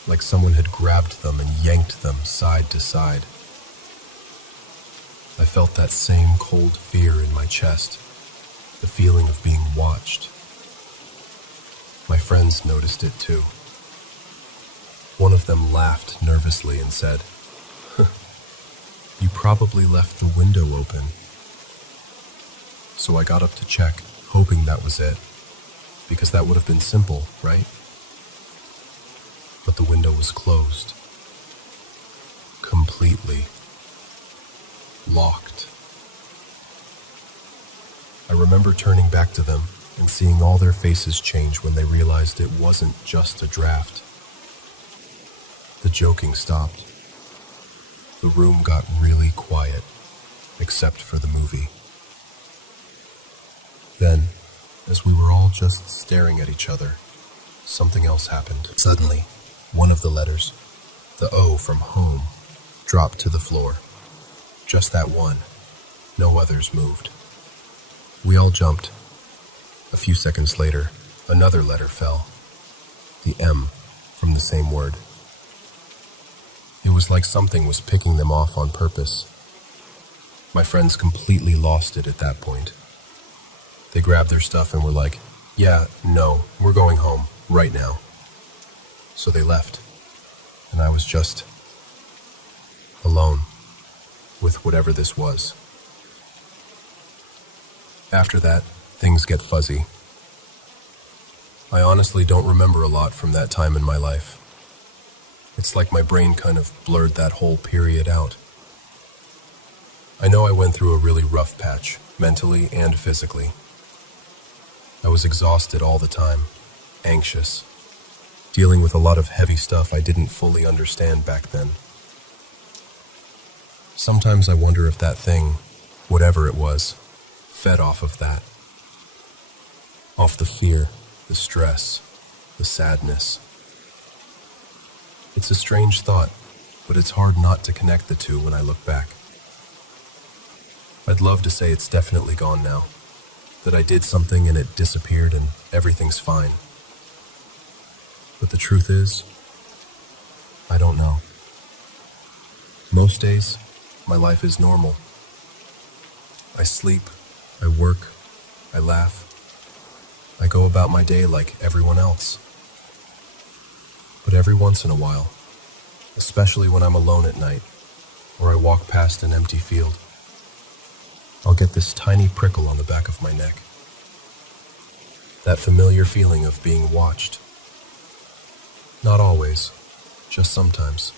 like someone had grabbed them and yanked them side to side. I felt that same cold fear in my chest, the feeling of being watched. My friends noticed it too. One of them laughed nervously and said, "You probably left the window open." So I got up to check, hoping that was it, because that would have been simple, right? But the window was closed. Completely. Locked. I remember turning back to them and seeing all their faces change when they realized it wasn't just a draft. The joking stopped. The room got really quiet, except for the movie. Then, as we were all just staring at each other, something else happened. Suddenly, one of the letters, the O from home, dropped to the floor. Just that one. No others moved. We all jumped. A few seconds later, another letter fell. The M from the same word. It was like something was picking them off on purpose. My friends completely lost it at that point. They grabbed their stuff and were like, "Yeah, no, we're going home, right now." So they left, and I was just alone with whatever this was. After that, things get fuzzy. I honestly don't remember a lot from that time in my life. It's like my brain kind of blurred that whole period out. I know I went through a really rough patch, mentally and physically. I was exhausted all the time, anxious, dealing with a lot of heavy stuff I didn't fully understand back then. Sometimes I wonder if that thing, whatever it was, fed off of that. Off the fear, the stress, the sadness. It's a strange thought, but it's hard not to connect the two when I look back. I'd love to say it's definitely gone now, that I did something and it disappeared and everything's fine. But the truth is, I don't know. Most days, my life is normal. I sleep, I work, I laugh. I go about my day like everyone else. But every once in a while, especially when I'm alone at night, or I walk past an empty field, I'll get this tiny prickle on the back of my neck. That familiar feeling of being watched. Not always, just sometimes.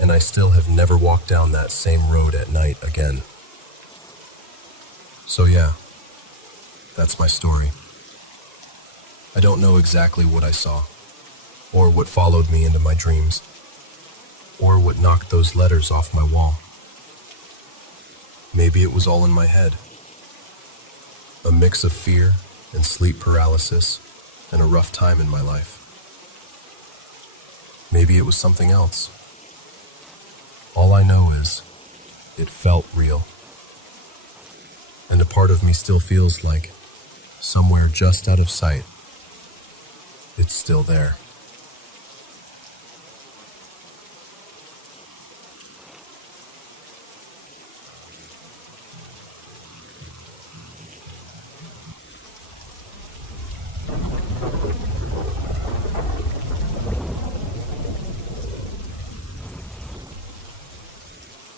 and I still have never walked down that same road at night again. So yeah, that's my story. I don't know exactly what I saw, or what followed me into my dreams, or what knocked those letters off my wall. Maybe it was all in my head. A mix of fear and sleep paralysis and a rough time in my life. Maybe it was something else. All I know is, it felt real. And a part of me still feels like, somewhere just out of sight, it's still there.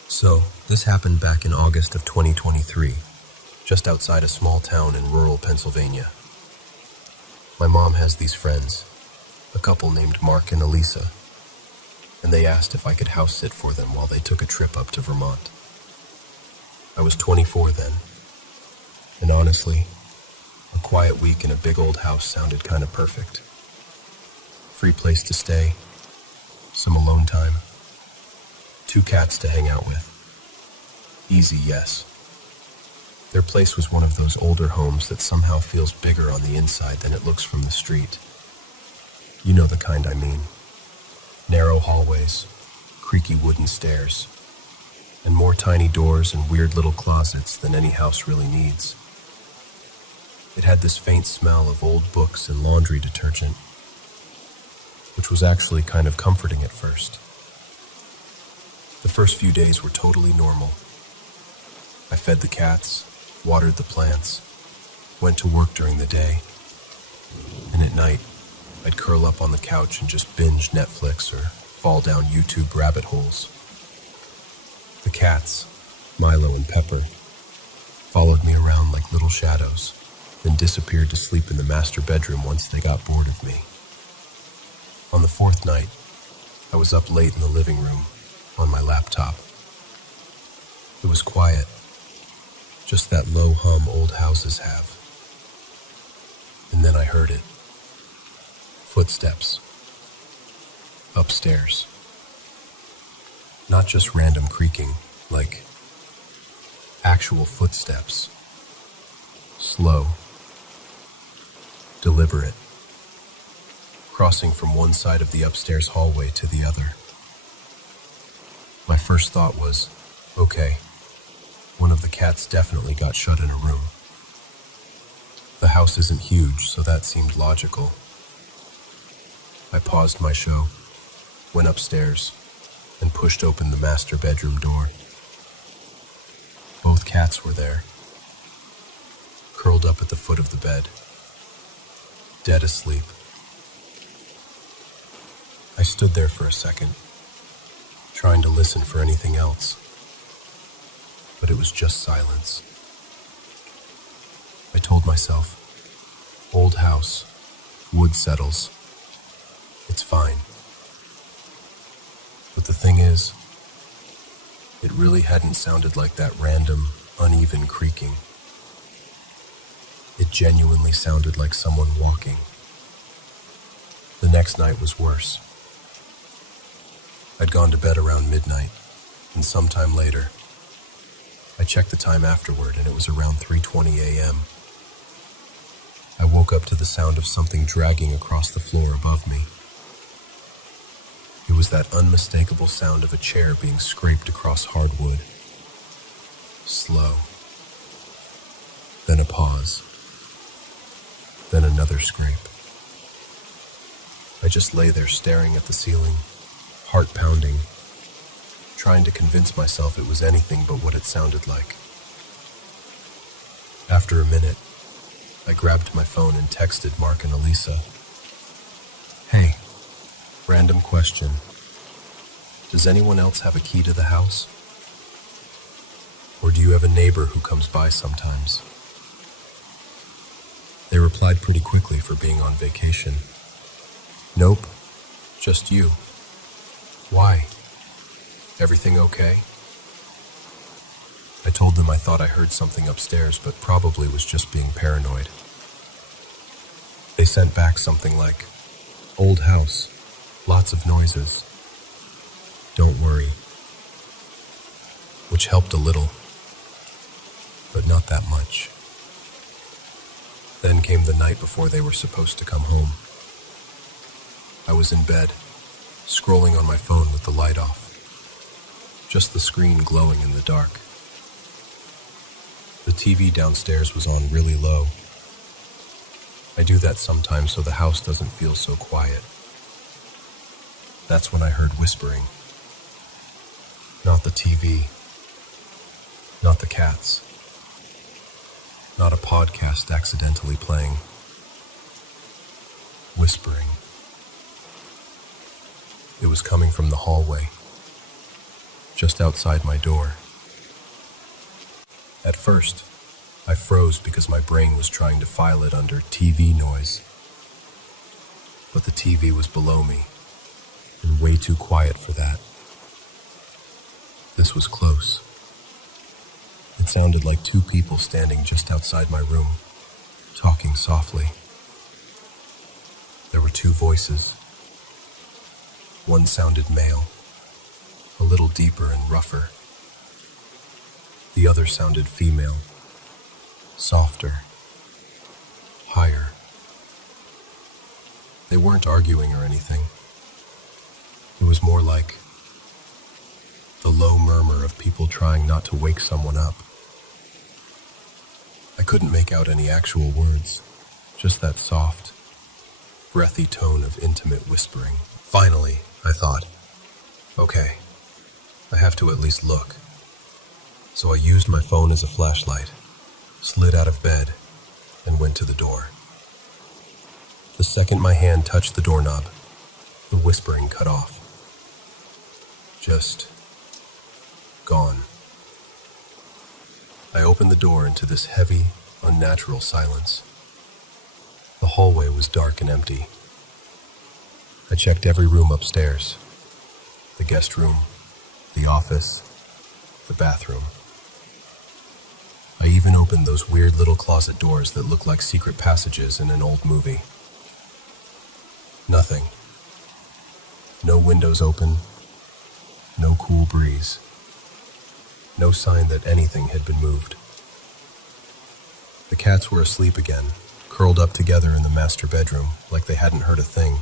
So, this happened back in August of 2023, just outside a small town in rural Pennsylvania. My mom has these friends, a couple named Mark and Elisa, and they asked if I could house sit for them while they took a trip up to Vermont. I was 24 then, and honestly, a quiet week in a big old house sounded kind of perfect. Free place to stay, some alone time, 2 cats to hang out with. Easy, yes. Their place was one of those older homes that somehow feels bigger on the inside than it looks from the street. You know the kind I mean. Narrow hallways, creaky wooden stairs, and more tiny doors and weird little closets than any house really needs. It had this faint smell of old books and laundry detergent, which was actually kind of comforting at first. The first few days were totally normal. I fed the cats, watered the plants, went to work during the day, and at night, I'd curl up on the couch and just binge Netflix or fall down YouTube rabbit holes. The cats, Milo and Pepper, followed me around like little shadows, then disappeared to sleep in the master bedroom once they got bored of me. On the 4th night, I was up late in the living room, on my laptop. It was quiet, just that low hum old houses have. And then I heard it. Footsteps. Upstairs. Not just random creaking, like actual footsteps. Slow. Deliberate. Crossing from one side of the upstairs hallway to the other. My first thought was, okay, one of the cats definitely got shut in a room. The house isn't huge, so that seemed logical. I paused my show, went upstairs, and pushed open the master bedroom door. Both cats were there, curled up at the foot of the bed, dead asleep. I stood there for a second, trying to listen for anything else, but it was just silence. I told myself, old house, wood settles, it's fine. But the thing is, it really hadn't sounded like that random, uneven creaking. It genuinely sounded like someone walking. The next night was worse. I'd gone to bed around midnight, and sometime later, I checked the time afterward, and it was around 3:20 a.m. I woke up to the sound of something dragging across the floor above me. It was that unmistakable sound of a chair being scraped across hardwood. Slow. Then a pause. Then another scrape. I just lay there staring at the ceiling, heart pounding, trying to convince myself it was anything but what it sounded like. After a minute, I grabbed my phone and texted Mark and Elisa. Hey, random question. Does anyone else have a key to the house? Or do you have a neighbor who comes by sometimes? They replied pretty quickly for being on vacation. Nope, just you. Why? Everything okay?" I told them I thought I heard something upstairs, but probably was just being paranoid. They sent back something like, "Old house, lots of noises. Don't worry," which helped a little, but not that much. Then came the night before they were supposed to come home. I was in bed, scrolling on my phone with the light off, just the screen glowing in the dark. The TV downstairs was on really low. I do that sometimes so the house doesn't feel so quiet. That's when I heard whispering. Not the TV. Not the cats. Not a podcast accidentally playing. Whispering. It was coming from the hallway, just outside my door. At first, I froze because my brain was trying to file it under TV noise. But the TV was below me, and way too quiet for that. This was close. It sounded like two people standing just outside my room, talking softly. There were two voices. One sounded male, a little deeper and rougher. The other sounded female, softer, higher. They weren't arguing or anything. It was more like the low murmur of people trying not to wake someone up. I couldn't make out any actual words, just that soft, breathy tone of intimate whispering. Finally, I thought, okay, I have to at least look. So I used my phone as a flashlight, slid out of bed, and went to the door. The second my hand touched the doorknob, the whispering cut off. Just gone. I opened the door into this heavy, unnatural silence. The hallway was dark and empty. I checked every room upstairs. The guest room, the office, the bathroom. I even opened those weird little closet doors that look like secret passages in an old movie. Nothing. No windows open. No cool breeze. No sign that anything had been moved. The cats were asleep again, curled up together in the master bedroom like they hadn't heard a thing.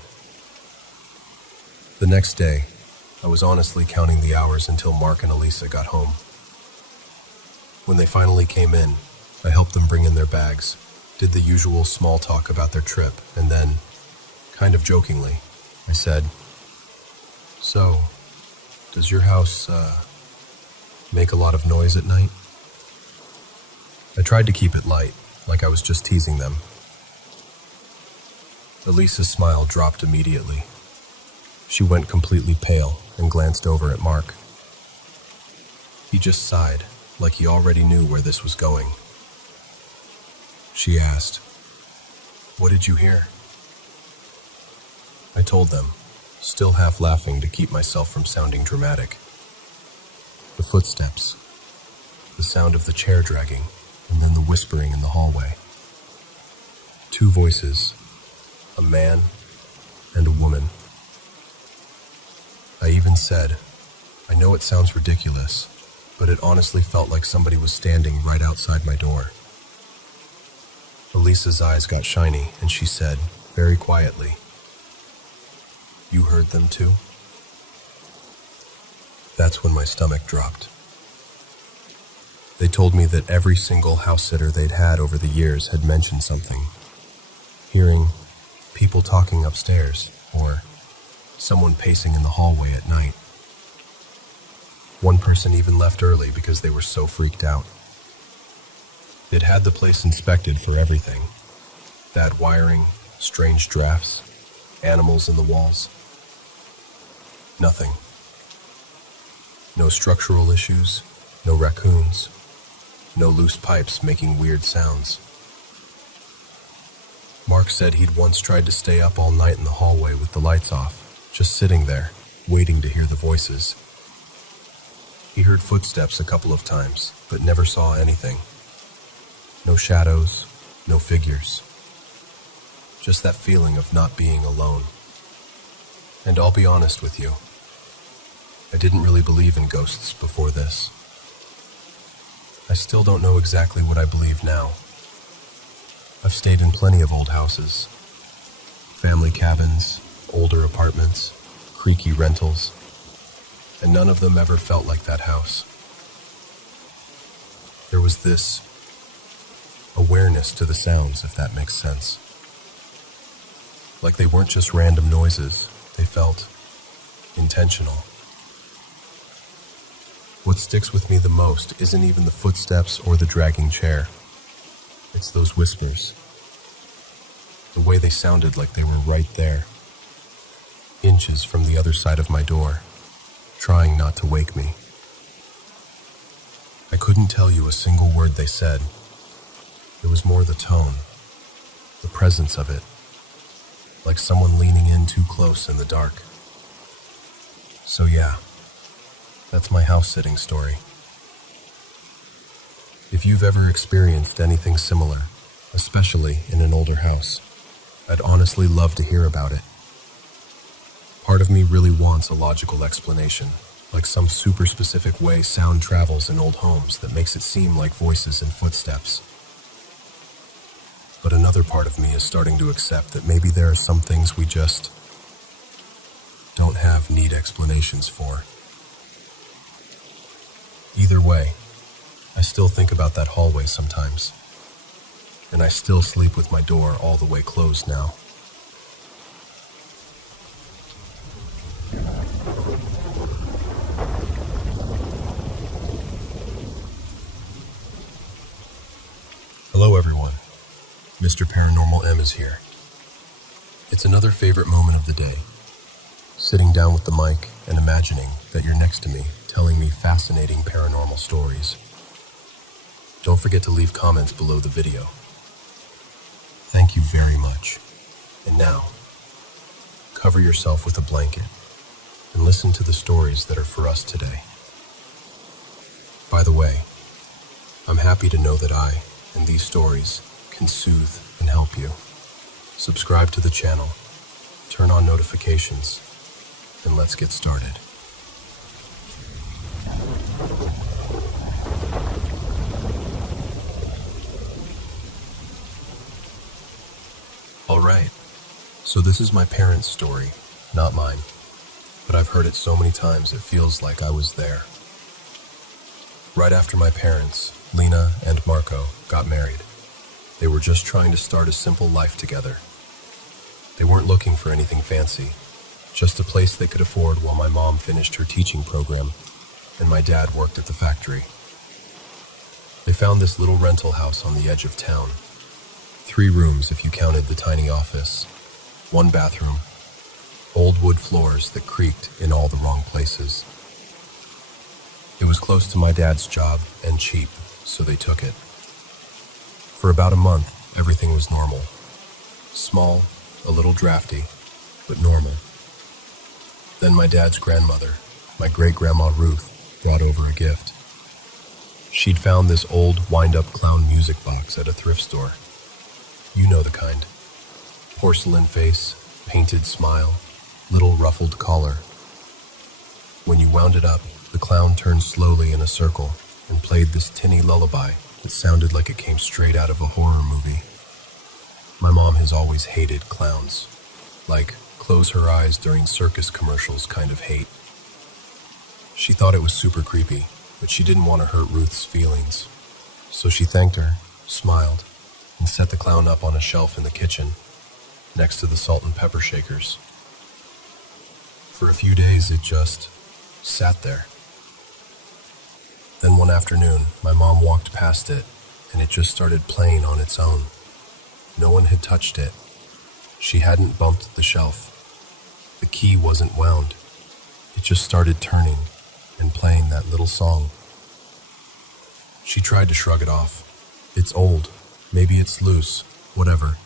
The next day, I was honestly counting the hours until Mark and Elisa got home. When they finally came in, I helped them bring in their bags, did the usual small talk about their trip, and then, kind of jokingly, I said, "So, does your house, make a lot of noise at night?" I tried to keep it light, like I was just teasing them. Elisa's smile dropped immediately. She went completely pale and glanced over at Mark. He just sighed, like he already knew where this was going. She asked, "What did you hear?" I told them, still half laughing to keep myself from sounding dramatic. The footsteps, the sound of the chair dragging, and then the whispering in the hallway. Two voices, a man and a woman. I even said, "I know it sounds ridiculous, but it honestly felt like somebody was standing right outside my door." Elisa's eyes got shiny, and she said, very quietly, "You heard them too?" That's when my stomach dropped. They told me that every single house sitter they'd had over the years had mentioned something. Hearing people talking upstairs, or someone pacing in the hallway at night. One person even left early because they were so freaked out. They'd had the place inspected for everything. Bad wiring, strange drafts, animals in the walls. Nothing. No structural issues, no raccoons, no loose pipes making weird sounds. Mark said he'd once tried to stay up all night in the hallway with the lights off, just sitting there, waiting to hear the voices. He heard footsteps a couple of times, but never saw anything. No shadows, no figures. Just that feeling of not being alone. And I'll be honest with you, I didn't really believe in ghosts before this. I still don't know exactly what I believe now. I've stayed in plenty of old houses. Family cabins, older apartments, creaky rentals, and none of them ever felt like that house. There was this awareness to the sounds, if that makes sense. Like they weren't just random noises, they felt intentional. What sticks with me the most isn't even the footsteps or the dragging chair. It's those whispers. The way they sounded like they were right there, inches from the other side of my door, trying not to wake me. I couldn't tell you a single word they said. It was more the tone, the presence of it, like someone leaning in too close in the dark. So yeah, that's my house-sitting story. If you've ever experienced anything similar, especially in an older house, I'd honestly love to hear about it. Part of me really wants a logical explanation, like some super specific way sound travels in old homes that makes it seem like voices and footsteps. But another part of me is starting to accept that maybe there are some things we just don't have neat explanations for. Either way, I still think about that hallway sometimes, and I still sleep with my door all the way closed now. Hello everyone, Mr. Paranormal M is here. It's another favorite moment of the day, sitting down with the mic and imagining that you're next to me telling me fascinating paranormal stories. Don't forget to leave comments below the video. Thank you very much. And now, cover yourself with a blanket and listen to the stories that are for us today. By the way, I'm happy to know that I and these stories can soothe and help you. Subscribe to the channel, turn on notifications, and let's get started. Alright, so this is my parents' story, not mine, but I've heard it so many times it feels like I was there. Right after my parents, Lena and Marco, got married, they were just trying to start a simple life together. They weren't looking for anything fancy, just a place they could afford while my mom finished her teaching program and my dad worked at the factory. They found this little rental house on the edge of town. 3 rooms if you counted the tiny office, 1 bathroom, old wood floors that creaked in all the wrong places. It was close to my dad's job and cheap, so they took it. For about a month, everything was normal. Small, a little drafty, but normal. Then my dad's grandmother, my great-grandma Ruth, brought over a gift. She'd found this old, wind-up clown music box at a thrift store. You know the kind. Porcelain face, painted smile, little ruffled collar. When you wound it up, the clown turned slowly in a circle and played this tinny lullaby that sounded like it came straight out of a horror movie. My mom has always hated clowns, like close her eyes during circus commercials kind of hate. She thought it was super creepy, but she didn't want to hurt Ruth's feelings. So she thanked her, smiled, and set the clown up on a shelf in the kitchen, next to the salt and pepper shakers. For a few days, it just sat there. Then one afternoon, my mom walked past it, and it just started playing on its own. No one had touched it. She hadn't bumped the shelf. The key wasn't wound. It just started turning and playing that little song. She tried to shrug it off. It's old. Maybe it's loose. Whatever.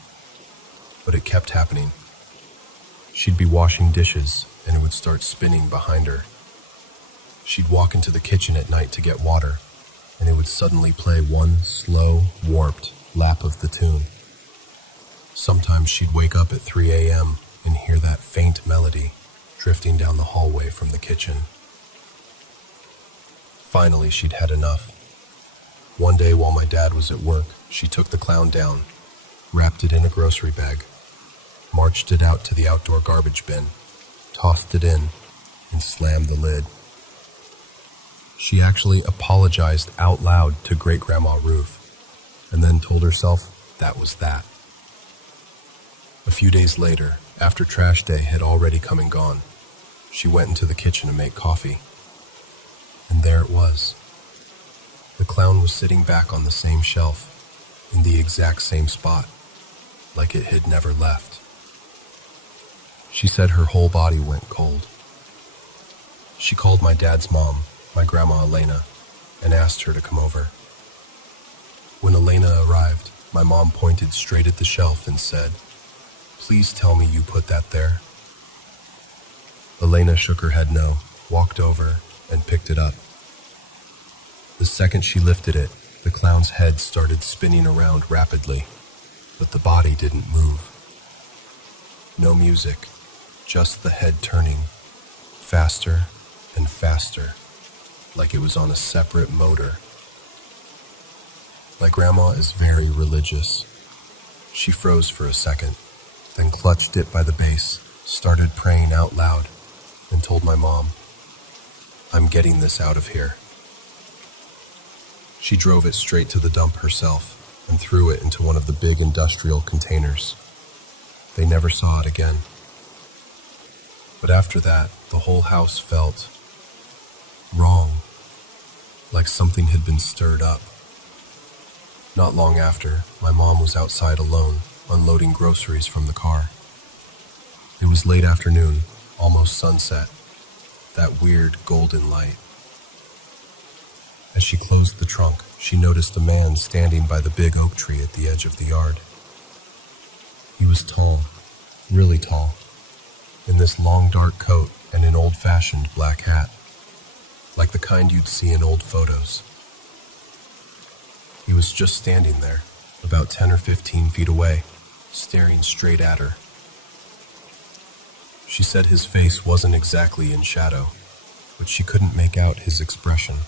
But it kept happening. She'd be washing dishes, and it would start spinning behind her. She'd walk into the kitchen at night to get water, and it would suddenly play one slow, warped lap of the tune. Sometimes she'd wake up at 3 a.m. and hear that faint melody drifting down the hallway from the kitchen. Finally, she'd had enough. One day while my dad was at work, she took the clown down, wrapped it in a grocery bag, marched it out to the outdoor garbage bin, tossed it in, and slammed the lid. She actually apologized out loud to Great-Grandma Ruth, and then told herself that was that. A few days later, after trash day had already come and gone, she went into the kitchen to make coffee. And there it was. The clown was sitting back on the same shelf, in the exact same spot, like it had never left. She said her whole body went cold. She called my dad's mom, my grandma Elena, and asked her to come over. When Elena arrived, my mom pointed straight at the shelf and said, "Please tell me you put that there." Elena shook her head no, walked over, and picked it up. The second she lifted it, the clown's head started spinning around rapidly, but the body didn't move. No music, just the head turning, faster and faster, like it was on a separate motor. My grandma is very religious. She froze for a second, then clutched it by the base, started praying out loud, and told my mom, "I'm getting this out of here." She drove it straight to the dump herself and threw it into one of the big industrial containers. They never saw it again. But after that, the whole house felt wrong, like something had been stirred up. Not long after, my mom was outside alone, unloading groceries from the car. It was late afternoon, almost sunset, that weird golden light. As she closed the trunk, she noticed a man standing by the big oak tree at the edge of the yard. He was tall, really tall, in this long dark coat and an old-fashioned black hat, like the kind you'd see in old photos. He was just standing there, about 10 or 15 feet away, staring straight at her. She said his face wasn't exactly in shadow, but she couldn't make out his expression.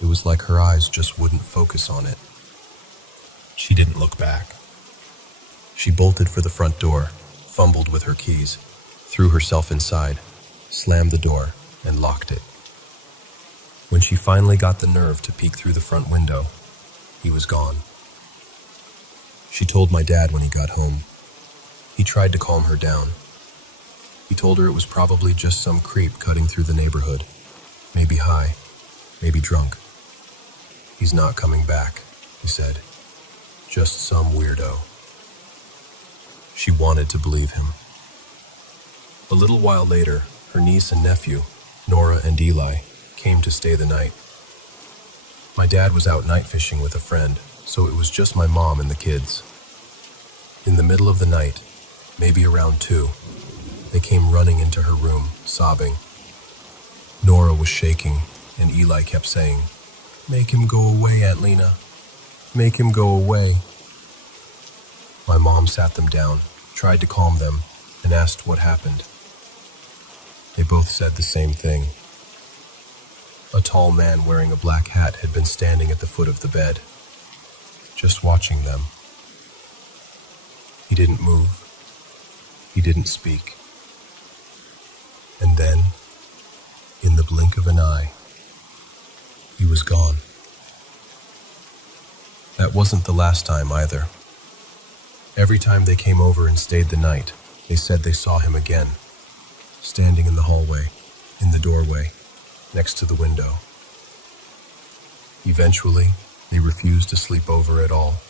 It was like her eyes just wouldn't focus on it. She didn't look back. She bolted for the front door, fumbled with her keys, threw herself inside, slammed the door, and locked it. When she finally got the nerve to peek through the front window, he was gone. She told my dad when he got home. He tried to calm her down. He told her it was probably just some creep cutting through the neighborhood. Maybe high, maybe drunk. "He's not coming back," he said. "Just some weirdo." She wanted to believe him. A little while later, her niece and nephew, Nora and Eli, came to stay the night. My dad was out night fishing with a friend, so it was just my mom and the kids. In the middle of the night, maybe around 2, they came running into her room, sobbing. Nora was shaking, and Eli kept saying, "Make him go away, Aunt Lena. Make him go away." My mom sat them down, tried to calm them, and asked what happened. They both said the same thing. A tall man wearing a black hat had been standing at the foot of the bed, just watching them. He didn't move. He didn't speak. And then, in the blink of an eye, he was gone. That wasn't the last time either. Every time they came over and stayed the night, they said they saw him again, standing in the hallway, in the doorway, next to the window. Eventually, they refused to sleep over at all.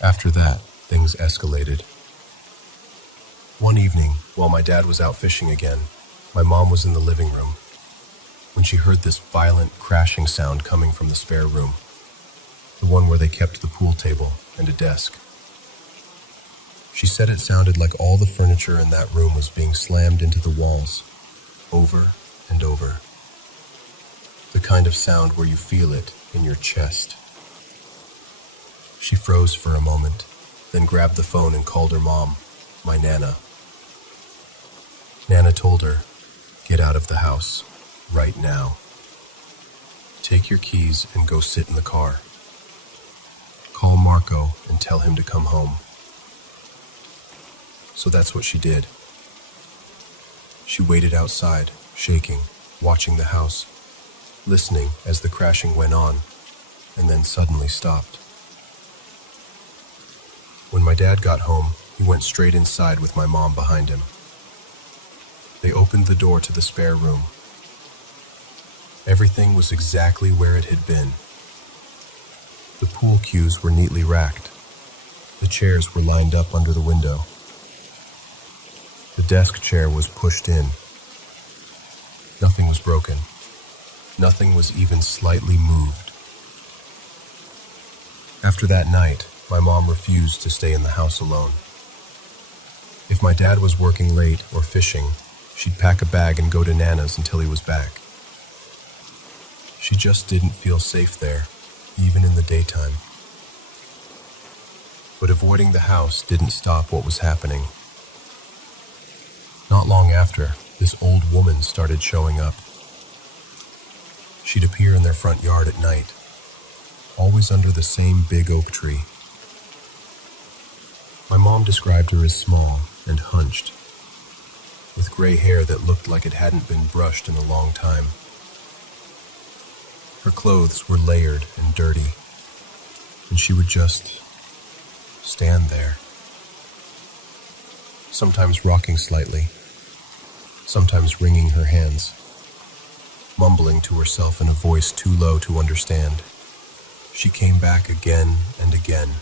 After that, things escalated. One evening, while my dad was out fishing again, my mom was in the living room when she heard this violent crashing sound coming from the spare room, the one where they kept the pool table and a desk. She said it sounded like all the furniture in that room was being slammed into the walls, over and over. The kind of sound where you feel it in your chest. She froze for a moment, then grabbed the phone and called her mom, my Nana. Nana told her, "Get out of the house, right now. Take your keys and go sit in the car. Call Marco and tell him to come home." So that's what she did. She waited outside, shaking, watching the house, listening as the crashing went on, and then suddenly stopped. When my dad got home, he went straight inside with my mom behind him. They opened the door to the spare room. Everything was exactly where it had been. The pool cues were neatly racked. The chairs were lined up under the window. The desk chair was pushed in. Nothing was broken. Nothing was even slightly moved. After that night, my mom refused to stay in the house alone. If my dad was working late or fishing, she'd pack a bag and go to Nana's until he was back. She just didn't feel safe there, even in the daytime. But avoiding the house didn't stop what was happening. Not long after, this old woman started showing up. She'd appear in their front yard at night, always under the same big oak tree. My mom described her as small and hunched, with gray hair that looked like it hadn't been brushed in a long time. Her clothes were layered and dirty, and she would just stand there, sometimes rocking slightly, sometimes wringing her hands, mumbling to herself in a voice too low to understand. She came back again and again,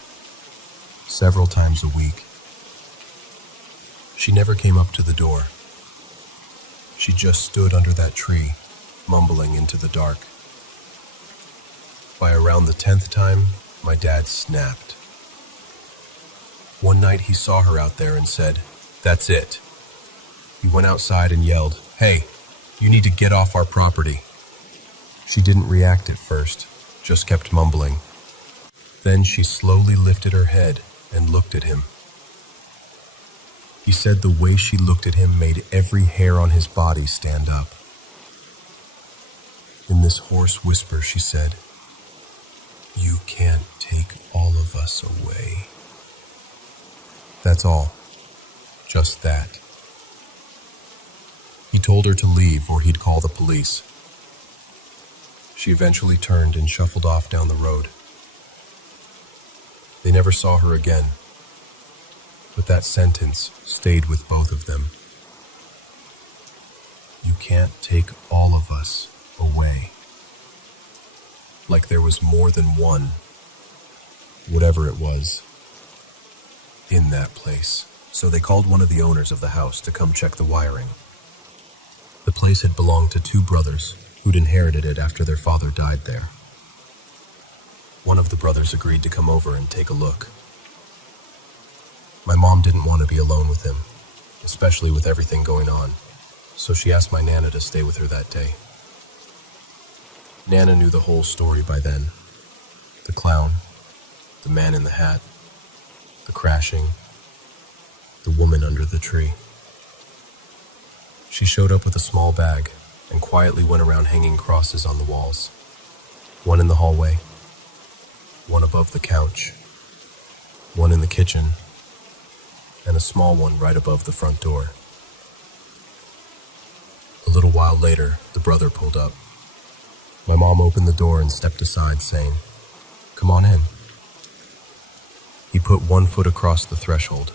several times a week. She never came up to the door. She just stood under that tree, mumbling into the dark. By around the 10th time, my dad snapped. One night he saw her out there and said, "That's it." He went outside and yelled, "Hey, you need to get off our property." She didn't react at first, just kept mumbling. Then she slowly lifted her head and looked at him. He said the way she looked at him made every hair on his body stand up. In this hoarse whisper, she said, "You can't take all of us away." That's all. Just that. He told her to leave or he'd call the police. She eventually turned and shuffled off down the road. They never saw her again, but that sentence stayed with both of them. You can't take all of us away. Like there was more than one, whatever it was, in that place. So they called one of the owners of the house to come check the wiring. The place had belonged to two brothers who'd inherited it after their father died there. One of the brothers agreed to come over and take a look. My mom didn't want to be alone with him, especially with everything going on, so she asked my Nana to stay with her that day. Nana knew the whole story by then. The clown, the man in the hat, the crashing, the woman under the tree. She showed up with a small bag and quietly went around hanging crosses on the walls. One in the hallway, one above the couch, one in the kitchen, and a small one right above the front door. A little while later, the brother pulled up. My mom opened the door and stepped aside, saying, "Come on in." He put one foot across the threshold,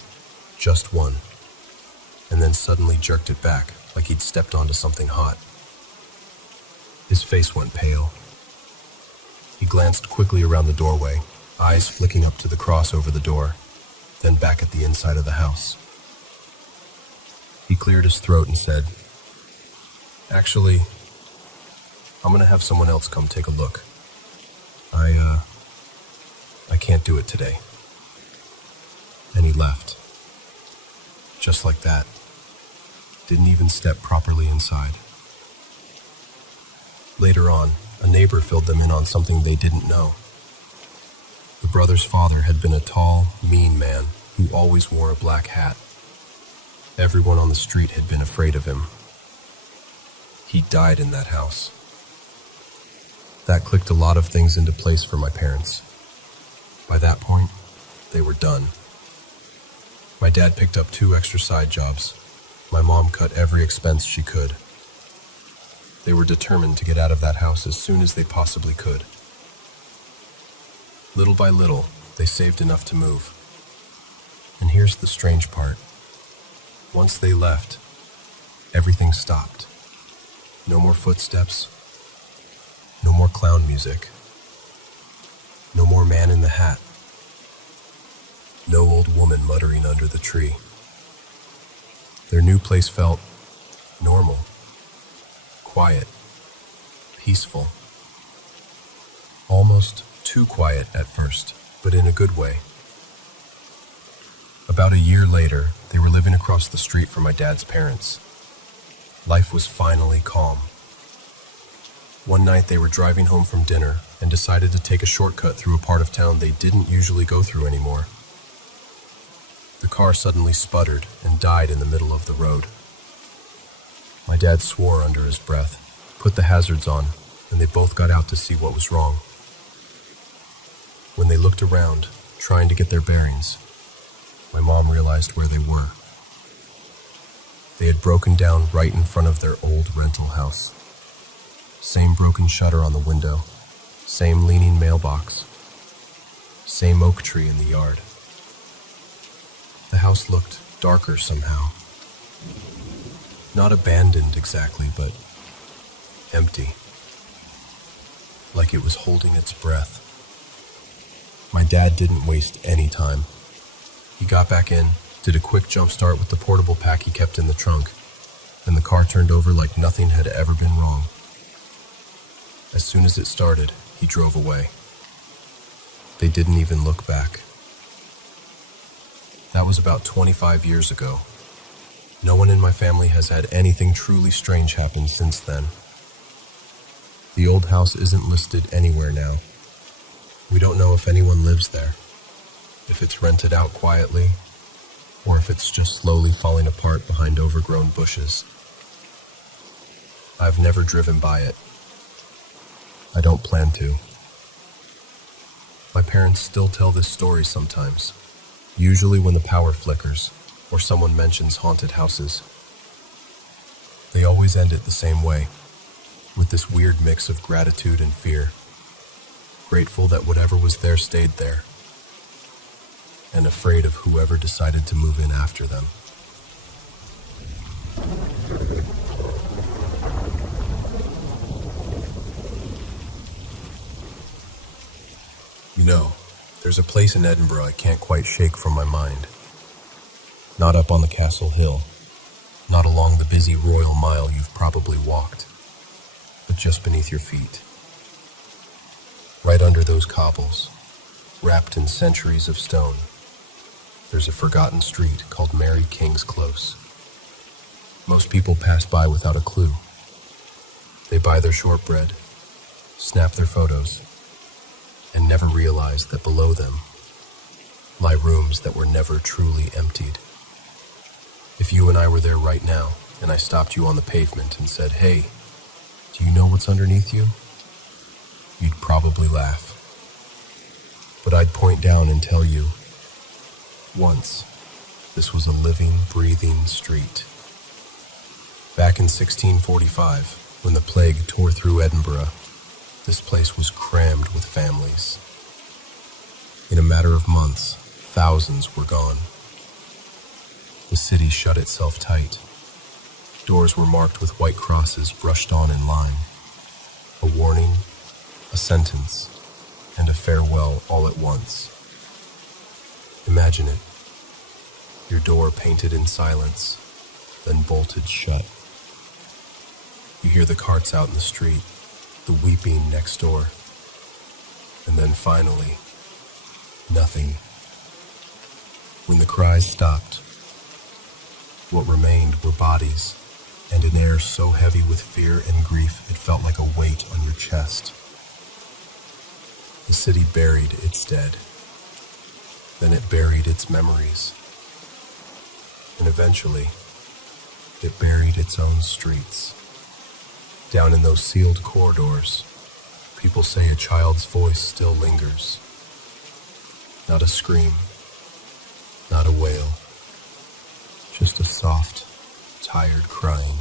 just one, and then suddenly jerked it back like he'd stepped onto something hot. His face went pale. He glanced quickly around the doorway, eyes flicking up to the cross over the door, then back at the inside of the house. He cleared his throat and said, "Actually, I'm gonna have someone else come take a look. I can't do it today." And he left. Just like that. Didn't even step properly inside. Later on, a neighbor filled them in on something they didn't know. The brother's father had been a tall, mean man who always wore a black hat. Everyone on the street had been afraid of him. He died in that house. That clicked a lot of things into place for my parents. By that point, they were done. My dad picked up 2 extra side jobs. My mom cut every expense she could. They were determined to get out of that house as soon as they possibly could. Little by little, they saved enough to move. And here's the strange part. Once they left, everything stopped. No more footsteps. No more clown music. No more man in the hat. No old woman muttering under the tree. Their new place felt normal, quiet, peaceful. Almost too quiet at first, but in a good way. About a year later, they were living across the street from my dad's parents. Life was finally calm. One night they were driving home from dinner and decided to take a shortcut through a part of town they didn't usually go through anymore. The car suddenly sputtered and died in the middle of the road. My dad swore under his breath, put the hazards on, and they both got out to see what was wrong. When they looked around, trying to get their bearings, my mom realized where they were. They had broken down right in front of their old rental house. Same broken shutter on the window, same leaning mailbox, same oak tree in the yard. The house looked darker somehow. Not abandoned exactly, but empty. Like it was holding its breath. My dad didn't waste any time. He got back in, did a quick jump start with the portable pack he kept in the trunk, and the car turned over like nothing had ever been wrong. As soon as it started, he drove away. They didn't even look back. That was about 25 years ago. No one in my family has had anything truly strange happen since then. The old house isn't listed anywhere now. We don't know if anyone lives there, if it's rented out quietly, or if it's just slowly falling apart behind overgrown bushes. I've never driven by it. I don't plan to. My parents still tell this story sometimes, usually when the power flickers or someone mentions haunted houses. They always end it the same way, with this weird mix of gratitude and fear. Grateful that whatever was there stayed there, and afraid of whoever decided to move in after them. You know, there's a place in Edinburgh I can't quite shake from my mind. Not up on the castle hill, not along the busy Royal Mile you've probably walked, but just beneath your feet. Right under those cobbles, wrapped in centuries of stone, there's a forgotten street called Mary King's Close. Most people pass by without a clue. They buy their shortbread, snap their photos, and never realize that below them lie rooms that were never truly emptied. If you and I were there right now, and I stopped you on the pavement and said, "Hey, do you know what's underneath you?" You'd probably laugh. But I'd point down and tell you, once, this was a living, breathing street. Back in 1645, when the plague tore through Edinburgh, this place was crammed with families. In a matter of months, thousands were gone. The city shut itself tight. Doors were marked with white crosses brushed on in line. A warning, a sentence, and a farewell all at once. Imagine it. Your door painted in silence, then bolted shut. You hear the carts out in the street, the weeping next door, and then finally, nothing. When the cries stopped, what remained were bodies, and an air so heavy with fear and grief it felt like a weight on your chest. The city buried its dead. Then it buried its memories. And eventually, it buried its own streets. Down in those sealed corridors, people say a child's voice still lingers. Not a scream, not a wail, just a soft, tired crying.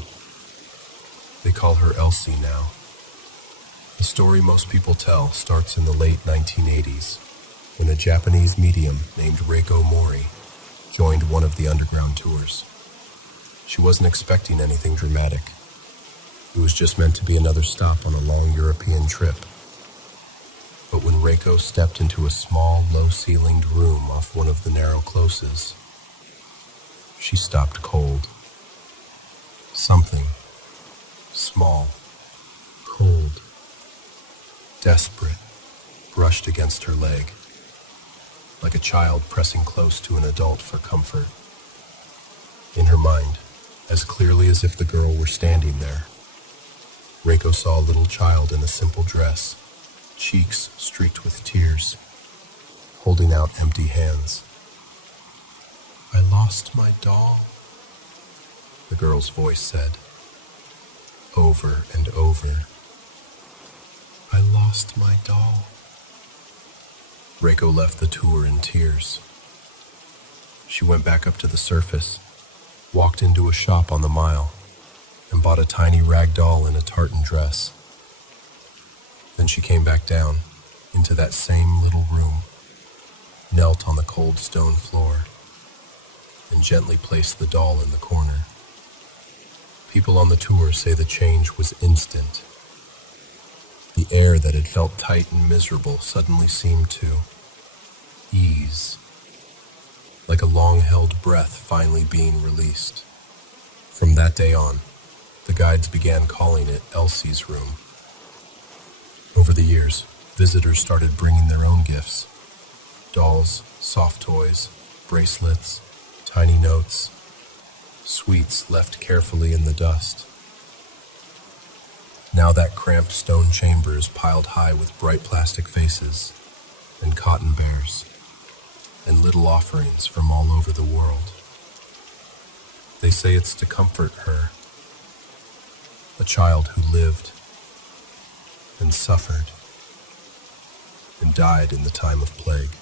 They call her Elsie now. The story most people tell starts in the late 1980s, when a Japanese medium named Reiko Mori joined one of the underground tours. She wasn't expecting anything dramatic. It was just meant to be another stop on a long European trip. But when Reiko stepped into a small, low-ceilinged room off one of the narrow closes, she stopped cold. Something small, cold, desperate, brushed against her leg, like a child pressing close to an adult for comfort. In her mind, as clearly as if the girl were standing there, Reiko saw a little child in a simple dress, cheeks streaked with tears, holding out empty hands. "I lost my doll," the girl's voice said, over and over. "I lost my doll." Reiko left the tour in tears. She went back up to the surface, walked into a shop on the mile, and bought a tiny rag doll in a tartan dress. Then she came back down into that same little room, knelt on the cold stone floor, and gently placed the doll in the corner. People on the tour say the change was instant. The air that had felt tight and miserable suddenly seemed to ease, like a long-held breath finally being released. From that day on, the guides began calling it Elsie's room. Over the years, visitors started bringing their own gifts: dolls, soft toys, bracelets, tiny notes, sweets left carefully in the dust. Now that cramped stone chamber is piled high with bright plastic faces and cotton bears and little offerings from all over the world. They say it's to comfort her, a child who lived and suffered and died in the time of plague,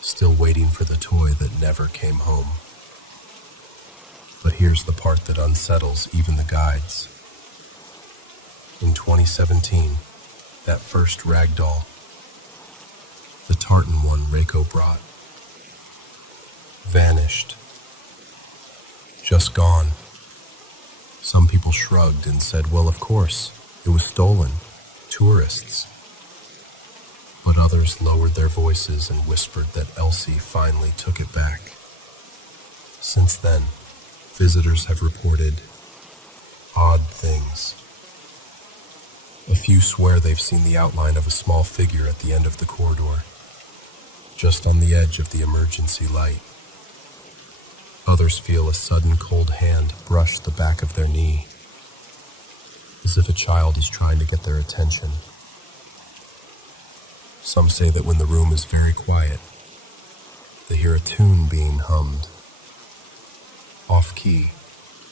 still waiting for the toy that never came home. But here's the part that unsettles even the guides. In 2017, that first rag doll, the tartan one Reiko brought, vanished. Just gone. Some people shrugged and said, well, of course, it was stolen. Tourists. But others lowered their voices and whispered that Elsie finally took it back. Since then, visitors have reported odd things. A few swear they've seen the outline of a small figure at the end of the corridor, just on the edge of the emergency light. Others feel a sudden cold hand brush the back of their knee, as if a child is trying to get their attention. Some say that when the room is very quiet, they hear a tune being hummed, off-key,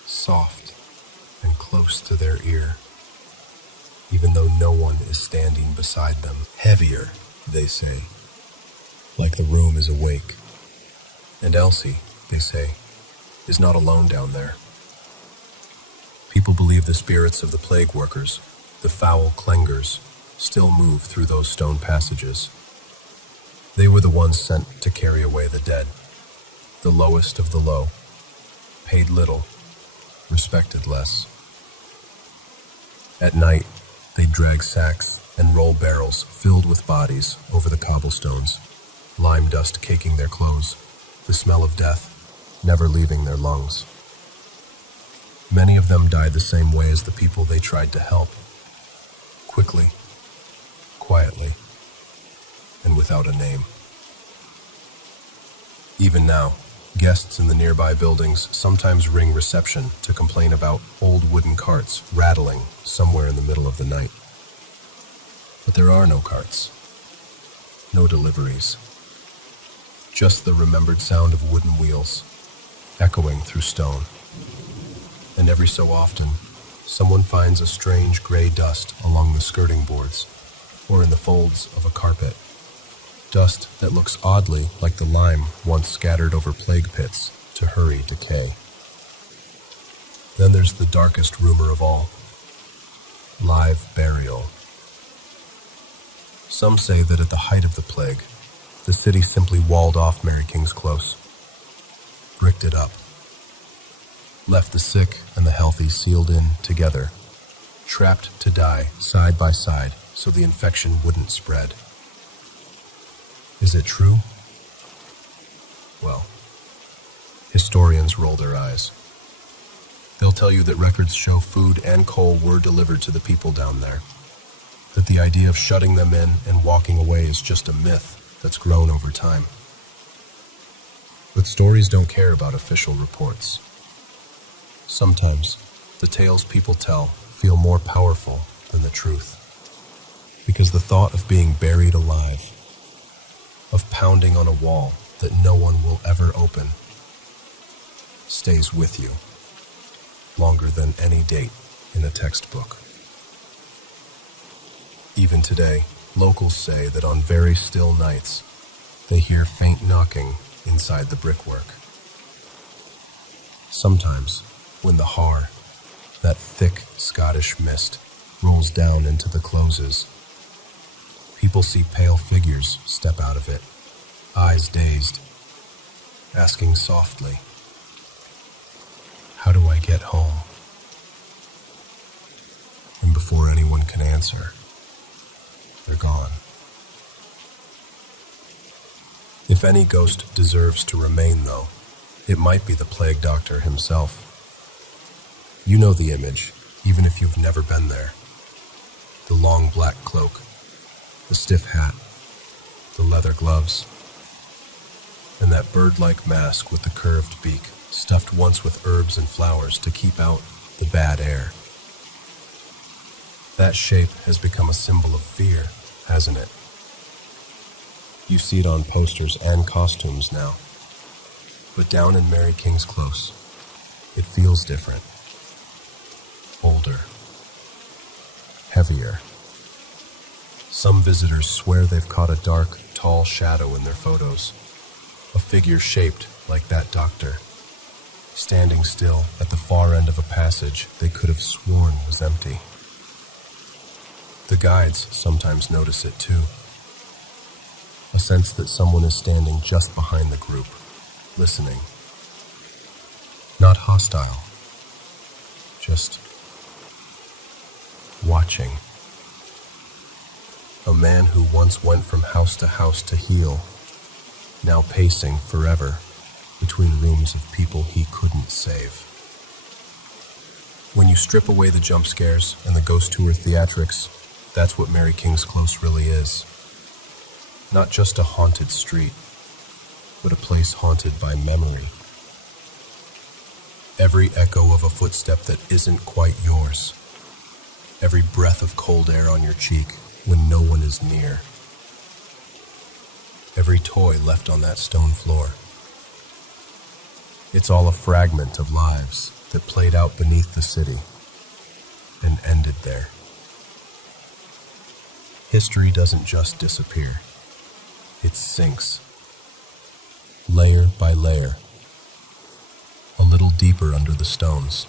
soft, and close to their ear, even though no one is standing beside them. Heavier, they say, like the room is awake. And Elsie, they say, is not alone down there. People believe the spirits of the plague workers, the foul clangers, still move through those stone passages. They were the ones sent to carry away the dead, the lowest of the low, paid little, respected less. At night, they'd drag sacks and roll barrels filled with bodies over the cobblestones, lime dust caking their clothes, the smell of death never leaving their lungs. Many of them died the same way as the people they tried to help, quickly, quietly, and without a name. Even now, Guests in the nearby buildings sometimes ring reception to complain about old wooden carts rattling somewhere in the middle of the night. But there are no carts, no deliveries, just the remembered sound of wooden wheels echoing through stone. And every so often, someone finds a strange gray dust along the skirting boards or in the folds of a carpet. Dust that looks oddly like the lime once scattered over plague pits to hurry decay. Then there's the darkest rumor of all, live burial. Some say that at the height of the plague, the city simply walled off Mary King's Close, bricked it up, left the sick and the healthy sealed in together, trapped to die side by side so the infection wouldn't spread. Is it true? Well, historians roll their eyes. They'll tell you that records show food and coal were delivered to the people down there, that the idea of shutting them in and walking away is just a myth that's grown over time. But stories don't care about official reports. Sometimes, the tales people tell feel more powerful than the truth, because the thought of being buried alive, of pounding on a wall that no one will ever open, stays with you longer than any date in a textbook. Even today, locals say that on very still nights, they hear faint knocking inside the brickwork. Sometimes, when the har, that thick Scottish mist, rolls down into the closes, people see pale figures step out of it, eyes dazed, asking softly, "How do I get home?" And before anyone can answer, they're gone. If any ghost deserves to remain, though, it might be the plague doctor himself. You know the image, even if you've never been there. The long black cloak, the stiff hat, the leather gloves, and that bird-like mask with the curved beak, stuffed once with herbs and flowers to keep out the bad air. That shape has become a symbol of fear, hasn't it? You see it on posters and costumes now. But down in Mary King's Close, it feels different. Older. Heavier. Some visitors swear they've caught a dark, tall shadow in their photos. A figure shaped like that doctor, standing still at the far end of a passage they could have sworn was empty. The guides sometimes notice it too. A sense that someone is standing just behind the group, listening. Not hostile, just watching. A man who once went from house to heal, now pacing forever between rooms of people he couldn't save. When you strip away the jump scares and the ghost tour theatrics, that's what Mary King's Close really is. Not just a haunted street, but a place haunted by memory. Every echo of a footstep that isn't quite yours. Every breath of cold air on your cheek when no one is near. Every toy left on that stone floor. It's all a fragment of lives that played out beneath the city and ended there. History doesn't just disappear. It sinks, layer by layer, a little deeper under the stones.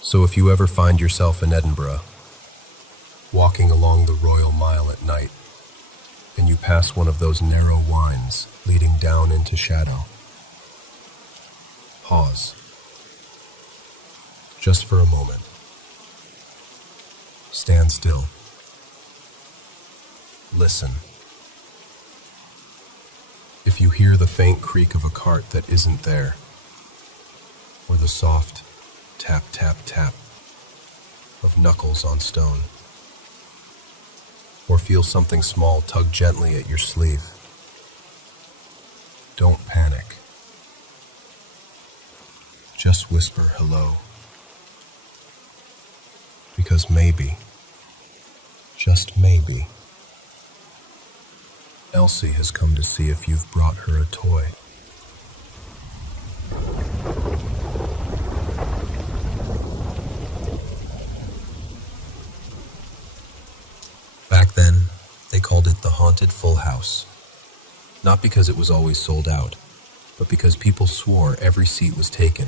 So if you ever find yourself in Edinburgh, walking along the Royal Mile at night, and you pass one of those narrow wynds leading down into shadow, pause, just for a moment. Stand still. Listen. If you hear the faint creak of a cart that isn't there, or the soft tap, tap, tap of knuckles on stone, or feel something small tug gently at your sleeve, don't panic. just whisper hello. Because maybe, just maybe, Elsie has come to see if you've brought her a toy. Back then, they called it the Haunted Full House. Not because it was always sold out, but because people swore every seat was taken,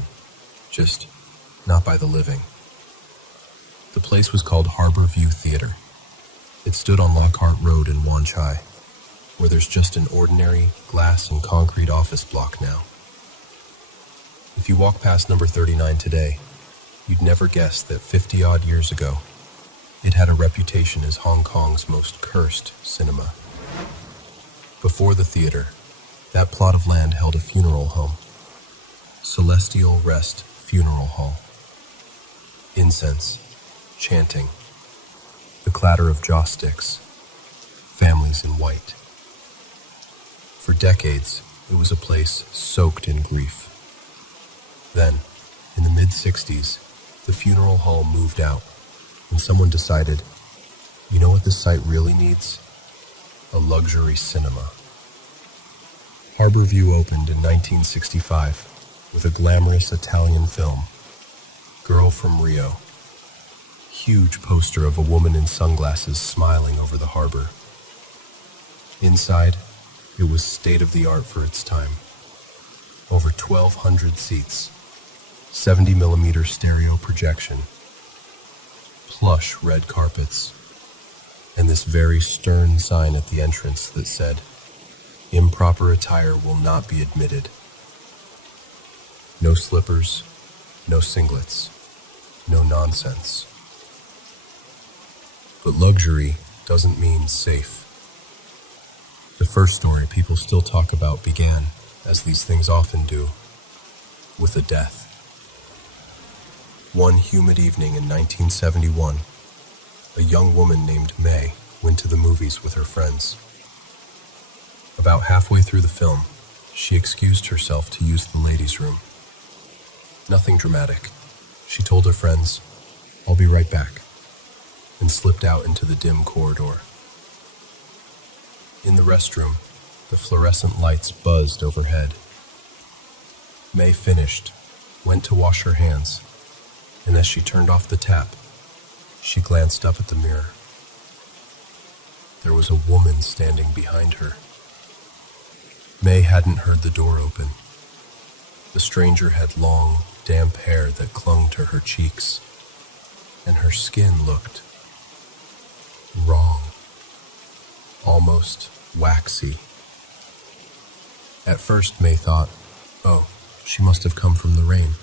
just not by the living. The place was called Harbor View Theater. It stood on Lockhart Road in Wanchai, where there's just an ordinary glass and concrete office block now. If you walk past number 39 today, you'd never guess that 50-odd years ago, it had a reputation as Hong Kong's most cursed cinema. Before the theater, that plot of land held a funeral home, Celestial Rest Funeral Hall. Incense, chanting, the clatter of joss sticks, families in white. For decades, it was a place soaked in grief. Then, in the mid-60s, the funeral hall moved out, and someone decided, you know what this site really needs? A luxury cinema. Harbor View opened in 1965 with a glamorous Italian film, Girl from Rio. Huge poster of a woman in sunglasses smiling over the harbor. Inside, it was state-of-the-art for its time. Over 1,200 seats, 70mm stereo projection, plush red carpets, and this very stern sign at the entrance that said, "Improper attire will not be admitted." No slippers, no singlets, no nonsense. But luxury doesn't mean safe. The first story people still talk about began, as these things often do, with a death. One humid evening in 1971, a young woman named May went to the movies with her friends. About halfway through the film, she excused herself to use the ladies' room. Nothing dramatic. She told her friends, "I'll be right back," and slipped out into the dim corridor. In the restroom, the fluorescent lights buzzed overhead. May finished, went to wash her hands, and as she turned off the tap, she glanced up at the mirror. There was a woman standing behind her. May hadn't heard the door open. The stranger had long, damp hair that clung to her cheeks, and her skin looked wrong, almost waxy. At first, May thought, oh, she must have come from the rain.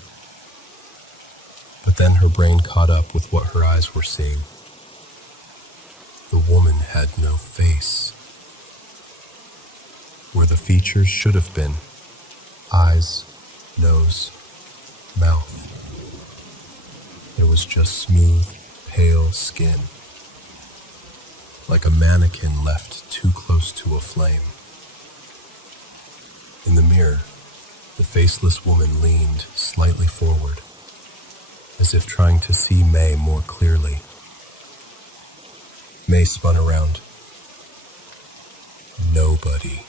But then her brain caught up with what her eyes were seeing. The woman had no face. Where the features should have been, eyes, nose, mouth, there was just smooth, pale skin, like a mannequin left too close to a flame. In the mirror, the faceless woman leaned slightly forward, as if trying to see May more clearly. May spun around. Nobody.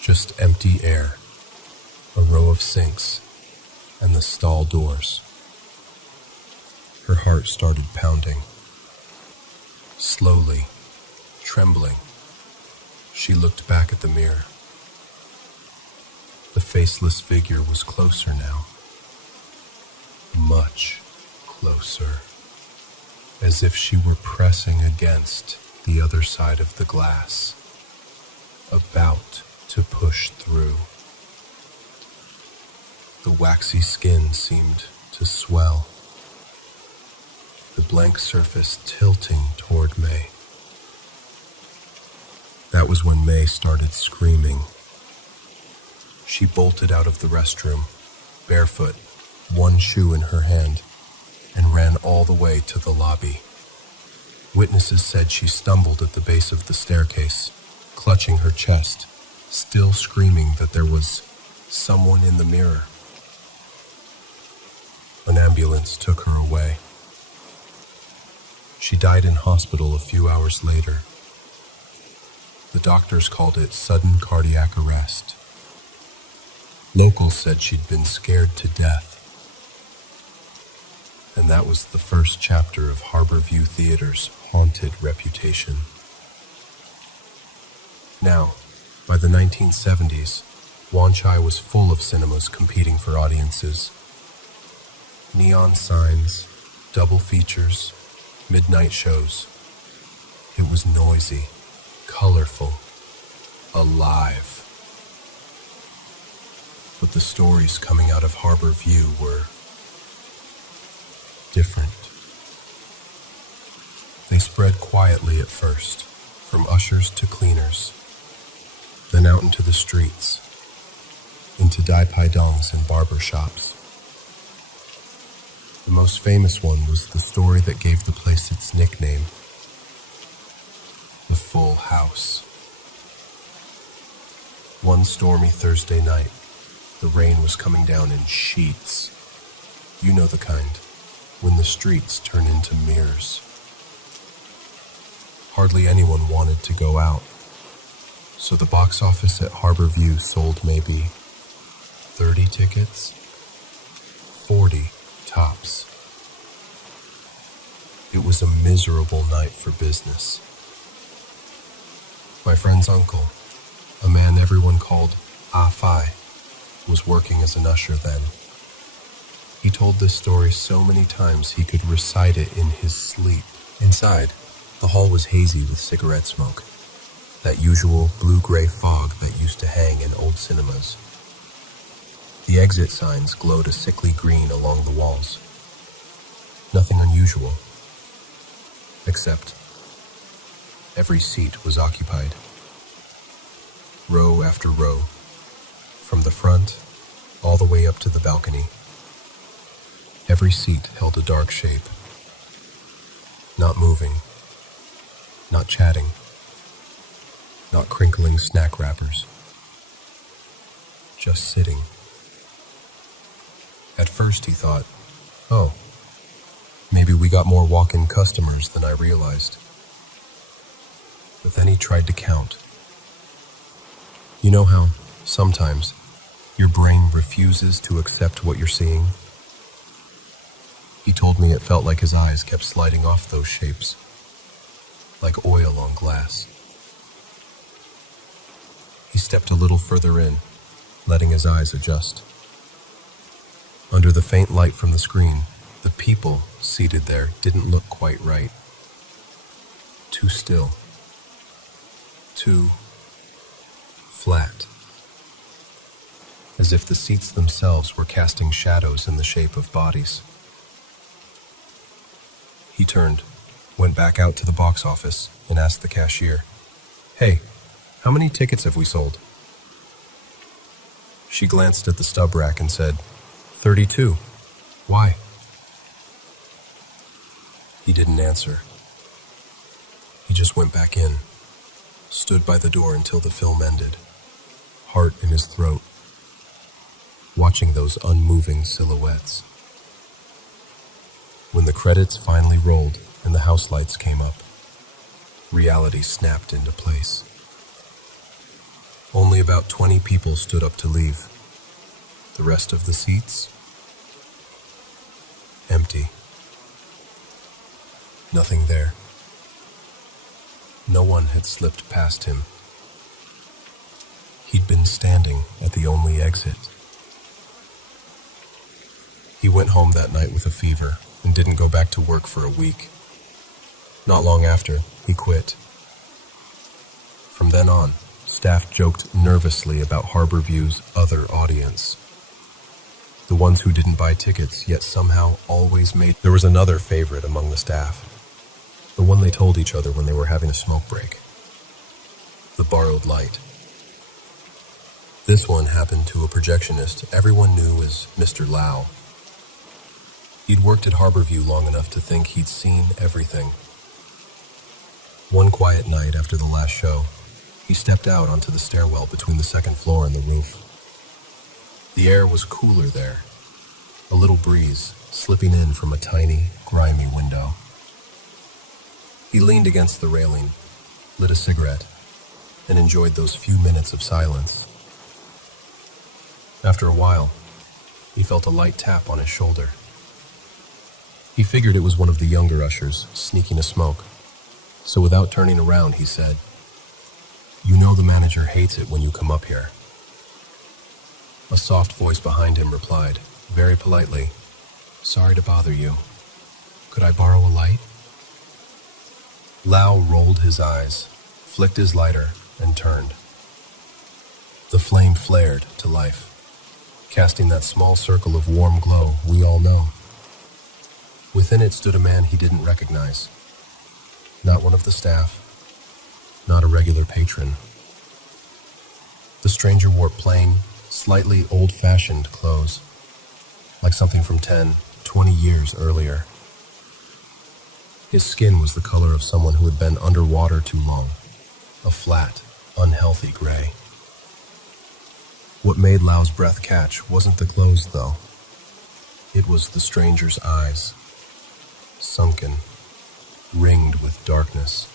Just empty air, a row of sinks, and the stall doors. Her heart started pounding. Slowly, trembling, she looked back at the mirror. The faceless figure was closer now. Much closer. As if she were pressing against the other side of the glass, about to push through. The waxy skin seemed to swell, the blank surface tilting toward May. That was when May started screaming. She bolted out of the restroom, barefoot, one shoe in her hand, and ran all the way to the lobby. Witnesses said she stumbled at the base of the staircase, clutching her chest, still screaming that there was someone in the mirror. An ambulance took her away. She died in hospital a few hours later. The doctors called it sudden cardiac arrest. Locals said she'd been scared to death. And that was the first chapter of Harborview Theater's haunted reputation. Now, by the 1970s, Wanchai was full of cinemas competing for audiences. Neon signs, double features, midnight shows. It was noisy, colorful, alive. But the stories coming out of Harborview were different. They spread quietly at first, from ushers to cleaners, then out into the streets, into dai pai dongs and barber shops. The most famous one was the story that gave the place its nickname, the Full House. One stormy Thursday night, the rain was coming down in sheets. You know the kind, when the streets turn into mirrors. Hardly anyone wanted to go out, so the box office at Harborview sold maybe 30 tickets, 40 tops. It was a miserable night for business. My friend's uncle, a man everyone called A-Fi, was working as an usher then. He told this story so many times he could recite it in his sleep. Inside, the hall was hazy with cigarette smoke, that usual blue-gray fog that used to hang in old cinemas. The exit signs glowed a sickly green along the walls. Nothing unusual, except every seat was occupied. Row after row, from the front all the way up to the balcony. Every seat held a dark shape, not moving, not chatting, not crinkling snack wrappers, just sitting. At first he thought, oh, maybe we got more walk-in customers than I realized. But then he tried to count. You know how, sometimes, your brain refuses to accept what you're seeing? He told me it felt like his eyes kept sliding off those shapes, like oil on glass. He stepped a little further in, letting his eyes adjust. Under the faint light from the screen, the people seated there didn't look quite right. Too still. Too flat. As if the seats themselves were casting shadows in the shape of bodies. He turned, went back out to the box office, and asked the cashier, "Hey, how many tickets have we sold?" She glanced at the stub rack and said, 32. Why? He didn't answer. He just went back in, stood by the door until the film ended, heart in his throat, watching those unmoving silhouettes. When the credits finally rolled and the house lights came up, reality snapped into place. Only about 20 people stood up to leave. The rest of the seats? Empty. Nothing there. No one had slipped past him. He'd been standing at the only exit. He went home that night with a fever and didn't go back to work for a week. Not long after, he quit. From then on, staff joked nervously about Harborview's other audience. The ones who didn't buy tickets, yet somehow always made... There was another favorite among the staff. The one they told each other when they were having a smoke break. The borrowed light. This one happened to a projectionist everyone knew as Mr. Lau. He'd worked at Harborview long enough to think he'd seen everything. One quiet night after the last show, he stepped out onto the stairwell between the second floor and the roof. The air was cooler there, a little breeze slipping in from a tiny, grimy window. He leaned against the railing, lit a cigarette, and enjoyed those few minutes of silence. After a while, he felt a light tap on his shoulder. He figured it was one of the younger ushers sneaking a smoke, so without turning around, he said, "You know the manager hates it when you come up here." A soft voice behind him replied, very politely, "Sorry to bother you. Could I borrow a light?" Lau rolled his eyes, flicked his lighter, and turned. The flame flared to life, casting that small circle of warm glow we all know. Within it stood a man he didn't recognize. Not one of the staff, not a regular patron. The stranger wore plain, slightly old-fashioned clothes, like something from 10, 20 years earlier. His skin was the color of someone who had been underwater too long, a flat, unhealthy gray. What made Lau's breath catch wasn't the clothes, though. It was the stranger's eyes, sunken, ringed with darkness,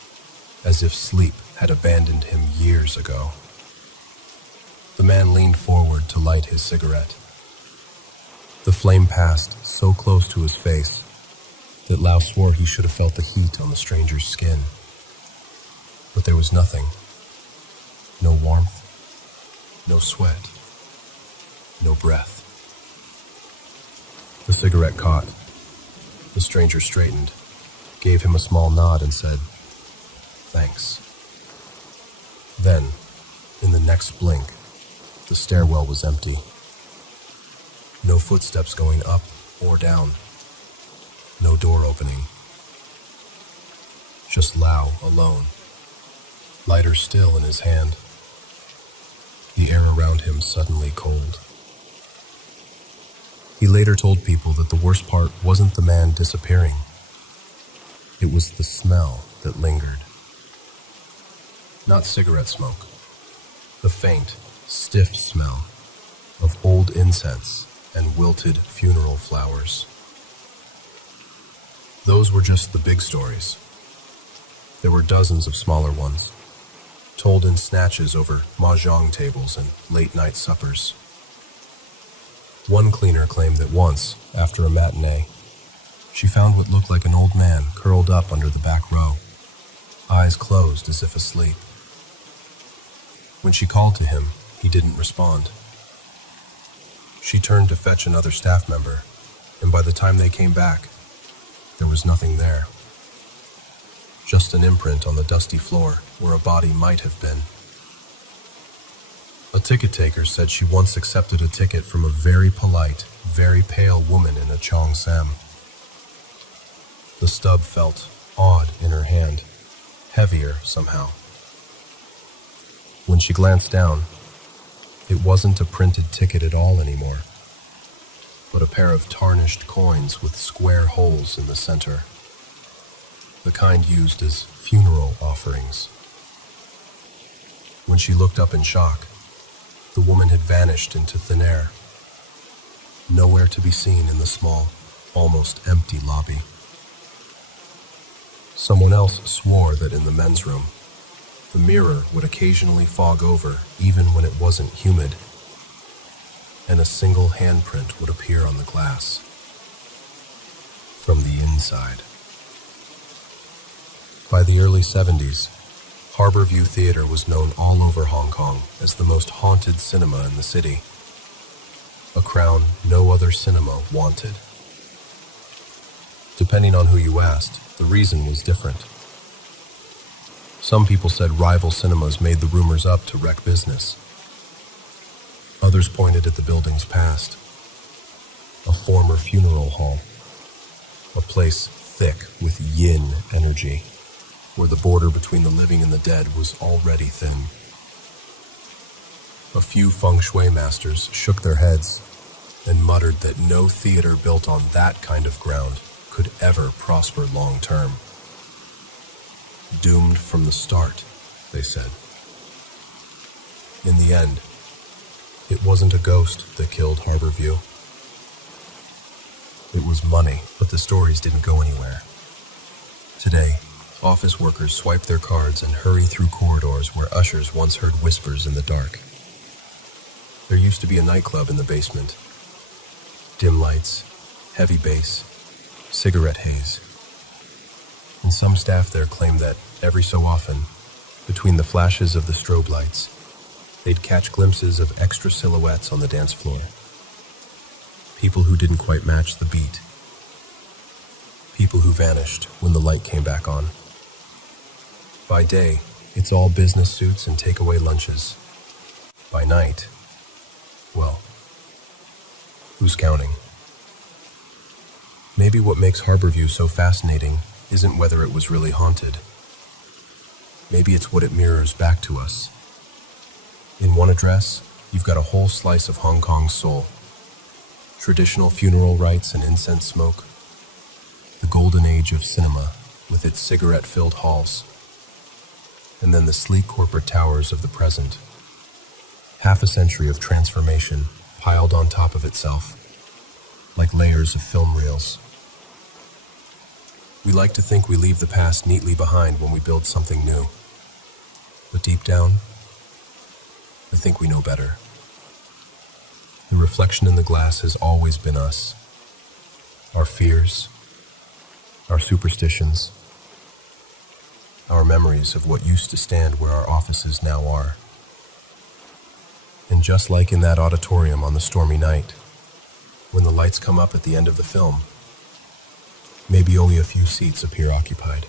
as if sleep had abandoned him years ago. The man leaned forward to light his cigarette. The flame passed so close to his face that Lau swore he should have felt the heat on the stranger's skin. But there was nothing. No warmth, no sweat, no breath. The cigarette caught. The stranger straightened, gave him a small nod and said, "Thanks." Then, in the next blink, the stairwell was empty. No footsteps going up or down. No door opening. Just Lau alone, lighter still in his hand. The air around him suddenly cold. He later told people that the worst part wasn't the man disappearing. It was the smell that lingered. Not cigarette smoke. The faint, stiff smell of old incense and wilted funeral flowers. Those were just the big stories. There were dozens of smaller ones, told in snatches over mahjong tables and late-night suppers. One cleaner claimed that once, after a matinee, she found what looked like an old man curled up under the back row, eyes closed as if asleep. When she called to him, he didn't respond. She turned to fetch another staff member, and by the time they came back, there was nothing there. Just an imprint on the dusty floor where a body might have been. A ticket taker said she once accepted a ticket from a very polite, very pale woman in a cheongsam. The stub felt odd in her hand, heavier somehow. When she glanced down, it wasn't a printed ticket at all anymore, but a pair of tarnished coins with square holes in the center, the kind used as funeral offerings. When she looked up in shock, the woman had vanished into thin air, nowhere to be seen in the small, almost empty lobby. Someone else swore that in the men's room, the mirror would occasionally fog over even when it wasn't humid, and a single handprint would appear on the glass from the inside. By the early 70s, Harborview Theater was known all over Hong Kong as the most haunted cinema in the city, a crown no other cinema wanted. Depending on who you asked, the reason was different. Some people said rival cinemas made the rumors up to wreck business. Others pointed at the building's past, a former funeral hall, a place thick with yin energy, where the border between the living and the dead was already thin. A few feng shui masters shook their heads and muttered that no theater built on that kind of ground could ever prosper long term. Doomed from the start, they said. In the end, it wasn't a ghost that killed Harborview. It was money, but the stories didn't go anywhere. Today, office workers swipe their cards and hurry through corridors where ushers once heard whispers in the dark. There used to be a nightclub in the basement. Dim lights, heavy bass, cigarette haze. And some staff there claimed that, every so often, between the flashes of the strobe lights, they'd catch glimpses of extra silhouettes on the dance floor. People who didn't quite match the beat. People who vanished when the light came back on. By day, it's all business suits and takeaway lunches. By night, well, who's counting? Maybe what makes Harborview so fascinating isn't whether it was really haunted. Maybe it's what it mirrors back to us. In one address, you've got a whole slice of Hong Kong's soul. Traditional funeral rites and incense smoke. The golden age of cinema with its cigarette-filled halls. And then the sleek corporate towers of the present. Half a century of transformation piled on top of itself, like layers of film reels. We like to think we leave the past neatly behind when we build something new. But deep down, I think we know better. The reflection in the glass has always been us. Our fears, our superstitions, our memories of what used to stand where our offices now are. And just like in that auditorium on the stormy night, when the lights come up at the end of the film, maybe only a few seats appear occupied.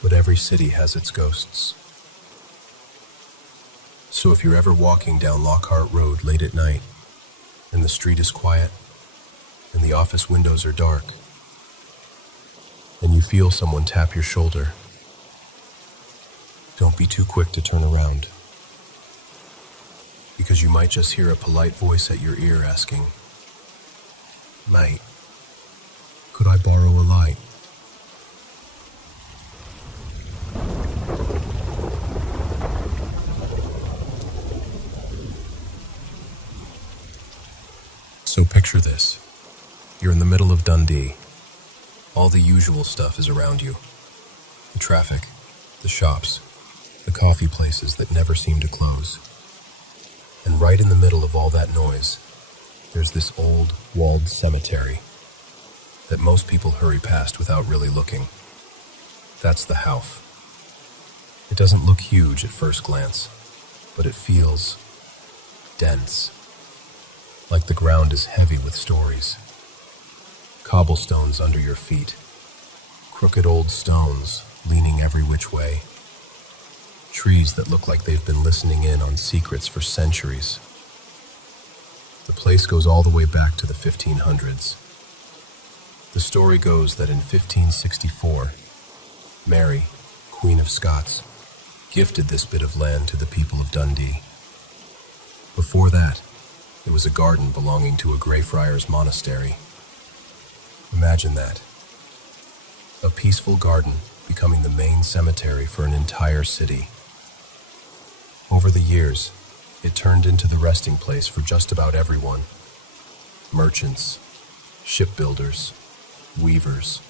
But every city has its ghosts. So if you're ever walking down Lockhart Road late at night, and the street is quiet, and the office windows are dark, and you feel someone tap your shoulder, don't be too quick to turn around. Because you might just hear a polite voice at your ear asking, "Mate, could I borrow a light?" So picture this. You're in the middle of Dundee. All the usual stuff is around you. The traffic, the shops, the coffee places that never seem to close. And right in the middle of all that noise, there's this old, walled cemetery that most people hurry past without really looking. That's the Houff. It doesn't look huge at first glance, but it feels dense, like the ground is heavy with stories. Cobblestones under your feet, crooked old stones leaning every which way. Trees that look like they've been listening in on secrets for centuries. The place goes all the way back to the 1500s. The story goes that in 1564, Mary, Queen of Scots, gifted this bit of land to the people of Dundee. Before that, it was a garden belonging to a Greyfriars monastery. Imagine that. A peaceful garden becoming the main cemetery for an entire city. Over the years, it turned into the resting place for just about everyone. Merchants, shipbuilders, weavers,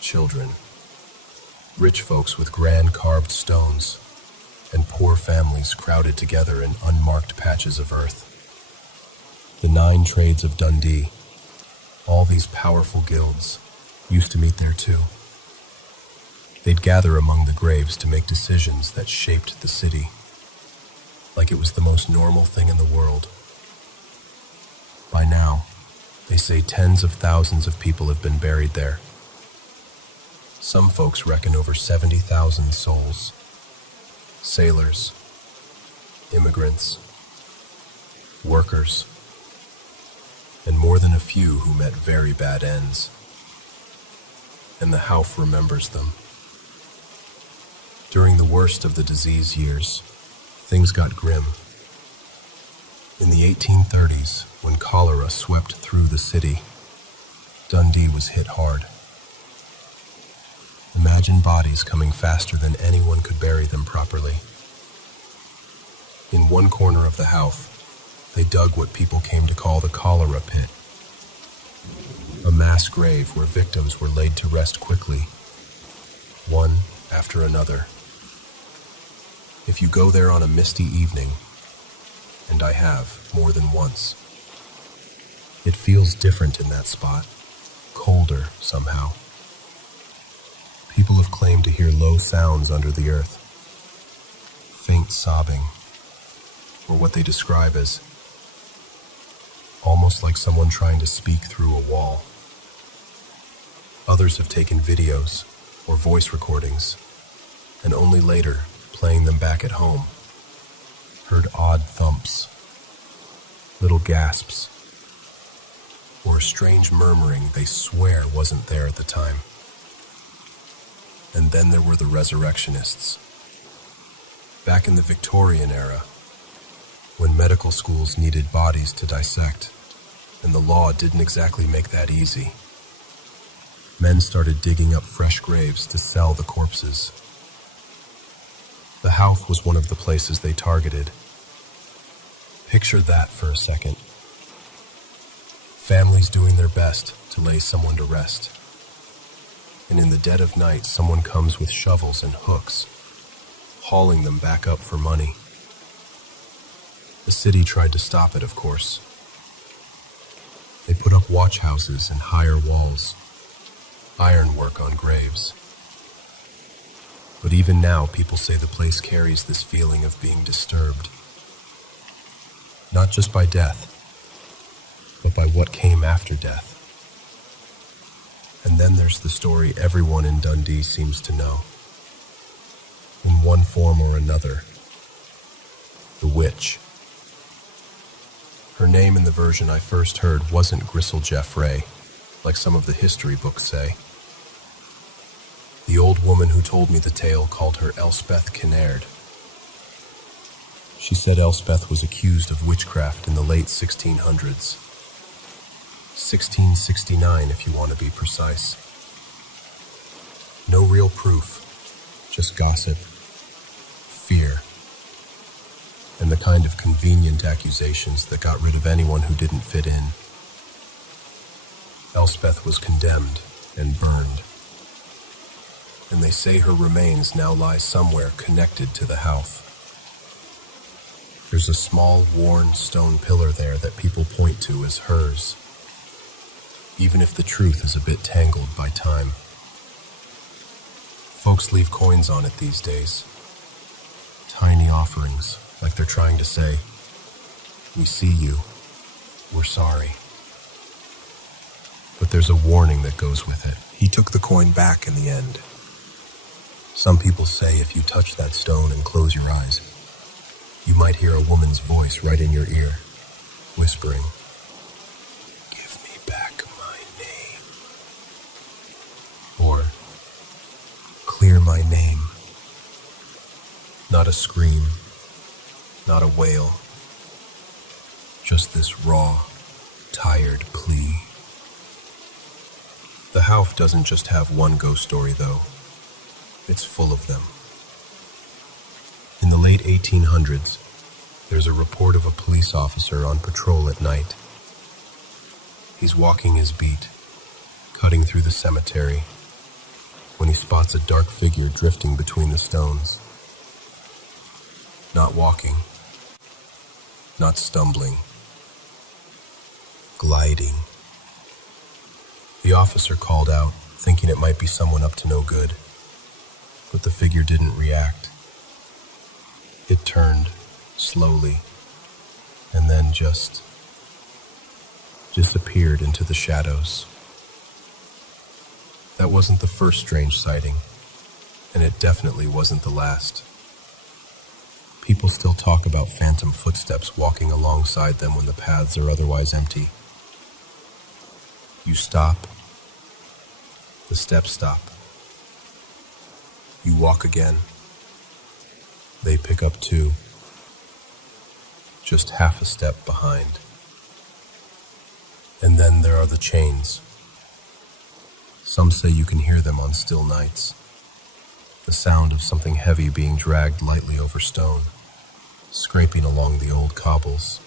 children, rich folks with grand carved stones, and poor families crowded together in unmarked patches of earth. The 9 trades of Dundee, all these powerful guilds, used to meet there too. They'd gather among the graves to make decisions that shaped the city, like it was the most normal thing in the world. By now, they say tens of thousands of people have been buried there. Some folks reckon over 70,000 souls. Sailors, immigrants, workers, and more than a few who met very bad ends. And the Houff remembers them. During the worst of the disease years, things got grim. In the 1830s, when cholera swept through the city, Dundee was hit hard. Imagine bodies coming faster than anyone could bury them properly. In one corner of the Houff, they dug what people came to call the cholera pit. A mass grave where victims were laid to rest quickly, one after another. If you go there on a misty evening, and I have more than once, it feels different in that spot, colder somehow. People have claimed to hear low sounds under the earth, faint sobbing, or what they describe as almost like someone trying to speak through a wall. Others have taken videos or voice recordings, and only later, playing them back at home, heard odd thumps, little gasps, or a strange murmuring they swear wasn't there at the time. And then there were the resurrectionists. Back in the Victorian era, when medical schools needed bodies to dissect, and the law didn't exactly make that easy, men started digging up fresh graves to sell the corpses. The house was one of the places they targeted. Picture that for a second. Families doing their best to lay someone to rest. And in the dead of night, someone comes with shovels and hooks, hauling them back up for money. The city tried to stop it, of course. They put up watch houses and higher walls, ironwork on graves. But even now, people say the place carries this feeling of being disturbed. Not just by death, but by what came after death. And then there's the story everyone in Dundee seems to know. In one form or another, the witch. Her name in the version I first heard wasn't Grisel Jeffrey, like some of the history books say. The old woman who told me the tale called her Elspeth Kinnaird. She said Elspeth was accused of witchcraft in the late 1600s. 1669, if you want to be precise. No real proof, just gossip, fear, and the kind of convenient accusations that got rid of anyone who didn't fit in. Elspeth was condemned and burned, and they say her remains now lie somewhere connected to the house. There's a small, worn stone pillar there that people point to as hers, even if the truth is a bit tangled by time. Folks leave coins on it these days. Tiny offerings, like they're trying to say, "We see you, we're sorry." But there's a warning that goes with it. He took the coin back in the end. Some people say if you touch that stone and close your eyes, you might hear a woman's voice right in your ear, whispering, "Give me back my name." Or, "Clear my name." Not a scream, not a wail, just this raw, tired plea. The house doesn't just have one ghost story, though. It's full of them. In the late 1800s, there's a report of a police officer on patrol at night. He's walking his beat, cutting through the cemetery, when he spots a dark figure drifting between the stones. Not walking, not stumbling, gliding. The officer called out, thinking it might be someone up to no good, but the figure didn't react. It turned, slowly, and then just disappeared into the shadows. That wasn't the first strange sighting, and it definitely wasn't the last. People still talk about phantom footsteps walking alongside them when the paths are otherwise empty. You stop, the steps stop. You walk again. They pick up too, just half a step behind. And then there are the chains. Some say you can hear them on still nights. The sound of something heavy being dragged lightly over stone, scraping along the old cobbles.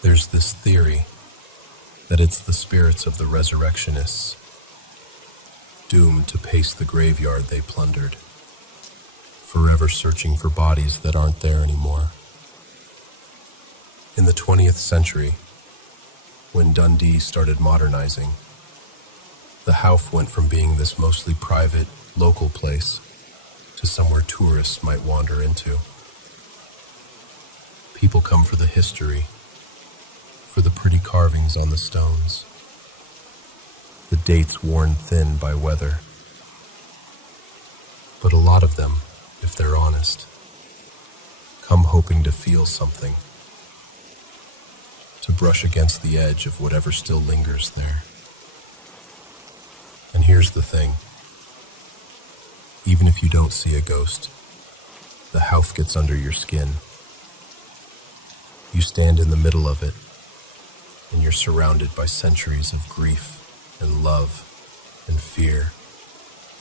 There's this theory that it's the spirits of the resurrectionists, doomed to pace the graveyard they plundered, forever searching for bodies that aren't there anymore. In the 20th century, when Dundee started modernizing, the Howff went from being this mostly private, local place to somewhere tourists might wander into. People come for the history, for the pretty carvings on the stones, the dates worn thin by weather. But a lot of them, if they're honest, come hoping to feel something, to brush against the edge of whatever still lingers there. And here's the thing. Even if you don't see a ghost, the Howff gets under your skin. You stand in the middle of it, and you're surrounded by centuries of grief and love and fear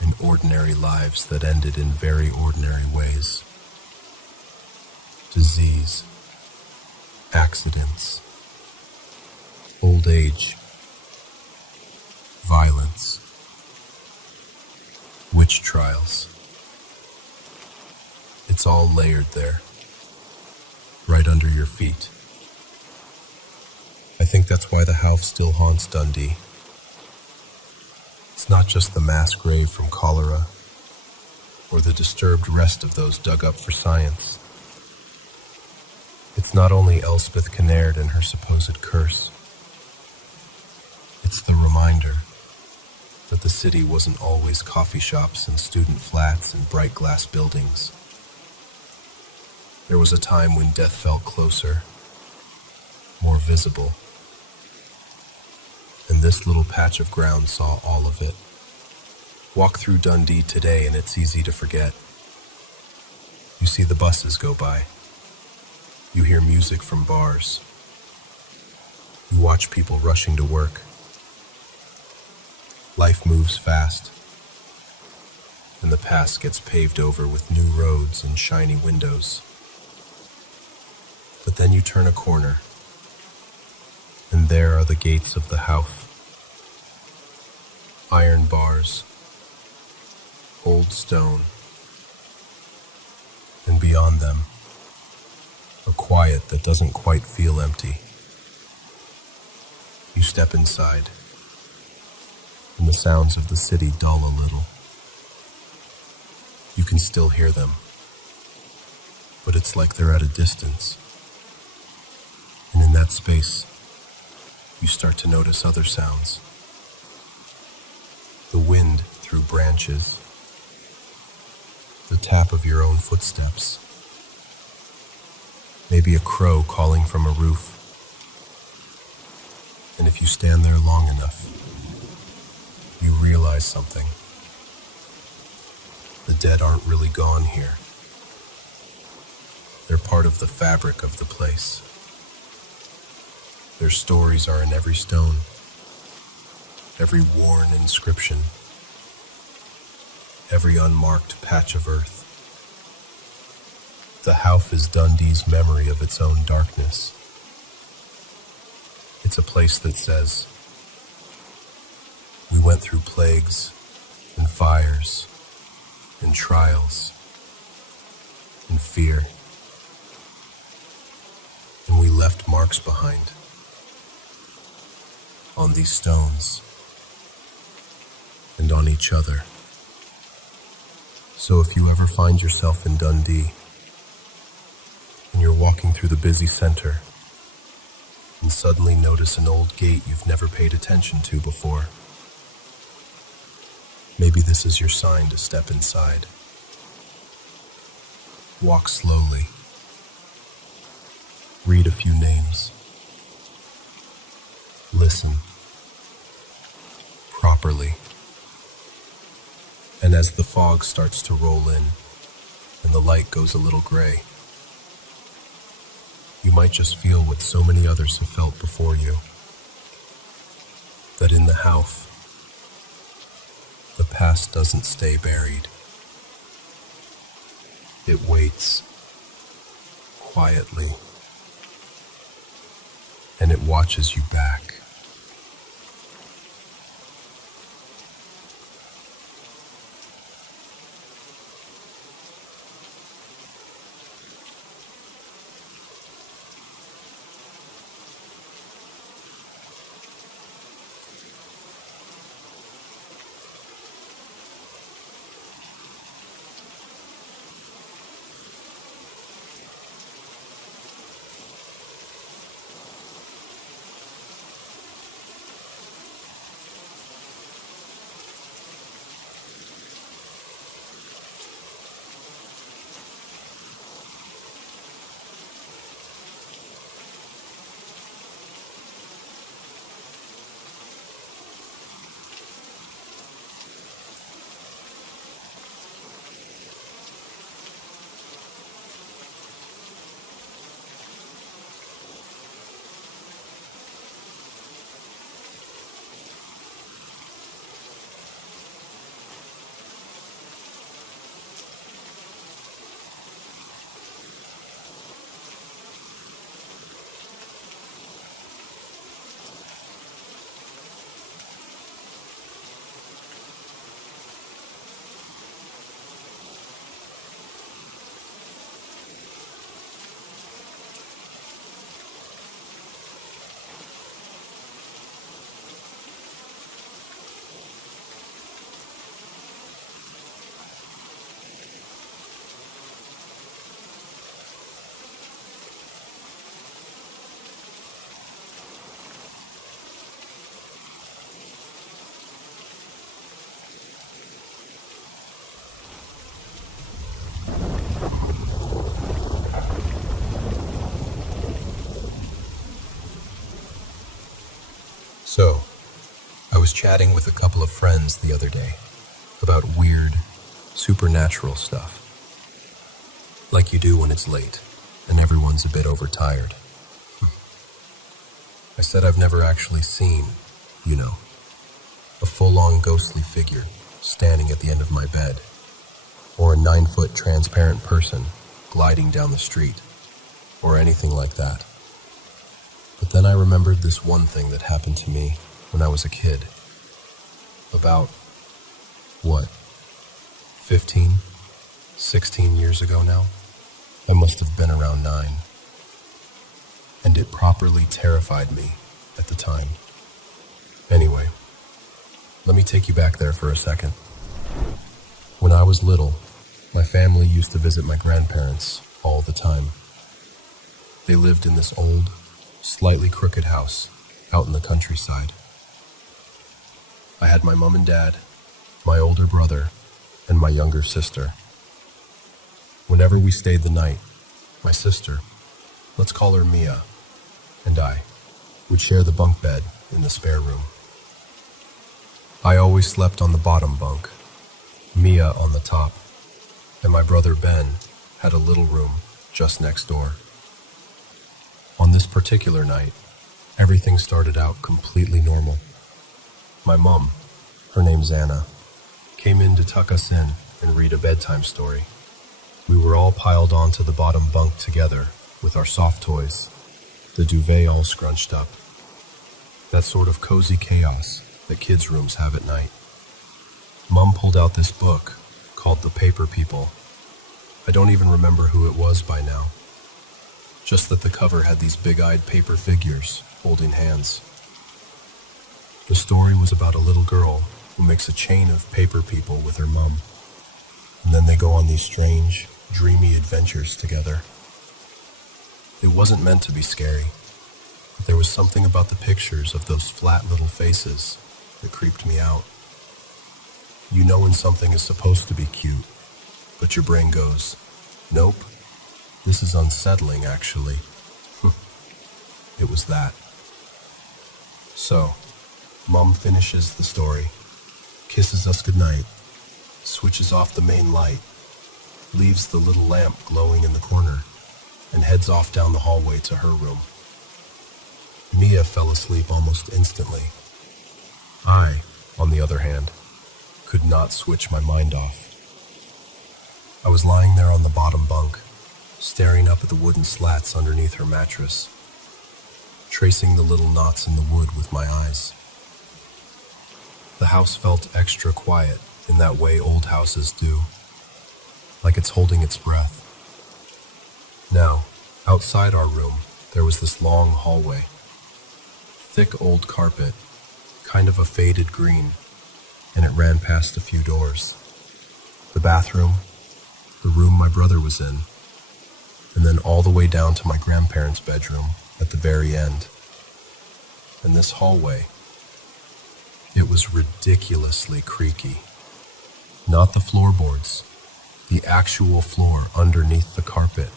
and ordinary lives that ended in very ordinary ways. Disease, accidents, old age, violence, witch trials. It's all layered there, right under your feet. I think that's why the Howff still haunts Dundee. It's not just the mass grave from cholera, or the disturbed rest of those dug up for science. It's not only Elspeth Kinnaird and her supposed curse. It's the reminder that the city wasn't always coffee shops and student flats and bright glass buildings. There was a time when death felt closer, more visible. And this little patch of ground saw all of it. Walk through Dundee today and it's easy to forget. You see the buses go by. You hear music from bars. You watch people rushing to work. Life moves fast, and the past gets paved over with new roads and shiny windows. But then you turn a corner, and there are the gates of the Howff. Iron bars, old stone, and beyond them, a quiet that doesn't quite feel empty. You step inside, and the sounds of the city dull a little. You can still hear them, but it's like they're at a distance. And in that space, you start to notice other sounds. The wind through branches, the tap of your own footsteps, maybe a crow calling from a roof. And if you stand there long enough, you realize something. The dead aren't really gone here. They're part of the fabric of the place. Their stories are in every stone, every worn inscription, every unmarked patch of earth. The Howff is Dundee's memory of its own darkness. It's a place that says, we went through plagues and fires and trials and fear, and we left marks behind on these stones and on each other. So if you ever find yourself in Dundee and you're walking through the busy center and suddenly notice an old gate you've never paid attention to before, maybe this is your sign to step inside. Walk slowly. Read a few names. Listen properly. And as the fog starts to roll in and the light goes a little gray, you might just feel what so many others have felt before you, that in the Howff, the past doesn't stay buried. It waits quietly, and it watches you back was chatting with a couple of friends the other day about weird, supernatural stuff. Like you do when it's late and everyone's a bit overtired. I said I've never actually seen, a full-on ghostly figure standing at the end of my bed, or a 9-foot transparent person gliding down the street, or anything like that. But then I remembered this one thing that happened to me when I was a kid. About, 15, 16 years ago now? I must have been around 9. And it properly terrified me at the time. Anyway, let me take you back there for a second. When I was little, my family used to visit my grandparents all the time. They lived in this old, slightly crooked house out in the countryside. I had my mom and dad, my older brother, and my younger sister. Whenever we stayed the night, my sister, let's call her Mia, and I would share the bunk bed in the spare room. I always slept on the bottom bunk, Mia on the top, and my brother Ben had a little room just next door. On this particular night, everything started out completely normal. My mom, her name's Anna, came in to tuck us in and read a bedtime story. We were all piled onto the bottom bunk together with our soft toys, the duvet all scrunched up. That sort of cozy chaos that kids' rooms have at night. Mom pulled out this book called The Paper People. I don't even remember who it was by now. Just that the cover had these big-eyed paper figures holding hands. The story was about a little girl who makes a chain of paper people with her mom, and then they go on these strange, dreamy adventures together. It wasn't meant to be scary, but there was something about the pictures of those flat little faces that creeped me out. You know when something is supposed to be cute, but your brain goes, nope, this is unsettling actually. It was that. So, Mom finishes the story, kisses us goodnight, switches off the main light, leaves the little lamp glowing in the corner, and heads off down the hallway to her room. Mia fell asleep almost instantly. I, on the other hand, could not switch my mind off. I was lying there on the bottom bunk, staring up at the wooden slats underneath her mattress, tracing the little knots in the wood with my eyes. The house felt extra quiet in that way old houses do, like it's holding its breath. Now, outside our room, there was this long hallway. Thick old carpet, kind of a faded green, and it ran past a few doors. The bathroom, the room my brother was in, and then all the way down to my grandparents' bedroom at the very end. And this hallway, it was ridiculously creaky. Not the floorboards, the actual floor underneath the carpet.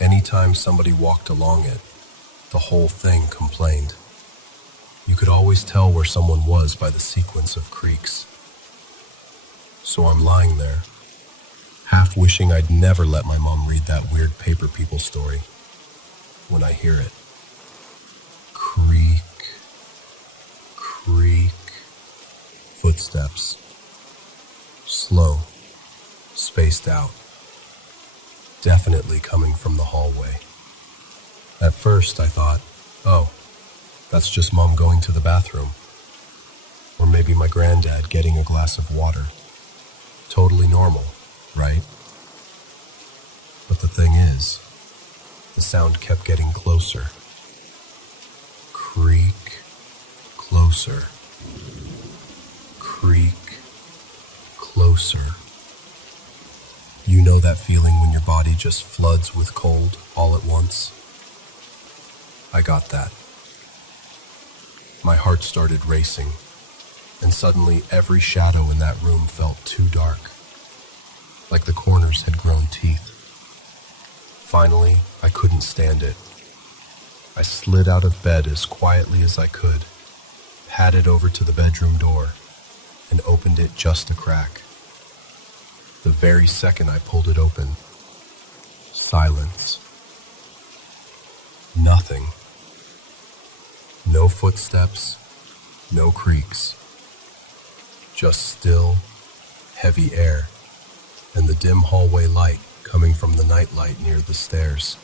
Anytime somebody walked along it, the whole thing complained. You could always tell where someone was by the sequence of creaks. So I'm lying there, half wishing I'd never let my mom read that weird paper people story, when I hear it. Creak, creak, footsteps. Slow, spaced out. Definitely coming from the hallway. At first I thought, oh, that's just Mom going to the bathroom. Or maybe my granddad getting a glass of water. Totally normal, right? But the thing is, the sound kept getting closer. Creak, closer. Creak, closer. You know that feeling when your body just floods with cold all at once? I got that. My heart started racing, and suddenly every shadow in that room felt too dark, like the corners had grown teeth. Finally, I couldn't stand it. I slid out of bed as quietly as I could, padded over to the bedroom door and opened it just a crack. The very second I pulled it open, silence. Nothing. No footsteps, no creaks. Just still, heavy air and the dim hallway light coming from the nightlight near the stairs.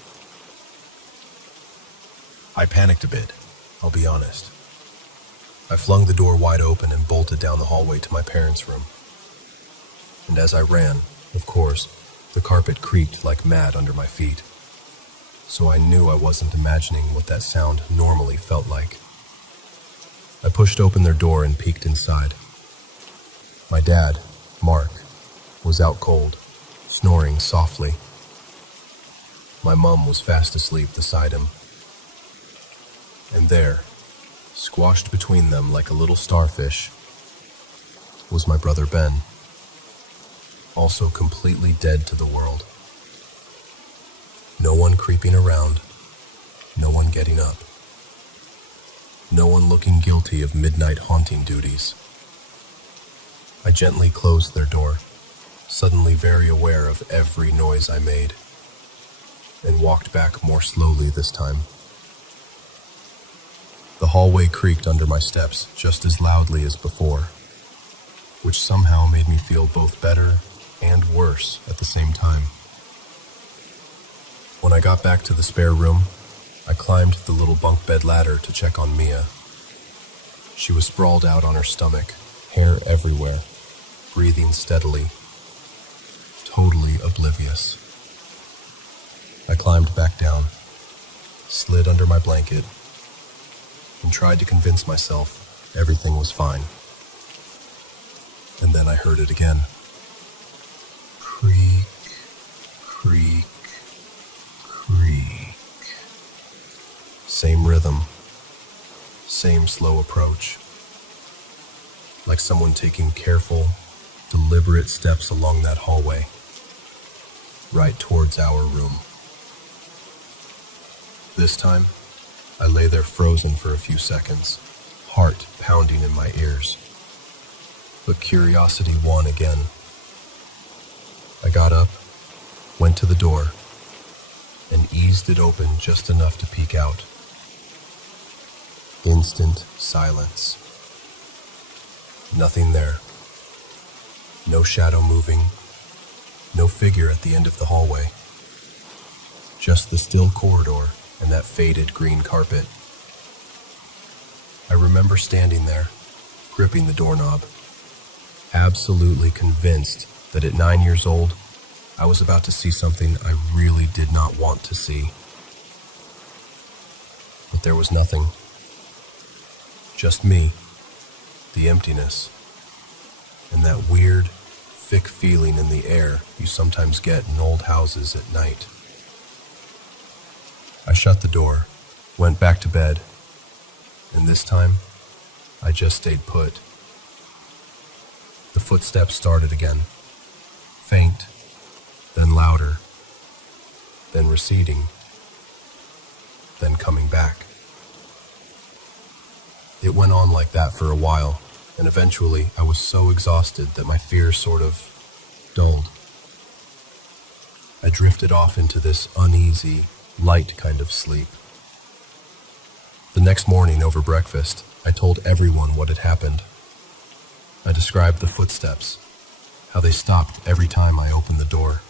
I panicked a bit, I'll be honest. I flung the door wide open and bolted down the hallway to my parents' room. And as I ran, of course, the carpet creaked like mad under my feet. So I knew I wasn't imagining what that sound normally felt like. I pushed open their door and peeked inside. My dad, Mark, was out cold, snoring softly. My mum was fast asleep beside him. And there, squashed between them like a little starfish, was my brother Ben, also completely dead to the world. No one creeping around, no one getting up, no one looking guilty of midnight haunting duties. I gently closed their door, suddenly very aware of every noise I made, and walked back more slowly this time. The hallway creaked under my steps just as loudly as before, which somehow made me feel both better and worse at the same time. When I got back to the spare room, I climbed the little bunk bed ladder to check on Mia. She was sprawled out on her stomach, hair everywhere, breathing steadily, totally oblivious. I climbed back down, slid under my blanket, and tried to convince myself everything was fine. And then I heard it again. Creak, creak, creak. Same rhythm, same slow approach. Like someone taking careful, deliberate steps along that hallway, right towards our room. This time, I lay there frozen for a few seconds, heart pounding in my ears. But curiosity won again. I got up, went to the door, and eased it open just enough to peek out. Instant silence. Nothing there. No shadow moving, no figure at the end of the hallway. Just the still corridor and that faded green carpet. I remember standing there, gripping the doorknob, absolutely convinced that at 9 years old, I was about to see something I really did not want to see. But there was nothing. Just me, the emptiness, and that weird, thick feeling in the air you sometimes get in old houses at night. I shut the door, went back to bed, and this time, I just stayed put. The footsteps started again, faint, then louder, then receding, then coming back. It went on like that for a while, and eventually I was so exhausted that my fear sort of dulled. I drifted off into this uneasy, light kind of sleep. The next morning over breakfast, I told everyone what had happened. I described the footsteps, how they stopped every time I opened the door,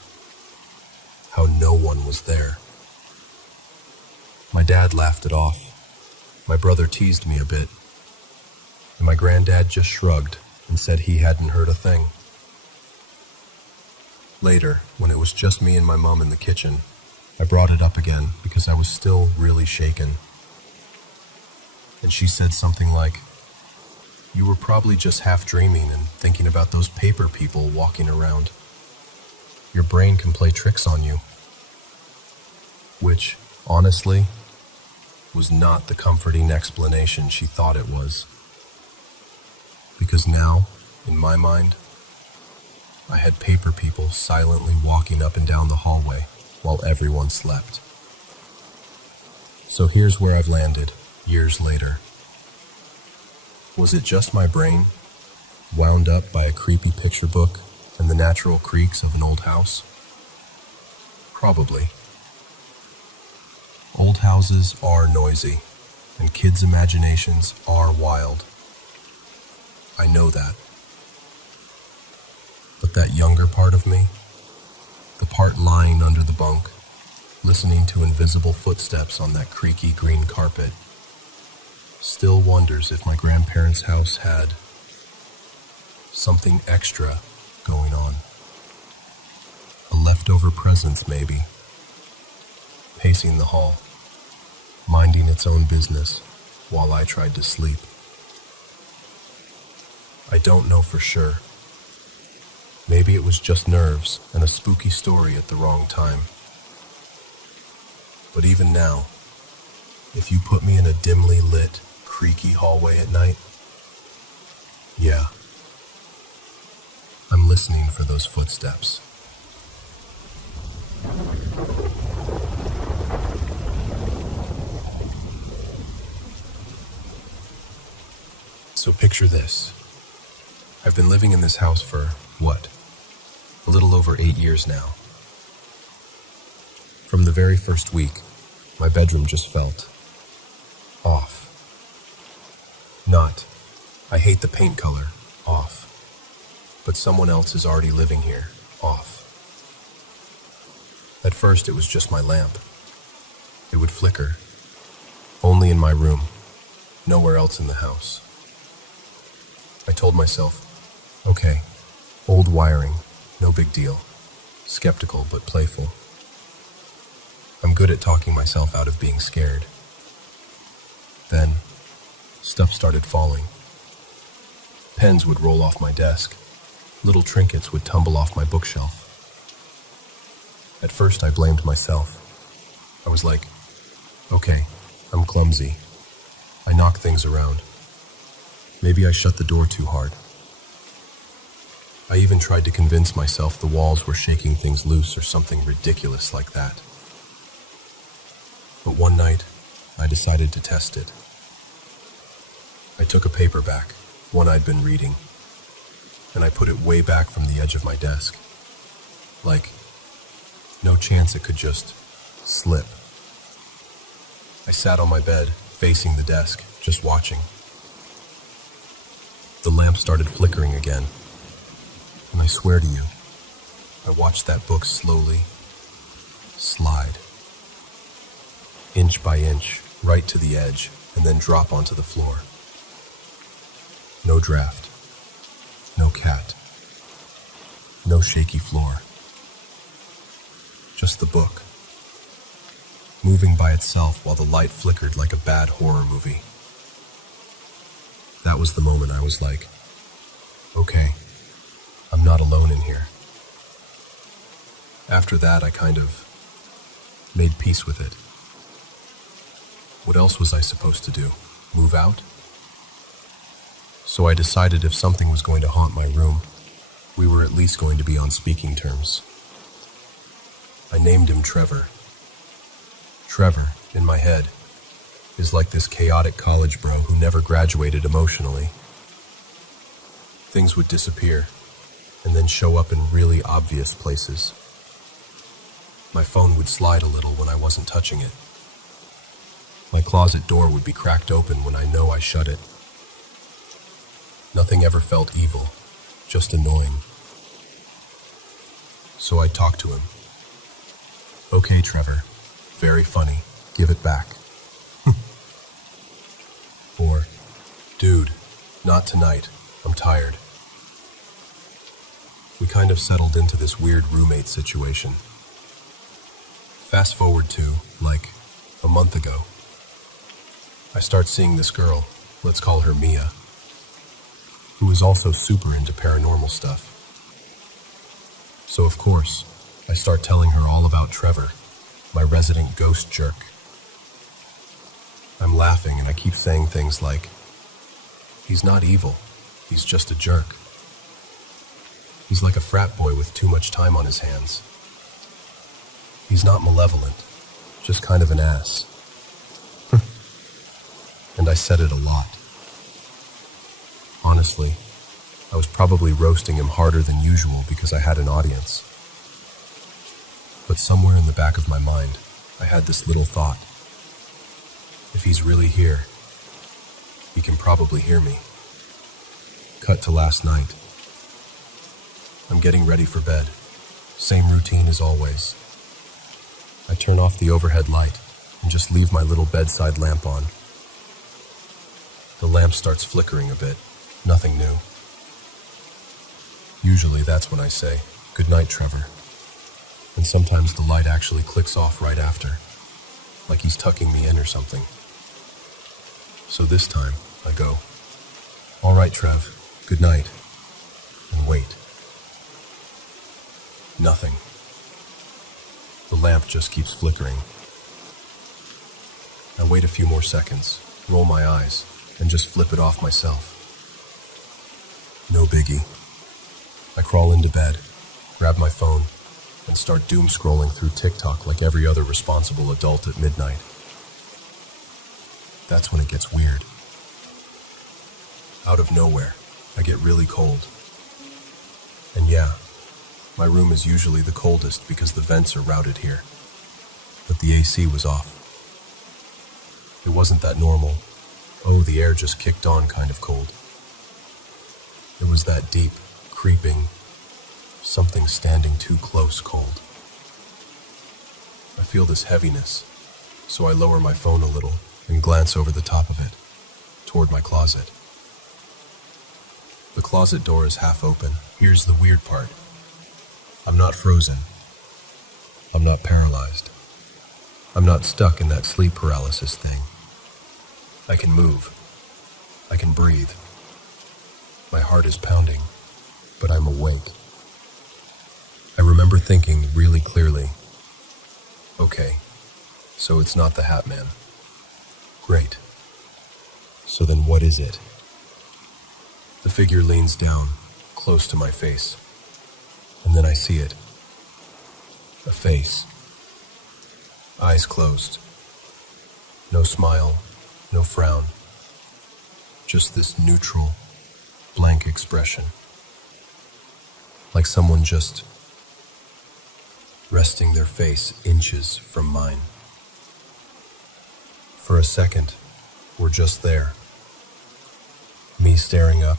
how no one was there. My dad laughed it off. My brother teased me a bit, and my granddad just shrugged and said he hadn't heard a thing. Later, when it was just me and my mom in the kitchen, I brought it up again because I was still really shaken. And she said something like, "You were probably just half dreaming and thinking about those paper people walking around. Your brain can play tricks on you." Which, honestly, was not the comforting explanation she thought it was. Because now, in my mind, I had paper people silently walking up and down the hallway while everyone slept. So here's where I've landed, years later. Was it just my brain, wound up by a creepy picture book and the natural creaks of an old house? Probably. Old houses are noisy, and kids' imaginations are wild. I know that. But that younger part of me, the part lying under the bunk, listening to invisible footsteps on that creaky green carpet, still wonders if my grandparents' house had something extra going on. A leftover presence, maybe. Pacing the hall, minding its own business while I tried to sleep. I don't know for sure. Maybe it was just nerves and a spooky story at the wrong time. But even now, if you put me in a dimly lit, creaky hallway at night, yeah, I'm listening for those footsteps. So picture this. I've been living in this house for, what, a little over 8 years now. From the very first week, my bedroom just felt off. Not, I hate the paint color, off, but someone else is already living here, off. At first it was just my lamp. It would flicker, only in my room, nowhere else in the house. I told myself, okay, old wiring, no big deal. Skeptical but playful. I'm good at talking myself out of being scared. Then, stuff started falling. Pens would roll off my desk. Little trinkets would tumble off my bookshelf. At first I blamed myself. I was like, okay, I'm clumsy. I knock things around. Maybe I shut the door too hard. I even tried to convince myself the walls were shaking things loose or something ridiculous like that. But one night, I decided to test it. I took a paperback, one I'd been reading, and I put it way back from the edge of my desk. Like, no chance it could just slip. I sat on my bed, facing the desk, just watching. The lamp started flickering again, and I swear to you, I watched that book slowly slide, inch by inch, right to the edge, and then drop onto the floor. No draft, no cat, no shaky floor. Just the book, moving by itself while the light flickered like a bad horror movie. That was the moment I was like, okay, I'm not alone in here. After that, I kind of made peace with it. What else was I supposed to do? Move out? So I decided if something was going to haunt my room, we were at least going to be on speaking terms. I named him Trevor. Trevor, in my head, is like this chaotic college bro who never graduated emotionally. Things would disappear, and then show up in really obvious places. My phone would slide a little when I wasn't touching it. My closet door would be cracked open when I know I shut it. Nothing ever felt evil, just annoying. So I talked to him. Okay, Trevor, very funny, give it back. Or, dude, not tonight, I'm tired. We kind of settled into this weird roommate situation. Fast forward to, like, a month ago. I start seeing this girl, let's call her Mia, who is also super into paranormal stuff. So of course, I start telling her all about Trevor, my resident ghost jerk. I'm laughing and I keep saying things like, he's not evil, he's just a jerk. He's like a frat boy with too much time on his hands. He's not malevolent, just kind of an ass. And I said it a lot. Honestly, I was probably roasting him harder than usual because I had an audience. But somewhere in the back of my mind, I had this little thought. If he's really here, he can probably hear me. Cut to last night. I'm getting ready for bed. Same routine as always. I turn off the overhead light and just leave my little bedside lamp on. The lamp starts flickering a bit. Nothing new. Usually that's when I say, "Good night, Trevor." And sometimes the light actually clicks off right after, like he's tucking me in or something. So this time, I go, "All right, Trev, good night," and wait. Nothing. The lamp just keeps flickering. I wait a few more seconds, roll my eyes, and just flip it off myself. No biggie. I crawl into bed, grab my phone, and start doom scrolling through TikTok like every other responsible adult at midnight. That's when it gets weird. Out of nowhere, I get really cold. And yeah, my room is usually the coldest because the vents are routed here. But the AC was off. It wasn't that normal, "Oh, the air just kicked on" kind of cold. It was that deep, creeping, something standing too close cold. I feel this heaviness, so I lower my phone a little and glance over the top of it, toward my closet. The closet door is half open. Here's the weird part. I'm not frozen. I'm not paralyzed. I'm not stuck in that sleep paralysis thing. I can move. I can breathe. My heart is pounding, but I'm awake. I remember thinking really clearly, okay, so it's not the Hat Man. Great. So then what is it? The figure leans down, close to my face, and then I see it. A face. Eyes closed. No smile, no frown. Just this neutral, blank expression. Like someone just resting their face inches from mine. For a second, we're just there. Me staring up,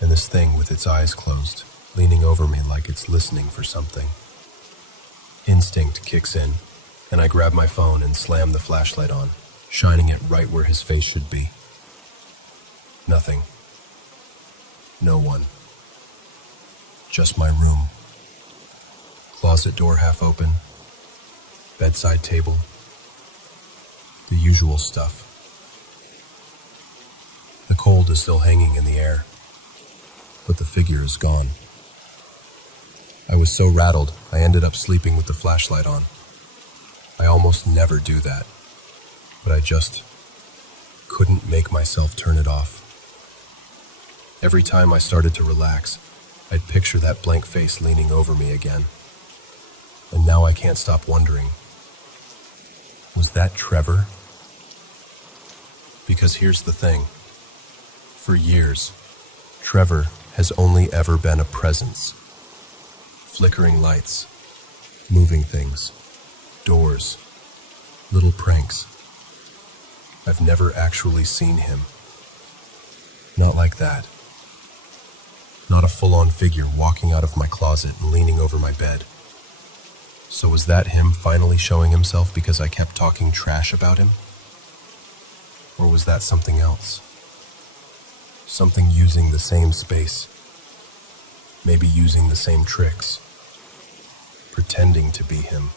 and this thing with its eyes closed, leaning over me like it's listening for something. Instinct kicks in, and I grab my phone and slam the flashlight on, shining it right where his face should be. Nothing. No one. Just my room. Closet door half open. Bedside table. The usual stuff. The cold is still hanging in the air, but the figure is gone. I was so rattled, I ended up sleeping with the flashlight on. I almost never do that, but I just couldn't make myself turn it off. Every time I started to relax, I'd picture that blank face leaning over me again. And now I can't stop wondering, was that Trevor? Because here's the thing. For years, Trevor has only ever been a presence. Flickering lights, moving things, doors, little pranks. I've never actually seen him. Not like that. Not a full-on figure walking out of my closet and leaning over my bed. So was that him finally showing himself because I kept talking trash about him? Or was that something else? Something using the same space. Maybe using the same tricks. Pretending to be him.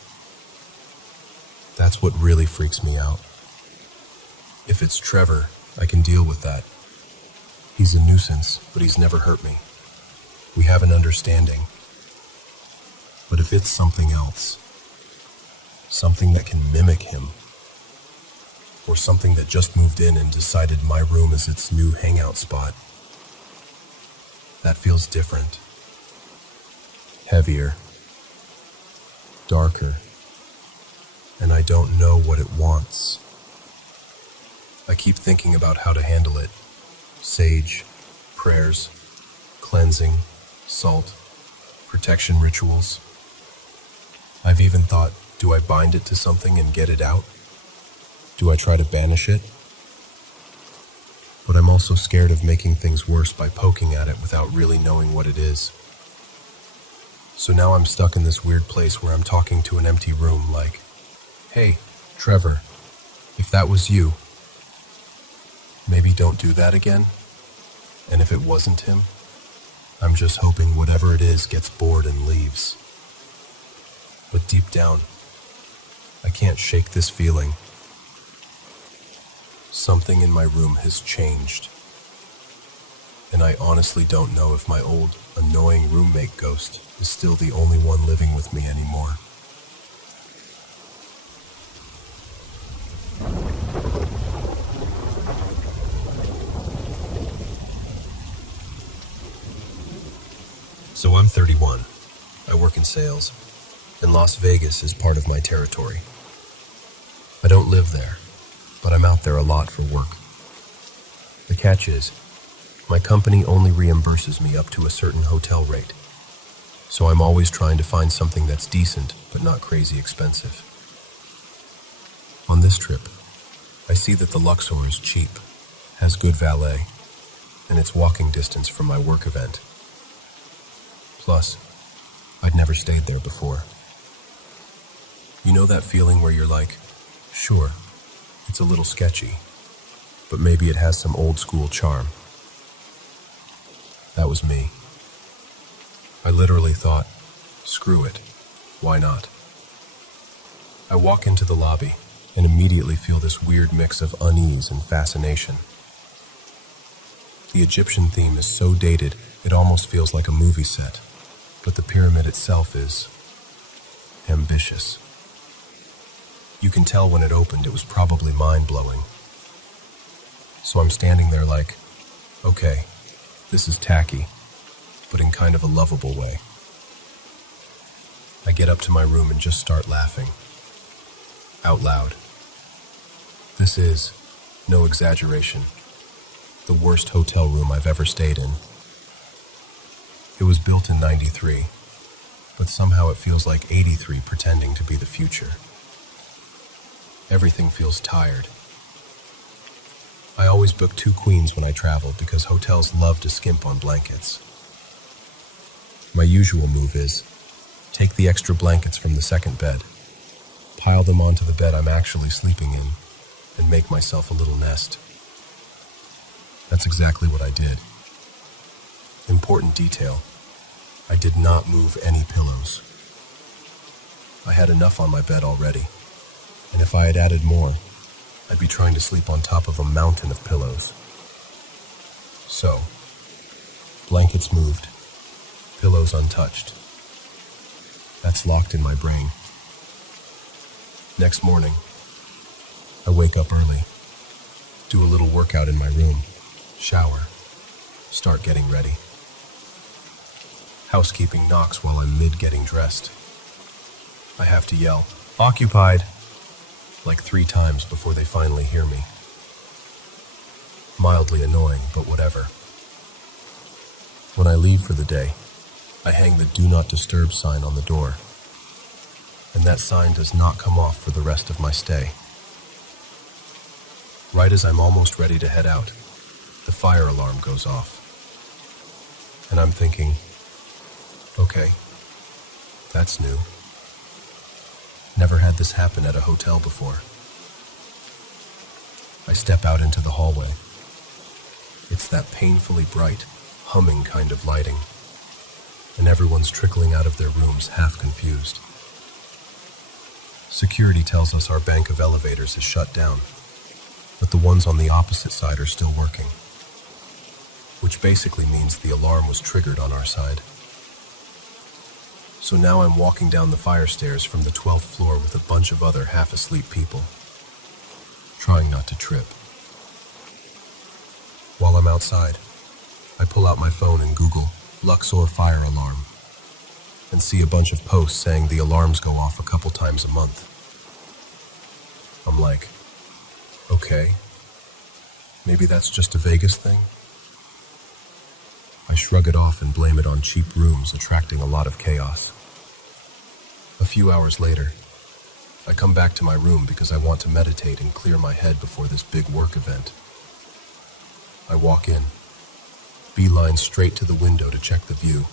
That's what really freaks me out. If it's Trevor, I can deal with that. He's a nuisance, but he's never hurt me. We have an understanding. But if it's something else, something that can mimic him, or something that just moved in and decided my room is its new hangout spot, that feels different. Heavier. Darker. And I don't know what it wants. I keep thinking about how to handle it. Sage, prayers, cleansing, salt, protection rituals. I've even thought, do I bind it to something and get it out? Do I try to banish it? But I'm also scared of making things worse by poking at it without really knowing what it is. So now I'm stuck in this weird place where I'm talking to an empty room like, "Hey, Trevor, if that was you, maybe don't do that again." And if it wasn't him, I'm just hoping whatever it is gets bored and leaves. But deep down, I can't shake this feeling. Something in my room has changed. And I honestly don't know if my old, annoying roommate ghost is still the only one living with me anymore. So I'm 31. I work in sales, and Las Vegas is part of my territory. I don't live there, but I'm out there a lot for work. The catch is, my company only reimburses me up to a certain hotel rate, so I'm always trying to find something that's decent but not crazy expensive. On this trip, I see that the Luxor is cheap, has good valet, and it's walking distance from my work event. Plus, I'd never stayed there before. You know that feeling where you're like, sure, it's a little sketchy, but maybe it has some old school charm. That was me. I literally thought, screw it, why not? I walk into the lobby and immediately feel this weird mix of unease and fascination. The Egyptian theme is so dated, it almost feels like a movie set, but the pyramid itself is ambitious. You can tell when it opened it was probably mind-blowing. So I'm standing there like, okay, this is tacky, but in kind of a lovable way. I get up to my room and just start laughing. Out loud. This is, no exaggeration, the worst hotel room I've ever stayed in. It was built in '93, but somehow it feels like '83 pretending to be the future. Everything feels tired. I always book 2 queens when I travel because hotels love to skimp on blankets. My usual move is, take the extra blankets from the second bed, pile them onto the bed I'm actually sleeping in, and make myself a little nest. That's exactly what I did. Important detail, I did not move any pillows. I had enough on my bed already, and if I had added more, I'd be trying to sleep on top of a mountain of pillows. So, blankets moved, pillows untouched. That's locked in my brain. Next morning, I wake up early, do a little workout in my room, shower, start getting ready. Housekeeping knocks while I'm mid-getting dressed. I have to yell, "Occupied!" like 3 times before they finally hear me. Mildly annoying, but whatever. When I leave for the day, I hang the "Do Not Disturb" sign on the door, and that sign does not come off for the rest of my stay. Right as I'm almost ready to head out, the fire alarm goes off. And I'm thinking, okay, that's new. Never had this happen at a hotel before. I step out into the hallway. It's that painfully bright, humming kind of lighting, and everyone's trickling out of their rooms half confused. Security tells us our bank of elevators is shut down, but the ones on the opposite side are still working, which basically means the alarm was triggered on our side. So now I'm walking down the fire stairs from the 12th floor with a bunch of other half-asleep people, trying not to trip. While I'm outside, I pull out my phone and Google Luxor fire alarm and see a bunch of posts saying the alarms go off a couple times a month. I'm like, okay, maybe that's just a Vegas thing? I shrug it off and blame it on cheap rooms attracting a lot of chaos. A few hours later, I come back to my room because I want to meditate and clear my head before this big work event. I walk in, beeline straight to the window to check the view,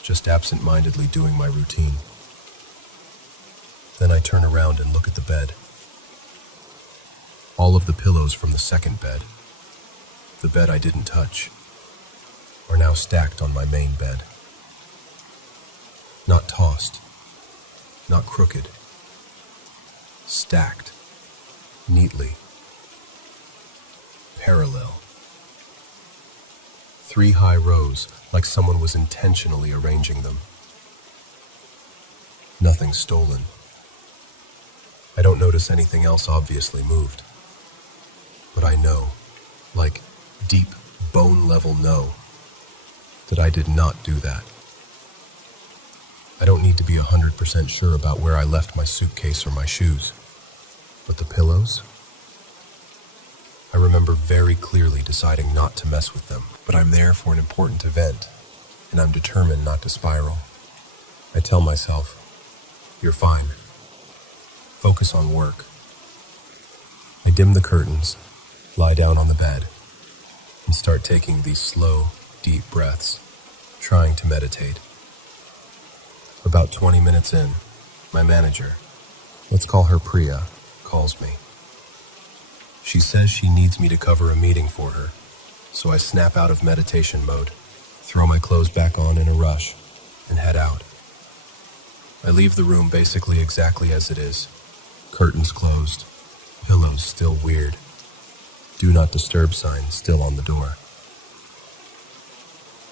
just absent-mindedly doing my routine. Then I turn around and look at the bed. All of the pillows from the second bed, the bed I didn't touch, are now stacked on my main bed. Not tossed, not crooked. Stacked, neatly, parallel. 3 high rows, like someone was intentionally arranging them. Nothing stolen. I don't notice anything else obviously moved. But I know, like deep bone-level know, that I did not do that. I don't need to be 100% sure about where I left my suitcase or my shoes. But the pillows? I remember very clearly deciding not to mess with them, but I'm there for an important event, and I'm determined not to spiral. I tell myself, "You're fine. Focus on work." I dim the curtains, lie down on the bed, and start taking these slow, deep breaths, trying to meditate. About 20 minutes in, my manager, let's call her Priya, calls me. She says she needs me to cover a meeting for her, so I snap out of meditation mode, throw my clothes back on in a rush, and head out. I leave the room basically exactly as it is. Curtains closed, pillows still weird, do not disturb sign still on the door.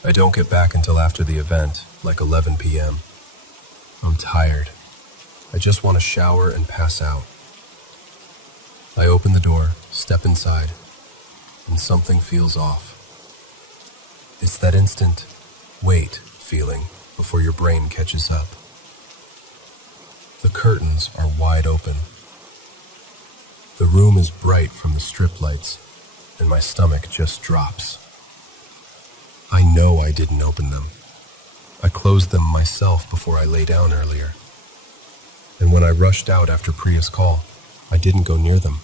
I don't get back until after the event, like 11 p.m. I'm tired. I just want to shower and pass out. I open the door, step inside, and something feels off. It's that instant wait feeling before your brain catches up. The curtains are wide open. The room is bright from the strip lights, and my stomach just drops. I know I didn't open them. I closed them myself before I lay down earlier. And when I rushed out after Priya's call, I didn't go near them.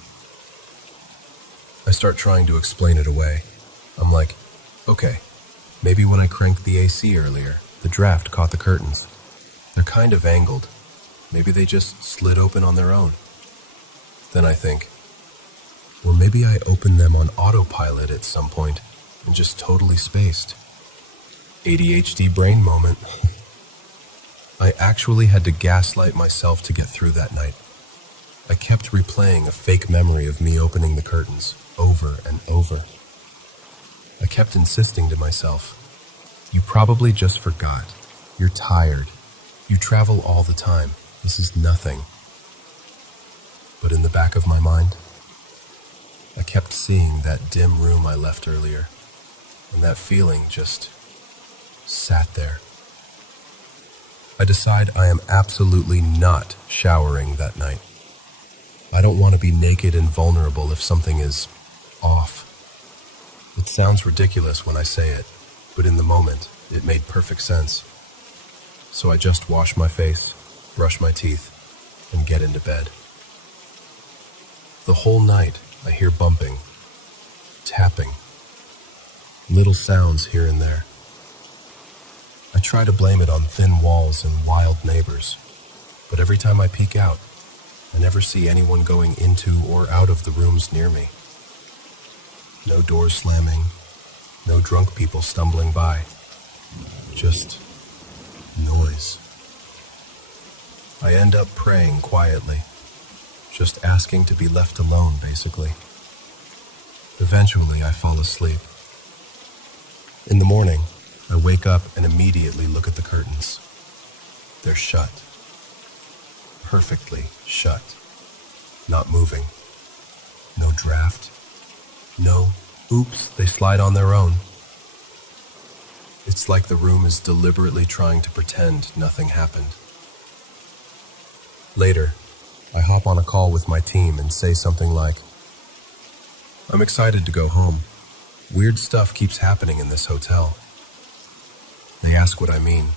I start trying to explain it away. I'm like, okay, maybe when I cranked the AC earlier, the draft caught the curtains. They're kind of angled. Maybe they just slid open on their own. Then I think, or maybe I opened them on autopilot at some point and just totally spaced. ADHD brain moment. I actually had to gaslight myself to get through that night. I kept replaying a fake memory of me opening the curtains over and over. I kept insisting to myself, you probably just forgot. You're tired. You travel all the time. This is nothing. But in the back of my mind, I kept seeing that dim room I left earlier, and that feeling just sat there. I decide I am absolutely not showering that night. I don't want to be naked and vulnerable if something is off. It sounds ridiculous when I say it, but in the moment, it made perfect sense. So I just wash my face, brush my teeth, and get into bed. The whole night, I hear bumping, tapping, little sounds here and there. I try to blame it on thin walls and wild neighbors, but every time I peek out, I never see anyone going into or out of the rooms near me. No doors slamming, no drunk people stumbling by, just noise. I end up praying quietly, just asking to be left alone, basically. Eventually, I fall asleep. In the morning, I wake up and immediately look at the curtains. They're shut. Perfectly shut. Not moving. No draft. No, oops, they slide on their own. It's like the room is deliberately trying to pretend nothing happened. Later, I hop on a call with my team and say something like, I'm excited to go home. Weird stuff keeps happening in this hotel. They ask what I mean,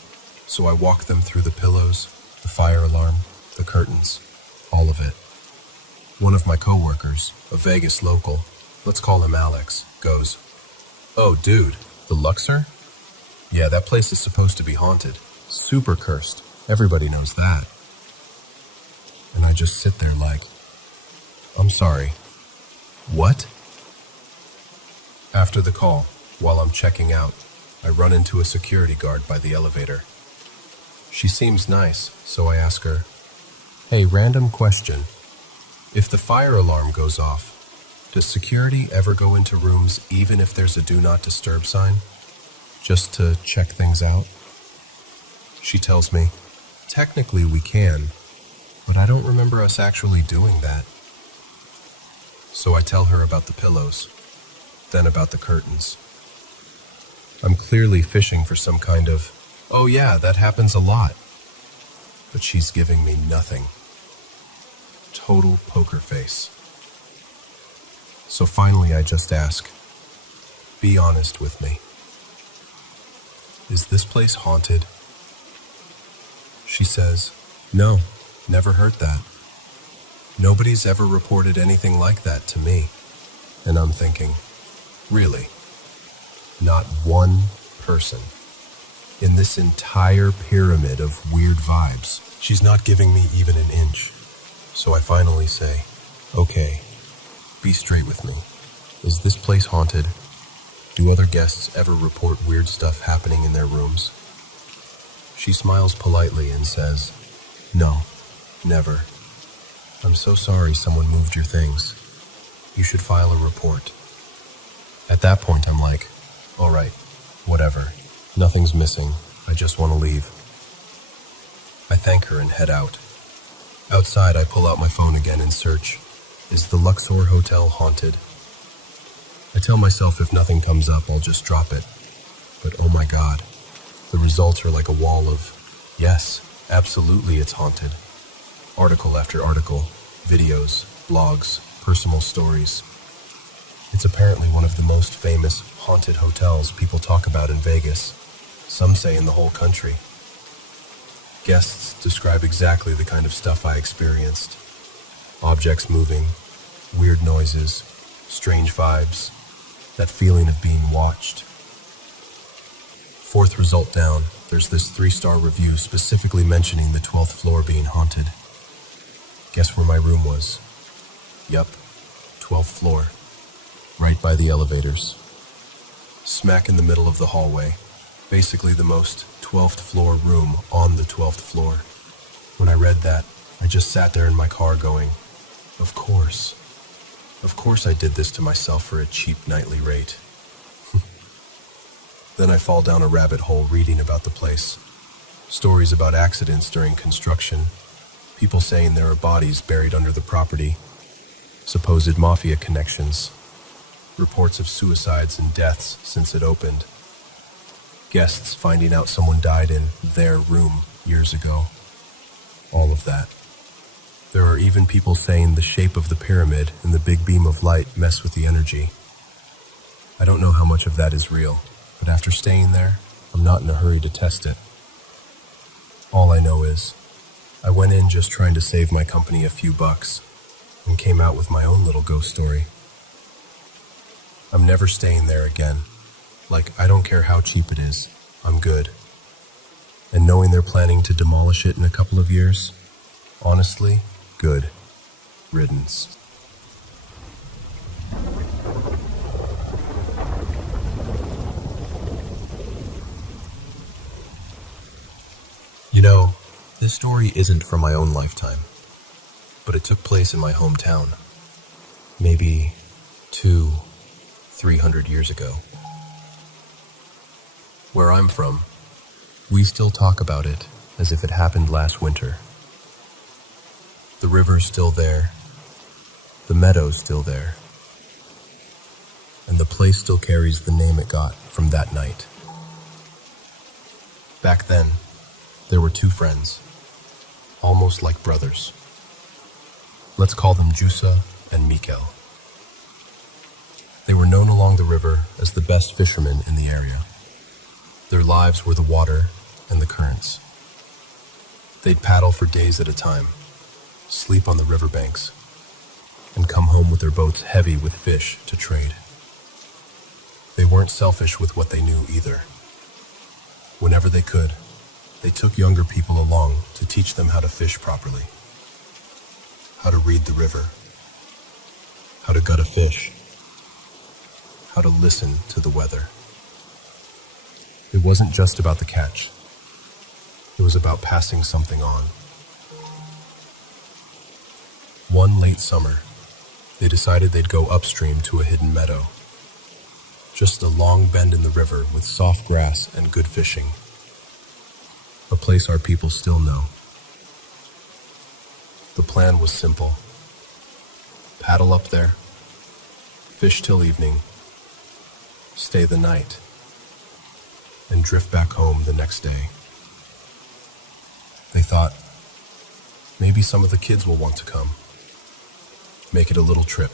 so I walk them through the pillows, the fire alarm, the curtains, all of it. One of my coworkers, a Vegas local, let's call him Alex, goes, "Oh, dude, the Luxor? Yeah, that place is supposed to be haunted. Super cursed. Everybody knows that." And I just sit there like, I'm sorry. What? After the call, while I'm checking out, I run into a security guard by the elevator. She seems nice, so I ask her, "Hey, random question. If the fire alarm goes off, does security ever go into rooms even if there's a do not disturb sign? Just to check things out?" She tells me, "Technically we can, but I don't remember us actually doing that." So I tell her about the pillows, then about the curtains. I'm clearly fishing for some kind of, "Oh yeah, that happens a lot." But she's giving me nothing. Total poker face. So finally I just ask, "Be honest with me. Is this place haunted?" She says, "No, never heard that. Nobody's ever reported anything like that to me." And I'm thinking, really? Not one person in this entire pyramid of weird vibes. She's not giving me even an inch. So I finally say, "Okay, be straight with me. Is this place haunted? Do other guests ever report weird stuff happening in their rooms?" She smiles politely and says, "No, never. I'm so sorry someone moved your things. You should file a report." At that point, I'm like, "All right, whatever. Nothing's missing. I just want to leave." I thank her and head out. Outside, I pull out my phone again and search, "Is the Luxor Hotel haunted?" I tell myself if nothing comes up, I'll just drop it. But oh my God, the results are like a wall of, "Yes, absolutely it's haunted." Article after article, videos, blogs, personal stories. It's apparently one of the most famous haunted hotels people talk about in Vegas. Some say in the whole country. Guests describe exactly the kind of stuff I experienced. Objects moving, weird noises, strange vibes, that feeling of being watched. Fourth result down, there's this 3-star review specifically mentioning the 12th floor being haunted. Guess where my room was? Yup, 12th floor, right by the elevators. Smack in the middle of the hallway, basically the most 12th floor room on the 12th floor. When I read that, I just sat there in my car going, Of course I did this to myself for a cheap nightly rate." Then I fall down a rabbit hole reading about the place. Stories about accidents during construction, people saying there are bodies buried under the property, supposed mafia connections, reports of suicides and deaths since it opened, guests finding out someone died in their room years ago. All of that. There are even people saying the shape of the pyramid and the big beam of light mess with the energy. I don't know how much of that is real, but after staying there, I'm not in a hurry to test it. All I know is, I went in just trying to save my company a few bucks, and came out with my own little ghost story. I'm never staying there again. Like, I don't care how cheap it is, I'm good. And knowing they're planning to demolish it in a couple of years, honestly, good riddance. You know, this story isn't from my own lifetime, but it took place in my hometown, maybe 200-300 years ago. Where I'm from, we still talk about it as if it happened last winter. The river's still there, the meadow's still there, and the place still carries the name it got from that night. Back then, there were 2 friends, almost like brothers. Let's call them Jusa and Mikel. They were known along the river as the best fishermen in the area. Their lives were the water and the currents. They'd paddle for days at a time, sleep on the riverbanks, and come home with their boats heavy with fish to trade. They weren't selfish with what they knew either. Whenever they could, they took younger people along to teach them how to fish properly, how to read the river, how to gut a fish, how to listen to the weather. It wasn't just about the catch. It was about passing something on. One late summer, they decided they'd go upstream to a hidden meadow. Just a long bend in the river with soft grass and good fishing. A place our people still know. The plan was simple. Paddle up there, fish till evening, stay the night, and drift back home the next day. They thought, maybe some of the kids will want to come. Make it a little trip.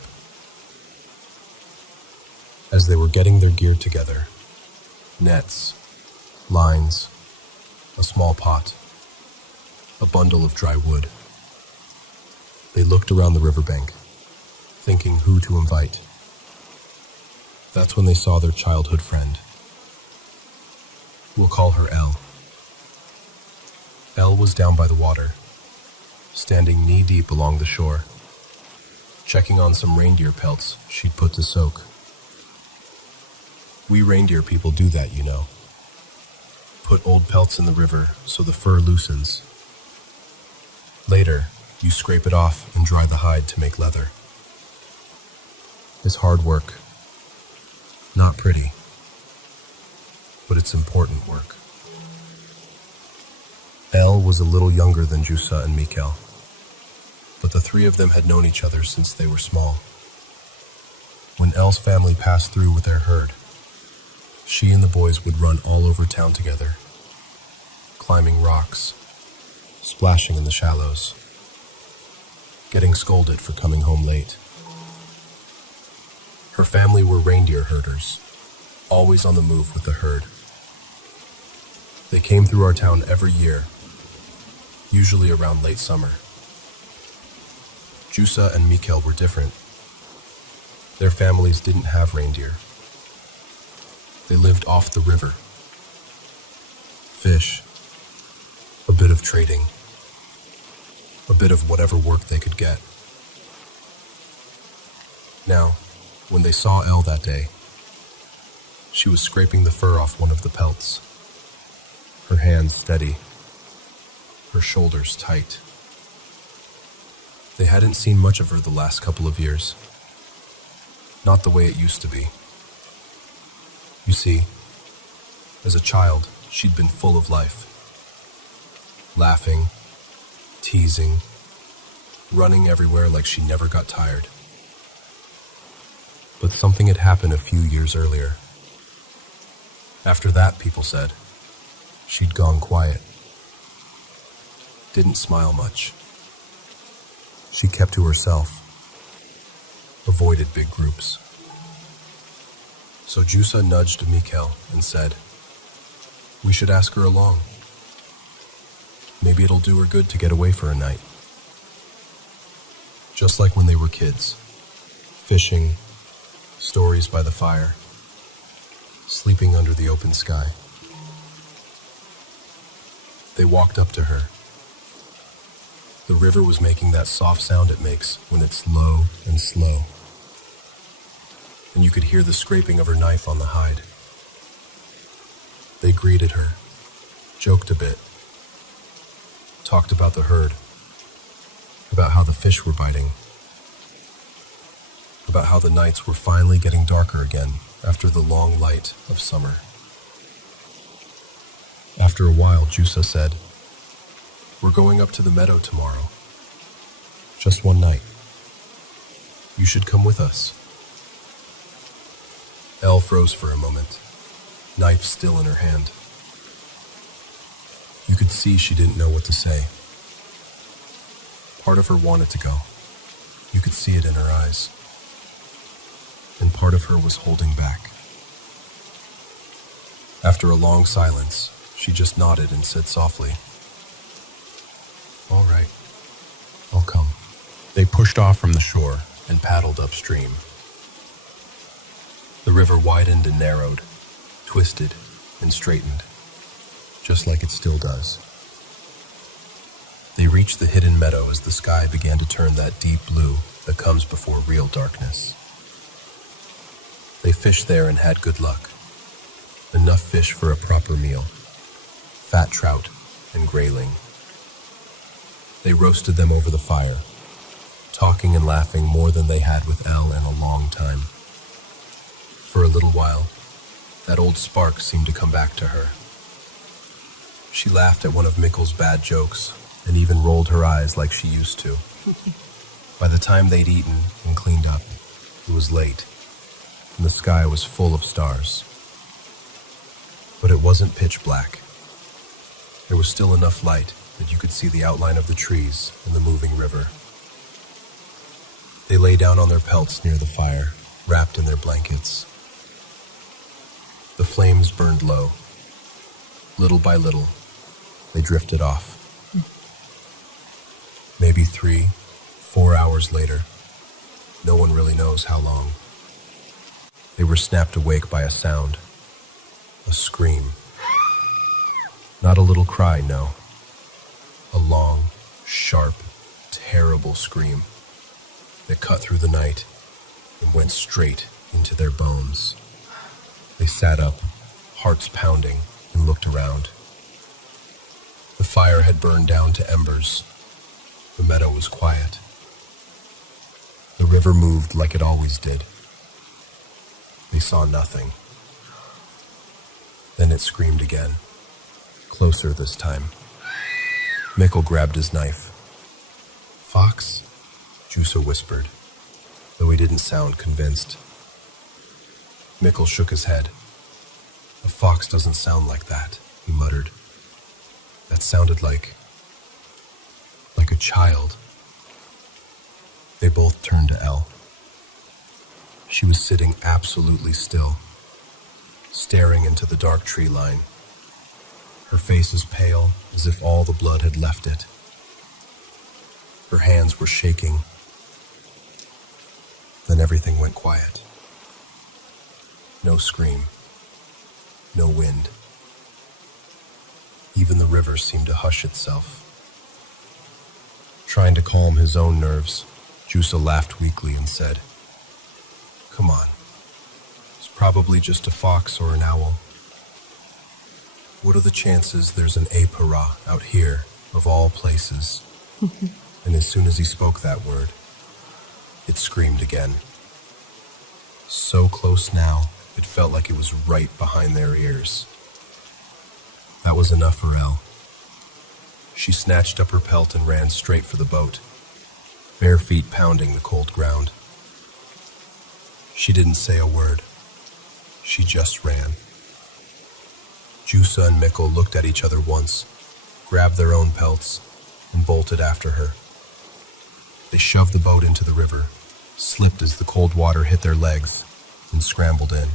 As they were getting their gear together, nets, lines, a small pot, a bundle of dry wood, they looked around the riverbank, thinking who to invite. That's when they saw their childhood friend. We'll call her Elle. Elle was down by the water, standing knee-deep along the shore, checking on some reindeer pelts she'd put to soak. We reindeer people do that, you know. Put old pelts in the river so the fur loosens. Later, you scrape it off and dry the hide to make leather. It's hard work. Not pretty. But it's important work. Elle was a little younger than Jusa and Mikkel, but the three of them had known each other since they were small. When Elle's family passed through with their herd, she and the boys would run all over town together, climbing rocks, splashing in the shallows, getting scolded for coming home late. Her family were reindeer herders, always on the move with the herd. They came through our town every year, usually around late summer. Jusa and Mikkel were different. Their families didn't have reindeer. They lived off the river. Fish, a bit of trading, a bit of whatever work they could get. Now, when they saw Elle that day, she was scraping the fur off one of the pelts, her hands steady, her shoulders tight. They hadn't seen much of her the last couple of years. Not the way it used to be. You see, as a child, she'd been full of life. Laughing, teasing, running everywhere like she never got tired. But something had happened a few years earlier. After that, people said, she'd gone quiet. Didn't smile much. She kept to herself, avoided big groups. So Jusa nudged Mikkel and said, we should ask her along. Maybe it'll do her good to get away for a night. Just like when they were kids, fishing, stories by the fire, sleeping under the open sky. They walked up to her. The river was making that soft sound it makes when it's low and slow. And you could hear the scraping of her knife on the hide. They greeted her, joked a bit, talked about the herd, about how the fish were biting, about how the nights were finally getting darker again after the long light of summer. After a while, Jusa said, we're going up to the meadow tomorrow. Just one night. You should come with us. Elle froze for a moment, knife still in her hand. You could see she didn't know what to say. Part of her wanted to go. You could see it in her eyes. and part of her was holding back. After a long silence, she just nodded and said softly, "All right, I'll come." They pushed off from the shore and paddled upstream. The river widened and narrowed, twisted and straightened, just like it still does. They reached the hidden meadow as the sky began to turn that deep blue that comes before real darkness. They fished there and had good luck. Enough fish for a proper meal. Fat trout and grayling. They roasted them over the fire, talking and laughing more than they had with Elle in a long time. For a little while, that old spark seemed to come back to her. She laughed at one of Mikkel's bad jokes and even rolled her eyes like she used to. By the time they'd eaten and cleaned up, it was late, and the sky was full of stars. But it wasn't pitch black. There was still enough light that you could see the outline of the trees and the moving river. They lay down on their pelts near the fire, wrapped in their blankets. The flames burned low. Little by little, they drifted off. Maybe 3-4 hours later, no one really knows how long, they were snapped awake by a sound, a scream. Not a little cry, no. A long, sharp, terrible scream that cut through the night and went straight into their bones. They sat up, hearts pounding, and looked around. The fire had burned down to embers. The meadow was quiet. The river moved like it always did. They saw nothing. Then it screamed again, closer this time. Mikkel grabbed his knife. "Fox?" Jusa whispered, though he didn't sound convinced. Mikkel shook his head. "A fox doesn't sound like that," he muttered. "That sounded like a child." They both turned to Elle. She was sitting absolutely still, staring into the dark tree line. Her face was pale, as if all the blood had left it. Her hands were shaking. Then everything went quiet. No scream. No wind. Even the river seemed to hush itself. Trying to calm his own nerves, Jusa laughed weakly and said, "Come on. It's probably just a fox or an owl. What are the chances there's an apara out here, of all places?" And as soon as he spoke that word, it screamed again. So close now, it felt like it was right behind their ears. That was enough for Elle. She snatched up her pelt and ran straight for the boat, bare feet pounding the cold ground. She didn't say a word. She just ran. Jusa and Mikkel looked at each other once, grabbed their own pelts, and bolted after her. They shoved the boat into the river, slipped as the cold water hit their legs, and scrambled in.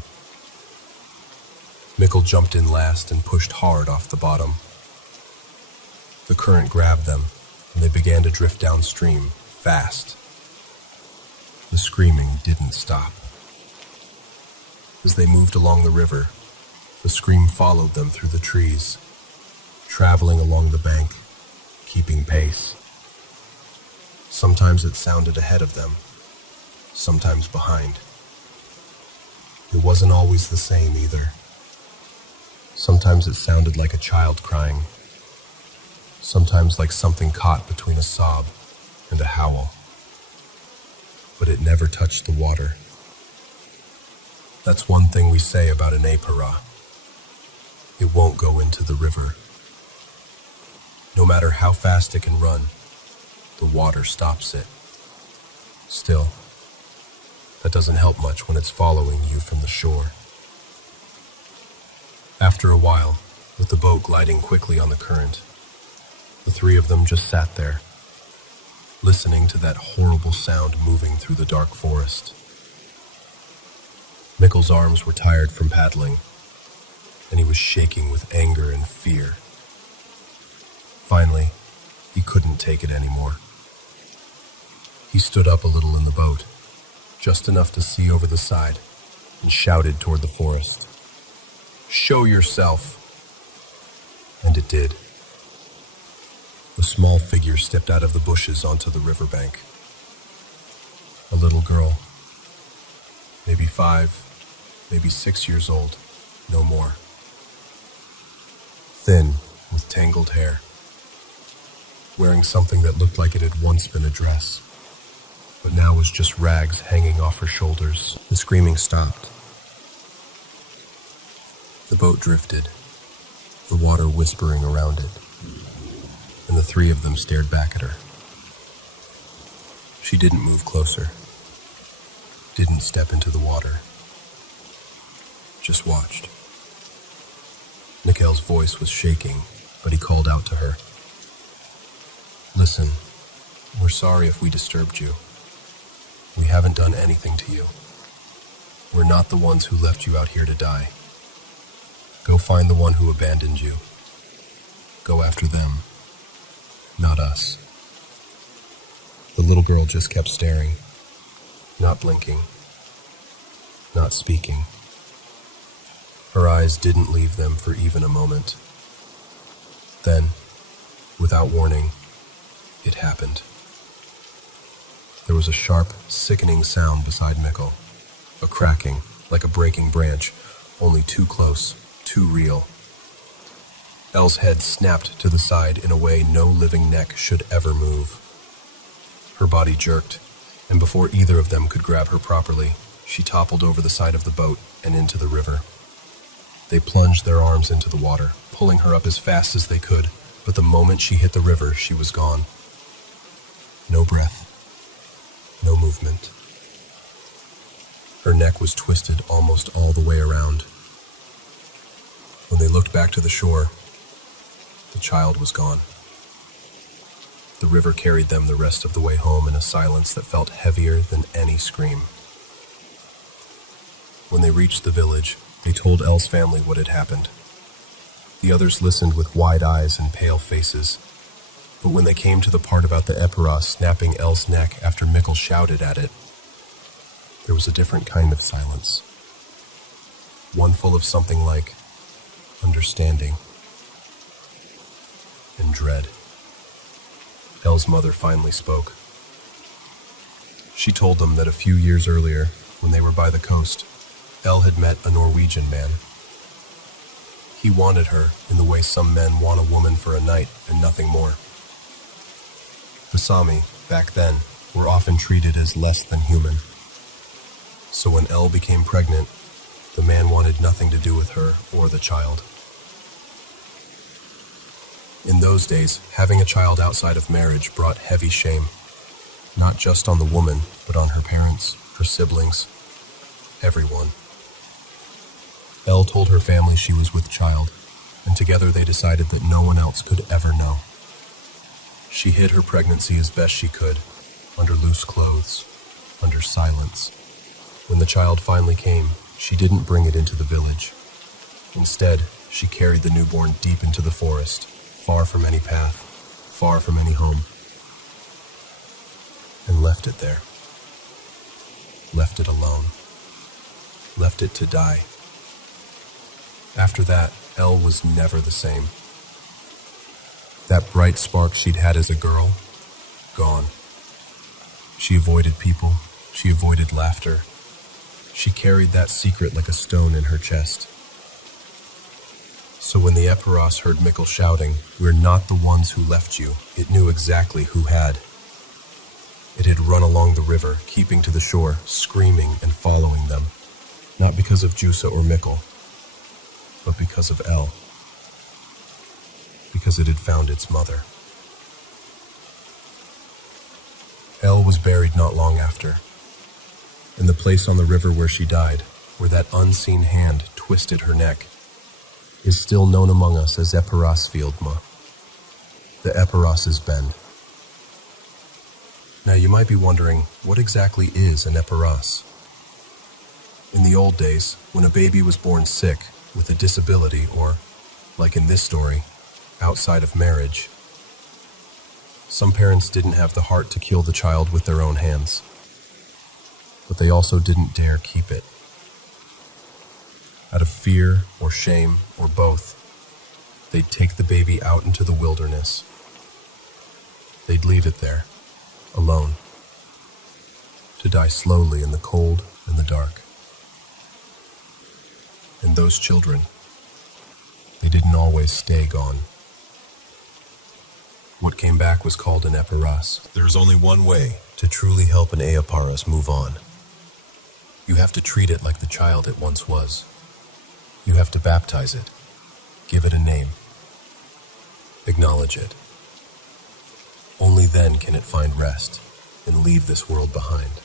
Mikkel jumped in last and pushed hard off the bottom. The current grabbed them, and they began to drift downstream, fast. The screaming didn't stop. As they moved along the river, the scream followed them through the trees, traveling along the bank, keeping pace. Sometimes it sounded ahead of them, sometimes behind. It wasn't always the same either. Sometimes it sounded like a child crying, sometimes like something caught between a sob and a howl. But it never touched the water. That's one thing we say about an apara. It won't go into the river. No matter how fast it can run, the water stops it. Still, that doesn't help much when it's following you from the shore. After a while, with the boat gliding quickly on the current, the three of them just sat there, listening to that horrible sound moving through the dark forest. Mikkel's arms were tired from paddling, and he was shaking with anger and fear. Finally, he couldn't take it anymore. He stood up a little in the boat, just enough to see over the side, and shouted toward the forest. "Show yourself!" And it did. A small figure stepped out of the bushes onto the riverbank. A little girl, maybe 5, maybe 6 years old, no more. Thin, with tangled hair, wearing something that looked like it had once been a dress, but now was just rags hanging off her shoulders. The screaming stopped. The boat drifted, the water whispering around it, and the three of them stared back at her. She didn't move closer, didn't step into the water, just watched. Mikkel's voice was shaking, but he called out to her. "Listen, we're sorry if we disturbed you. We haven't done anything to you. We're not the ones who left you out here to die. Go find the one who abandoned you. Go after them, not us." The little girl just kept staring, not blinking, not speaking. Her eyes didn't leave them for even a moment. Then, without warning, it happened. There was a sharp, sickening sound beside Mikkel, a cracking, like a breaking branch, only too close, too real. Elle's head snapped to the side in a way no living neck should ever move. Her body jerked, and before either of them could grab her properly, she toppled over the side of the boat and into the river. They plunged their arms into the water, pulling her up as fast as they could, but the moment she hit the river, she was gone. No breath, no movement. Her neck was twisted almost all the way around. When they looked back to the shore, the child was gone. The river carried them the rest of the way home in a silence that felt heavier than any scream. When they reached the village, they told Elle's family what had happened. The others listened with wide eyes and pale faces, but when they came to the part about the Eperos snapping Elle's neck after Mikkel shouted at it, there was a different kind of silence. One full of something like understanding and dread. Elle's mother finally spoke. She told them that a few years earlier, when they were by the coast, Elle had met a Norwegian man. He wanted her in the way some men want a woman for a night and nothing more. The Sami, back then, were often treated as less than human. So when Elle became pregnant, the man wanted nothing to do with her or the child. In those days, having a child outside of marriage brought heavy shame, not just on the woman, but on her parents, her siblings, everyone. Elle told her family she was with child, and together they decided that no one else could ever know. She hid her pregnancy as best she could, under loose clothes, under silence. When the child finally came, she didn't bring it into the village. Instead, she carried the newborn deep into the forest, far from any path, far from any home, and left it there. Left it alone. Left it to die. After that, Elle was never the same. That bright spark she'd had as a girl, gone. She avoided people. She avoided laughter. She carried that secret like a stone in her chest. So when the Eperos heard Mikkel shouting, "We're not the ones who left you," it knew exactly who had. It had run along the river, keeping to the shore, screaming and following them. Not because of Jusa or Mikkel, but because of Elle. Because it had found its mother. Elle was buried not long after. In the place on the river where she died, where that unseen hand twisted her neck, is still known among us as Eperasfieldma, the Eperas's Bend. Now you might be wondering, what exactly is an Eperas? In the old days, when a baby was born sick, with a disability, or, like in this story, outside of marriage, some parents didn't have the heart to kill the child with their own hands, but they also didn't dare keep it. Out of fear or shame or both, they'd take the baby out into the wilderness. They'd leave it there, alone, to die slowly in the cold and the dark. And those children, they didn't always stay gone. What came back was called an eparas. There's only one way to truly help an eparas move on. You have to treat it like the child it once was. You have to baptize it, give it a name, acknowledge it. Only then can it find rest and leave this world behind.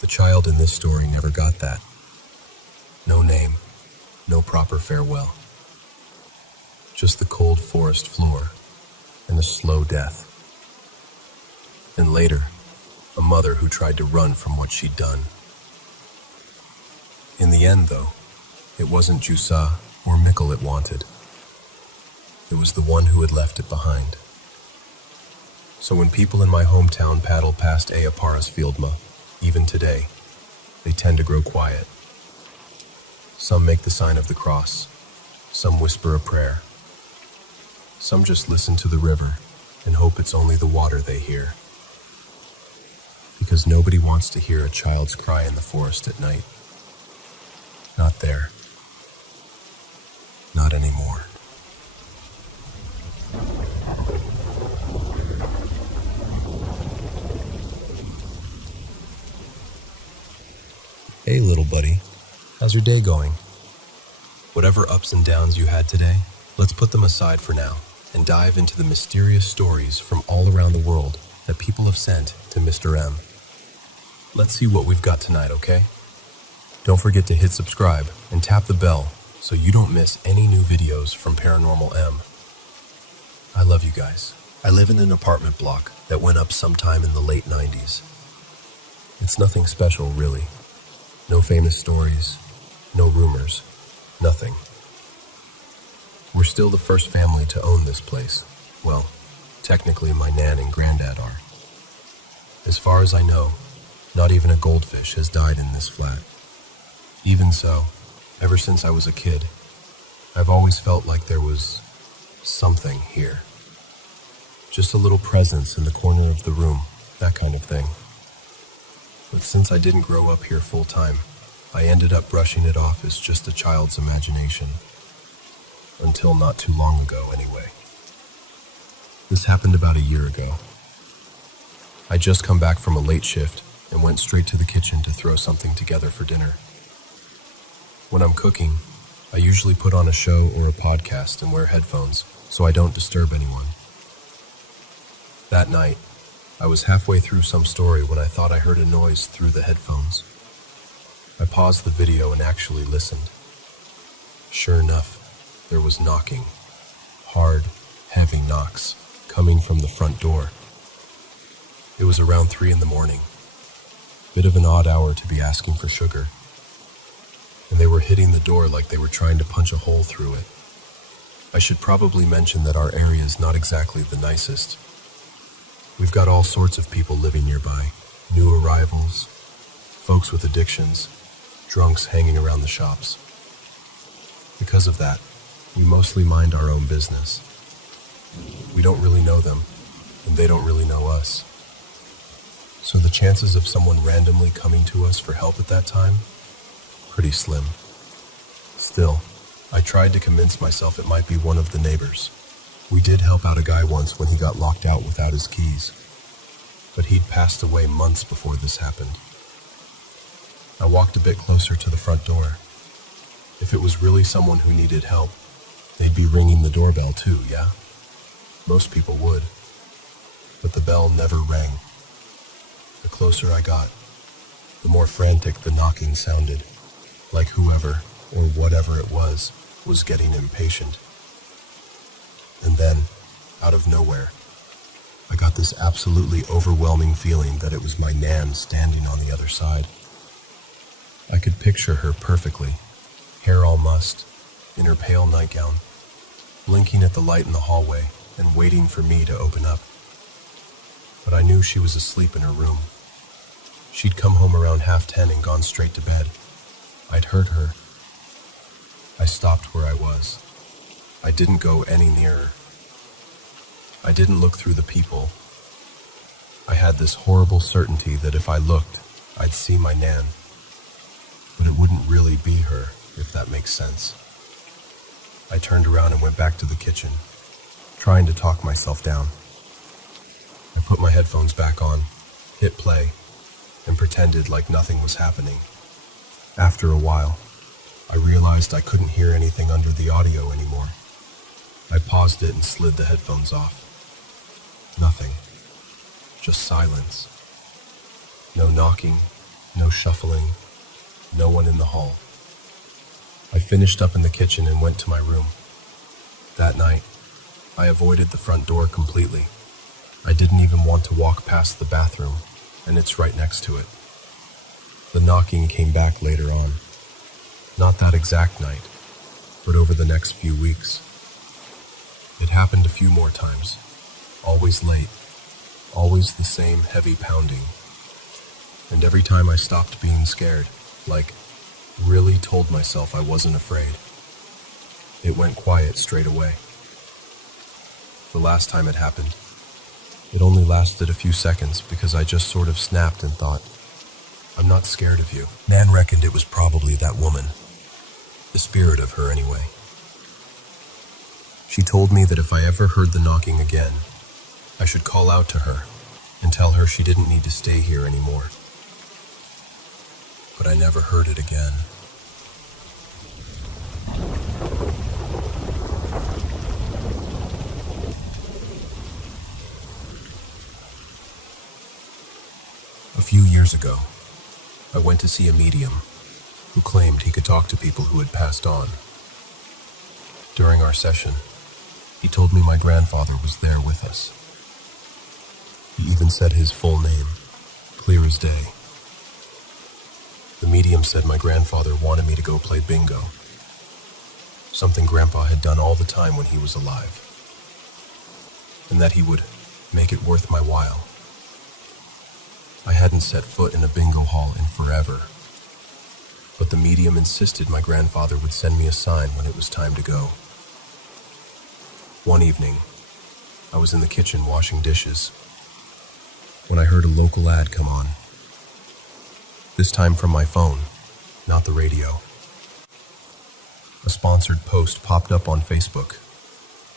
The child in this story never got that. No name, no proper farewell. Just the cold forest floor and a slow death. And later, a mother who tried to run from what she'd done. In the end, though, it wasn't Jusa or Mikkel it wanted. It was the one who had left it behind. So when people in my hometown paddle past Eaparas Fieldma, even today, they tend to grow quiet. Some make the sign of the cross. Some whisper a prayer. Some just listen to the river and hope it's only the water they hear. Because nobody wants to hear a child's cry in the forest at night. Not there. Not anymore. Hey, little buddy. How's your day going? Whatever ups and downs you had today, let's put them aside for now and dive into the mysterious stories from all around the world that people have sent to Mr. M. Let's see what we've got tonight, okay? Don't forget to hit subscribe and tap the bell so you don't miss any new videos from Paranormal M. I love you guys. I live in an apartment block that went up sometime in the late 90s. It's nothing special, really. No famous stories, no rumors, nothing. We're still the first family to own this place. Well, technically my nan and granddad are. As far as I know, not even a goldfish has died in this flat. Even so, ever since I was a kid, I've always felt like there was something here. Just a little presence in the corner of the room, that kind of thing. But since I didn't grow up here full time, I ended up brushing it off as just a child's imagination. Until not too long ago, anyway. This happened about a year ago. I'd just come back from a late shift and went straight to the kitchen to throw something together for dinner. When I'm cooking, I usually put on a show or a podcast and wear headphones so I don't disturb anyone. That night, I was halfway through some story when I thought I heard a noise through the headphones. I paused the video and actually listened. Sure enough, there was knocking. Hard, heavy knocks coming from the front door. It was around 3 a.m. Bit of an odd hour to be asking for sugar. And they were hitting the door like they were trying to punch a hole through it. I should probably mention that our area is not exactly the nicest. We've got all sorts of people living nearby, new arrivals, folks with addictions, drunks hanging around the shops. Because of that, we mostly mind our own business. We don't really know them, and they don't really know us. So the chances of someone randomly coming to us for help at that time, pretty slim. Still, I tried to convince myself it might be one of the neighbors. We did help out a guy once when he got locked out without his keys, but he'd passed away months before this happened. I walked a bit closer to the front door. If it was really someone who needed help, they'd be ringing the doorbell too, yeah? Most people would. But the bell never rang. The closer I got, the more frantic the knocking sounded, like whoever, or whatever it was getting impatient. And then, out of nowhere, I got this absolutely overwhelming feeling that it was my nan standing on the other side. I could picture her perfectly, hair all mussed, in her pale nightgown, blinking at the light in the hallway and waiting for me to open up. But I knew she was asleep in her room. She'd come home around 10:30 and gone straight to bed. I'd heard her. I stopped where I was. I didn't go any nearer. I didn't look through the people. I had this horrible certainty that if I looked, I'd see my Nan. But it wouldn't really be her, if that makes sense. I turned around and went back to the kitchen, trying to talk myself down. I put my headphones back on, hit play, and pretended like nothing was happening. After a while, I realized I couldn't hear anything under the audio anymore. I paused it and slid the headphones off. Nothing. Just silence. No knocking, no shuffling, no one in the hall. I finished up in the kitchen and went to my room. That night, I avoided the front door completely. I didn't even want to walk past the bathroom, and it's right next to it. The knocking came back later on. Not that exact night, but over the next few weeks. It happened a few more times, always late, always the same heavy pounding. And every time I stopped being scared, like, really told myself I wasn't afraid, it went quiet straight away. The last time it happened, it only lasted a few seconds because I just sort of snapped and thought, I'm not scared of you. Nan reckoned it was probably that woman. The spirit of her anyway. She told me that if I ever heard the knocking again, I should call out to her and tell her she didn't need to stay here anymore. But I never heard it again. A few years ago, I went to see a medium who claimed he could talk to people who had passed on. During our session, he told me my grandfather was there with us. He even said his full name, clear as day. The medium said my grandfather wanted me to go play bingo, something Grandpa had done all the time when he was alive, and that he would make it worth my while. I hadn't set foot in a bingo hall in forever, but the medium insisted my grandfather would send me a sign when it was time to go. One evening, I was in the kitchen washing dishes when I heard a local ad come on. This time from my phone, not the radio. A sponsored post popped up on Facebook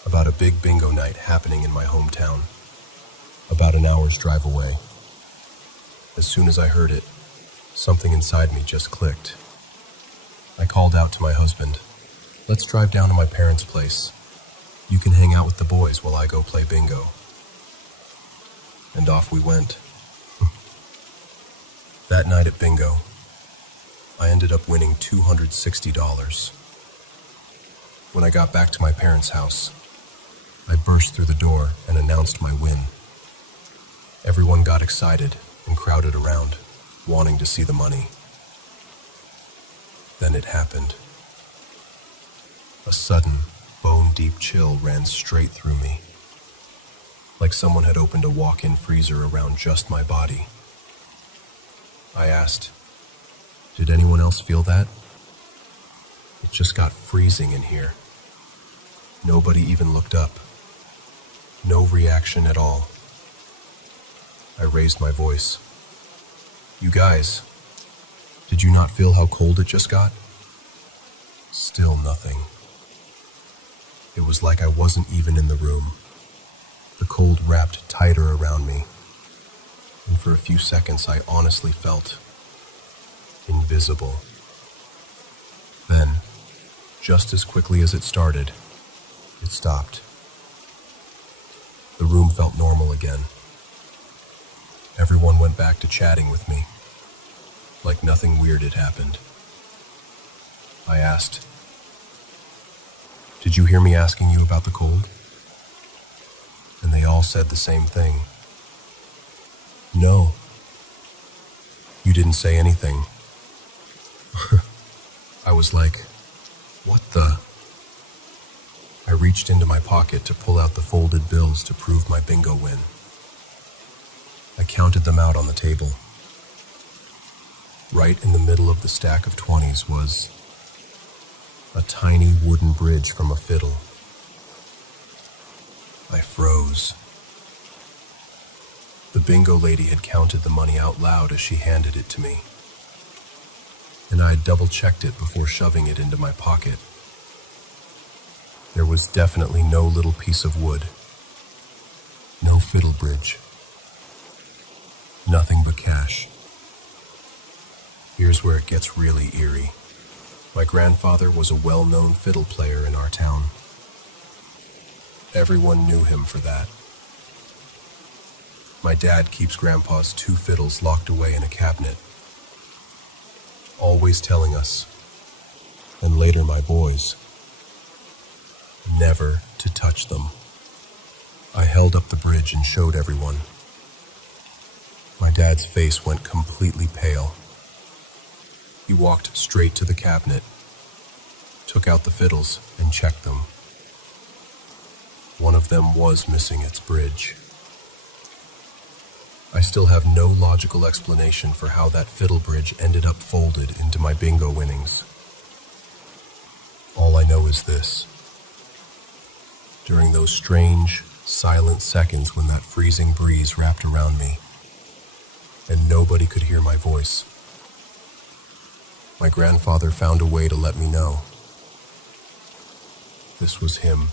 about a big bingo night happening in my hometown, about an hour's drive away. As soon as I heard it, something inside me just clicked. I called out to my husband, "Let's drive down to my parents' place. You can hang out with the boys while I go play bingo." And off we went. That night at bingo, I ended up winning $260. When I got back to my parents' house, I burst through the door and announced my win. Everyone got excited and crowded around, wanting to see the money. Then it happened. A sudden, bone-deep chill ran straight through me, like someone had opened a walk-in freezer around just my body. I asked, "Did anyone else feel that?" It just got freezing in here. Nobody even looked up. No reaction at all. I raised my voice. "You guys, did you not feel how cold it just got?" Still nothing. It was like I wasn't even in the room. The cold wrapped tighter around me, and for a few seconds I honestly felt invisible. Then, just as quickly as it started, it stopped. The room felt normal again. Everyone went back to chatting with me, like nothing weird had happened. I asked, "Did you hear me asking you about the cold?" And they all said the same thing. "No. You didn't say anything." I was like, what the? I reached into my pocket to pull out the folded bills to prove my bingo win. I counted them out on the table. Right in the middle of the stack of 20s was a tiny wooden bridge from a fiddle. I froze. The bingo lady had counted the money out loud as she handed it to me, and I had double-checked it before shoving it into my pocket. There was definitely no little piece of wood, no fiddle bridge, nothing but cash. Here's where it gets really eerie. My grandfather was a well-known fiddle player in our town. Everyone knew him for that. My dad keeps Grandpa's 2 fiddles locked away in a cabinet, always telling us, and later my boys, never to touch them. I held up the bridge and showed everyone. My dad's face went completely pale. He walked straight to the cabinet, took out the fiddles, and checked them. One of them was missing its bridge. I still have no logical explanation for how that fiddle bridge ended up folded into my bingo winnings. All I know is this. During those strange, silent seconds when that freezing breeze wrapped around me, and nobody could hear my voice, my grandfather found a way to let me know. This was him.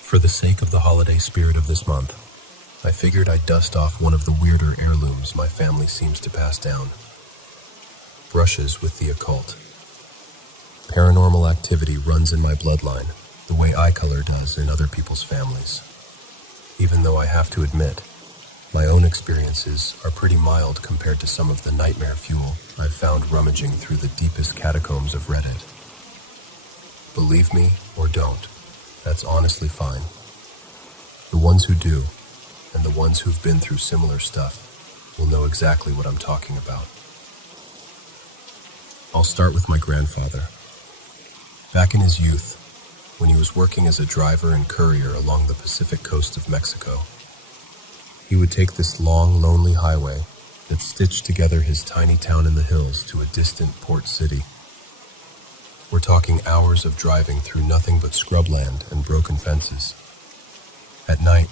For the sake of the holiday spirit of this month, I figured I'd dust off one of the weirder heirlooms my family seems to pass down. Brushes with the occult. Paranormal activity runs in my bloodline, the way eye color does in other people's families. Even though I have to admit, my own experiences are pretty mild compared to some of the nightmare fuel I've found rummaging through the deepest catacombs of Reddit. Believe me or don't, that's honestly fine. The ones who do, and the ones who've been through similar stuff, will know exactly what I'm talking about. I'll start with my grandfather. Back in his youth, when he was working as a driver and courier along the Pacific coast of Mexico, he would take this long, lonely highway that stitched together his tiny town in the hills to a distant port city. We're talking hours of driving through nothing but scrubland and broken fences. At night,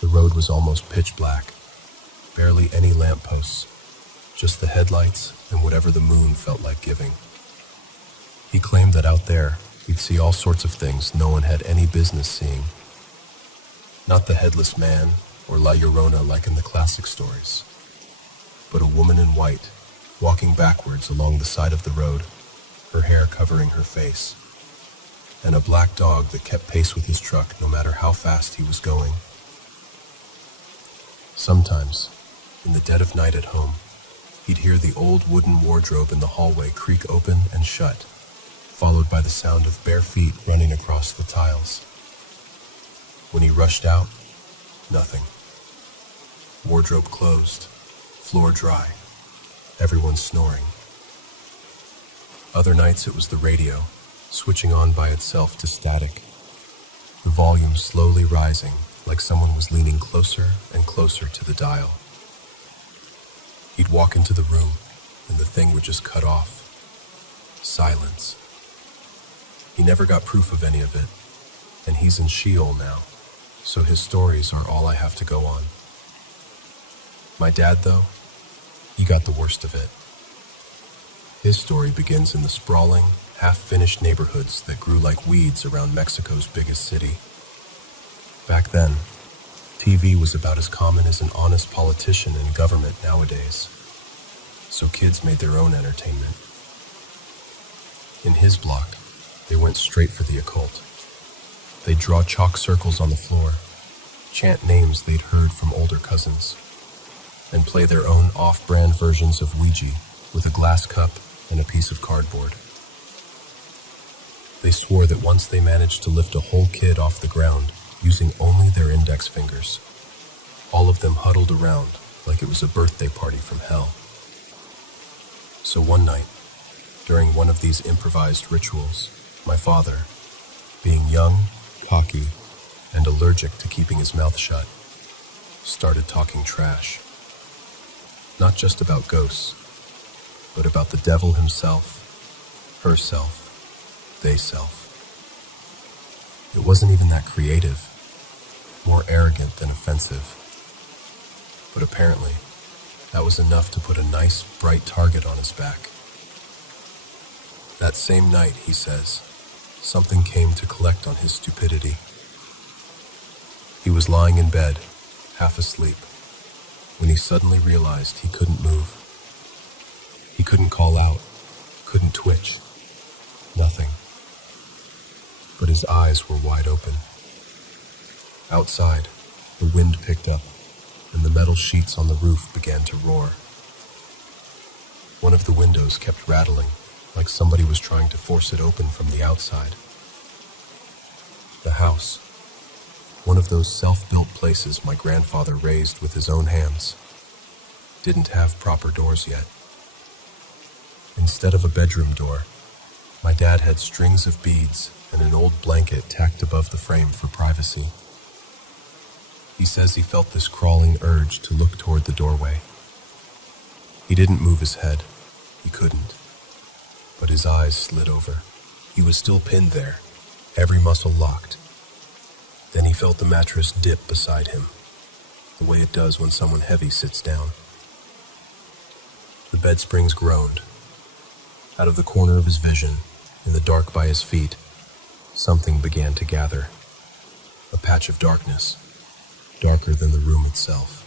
the road was almost pitch black, barely any lampposts, just the headlights and whatever the moon felt like giving. He claimed that out there, he'd see all sorts of things no one had any business seeing. Not the headless man or La Llorona like in the classic stories, but a woman in white, walking backwards along the side of the road, her hair covering her face, and a black dog that kept pace with his truck no matter how fast he was going. Sometimes, in the dead of night at home, he'd hear the old wooden wardrobe in the hallway creak open and shut, followed by the sound of bare feet running across the tiles. When he rushed out, nothing. Wardrobe closed, floor dry, everyone snoring. Other nights it was the radio, switching on by itself to static, the volume slowly rising like someone was leaning closer and closer to the dial. He'd walk into the room, and the thing would just cut off. Silence. He never got proof of any of it, and he's in Sheol now, so his stories are all I have to go on. My dad, though, he got the worst of it. His story begins in the sprawling, half-finished neighborhoods that grew like weeds around Mexico's biggest city. Back then, TV was about as common as an honest politician in government nowadays, so kids made their own entertainment. In his block, they went straight for the occult. They'd draw chalk circles on the floor, chant names they'd heard from older cousins, and play their own off-brand versions of Ouija with a glass cup and a piece of cardboard. They swore that once they managed to lift a whole kid off the ground, using only their index fingers, all of them huddled around like it was a birthday party from hell. So one night, during one of these improvised rituals, my father, being young, cocky, and allergic to keeping his mouth shut, started talking trash. Not just about ghosts, but about the devil himself, herself, theyself. It wasn't even that creative, more arrogant than offensive. But apparently, that was enough to put a nice, bright target on his back. That same night, he says, something came to collect on his stupidity. He was lying in bed, half asleep, when he suddenly realized he couldn't move. He couldn't call out, couldn't twitch, nothing. But his eyes were wide open. Outside, the wind picked up, and the metal sheets on the roof began to roar. One of the windows kept rattling, like somebody was trying to force it open from the outside. The house, one of those self-built places my grandfather raised with his own hands, didn't have proper doors yet. Instead of a bedroom door, my dad had strings of beads and an old blanket tacked above the frame for privacy. He says he felt this crawling urge to look toward the doorway. He didn't move his head. He couldn't. But his eyes slid over. He was still pinned there, every muscle locked. Then he felt the mattress dip beside him, the way it does when someone heavy sits down. The bed springs groaned. Out of the corner of his vision, in the dark by his feet, something began to gather. A patch of darkness, darker than the room itself.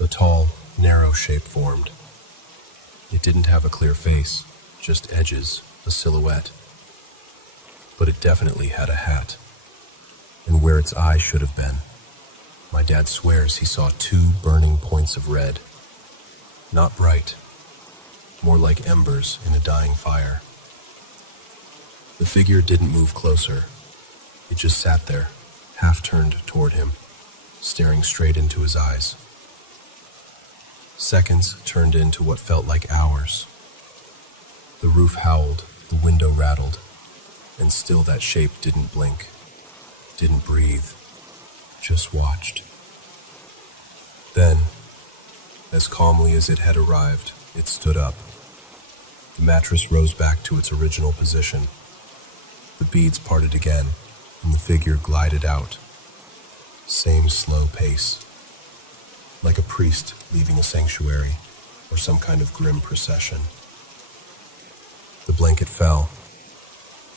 A tall, narrow shape formed. It didn't have a clear face, just edges, a silhouette. But it definitely had a hat. And where its eye should have been, my dad swears he saw 2 burning points of red. Not bright, more like embers in a dying fire. The figure didn't move closer. It just sat there, half turned toward him, staring straight into his eyes. Seconds turned into what felt like hours. The roof howled, the window rattled, and still that shape didn't blink, didn't breathe, just watched. Then, as calmly as it had arrived, it stood up. The mattress rose back to its original position. The beads parted again, and the figure glided out. Same slow pace, like a priest leaving a sanctuary or some kind of grim procession. The blanket fell.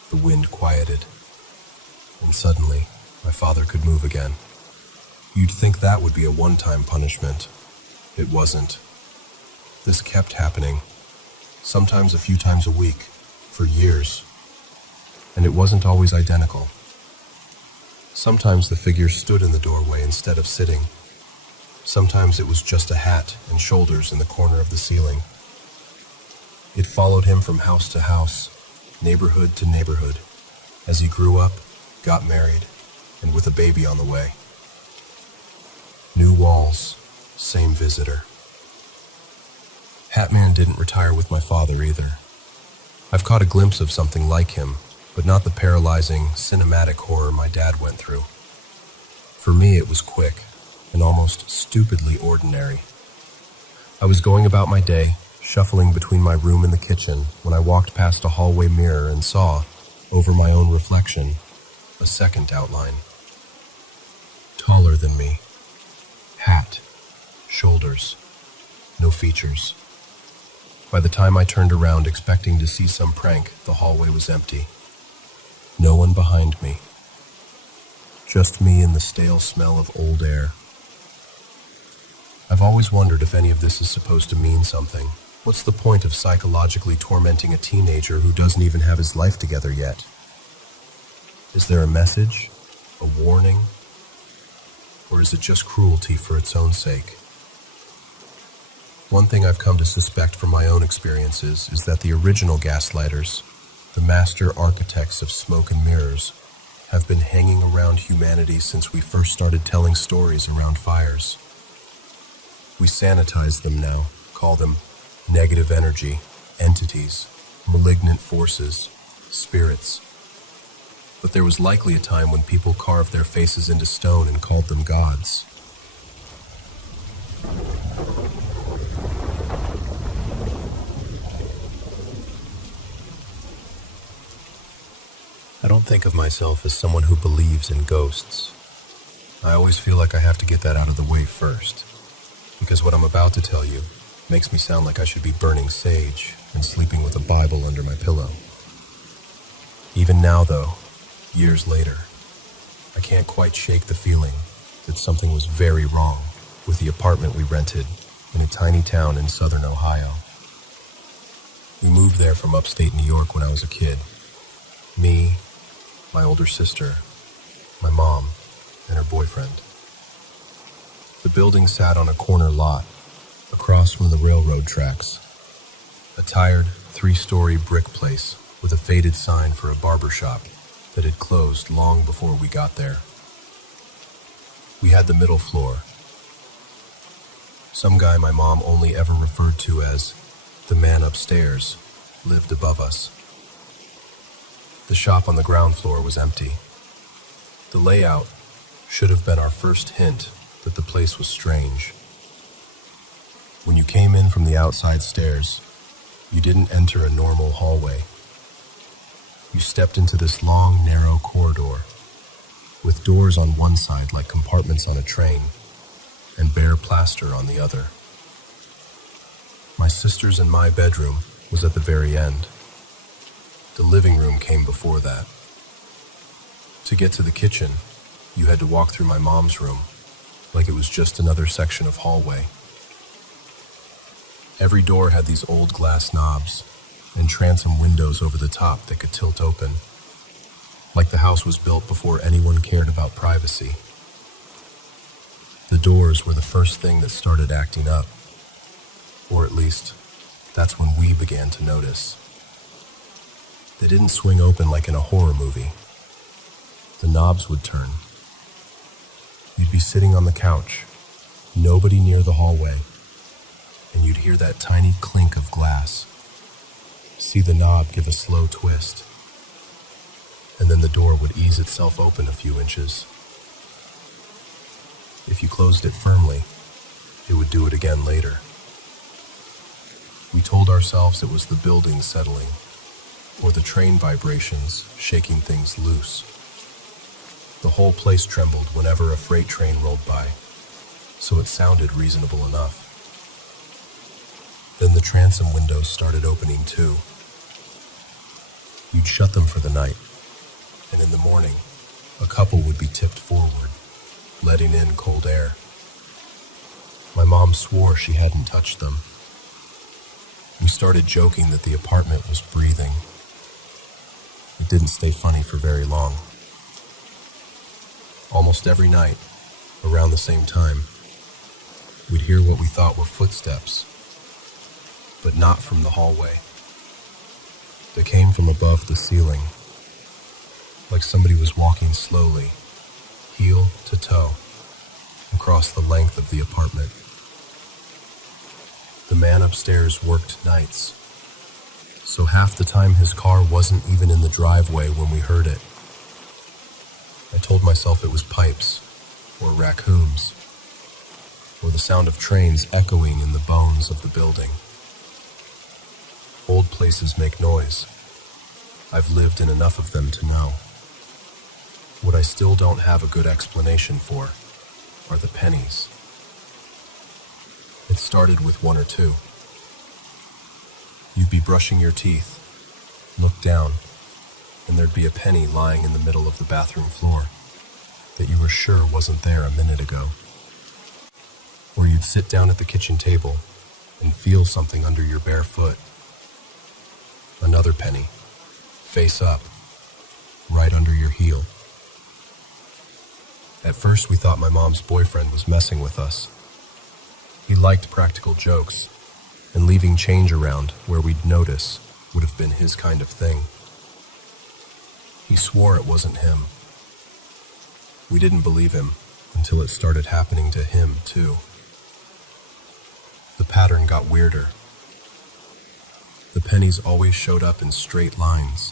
The wind quieted. And suddenly, my father could move again. You'd think that would be a one-time punishment. It wasn't. This kept happening, sometimes a few times a week, for years. And it wasn't always identical. Sometimes the figure stood in the doorway instead of sitting. Sometimes it was just a hat and shoulders in the corner of the ceiling. It followed him from house to house, neighborhood to neighborhood, as he grew up, got married, and with a baby on the way. New walls, same visitor. Hatman didn't retire with my father either. I've caught a glimpse of something like him, but not the paralyzing, cinematic horror my dad went through. For me, it was quick and almost stupidly ordinary. I was going about my day, shuffling between my room and the kitchen, when I walked past a hallway mirror and saw, over my own reflection, a second outline. Taller than me. Hat. Shoulders. No features. By the time I turned around expecting to see some prank, the hallway was empty. No one behind me. Just me and the stale smell of old air. I've always wondered if any of this is supposed to mean something. What's the point of psychologically tormenting a teenager who doesn't even have his life together yet? Is there a message? A warning? Or is it just cruelty for its own sake? One thing I've come to suspect from my own experiences is that the original gaslighters, the master architects of smoke and mirrors, have been hanging around humanity since we first started telling stories around fires. We sanitize them now, call them negative energy, entities, malignant forces, spirits. But there was likely a time when people carved their faces into stone and called them gods. I don't think of myself as someone who believes in ghosts. I always feel like I have to get that out of the way first, because what I'm about to tell you makes me sound like I should be burning sage and sleeping with a Bible under my pillow. Even now, though, years later, I can't quite shake the feeling that something was very wrong with the apartment we rented in a tiny town in southern Ohio. We moved there from upstate New York when I was a kid. Me, my older sister, my mom, and her boyfriend. The building sat on a corner lot across from the railroad tracks. A tired, 3-story brick place with a faded sign for a barber shop that had closed long before we got there. We had the middle floor. Some guy my mom only ever referred to as the man upstairs lived above us. The shop on the ground floor was empty. The layout should have been our first hint that the place was strange. When you came in from the outside stairs, you didn't enter a normal hallway. You stepped into this long, narrow corridor with doors on one side like compartments on a train and bare plaster on the other. My sister's and my bedroom was at the very end. The living room came before that. To get to the kitchen, you had to walk through my mom's room like it was just another section of hallway. Every door had these old glass knobs and transom windows over the top that could tilt open, like the house was built before anyone cared about privacy. The doors were the first thing that started acting up, or at least, that's when we began to notice. They didn't swing open like in a horror movie. The knobs would turn. You'd be sitting on the couch, nobody near the hallway, and you'd hear that tiny clink of glass. See the knob give a slow twist, and then the door would ease itself open a few inches. If you closed it firmly, it would do it again later. We told ourselves it was the building settling, or the train vibrations shaking things loose. The whole place trembled whenever a freight train rolled by, so it sounded reasonable enough. Then the transom windows started opening too. You'd shut them for the night, and in the morning, a couple would be tipped forward, letting in cold air. My mom swore she hadn't touched them. We started joking that the apartment was breathing. It didn't stay funny for very long. Almost every night, around the same time, we'd hear what we thought were footsteps, but not from the hallway. They came from above the ceiling, like somebody was walking slowly, heel to toe, across the length of the apartment. The man upstairs worked nights, so half the time his car wasn't even in the driveway when we heard it. I told myself it was pipes, or raccoons, or the sound of trains echoing in the bones of the building. Old places make noise. I've lived in enough of them to know. What I still don't have a good explanation for are the pennies. It started with 1 or 2. You'd be brushing your teeth, look down, and there'd be a penny lying in the middle of the bathroom floor that you were sure wasn't there a minute ago. Or you'd sit down at the kitchen table and feel something under your bare foot. Another penny, face up, right under your heel. At first we thought my mom's boyfriend was messing with us. He liked practical jokes, and leaving change around where we'd notice would have been his kind of thing. He swore it wasn't him, We didn't believe him until it started happening to him, too. The pattern got weirder. The pennies always showed up in straight lines.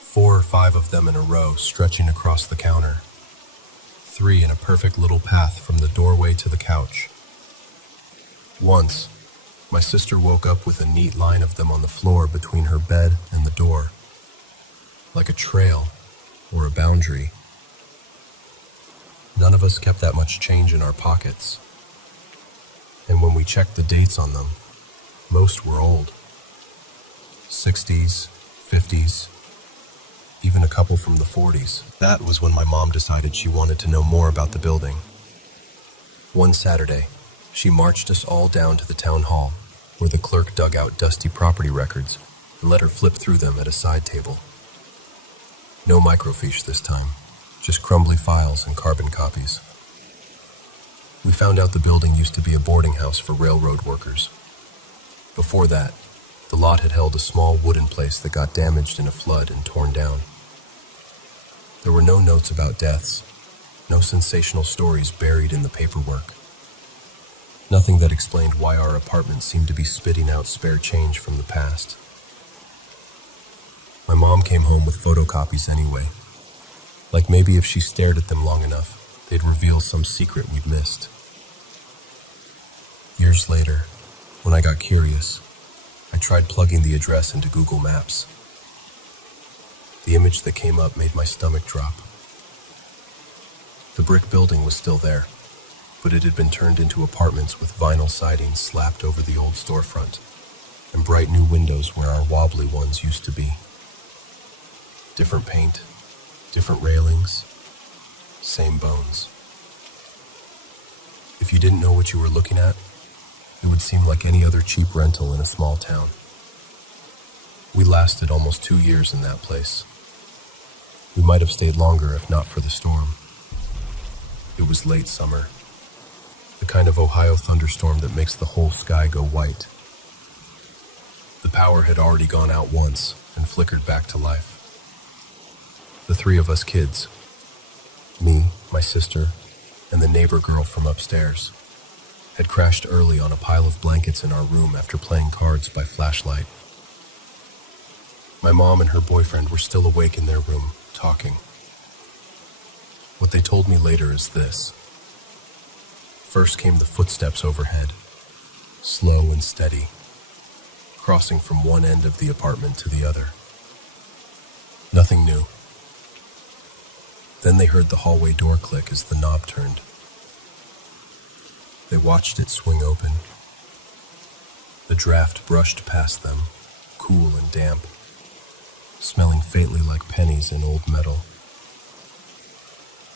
4 or 5 of them in a row stretching across the counter. 3 in a perfect little path from the doorway to the couch. Once, my sister woke up with a neat line of them on the floor between her bed and the door, like a trail or a boundary. None of us kept that much change in our pockets, and when we checked the dates on them, most were old. 60s, 50s, even a couple from the 40s. That was when my mom decided she wanted to know more about the building. One Saturday, she marched us all down to the town hall, where the clerk dug out dusty property records and let her flip through them at a side table. No microfiche this time, just crumbly files and carbon copies. We found out the building used to be a boarding house for railroad workers. Before that, the lot had held a small wooden place that got damaged in a flood and torn down. There were no notes about deaths, no sensational stories buried in the paperwork. Nothing that explained why our apartment seemed to be spitting out spare change from the past. My mom came home with photocopies anyway. Like maybe if she stared at them long enough, they'd reveal some secret we'd missed. Years later, when I got curious, I tried plugging the address into Google Maps. The image that came up made my stomach drop. The brick building was still there, but it had been turned into apartments with vinyl siding slapped over the old storefront, and bright new windows where our wobbly ones used to be. Different paint, different railings, same bones. If you didn't know what you were looking at, it would seem like any other cheap rental in a small town. We lasted almost 2 years in that place. We might have stayed longer if not for the storm. It was late summer, the kind of Ohio thunderstorm that makes the whole sky go white. The power had already gone out once and flickered back to life. The 3 of us kids, me, my sister, and the neighbor girl from upstairs, had crashed early on a pile of blankets in our room after playing cards by flashlight. My mom and her boyfriend were still awake in their room, talking. What they told me later is this. First came the footsteps overhead, slow and steady, crossing from one end of the apartment to the other. Nothing new. Then they heard the hallway door click as the knob turned. They watched it swing open. The draft brushed past them, cool and damp, smelling faintly like pennies and old metal.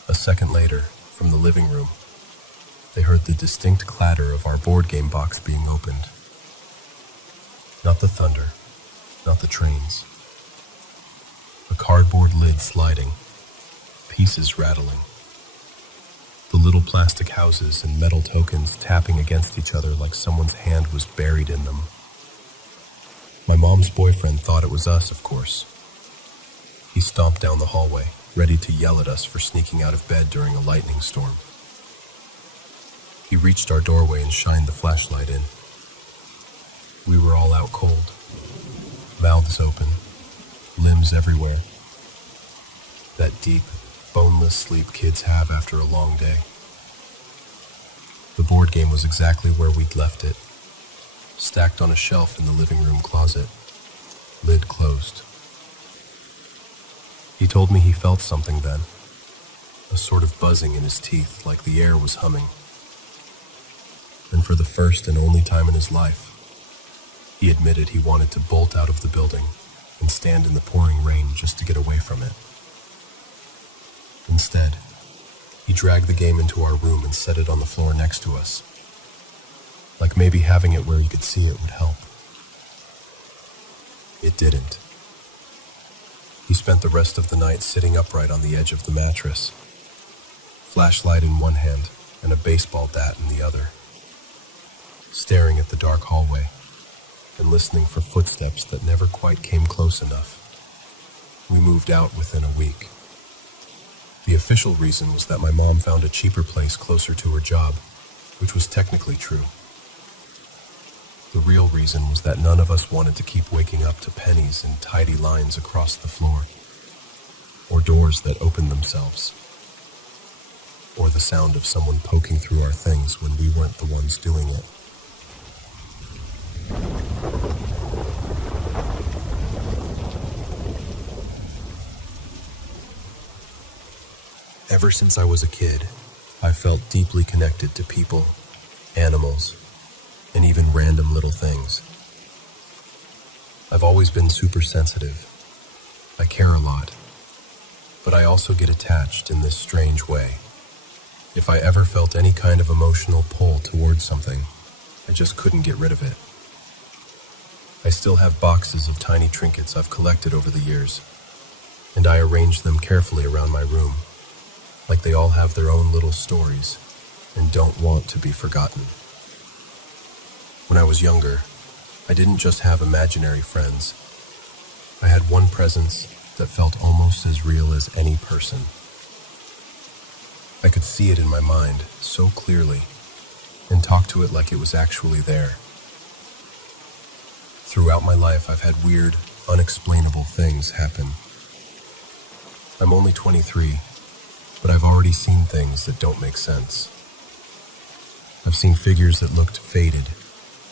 A second later, from the living room, they heard the distinct clatter of our board game box being opened. Not the thunder, not the trains. A cardboard lid sliding, pieces rattling. The little plastic houses and metal tokens tapping against each other like someone's hand was buried in them. My mom's boyfriend thought it was us, of course. He stomped down the hallway, ready to yell at us for sneaking out of bed during a lightning storm. He reached our doorway and shined the flashlight in. We were all out cold, mouths open, limbs everywhere. That deep, boneless sleep kids have after a long day. The board game was exactly where we'd left it, stacked on a shelf in the living room closet, lid closed. He told me he felt something then, a sort of buzzing in his teeth like the air was humming. And for the first and only time in his life, he admitted he wanted to bolt out of the building and stand in the pouring rain just to get away from it. Instead, he dragged the game into our room and set it on the floor next to us, like maybe having it where you could see it would help. It didn't. He spent the rest of the night sitting upright on the edge of the mattress, flashlight in one hand and a baseball bat in the other, staring at the dark hallway and listening for footsteps that never quite came close enough. We moved out within a week. The official reason was that my mom found a cheaper place closer to her job, which was technically true. The real reason was that none of us wanted to keep waking up to pennies and tidy lines across the floor, or doors that opened themselves, or the sound of someone poking through our things when we weren't the ones doing it. Ever since I was a kid, I felt deeply connected to people, animals, and even random little things. I've always been super sensitive. I care a lot, but I also get attached in this strange way. If I ever felt any kind of emotional pull towards something, I just couldn't get rid of it. I still have boxes of tiny trinkets I've collected over the years, and I arrange them carefully around my room, like they all have their own little stories and don't want to be forgotten. When I was younger, I didn't just have imaginary friends. I had one presence that felt almost as real as any person. I could see it in my mind so clearly and talk to it like it was actually there. Throughout my life, I've had weird, unexplainable things happen. I'm only 23, but I've already seen things that don't make sense. I've seen figures that looked faded,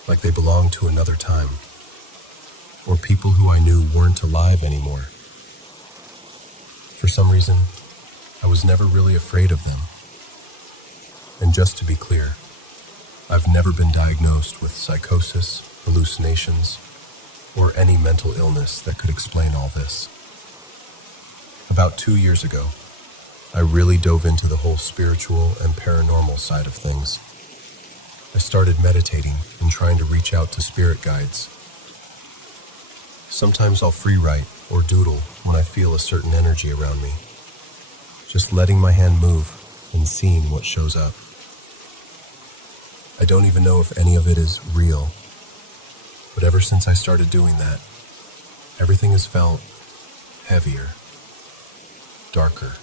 like they belonged to another time, or people who I knew weren't alive anymore. For some reason, I was never really afraid of them. And just to be clear, I've never been diagnosed with psychosis, hallucinations, or any mental illness that could explain all this. About 2 years ago, I really dove into the whole spiritual and paranormal side of things. I started meditating and trying to reach out to spirit guides. Sometimes I'll free write or doodle when I feel a certain energy around me, just letting my hand move and seeing what shows up. I don't even know if any of it is real, but ever since I started doing that, everything has felt heavier, darker.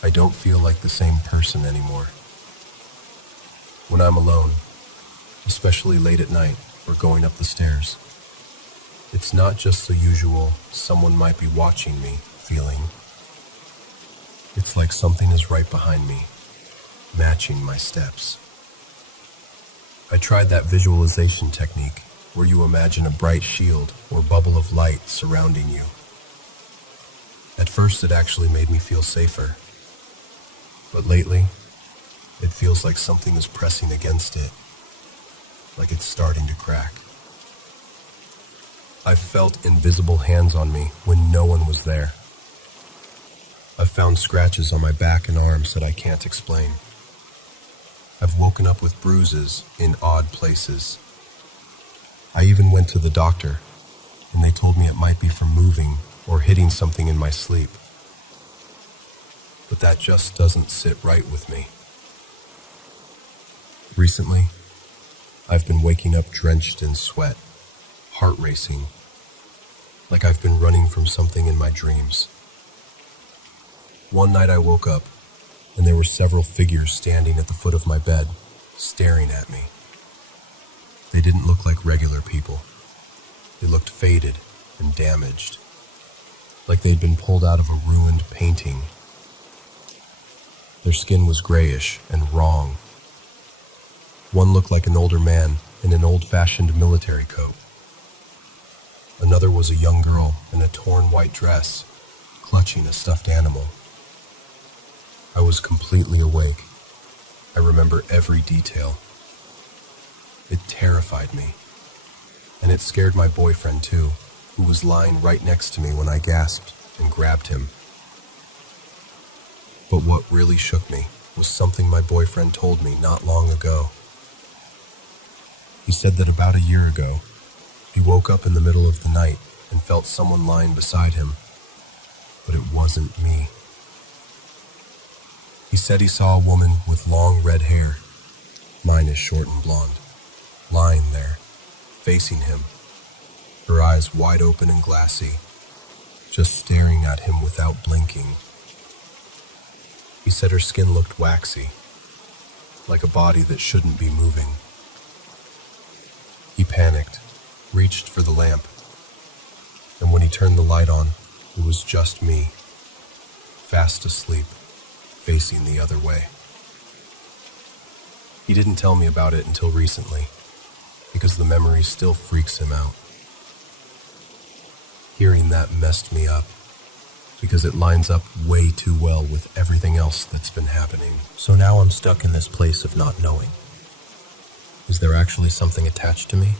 I don't feel like the same person anymore. When I'm alone, especially late at night or going up the stairs, it's not just the usual someone might be watching me feeling. It's like something is right behind me, matching my steps. I tried that visualization technique where you imagine a bright shield or bubble of light surrounding you. At first, it actually made me feel safer. But lately, it feels like something is pressing against it, like it's starting to crack. I've felt invisible hands on me when no one was there. I've found scratches on my back and arms that I can't explain. I've woken up with bruises in odd places. I even went to the doctor, and they told me it might be from moving or hitting something in my sleep. But that just doesn't sit right with me. Recently, I've been waking up drenched in sweat, heart racing, like I've been running from something in my dreams. One night I woke up, and there were several figures standing at the foot of my bed, staring at me. They didn't look like regular people. They looked faded and damaged, like they'd been pulled out of a ruined painting. Their skin was grayish and wrong. One looked like an older man in an old-fashioned military coat. Another was a young girl in a torn white dress, clutching a stuffed animal. I was completely awake. I remember every detail. It terrified me, and it scared my boyfriend too, who was lying right next to me when I gasped and grabbed him. But what really shook me was something my boyfriend told me not long ago. He said that about a year ago, he woke up in the middle of the night and felt someone lying beside him, but it wasn't me. He said he saw a woman with long red hair, mine is short and blonde, lying there, facing him, her eyes wide open and glassy, just staring at him without blinking. He said her skin looked waxy, like a body that shouldn't be moving. He panicked, reached for the lamp, and when he turned the light on, it was just me, fast asleep, facing the other way. He didn't tell me about it until recently, because the memory still freaks him out. Hearing that messed me up, because it lines up way too well with everything else that's been happening. So now I'm stuck in this place of not knowing. Is there actually something attached to me?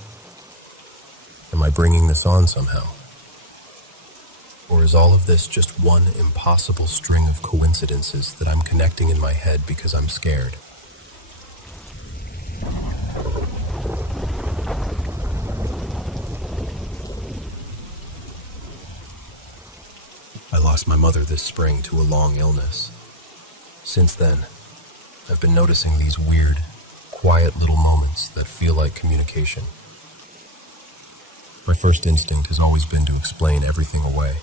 Am I bringing this on somehow? Or is all of this just one impossible string of coincidences that I'm connecting in my head because I'm scared? I lost my mother this spring to a long illness. Since then, I've been noticing these weird, quiet little moments that feel like communication. My first instinct has always been to explain everything away.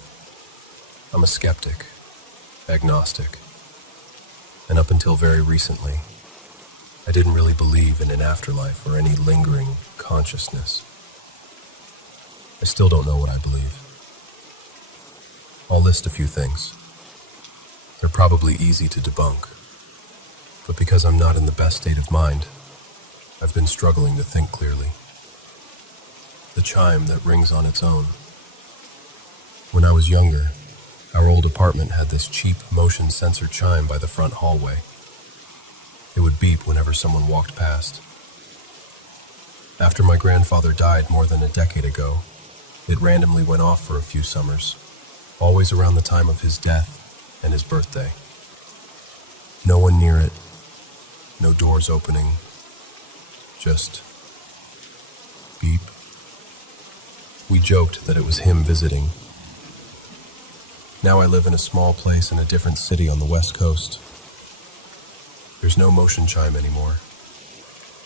I'm a skeptic, agnostic, and up until very recently, I didn't really believe in an afterlife or any lingering consciousness. I still don't know what I believe. I'll list a few things. They're probably easy to debunk, but because I'm not in the best state of mind, I've been struggling to think clearly. The chime that rings on its own. When I was younger, our old apartment had this cheap motion sensor chime by the front hallway. It would beep whenever someone walked past. After my grandfather died more than a decade ago, it randomly went off for a few summers, always around the time of his death and his birthday. No one near it, no doors opening, just beep. We joked that it was him visiting. Now I live in a small place in a different city on the West Coast. There's no motion chime anymore,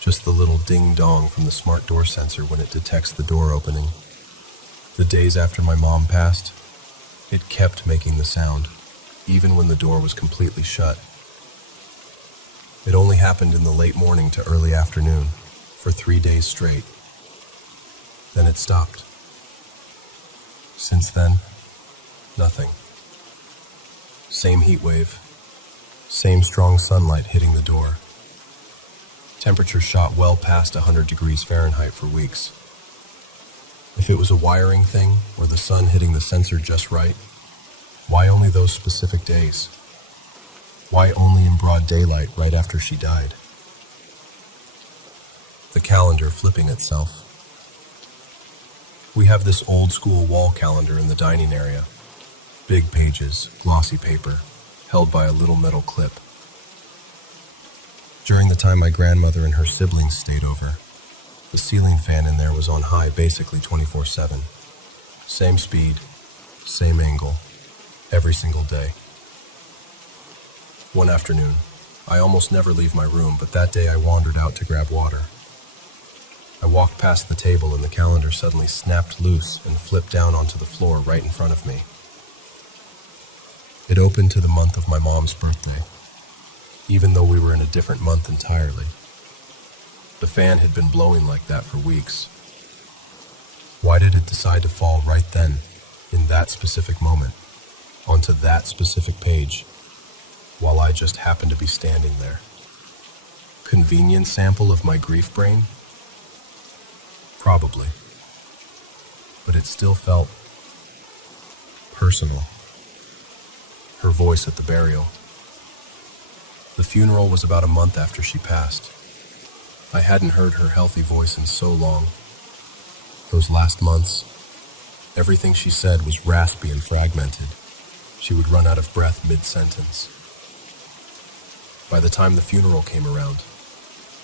just the little ding-dong from the smart door sensor when it detects the door opening. The days after my mom passed, it kept making the sound, even when the door was completely shut. It only happened in the late morning to early afternoon, for 3 days straight. Then it stopped. Since then, nothing. Same heat wave, same strong sunlight hitting the door. Temperature shot well past 100 degrees Fahrenheit for weeks. If it was a wiring thing, or the sun hitting the sensor just right, why only those specific days? Why only in broad daylight right after she died? The calendar flipping itself. We have this old-school wall calendar in the dining area. Big pages, glossy paper, held by a little metal clip. During the time my grandmother and her siblings stayed over, the ceiling fan in there was on high basically 24/7. Same speed, same angle, every single day. One afternoon, I almost never leave my room, but that day I wandered out to grab water. I walked past the table and the calendar suddenly snapped loose and flipped down onto the floor right in front of me. It opened to the month of my mom's birthday, even though we were in a different month entirely. The fan had been blowing like that for weeks. Why did it decide to fall right then, in that specific moment, onto that specific page, while I just happened to be standing there? Convenient sample of my grief brain? Probably. But it still felt personal. Her voice at the burial. The funeral was about a month after she passed. I hadn't heard her healthy voice in so long. Those last months, everything she said was raspy and fragmented. She would run out of breath mid-sentence. By the time the funeral came around,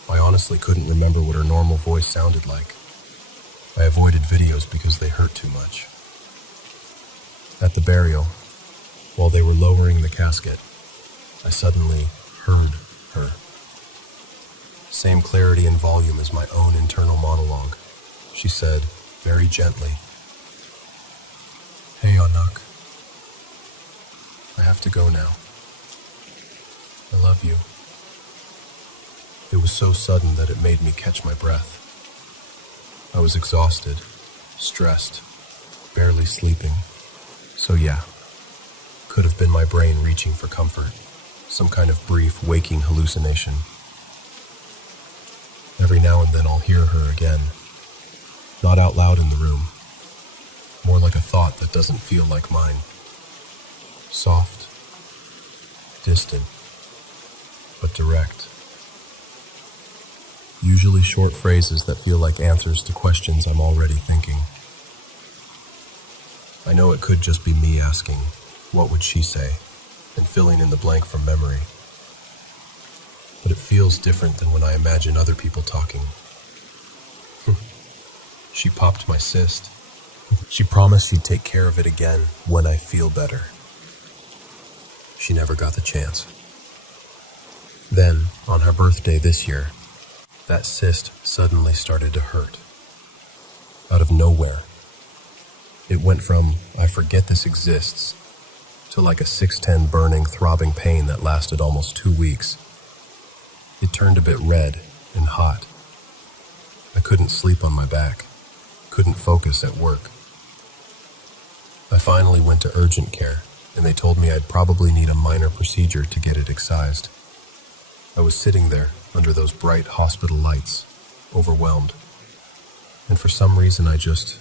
I honestly couldn't remember what her normal voice sounded like. I avoided videos because they hurt too much. At the burial, while they were lowering the casket, I suddenly heard her. Same clarity and volume as my own internal monologue. She said, very gently, "Hey, Anak. I have to go now. I love you. It was so sudden that it made me catch my breath. I was exhausted, stressed, barely sleeping. So yeah, could have been my brain reaching for comfort, some kind of brief waking hallucination. Every now and then I'll hear her again, not out loud in the room, more like a thought that doesn't feel like mine. Soft, distant, but direct. Usually short phrases that feel like answers to questions I'm already thinking. I know it could just be me asking, what would she say, and filling in the blank from memory. But it feels different than when I imagine other people talking. She popped my cyst. She promised she'd take care of it again when I feel better. She never got the chance. Then, on her birthday this year, that cyst suddenly started to hurt. Out of nowhere. It went from, I forget this exists, to like a 610 burning, throbbing pain that lasted almost 2 weeks. It turned a bit red and hot. I couldn't sleep on my back, couldn't focus at work. I finally went to urgent care, and they told me I'd probably need a minor procedure to get it excised. I was sitting there under those bright hospital lights, overwhelmed, and for some reason I just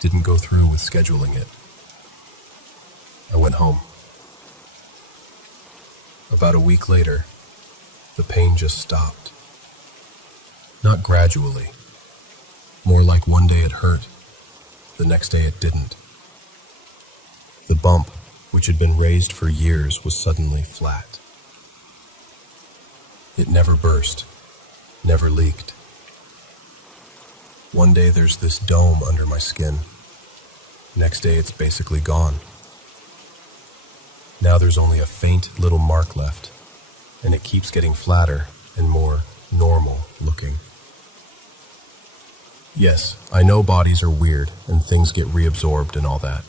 didn't go through with scheduling it. I went home. About a week later, the pain just stopped. Not gradually, more like one day it hurt, the next day it didn't. The bump, which had been raised for years, was suddenly flat. It never burst, never leaked. One day there's this dome under my skin. Next day it's basically gone. Now there's only a faint little mark left, and it keeps getting flatter and more normal looking. Yes, I know bodies are weird and things get reabsorbed and all that.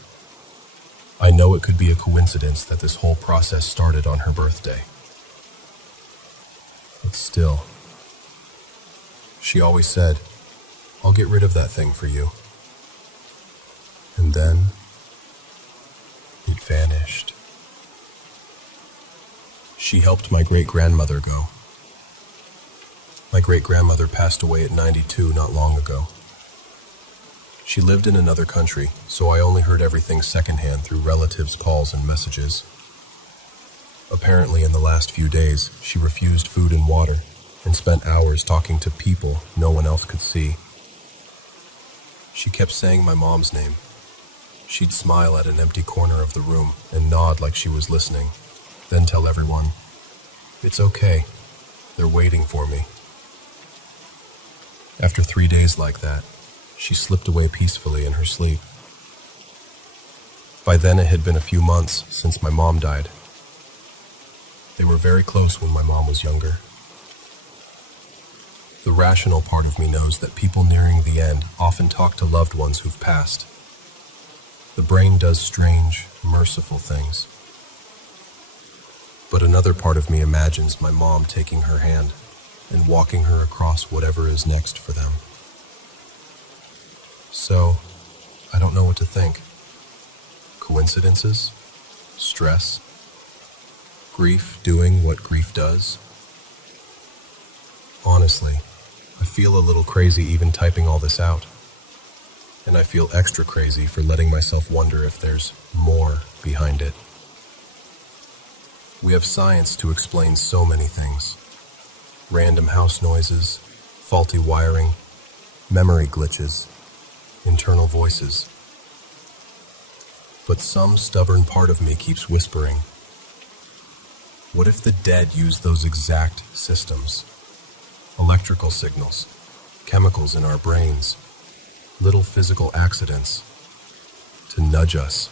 I know it could be a coincidence that this whole process started on her birthday. But still, she always said, I'll get rid of that thing for you. And then, it vanished. She helped my great-grandmother go. My great-grandmother passed away at 92 not long ago. She lived in another country, so I only heard everything secondhand through relatives' calls and messages. Apparently, in the last few days, she refused food and water and spent hours talking to people no one else could see. She kept saying my mom's name. She'd smile at an empty corner of the room and nod like she was listening, then tell everyone, "It's okay, they're waiting for me." After 3 days like that, she slipped away peacefully in her sleep. By then it had been a few months since my mom died. They were very close when my mom was younger. The rational part of me knows that people nearing the end often talk to loved ones who've passed. The brain does strange, merciful things. But another part of me imagines my mom taking her hand and walking her across whatever is next for them. So, I don't know what to think. Coincidences? Stress? Grief doing what grief does? Honestly, I feel a little crazy even typing all this out. And I feel extra crazy for letting myself wonder if there's more behind it. We have science to explain so many things. Random house noises, faulty wiring, memory glitches, internal voices. But some stubborn part of me keeps whispering, what if the dead use those exact systems? Electrical signals, chemicals in our brains, little physical accidents, to nudge us.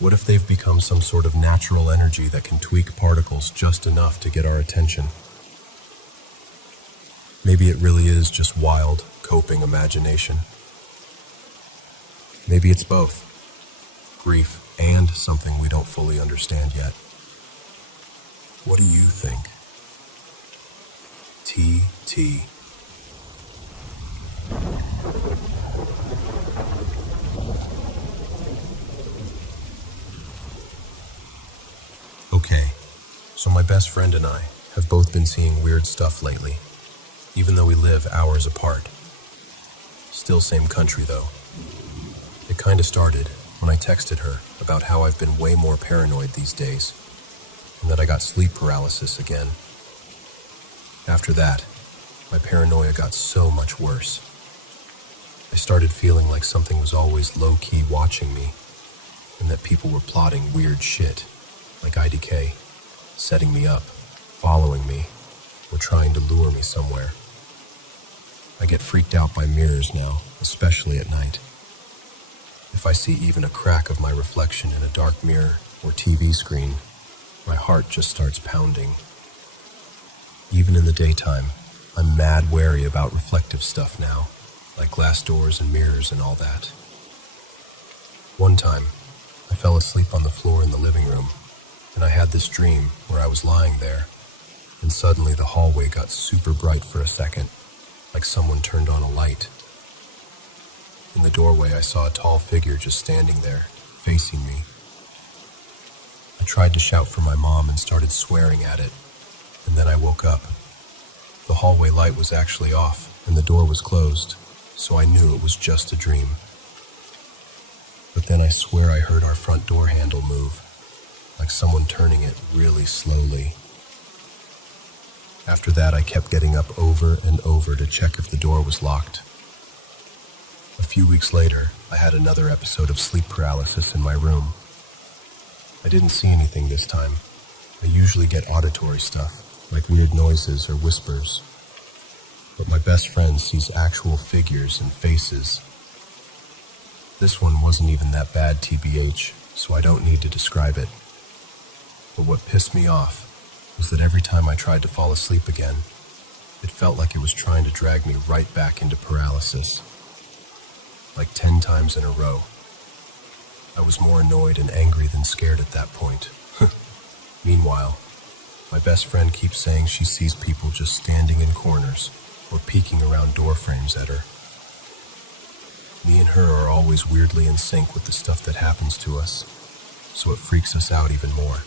What if they've become some sort of natural energy that can tweak particles just enough to get our attention? Maybe it really is just wild, coping imagination. Maybe it's both, grief and something we don't fully understand yet. What do you think? TT. Okay, so my best friend and I have both been seeing weird stuff lately, even though we live hours apart. Still same country though. It kinda started when I texted her about how I've been way more paranoid these days, and that I got sleep paralysis again. After that, my paranoia got so much worse. I started feeling like something was always low-key watching me, and that people were plotting weird shit, like IDK, setting me up, following me, or trying to lure me somewhere. I get freaked out by mirrors now, especially at night. If I see even a crack of my reflection in a dark mirror or TV screen, my heart just starts pounding. Even in the daytime, I'm mad wary about reflective stuff now, like glass doors and mirrors and all that. One time, I fell asleep on the floor in the living room, and I had this dream where I was lying there, and suddenly the hallway got super bright for a second, like someone turned on a light. In the doorway, I saw a tall figure just standing there, facing me. I tried to shout for my mom and started swearing at it, and then I woke up. The hallway light was actually off, and the door was closed, so I knew it was just a dream. But then I swear I heard our front door handle move, like someone turning it really slowly. After that, I kept getting up over and over to check if the door was locked. A few weeks later, I had another episode of sleep paralysis in my room. I didn't see anything this time. I usually get auditory stuff, like weird noises or whispers. But my best friend sees actual figures and faces. This one wasn't even that bad, TBH, so I don't need to describe it. But what pissed me off was that every time I tried to fall asleep again, it felt like it was trying to drag me right back into paralysis. Like 10 times in a row. I was more annoyed and angry than scared at that point. Meanwhile, my best friend keeps saying she sees people just standing in corners or peeking around door frames at her. Me and her are always weirdly in sync with the stuff that happens to us, so it freaks us out even more.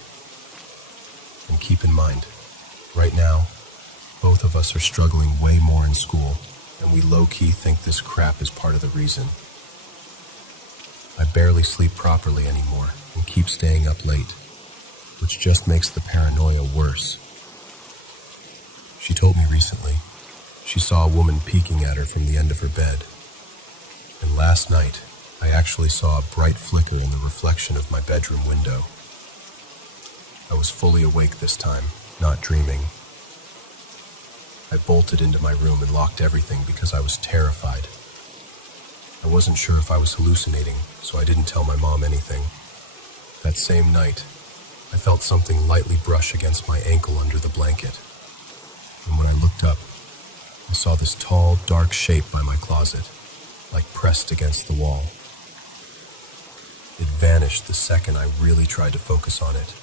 And keep in mind, right now, both of us are struggling way more in school, and we low-key think this crap is part of the reason. I barely sleep properly anymore and keep staying up late, which just makes the paranoia worse. She told me recently she saw a woman peeking at her from the end of her bed. And last night, I actually saw a bright flicker in the reflection of my bedroom window. I was fully awake this time, not dreaming. I bolted into my room and locked everything because I was terrified. I wasn't sure if I was hallucinating, so I didn't tell my mom anything. That same night, I felt something lightly brush against my ankle under the blanket. And when I looked up, I saw this tall, dark shape by my closet, like pressed against the wall. It vanished the second I really tried to focus on it.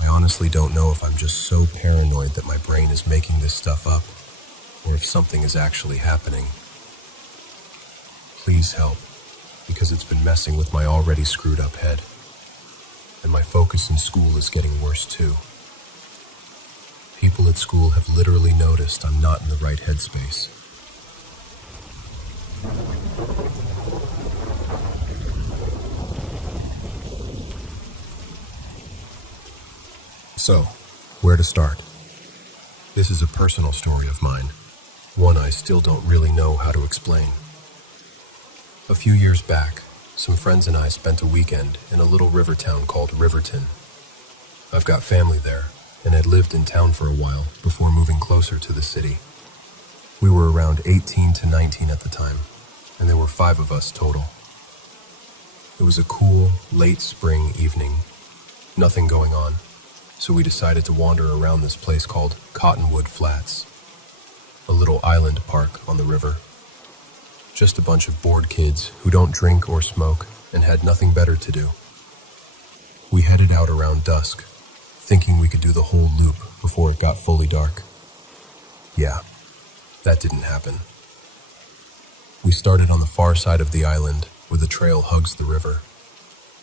I honestly don't know if I'm just so paranoid that my brain is making this stuff up, or if something is actually happening. Please help, because it's been messing with my already screwed up head. And my focus in school is getting worse too. People at school have literally noticed I'm not in the right headspace. So, where to start? This is a personal story of mine, one I still don't really know how to explain. A few years back, some friends and I spent a weekend in a little river town called Riverton. I've got family there, and had lived in town for a while before moving closer to the city. We were around 18 to 19 at the time, and there were 5 of us total. It was a cool, late spring evening. Nothing going on, so we decided to wander around this place called Cottonwood Flats, a little island park on the river. Just a bunch of bored kids who don't drink or smoke and had nothing better to do. We headed out around dusk, thinking we could do the whole loop before it got fully dark. Yeah, that didn't happen. We started on the far side of the island where the trail hugs the river,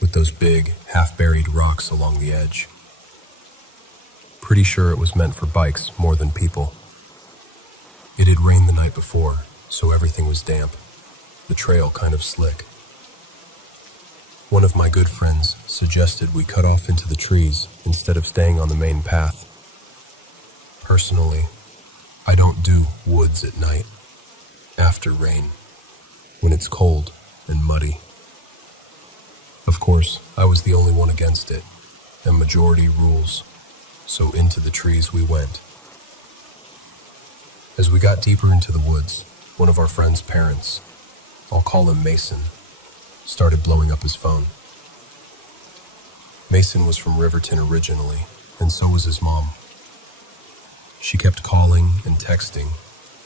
with those big, half-buried rocks along the edge. Pretty sure it was meant for bikes more than people. It had rained the night before, so everything was damp, the trail kind of slick. One of my good friends suggested we cut off into the trees instead of staying on the main path. Personally, I don't do woods at night, after rain, when it's cold and muddy. Of course, I was the only one against it, and majority rules, so into the trees we went. As we got deeper into the woods, one of our friend's parents, I'll call him Mason, started blowing up his phone. Mason was from Riverton originally, and so was his mom. She kept calling and texting,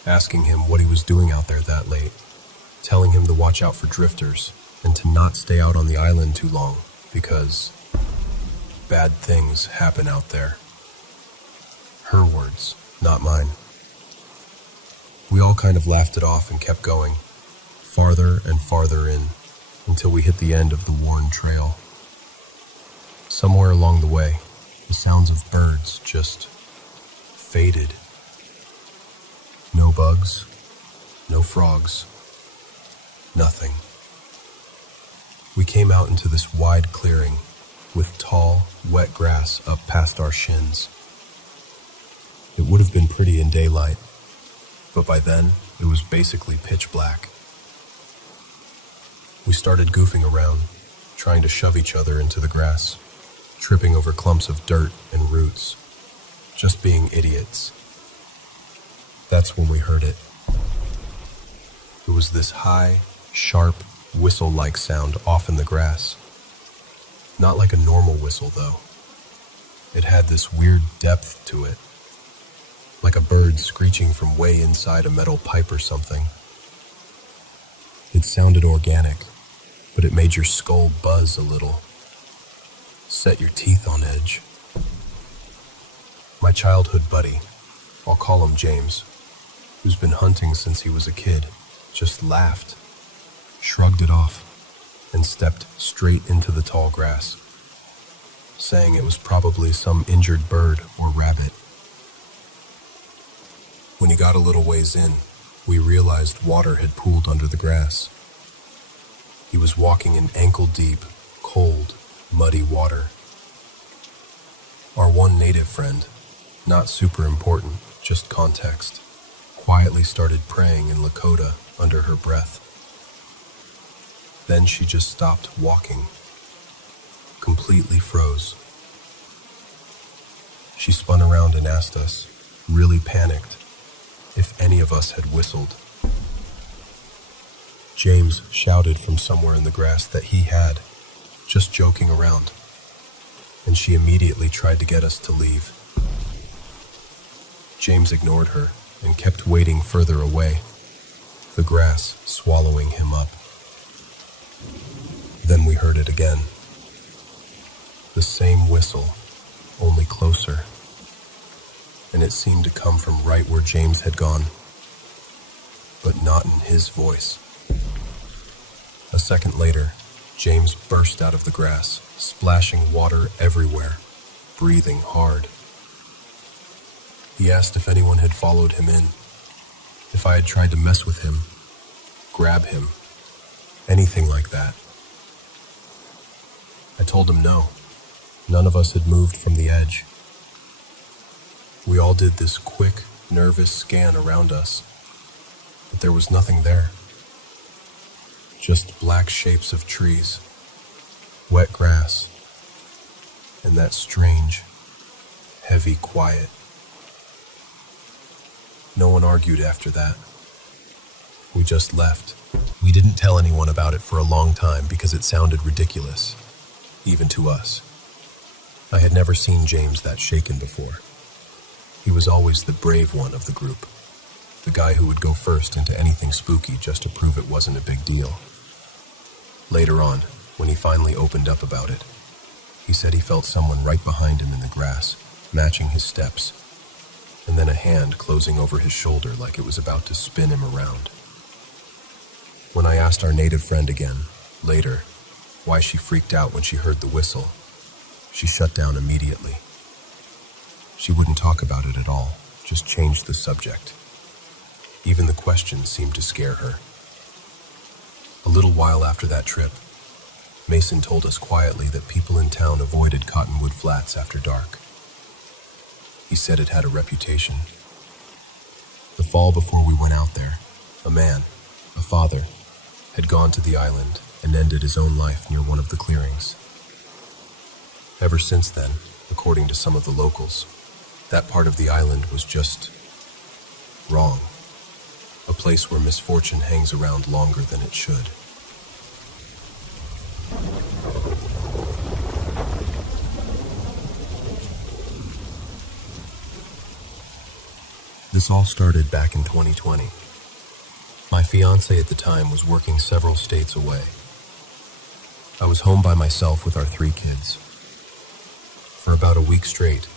asking him what he was doing out there that late, telling him to watch out for drifters and to not stay out on the island too long because bad things happen out there. Her words, not mine. We all kind of laughed it off and kept going, farther and farther in, until we hit the end of the worn trail. Somewhere along the way, the sounds of birds just faded. No bugs, no frogs, nothing. We came out into this wide clearing with tall, wet grass up past our shins. It would have been pretty in daylight, but by then it was basically pitch black. We started goofing around, trying to shove each other into the grass, tripping over clumps of dirt and roots, just being idiots. That's when we heard it. It was this high, sharp, whistle-like sound off in the grass. Not like a normal whistle, though. It had this weird depth to it, like a bird screeching from way inside a metal pipe or something. It sounded organic, but it made your skull buzz a little, set your teeth on edge. My childhood buddy, I'll call him James, who's been hunting since he was a kid, just laughed, shrugged it off, and stepped straight into the tall grass, saying it was probably some injured bird or rabbit. When he got a little ways in, we realized water had pooled under the grass. He was walking in ankle-deep, cold, muddy water. Our one native friend, not super important, just context, quietly started praying in Lakota under her breath. Then she just stopped walking, completely froze. She spun around and asked us, really panicked, if any of us had whistled. James shouted from somewhere in the grass that he had, just joking around, and she immediately tried to get us to leave. James ignored her and kept wading further away, the grass swallowing him up. Then we heard it again. The same whistle, only closer, and it seemed to come from right where James had gone, but not in his voice. A second later, James burst out of the grass, splashing water everywhere, breathing hard. He asked if anyone had followed him in, if I had tried to mess with him, grab him, anything like that. I told him no. None of us had moved from the edge. We all did this quick, nervous scan around us, but there was nothing there. Just black shapes of trees, wet grass, and that strange, heavy quiet. No one argued after that. We just left. We didn't tell anyone about it for a long time because it sounded ridiculous, even to us. I had never seen James that shaken before. He was always the brave one of the group, the guy who would go first into anything spooky just to prove it wasn't a big deal. Later on, when he finally opened up about it, He said he felt someone right behind him in the grass, matching his steps, and then a hand closing over his shoulder like it was about to spin him around. When I asked our native friend again, later, why she freaked out when she heard the whistle, she shut down immediately. She wouldn't talk about it at all, just changed the subject. Even the question seemed to scare her. A little while after that trip, Mason told us quietly that people in town avoided Cottonwood Flats after dark. He said it had a reputation. The fall before we went out there, a man, a father, had gone to the island and ended his own life near one of the clearings. Ever since then, according to some of the locals, that part of the island was just wrong. A place where misfortune hangs around longer than it should. This all started back in 2020. My fiancé at the time was working several states away. I was home by myself with our 3 kids. For about a week straight,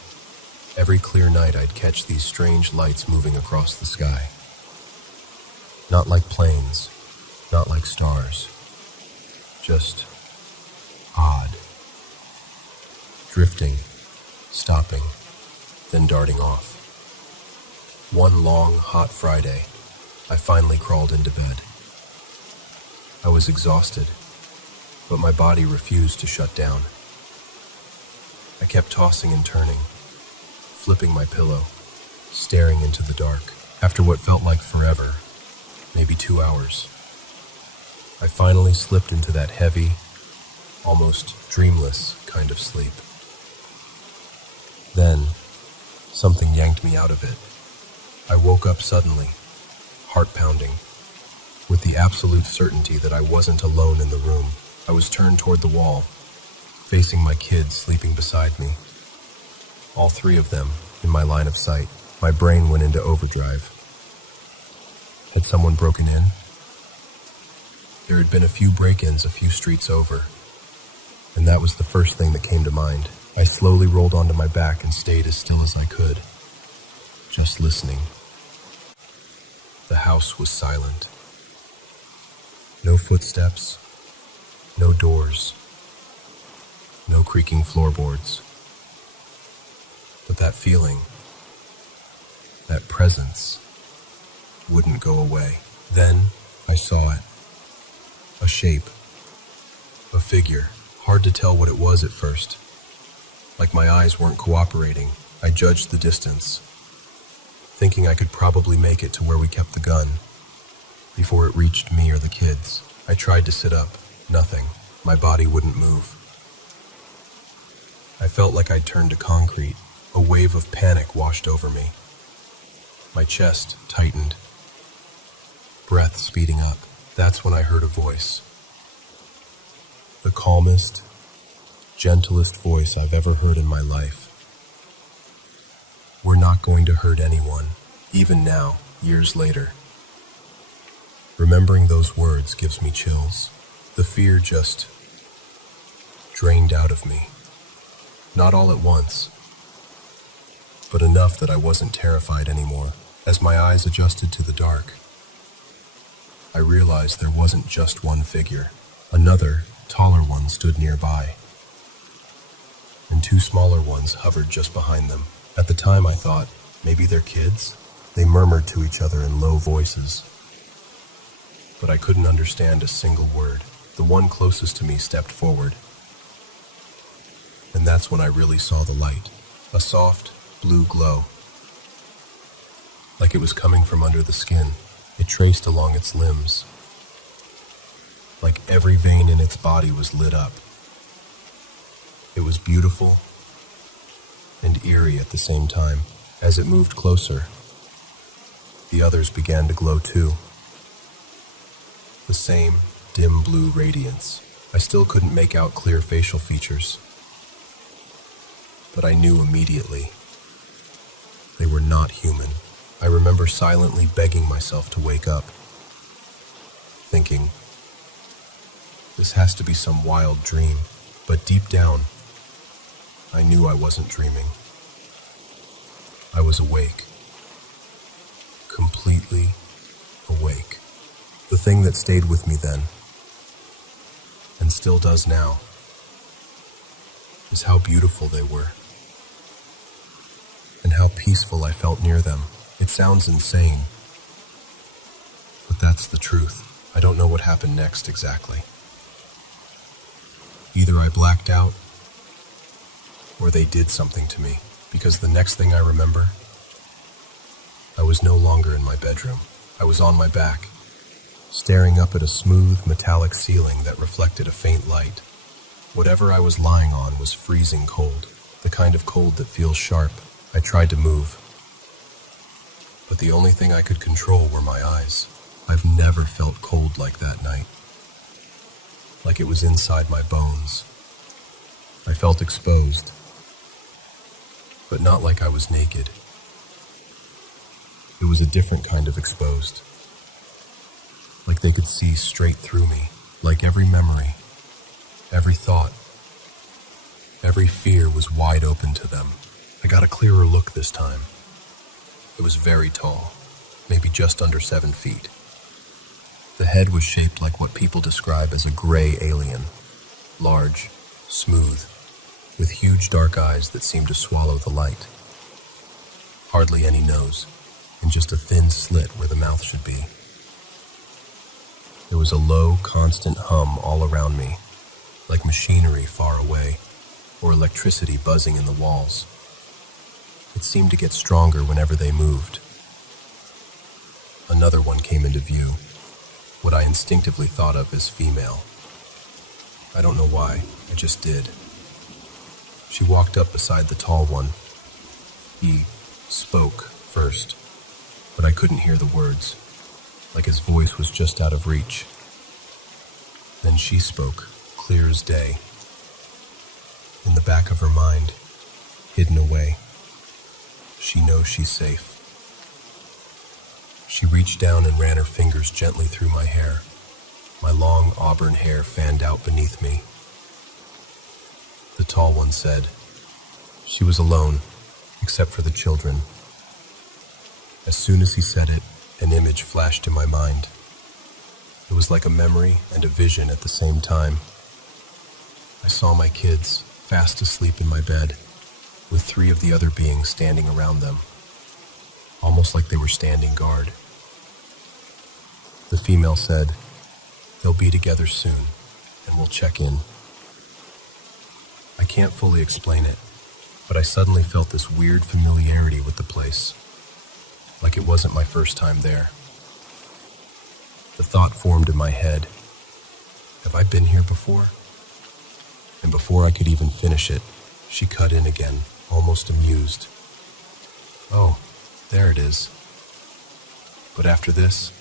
every clear night I'd catch these strange lights moving across the sky. Not like planes, not like stars, just odd. Drifting, stopping, then darting off. One long, hot Friday, I finally crawled into bed. I was exhausted, but my body refused to shut down. I kept tossing and turning, flipping my pillow, staring into the dark. After what felt like forever, maybe 2 hours, I finally slipped into that heavy, almost dreamless kind of sleep. Then, something yanked me out of it. I woke up suddenly, heart pounding, with the absolute certainty that I wasn't alone in the room. I was turned toward the wall, facing my kids sleeping beside me. All 3 of them in my line of sight. My brain went into overdrive. Had someone broken in? There had been a few break-ins a few streets over, and that was the first thing that came to mind. I slowly rolled onto my back and stayed as still as I could, just listening. The house was silent. No footsteps, no doors, no creaking floorboards. But that feeling, that presence, wouldn't go away. Then I saw it. A shape. A figure. Hard to tell what it was at first. Like my eyes weren't cooperating, I judged the distance, thinking I could probably make it to where we kept the gun before it reached me or the kids. I tried to sit up. Nothing. My body wouldn't move. I felt like I'd turned to concrete. A wave of panic washed over me. My chest tightened. Breath speeding up. That's when I heard a voice. The calmest, gentlest voice I've ever heard in my life. We're not going to hurt anyone, even now, years later. Remembering those words gives me chills. The fear just drained out of me. Not all at once, but enough that I wasn't terrified anymore. As my eyes adjusted to the dark, I realized there wasn't just one figure. Another, taller one stood nearby, and 2 smaller ones hovered just behind them. At the time I thought, maybe they're kids? They murmured to each other in low voices, but I couldn't understand a single word. The one closest to me stepped forward, and that's when I really saw the light. A soft, blue glow, like it was coming from under the skin. It traced along its limbs, like every vein in its body was lit up. It was beautiful and eerie at the same time. As it moved closer, the others began to glow too. The same dim blue radiance. I still couldn't make out clear facial features, but I knew immediately they were not human. I remember silently begging myself to wake up, thinking, this has to be some wild dream. But deep down, I knew I wasn't dreaming. I was awake. Completely awake. The thing that stayed with me then, and still does now, is how beautiful they were, and how peaceful I felt near them. It sounds insane, but that's the truth. I don't know what happened next exactly. Either I blacked out, or they did something to me, because the next thing I remember, I was no longer in my bedroom. I was on my back, staring up at a smooth, metallic ceiling that reflected a faint light. Whatever I was lying on was freezing cold, the kind of cold that feels sharp. I tried to move, but the only thing I could control were my eyes. I've never felt cold like that night, like it was inside my bones. I felt exposed, but not like I was naked. It was a different kind of exposed, like they could see straight through me, like every memory, every thought, every fear was wide open to them. I got a clearer look this time. It was very tall, maybe just under 7 feet. The head was shaped like what people describe as a gray alien, large, smooth, with huge dark eyes that seemed to swallow the light. Hardly any nose, and just a thin slit where the mouth should be. There was a low, constant hum all around me, like machinery far away, or electricity buzzing in the walls. It seemed to get stronger whenever they moved. Another one came into view, what I instinctively thought of as female. I don't know why, I just did. She walked up beside the tall one. He spoke first, but I couldn't hear the words, like his voice was just out of reach. Then she spoke, clear as day. In the back of her mind, hidden away, she knows she's safe. She reached down and ran her fingers gently through my hair. My long auburn hair fanned out beneath me. The tall one said, she was alone, except for the children. As soon as he said it, an image flashed in my mind. It was like a memory and a vision at the same time. I saw my kids, fast asleep in my bed, with 3 of the other beings standing around them, almost like they were standing guard. The female said, they'll be together soon, and we'll check in. I can't fully explain it, but I suddenly felt this weird familiarity with the place, like it wasn't my first time there. The thought formed in my head, have I been here before? And before I could even finish it, she cut in again, almost amused. Oh, there it is. But after this,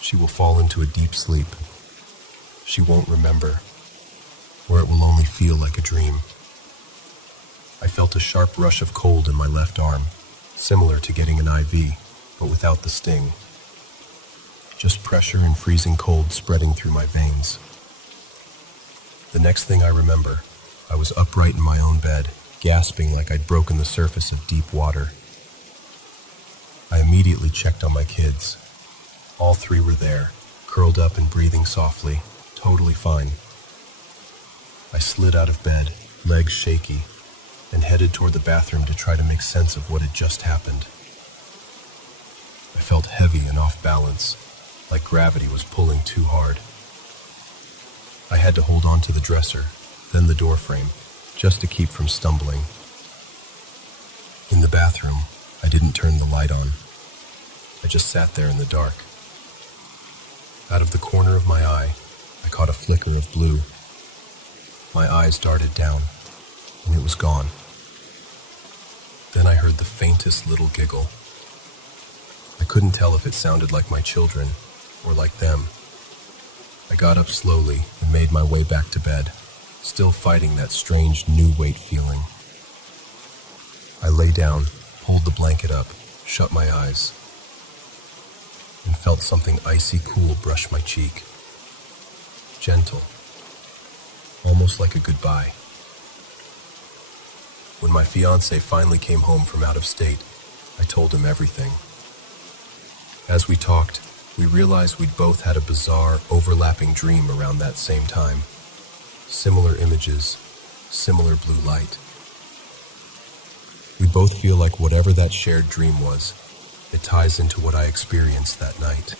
she will fall into a deep sleep. She won't remember, or it will only feel like a dream. I felt a sharp rush of cold in my left arm, similar to getting an IV, but without the sting. Just pressure and freezing cold spreading through my veins. The next thing I remember, I was upright in my own bed, gasping like I'd broken the surface of deep water. I immediately checked on my kids. All 3 were there, curled up and breathing softly, totally fine. I slid out of bed, legs shaky, and headed toward the bathroom to try to make sense of what had just happened. I felt heavy and off balance, like gravity was pulling too hard. I had to hold on to the dresser, then the door frame, just to keep from stumbling. In the bathroom, I didn't turn the light on. I just sat there in the dark. Out of the corner of my eye, I caught a flicker of blue. My eyes darted down, and it was gone. Then I heard the faintest little giggle. I couldn't tell if it sounded like my children or like them. I got up slowly and made my way back to bed, still fighting that strange new weight feeling. I lay down, pulled the blanket up, shut my eyes, and felt something icy cool brush my cheek. Gentle, almost like a goodbye. When my fiancé finally came home from out of state, I told him everything. As we talked, we realized we'd both had a bizarre, overlapping dream around that same time. Similar images, similar blue light. We both feel like whatever that shared dream was, it ties into what I experienced that night.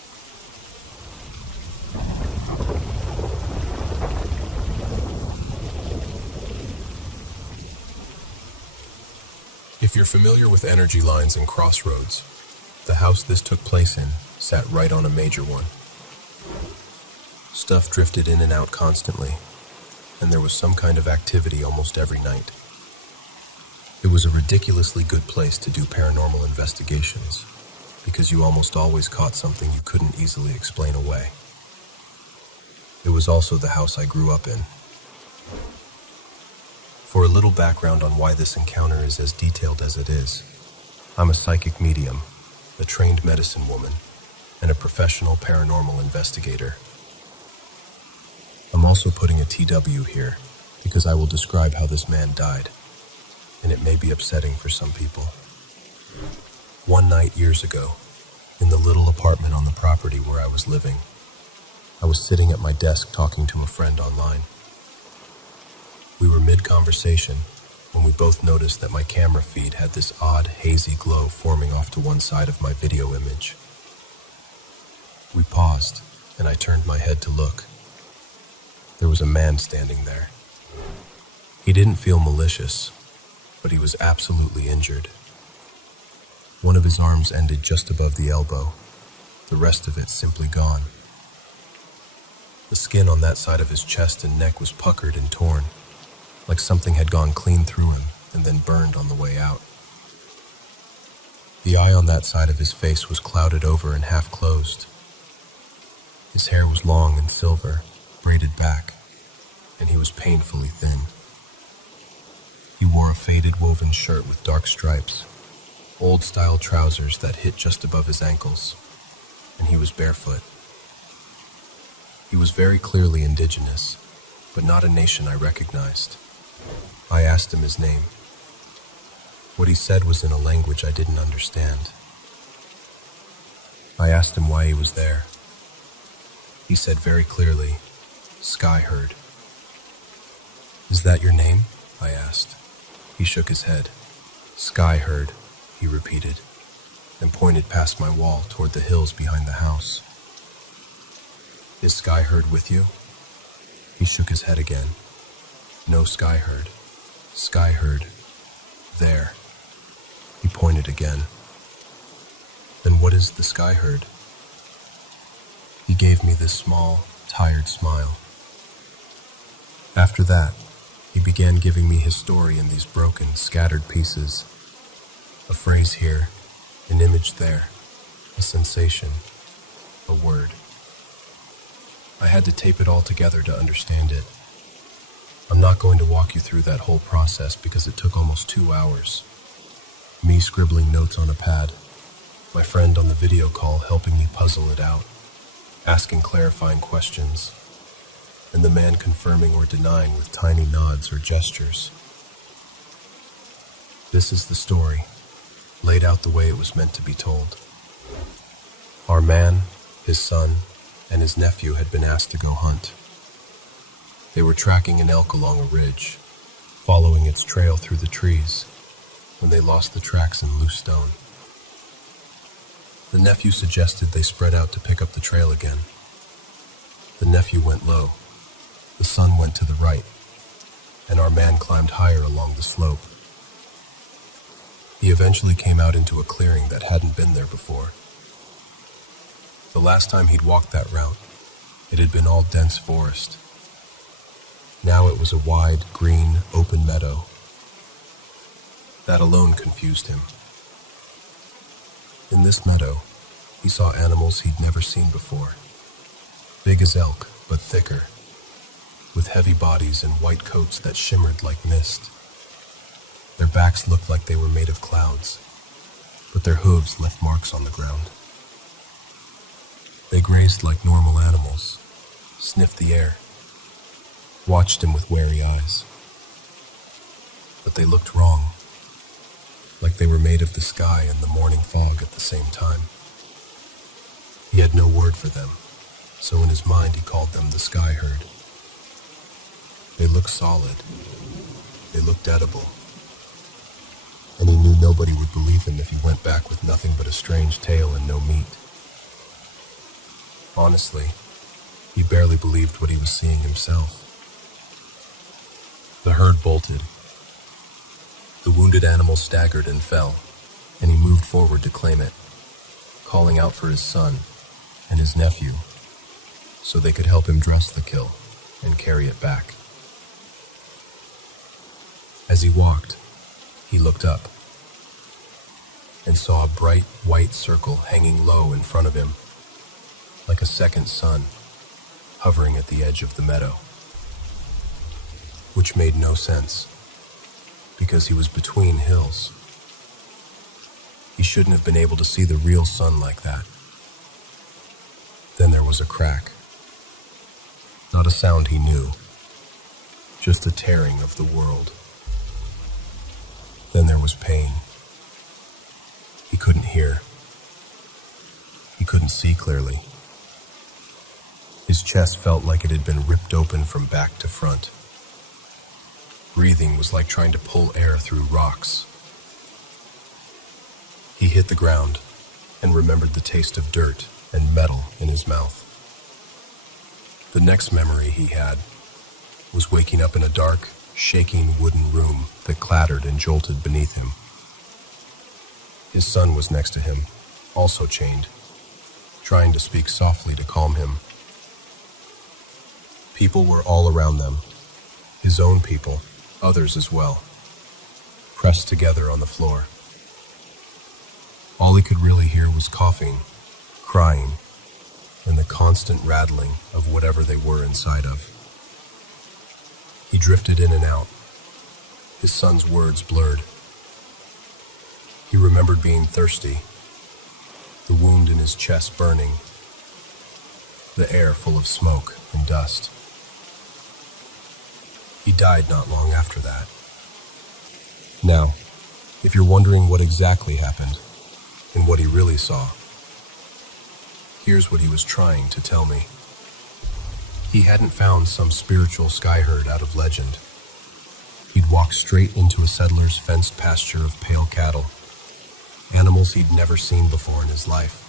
If you're familiar with energy lines and crossroads, the house this took place in sat right on a major one. Stuff drifted in and out constantly, and there was some kind of activity almost every night. It was a ridiculously good place to do paranormal investigations, because you almost always caught something you couldn't easily explain away. It was also the house I grew up in. For a little background on why this encounter is as detailed as it is, I'm a psychic medium, a trained medicine woman, and a professional paranormal investigator. I'm also putting a TW here because I will describe how this man died, and it may be upsetting for some people. One night years ago, in the little apartment on the property where I was living, I was sitting at my desk talking to a friend online. We were mid-conversation when we both noticed that my camera feed had this odd, hazy glow forming off to one side of my video image. We paused, and I turned my head to look. There was a man standing there. He didn't feel malicious, but he was absolutely injured. One of his arms ended just above the elbow, the rest of it simply gone. The skin on that side of his chest and neck was puckered and torn, like something had gone clean through him and then burned on the way out. The eye on that side of his face was clouded over and half closed. His hair was long and silver, braided back, and he was painfully thin. He wore a faded woven shirt with dark stripes, old-style trousers that hit just above his ankles, and he was barefoot. He was very clearly indigenous, but not a nation I recognized. I asked him his name. What he said was in a language I didn't understand. I asked him why he was there. He said very clearly, "Skyherd." "Is that your name?" I asked. He shook his head. "Skyherd," he repeated, and pointed past my wall toward the hills behind the house. "Is Skyherd with you?" He shook his head again. "No Skyherd. Skyherd. There." He pointed again. "Then what is the Skyherd?" He gave me this small, tired smile. After that, he began giving me his story in these broken, scattered pieces. A phrase here, an image there, a sensation, a word. I had to tape it all together to understand it. I'm not going to walk you through that whole process because it took almost 2 hours. Me scribbling notes on a pad, my friend on the video call helping me puzzle it out, asking clarifying questions, and the man confirming or denying with tiny nods or gestures. This is the story, laid out the way it was meant to be told. Our man, his son, and his nephew had been asked to go hunt. They were tracking an elk along a ridge, following its trail through the trees, when they lost the tracks in loose stone. The nephew suggested they spread out to pick up the trail again. The nephew went low, the son went to the right, and our man climbed higher along the slope. He eventually came out into a clearing that hadn't been there before. The last time he'd walked that route, it had been all dense forest. Now it was a wide, green, open meadow. That alone confused him. In this meadow, he saw animals he'd never seen before. Big as elk, but thicker, with heavy bodies and white coats that shimmered like mist. Their backs looked like they were made of clouds, but their hooves left marks on the ground. They grazed like normal animals, sniffed the air, watched him with wary eyes. but they looked wrong, like they were made of the sky and the morning fog at the same time. He had no word for them, so in his mind he called them the sky herd. They looked solid. They looked edible. And he knew nobody would believe him if he went back with nothing but a strange tail and no meat. Honestly, he barely believed what he was seeing himself. The herd bolted. The wounded animal staggered and fell, and he moved forward to claim it, calling out for his son and his nephew so they could help him dress the kill and carry it back. As he walked, he looked up and saw a bright white circle hanging low in front of him, like a second sun hovering at the edge of the meadow, which made no sense because he was between hills. He shouldn't have been able to see the real sun like that. Then there was a crack. Not a sound he knew, just a tearing of the world. Then there was pain. He couldn't hear. He couldn't see clearly. His chest felt like it had been ripped open from back to front. Breathing was like trying to pull air through rocks. He hit the ground and remembered the taste of dirt and metal in his mouth. The next memory he had was waking up in a dark, shaking wooden room that clattered and jolted beneath him. His son was next to him, also chained, trying to speak softly to calm him. People were all around them, his own people, others as well, pressed together on the floor. All he could really hear was coughing, crying, and the constant rattling of whatever they were inside of. He drifted in and out, his son's words blurred. He remembered being thirsty, the wound in his chest burning, the air full of smoke and dust. He died not long after that. Now, if you're wondering what exactly happened and what he really saw, here's what he was trying to tell me. He hadn't found some spiritual sky herd out of legend. He'd walked straight into a settler's fenced pasture of pale cattle, animals he'd never seen before in his life.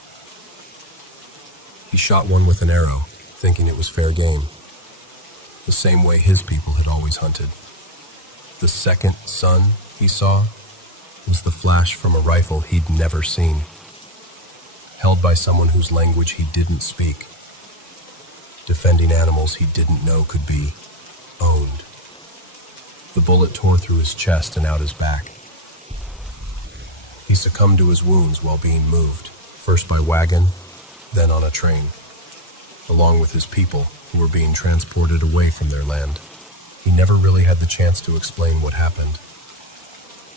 He shot one with an arrow, thinking it was fair game, the same way his people had always hunted. The second sun he saw was the flash from a rifle he'd never seen, held by someone whose language he didn't speak, defending animals he didn't know could be owned. The bullet tore through his chest and out his back. He succumbed to his wounds while being moved, first by wagon, then on a train, along with his people who were being transported away from their land. He never really had the chance to explain what happened,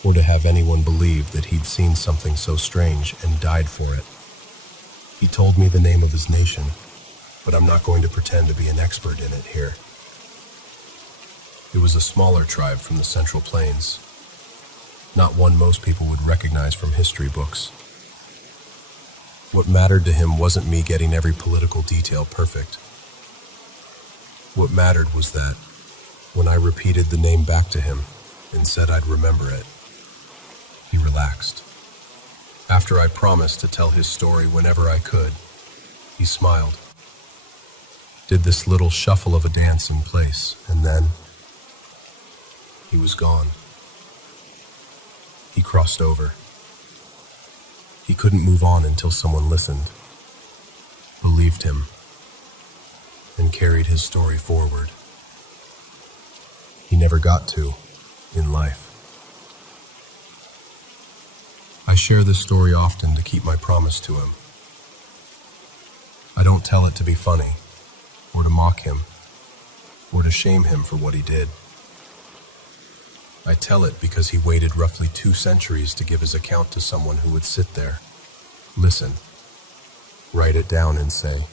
or to have anyone believe that he'd seen something so strange and died for it. He told me the name of his nation, but I'm not going to pretend to be an expert in it here. It was a smaller tribe from the Central Plains, not one most people would recognize from history books. What mattered to him wasn't me getting every political detail perfect. What mattered was that, when I repeated the name back to him and said I'd remember it, he relaxed. After I promised to tell his story whenever I could, he smiled, did this little shuffle of a dance in place, and then he was gone. He crossed over. He couldn't move on until someone listened, believed him, and carried his story forward. He never got to in life. I share this story often to keep my promise to him. I don't tell it to be funny, or to mock him, or to shame him for what he did. I tell it because he waited roughly 2 centuries to give his account to someone who would sit there, listen, write it down and say,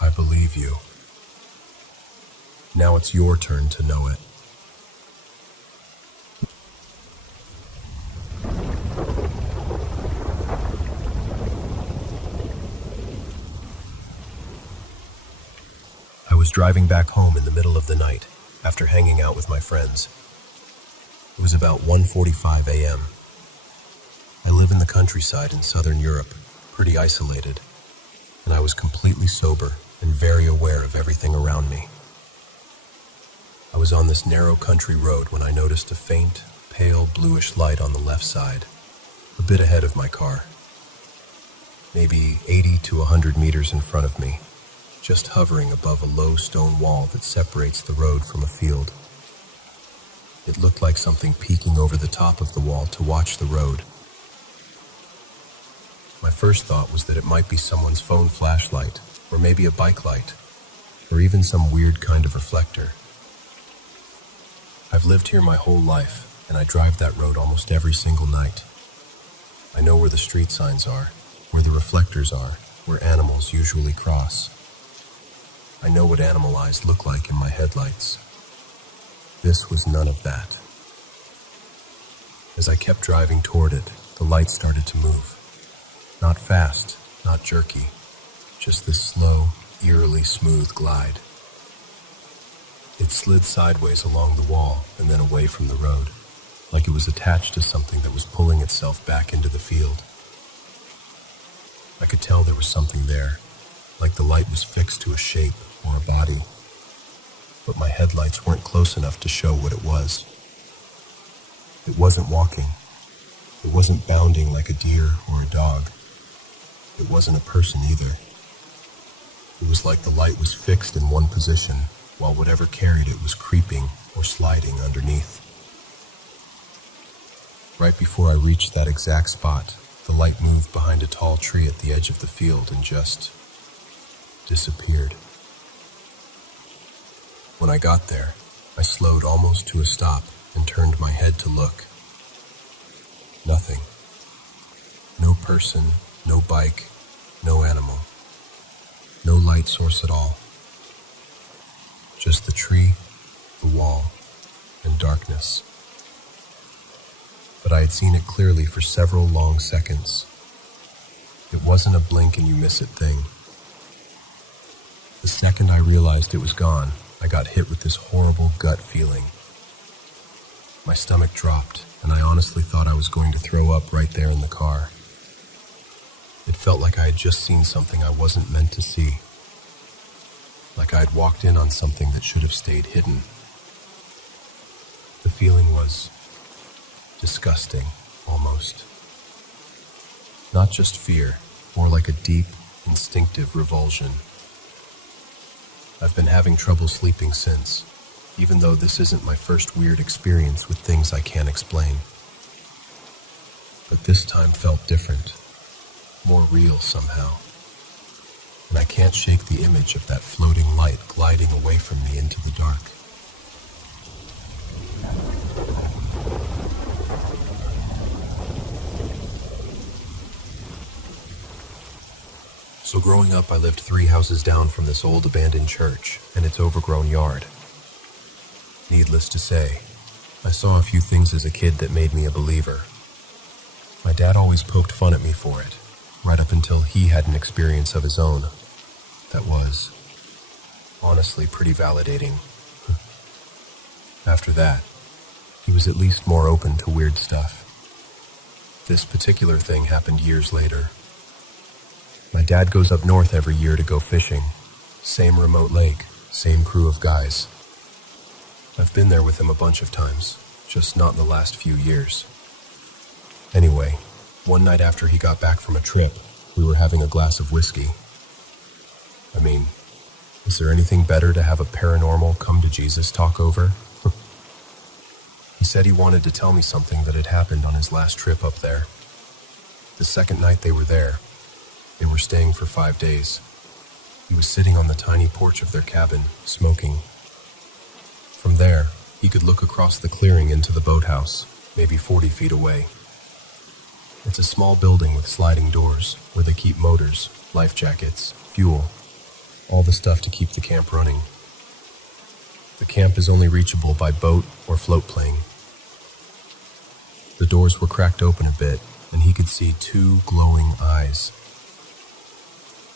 I believe you. Now it's your turn to know it. was driving back home in the middle of the night after hanging out with my friends. It was about 1:45 a.m. I live in the countryside in southern Europe, pretty isolated, and I was completely sober and very aware of everything around me. I was on this narrow country road when I noticed a faint, pale bluish light on the left side, a bit ahead of my car. Maybe 80 to 100 meters in front of me, just hovering above a low stone wall that separates the road from a field. It looked like something peeking over the top of the wall to watch the road. My first thought was that it might be someone's phone flashlight, or maybe a bike light, or even some weird kind of reflector. I've lived here my whole life, and I drive that road almost every single night. I know where the street signs are, where the reflectors are, where animals usually cross. I know what animal eyes look like in my headlights. This was none of that. As I kept driving toward it, the light started to move. Not fast, not jerky, just this slow, eerily smooth glide. It slid sideways along the wall and then away from the road, like it was attached to something that was pulling itself back into the field. I could tell there was something there, like the light was fixed to a shape or a body, but my headlights weren't close enough to show what it was. It wasn't walking. It wasn't bounding like a deer or a dog. It wasn't a person either. It was like the light was fixed in one position, while whatever carried it was creeping or sliding underneath. Right before I reached that exact spot, the light moved behind a tall tree at the edge of the field and just disappeared. When I got there, I slowed almost to a stop and turned my head to look. Nothing. No person, no bike, no animal. No light source at all. Just the tree, the wall, and darkness. But I had seen it clearly for several long seconds. It wasn't a blink and you miss it thing. The second I realized it was gone, I got hit with this horrible gut feeling. My stomach dropped, and I honestly thought I was going to throw up right there in the car. It felt like I had just seen something I wasn't meant to see. Like I had walked in on something that should have stayed hidden. The feeling was disgusting, almost. Not just fear, more like a deep, instinctive revulsion. I've been having trouble sleeping since, even though this isn't my first weird experience with things I can't explain. But this time felt different, more real somehow. And I can't shake the image of that floating light gliding away from me into the dark. So growing up, I lived 3 houses down from this old abandoned church and its overgrown yard. Needless to say, I saw a few things as a kid that made me a believer. My dad always poked fun at me for it, right up until he had an experience of his own. That was, honestly, pretty validating. After that, he was at least more open to weird stuff. This particular thing happened years later. My dad goes up north every year to go fishing. Same remote lake, same crew of guys. I've been there with him a bunch of times, just not in the last few years. Anyway, one night after he got back from a trip, we were having a glass of whiskey. I mean, is there anything better to have a paranormal come to Jesus talk over? He said he wanted to tell me something that had happened on his last trip up there. The second night they were there, they were staying for 5 days. He was sitting on the tiny porch of their cabin, smoking. From there, he could look across the clearing into the boathouse, maybe 40 feet away. It's a small building with sliding doors, where they keep motors, life jackets, fuel, all the stuff to keep the camp running. The camp is only reachable by boat or float plane. The doors were cracked open a bit, and he could see 2 glowing eyes.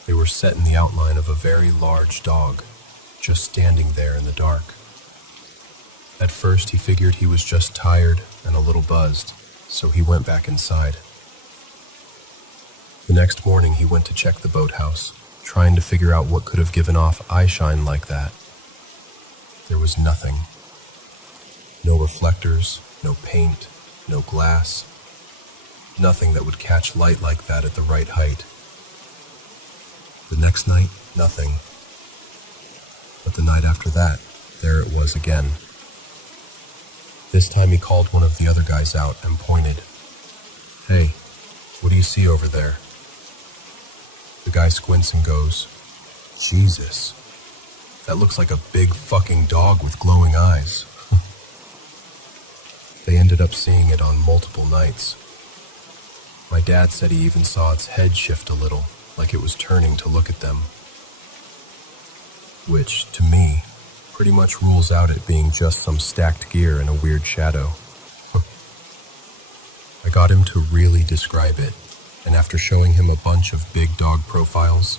They were set in the outline of a very large dog, just standing there in the dark. At first, he figured he was just tired and a little buzzed, so he went back inside. The next morning, he went to check the boathouse, trying to figure out what could have given off eye shine like that. There was nothing. No reflectors, no paint, no glass. Nothing that would catch light like that at the right height. The next night, nothing. But the night after that, there it was again. This time he called one of the other guys out and pointed. "Hey, what do you see over there?" The guy squints and goes, "Jesus, that looks like a big fucking dog with glowing eyes." They ended up seeing it on multiple nights. My dad said he even saw its head shift a little, like it was turning to look at them. Which, to me, pretty much rules out it being just some stacked gear in a weird shadow. I got him to really describe it, and after showing him a bunch of big dog profiles,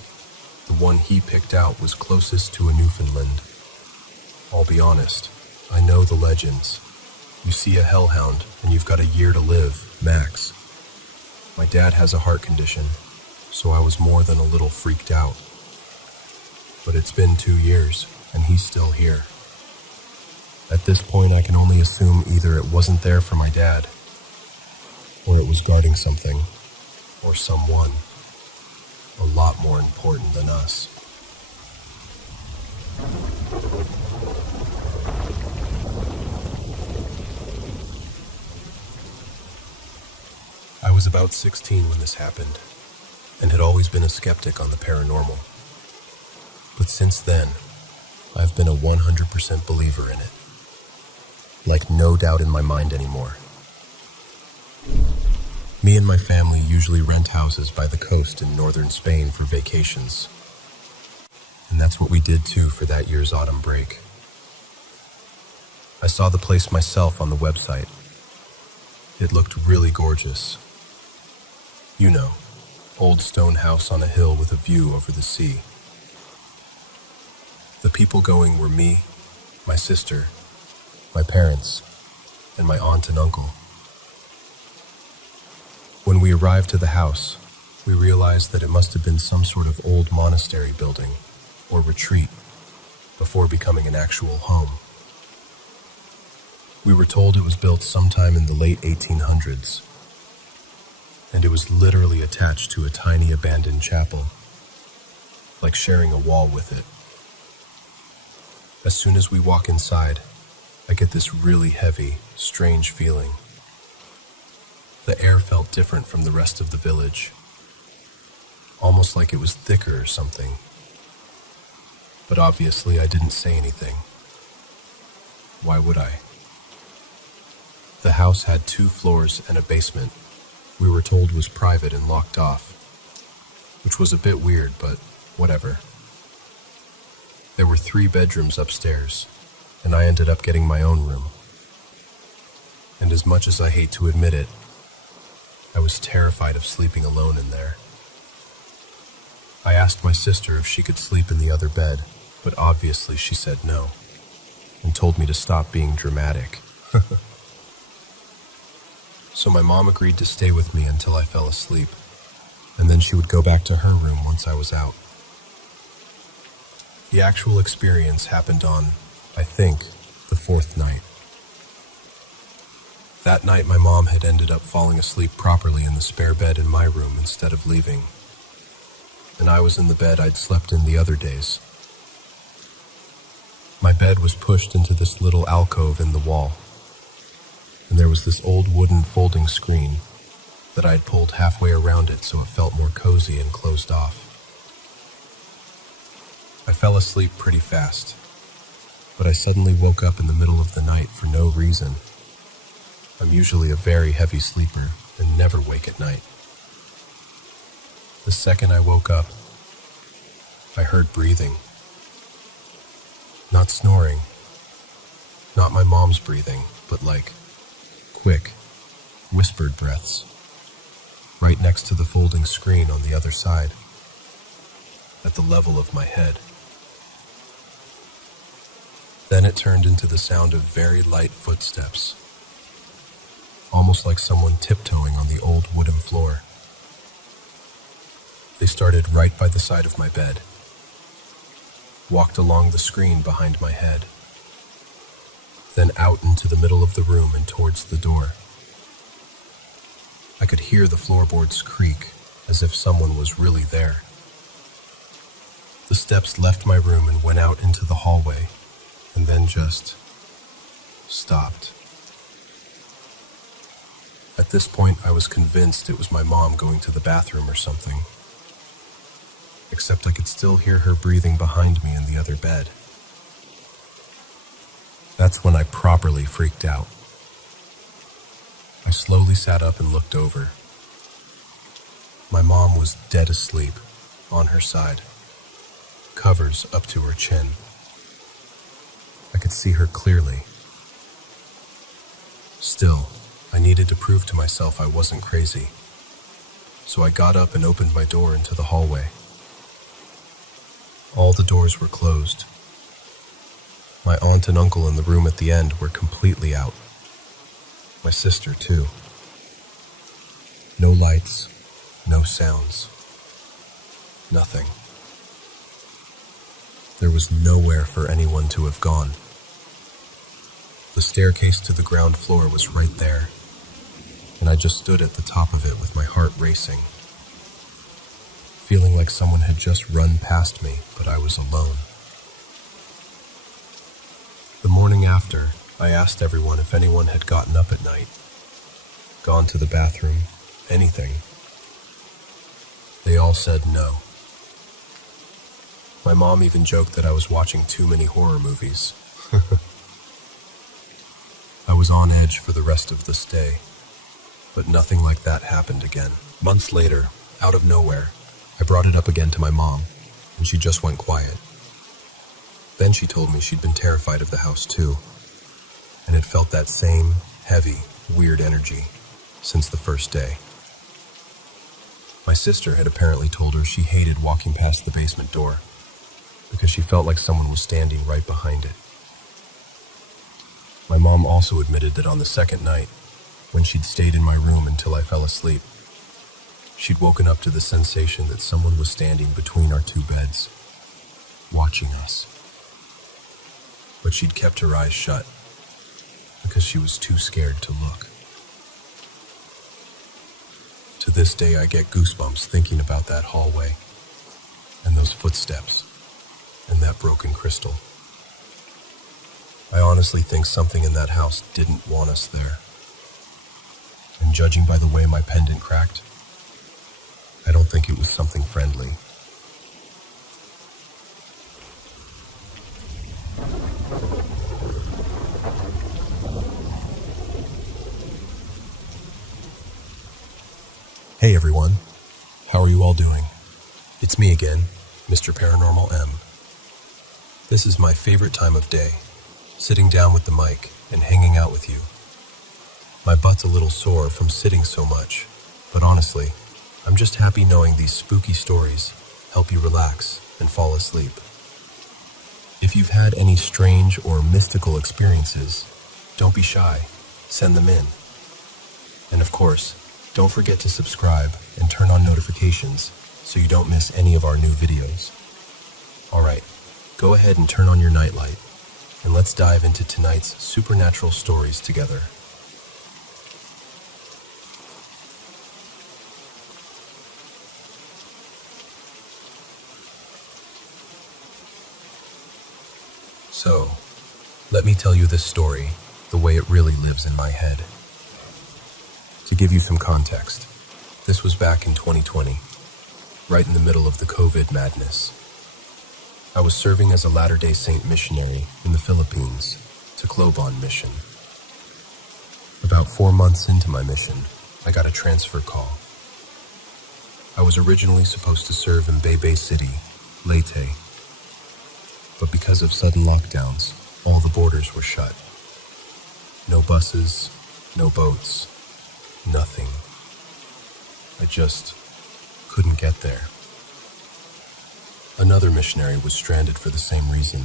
the one he picked out was closest to a Newfoundland. I'll be honest, I know the legends. You see a hellhound, and you've got a year to live, max. My dad has a heart condition, so I was more than a little freaked out. But it's been 2 years, and he's still here. At this point, I can only assume either it wasn't there for my dad, or it was guarding something, or someone, a lot more important than us. I was about 16 when this happened, and had always been a skeptic on the paranormal. But since then, I've been a 100% believer in it. Like no doubt in my mind anymore. Me and my family usually rent houses by the coast in northern Spain for vacations. And that's what we did too for that year's autumn break. I saw the place myself on the website. It looked really gorgeous. You know, old stone house on a hill with a view over the sea. The people going were me, my sister, my parents, and my aunt and uncle. When we arrived to the house, we realized that it must have been some sort of old monastery building or retreat before becoming an actual home. We were told it was built sometime in the late 1800s, and it was literally attached to a tiny abandoned chapel, like sharing a wall with it. As soon as we walk inside, I get this really heavy, strange feeling. The air felt different from the rest of the village, almost like it was thicker or something. But obviously I didn't say anything. Why would I? The house had 2 floors and a basement we were told was private and locked off, which was a bit weird, but whatever. There were 3 bedrooms upstairs, and I ended up getting my own room. And as much as I hate to admit it, I was terrified of sleeping alone in there. I asked my sister if she could sleep in the other bed, but obviously she said no, and told me to stop being dramatic. So my mom agreed to stay with me until I fell asleep, and then she would go back to her room once I was out. The actual experience happened on, I think, the 4th night. That night my mom had ended up falling asleep properly in the spare bed in my room instead of leaving, and I was in the bed I'd slept in the other days. My bed was pushed into this little alcove in the wall, and there was this old wooden folding screen that I had pulled halfway around it so it felt more cozy and closed off. I fell asleep pretty fast, but I suddenly woke up in the middle of the night for no reason. I'm usually a very heavy sleeper and never wake at night. The second I woke up, I heard breathing. Not snoring, not my mom's breathing, but like quick, whispered breaths, right next to the folding screen on the other side, at the level of my head. Then it turned into the sound of very light footsteps, almost like someone tiptoeing on the old wooden floor. They started right by the side of my bed, walked along the screen behind my head, then out into the middle of the room and towards the door. I could hear the floorboards creak as if someone was really there. The steps left my room and went out into the hallway, and then just stopped. At this point, I was convinced it was my mom going to the bathroom or something, except I could still hear her breathing behind me in the other bed. That's when I properly freaked out. I slowly sat up and looked over. My mom was dead asleep, on her side, covers up to her chin. I could see her clearly. Still, I needed to prove to myself I wasn't crazy, so I got up and opened my door into the hallway. All the doors were closed. My aunt and uncle in the room at the end were completely out. My sister, too. No lights, no sounds. Nothing. There was nowhere for anyone to have gone. The staircase to the ground floor was right there, and I just stood at the top of it with my heart racing, feeling like someone had just run past me, but I was alone. The morning after, I asked everyone if anyone had gotten up at night, gone to the bathroom, anything. They all said no. My mom even joked that I was watching too many horror movies. I was on edge for the rest of the stay, but nothing like that happened again. Months later, out of nowhere, I brought it up again to my mom, and she just went quiet. Then she told me she'd been terrified of the house too, and had felt that same heavy, weird energy since the first day. My sister had apparently told her she hated walking past the basement door because she felt like someone was standing right behind it. My mom also admitted that on the second night, when she'd stayed in my room until I fell asleep, she'd woken up to the sensation that someone was standing between our two beds, watching us. But she'd kept her eyes shut because she was too scared to look. To this day, I get goosebumps thinking about that hallway and those footsteps and that broken crystal. I honestly think something in that house didn't want us there. And judging by the way my pendant cracked, I don't think it was something friendly. Hey everyone, how are you all doing? It's me again, Mr. Paranormal M. This is my favorite time of day, sitting down with the mic and hanging out with you. My butt's a little sore from sitting so much, but honestly, I'm just happy knowing these spooky stories help you relax and fall asleep. If you've had any strange or mystical experiences, don't be shy, send them in. And of course, don't forget to subscribe and turn on notifications so you don't miss any of our new videos. Alright, go ahead and turn on your nightlight, and let's dive into tonight's supernatural stories together. So, let me tell you this story the way it really lives in my head. To give you some context, this was back in 2020, right in the middle of the COVID madness. I was serving as a Latter-day Saint missionary in the Philippines, to Tacloban mission. About 4 months into my mission, I got a transfer call. I was originally supposed to serve in Baybay City, Leyte, but because of sudden lockdowns, all the borders were shut. No buses, no boats, nothing. I just couldn't get there. Another missionary was stranded for the same reason.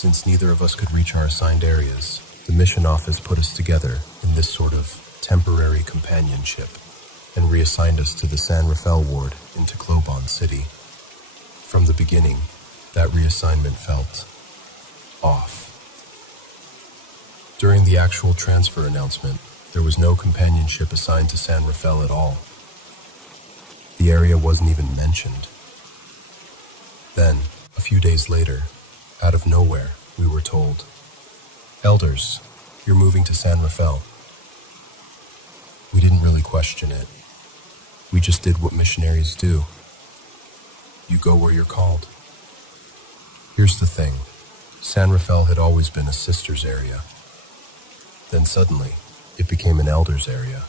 Since neither of us could reach our assigned areas, the mission office put us together in this sort of temporary companionship and reassigned us to the San Rafael ward in Tacloban City. From the beginning, that reassignment felt off. During the actual transfer announcement, there was no companionship assigned to San Rafael at all. The area wasn't even mentioned. Then, a few days later, out of nowhere, we were told, "Elders, you're moving to San Rafael." We didn't really question it. We just did what missionaries do. You go where you're called. Here's the thing. San Rafael had always been a sisters area. Then suddenly, it became an elders area.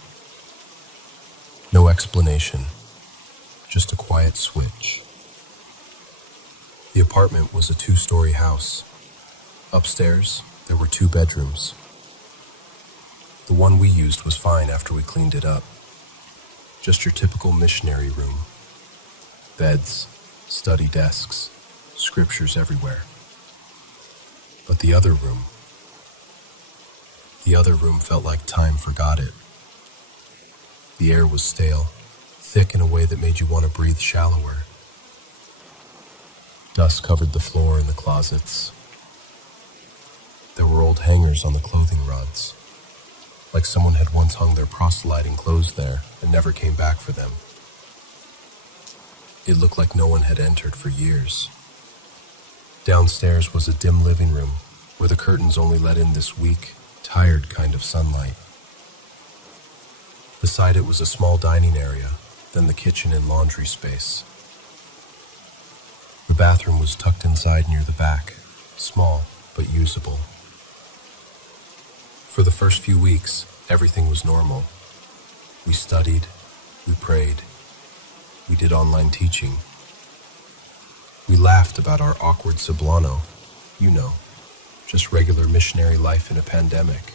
No explanation, just a quiet switch. The apartment was a 2-story house. Upstairs, there were 2 bedrooms. The one we used was fine after we cleaned it up. Just your typical missionary room. Beds, study desks, scriptures everywhere. But the other room felt like time forgot it. The air was stale, thick in a way that made you want to breathe shallower. Dust covered the floor and the closets. There were old hangers on the clothing rods, like someone had once hung their proselyting clothes there and never came back for them. It looked like no one had entered for years. Downstairs was a dim living room where the curtains only let in this weak, tired kind of sunlight. Beside it was a small dining area, then the kitchen and laundry space. The bathroom was tucked inside near the back, small but usable. For the first few weeks, everything was normal. We studied, we prayed, we did online teaching. We laughed about our awkward sublano, just regular missionary life in a pandemic.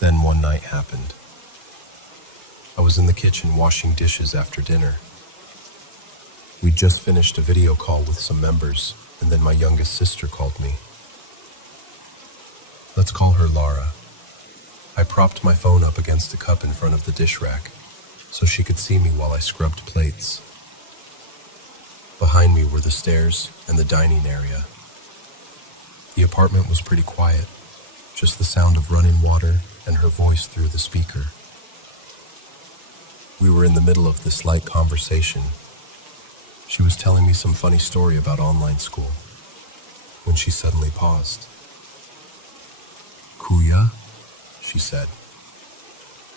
Then one night happened. I was in the kitchen washing dishes after dinner. We'd just finished a video call with some members, and then my youngest sister called me. Let's call her Laura. I propped my phone up against a cup in front of the dish rack, so she could see me while I scrubbed plates. Behind me were the stairs and the dining area. The apartment was pretty quiet, just the sound of running water and her voice through the speaker. We were in the middle of this light conversation. She was telling me some funny story about online school, when she suddenly paused. "Kuya?" she said,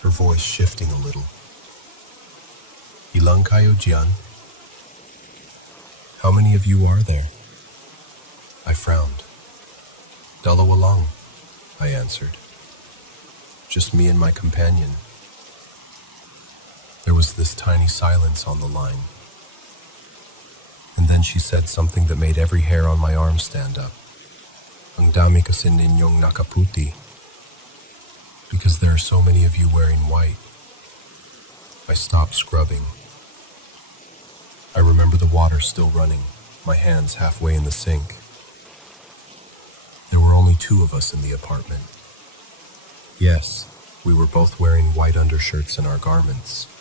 her voice shifting a little. "Ilang kayo diyan?" "How many of you are there?" I frowned. "Dalawa lang," I answered. "Just me and my companion." There was this tiny silence on the line. And then she said something that made every hair on my arm stand up. "Ang dami kasi ninyong nakaputi." "Because there are so many of you wearing white." I stopped scrubbing. I remember the water still running, my hands halfway in the sink. There were only 2 of us in the apartment. Yes, we were both wearing white undershirts in our garments.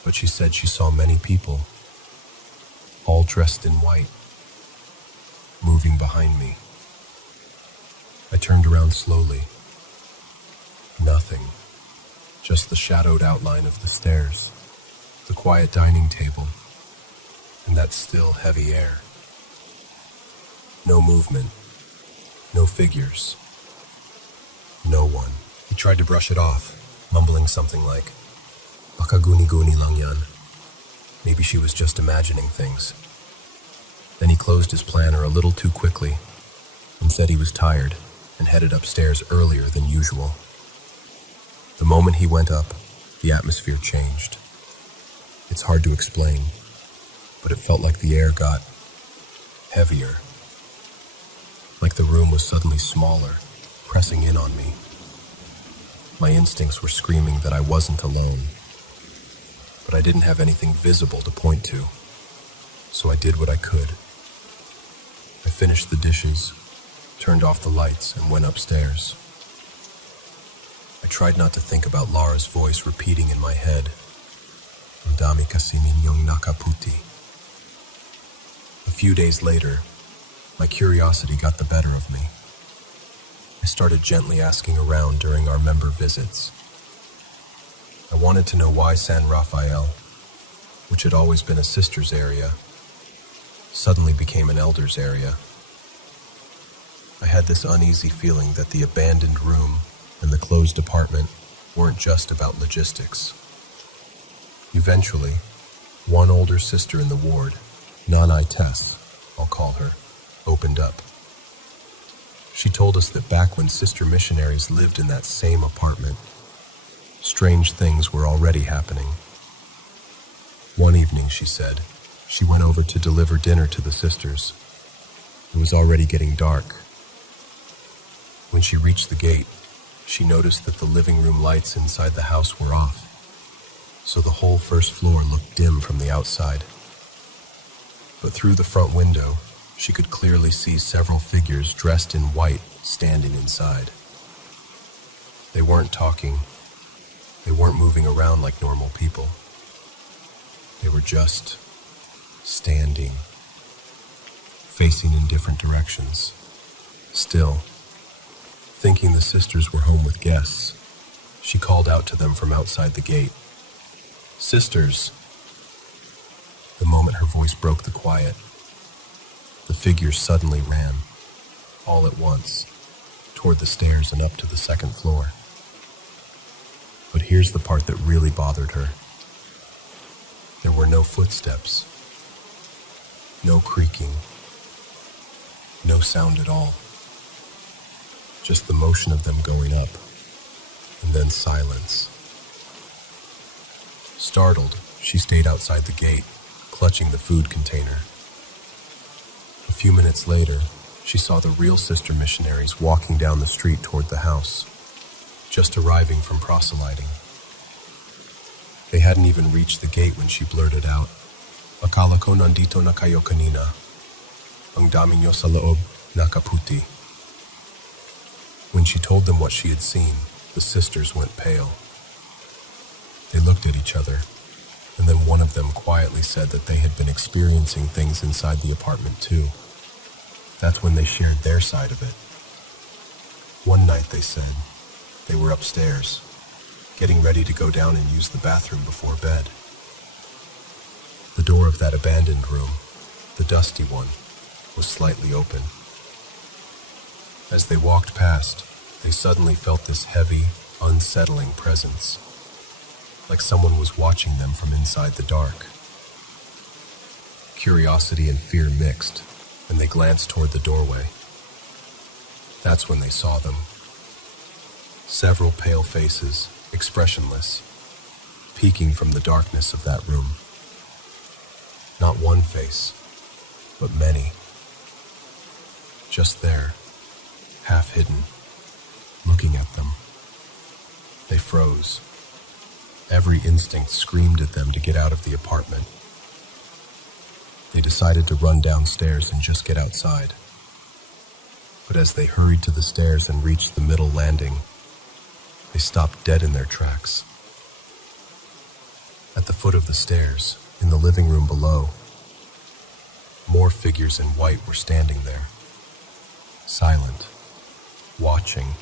But she said she saw many people, all dressed in white, moving behind me. I turned around slowly. Nothing, just the shadowed outline of the stairs, the quiet dining table, and that still heavy air. No movement, no figures, no one. He tried to brush it off, mumbling something like, "Baka guni-guni lang yan." Maybe she was just imagining things. Then he closed his planner a little too quickly and said he was tired and headed upstairs earlier than usual. The moment he went up, the atmosphere changed. It's hard to explain, but it felt like the air got heavier, like the room was suddenly smaller, pressing in on me. My instincts were screaming that I wasn't alone, but I didn't have anything visible to point to, so I did what I could. I finished the dishes, turned off the lights, and went upstairs. I tried not to think about Lara's voice repeating in my head, "Ang dami kasi ninyong nakaputi." A few days later, my curiosity got the better of me. I started gently asking around during our member visits. I wanted to know why San Rafael, which had always been a sister's area, suddenly became an elder's area. I had this uneasy feeling that the abandoned room and the closed apartment weren't just about logistics. Eventually, one older sister in the ward, Nanai Tess, I'll call her, opened up. She told us that back when sister missionaries lived in that same apartment, strange things were already happening. One evening, she said, she went over to deliver dinner to the sisters. It was already getting dark. When she reached the gate, she noticed that the living room lights inside the house were off, so the whole first floor looked dim from the outside. But through the front window, she could clearly see several figures dressed in white standing inside. They weren't talking. They weren't moving around like normal people. They were just standing, facing in different directions. Still, thinking the sisters were home with guests, she called out to them from outside the gate, "Sisters!" The moment her voice broke the quiet, the figures suddenly ran, all at once, toward the stairs and up to the second floor. But here's the part that really bothered her. There were no footsteps, no creaking, no sound at all. Just the motion of them going up, and then silence. Startled, she stayed outside the gate, clutching the food container. A few minutes later, she saw the real sister missionaries walking down the street toward the house, just arriving from proselyting. They hadn't even reached the gate when she blurted out, "Akala ko nandito na kayo kanina. Ang dami nyo sa loob, nakaputi." When she told them what she had seen, the sisters went pale. They looked at each other, and then one of them quietly said that they had been experiencing things inside the apartment too. That's when they shared their side of it. One night, they said, they were upstairs, getting ready to go down and use the bathroom before bed. The door of that abandoned room, the dusty one, was slightly open. As they walked past, they suddenly felt this heavy, unsettling presence, like someone was watching them from inside the dark. Curiosity and fear mixed, and they glanced toward the doorway. That's when they saw them. Several pale faces, expressionless, peeking from the darkness of that room. Not one face, but many. Just there, half hidden, looking at them. They froze. Every instinct screamed at them to get out of the apartment. They decided to run downstairs and just get outside. But as they hurried to the stairs and reached the middle landing, they stopped dead in their tracks. At the foot of the stairs, in the living room below, more figures in white were standing there, silent, watching.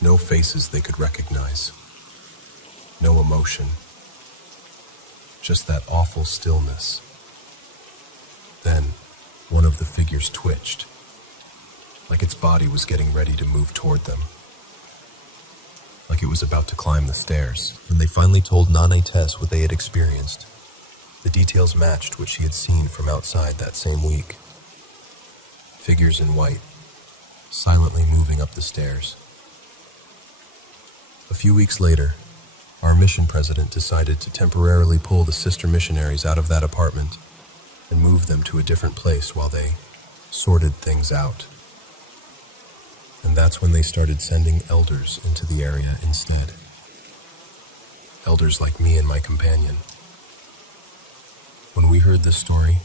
No faces they could recognize. No emotion. Just that awful stillness. Then, one of the figures twitched, like its body was getting ready to move toward them. Like it was about to climb the stairs. When they finally told Nane Tess what they had experienced, the details matched what she had seen from outside that same week. Figures in white, silently moving up the stairs. A few weeks later, our mission president decided to temporarily pull the sister missionaries out of that apartment and move them to a different place while they sorted things out. And that's when they started sending elders into the area instead. Elders like me and my companion. When we heard this story,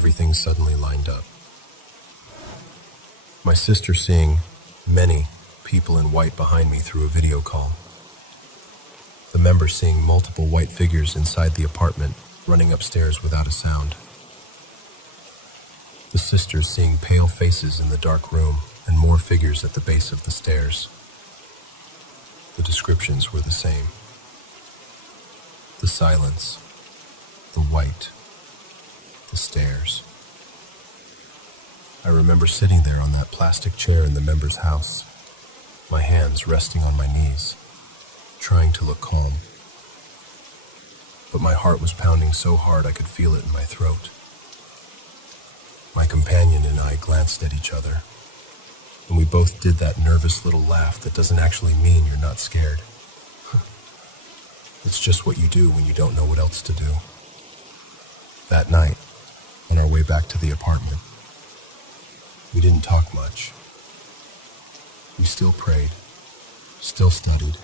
everything suddenly lined up. My sister seeing many people in white behind me through a video call. The member seeing multiple white figures inside the apartment, running upstairs without a sound. The sisters seeing pale faces in the dark room and more figures at the base of the stairs. The descriptions were the same. The silence, the white, the stairs. I remember sitting there on that plastic chair in the member's house, my hands resting on my knees, trying to look calm. But my heart was pounding so hard I could feel it in my throat. My companion and I glanced at each other, and we both did that nervous little laugh that doesn't actually mean you're not scared. It's just what you do when you don't know what else to do. That night, on our way back to the apartment, we didn't talk much. We still prayed, still studied,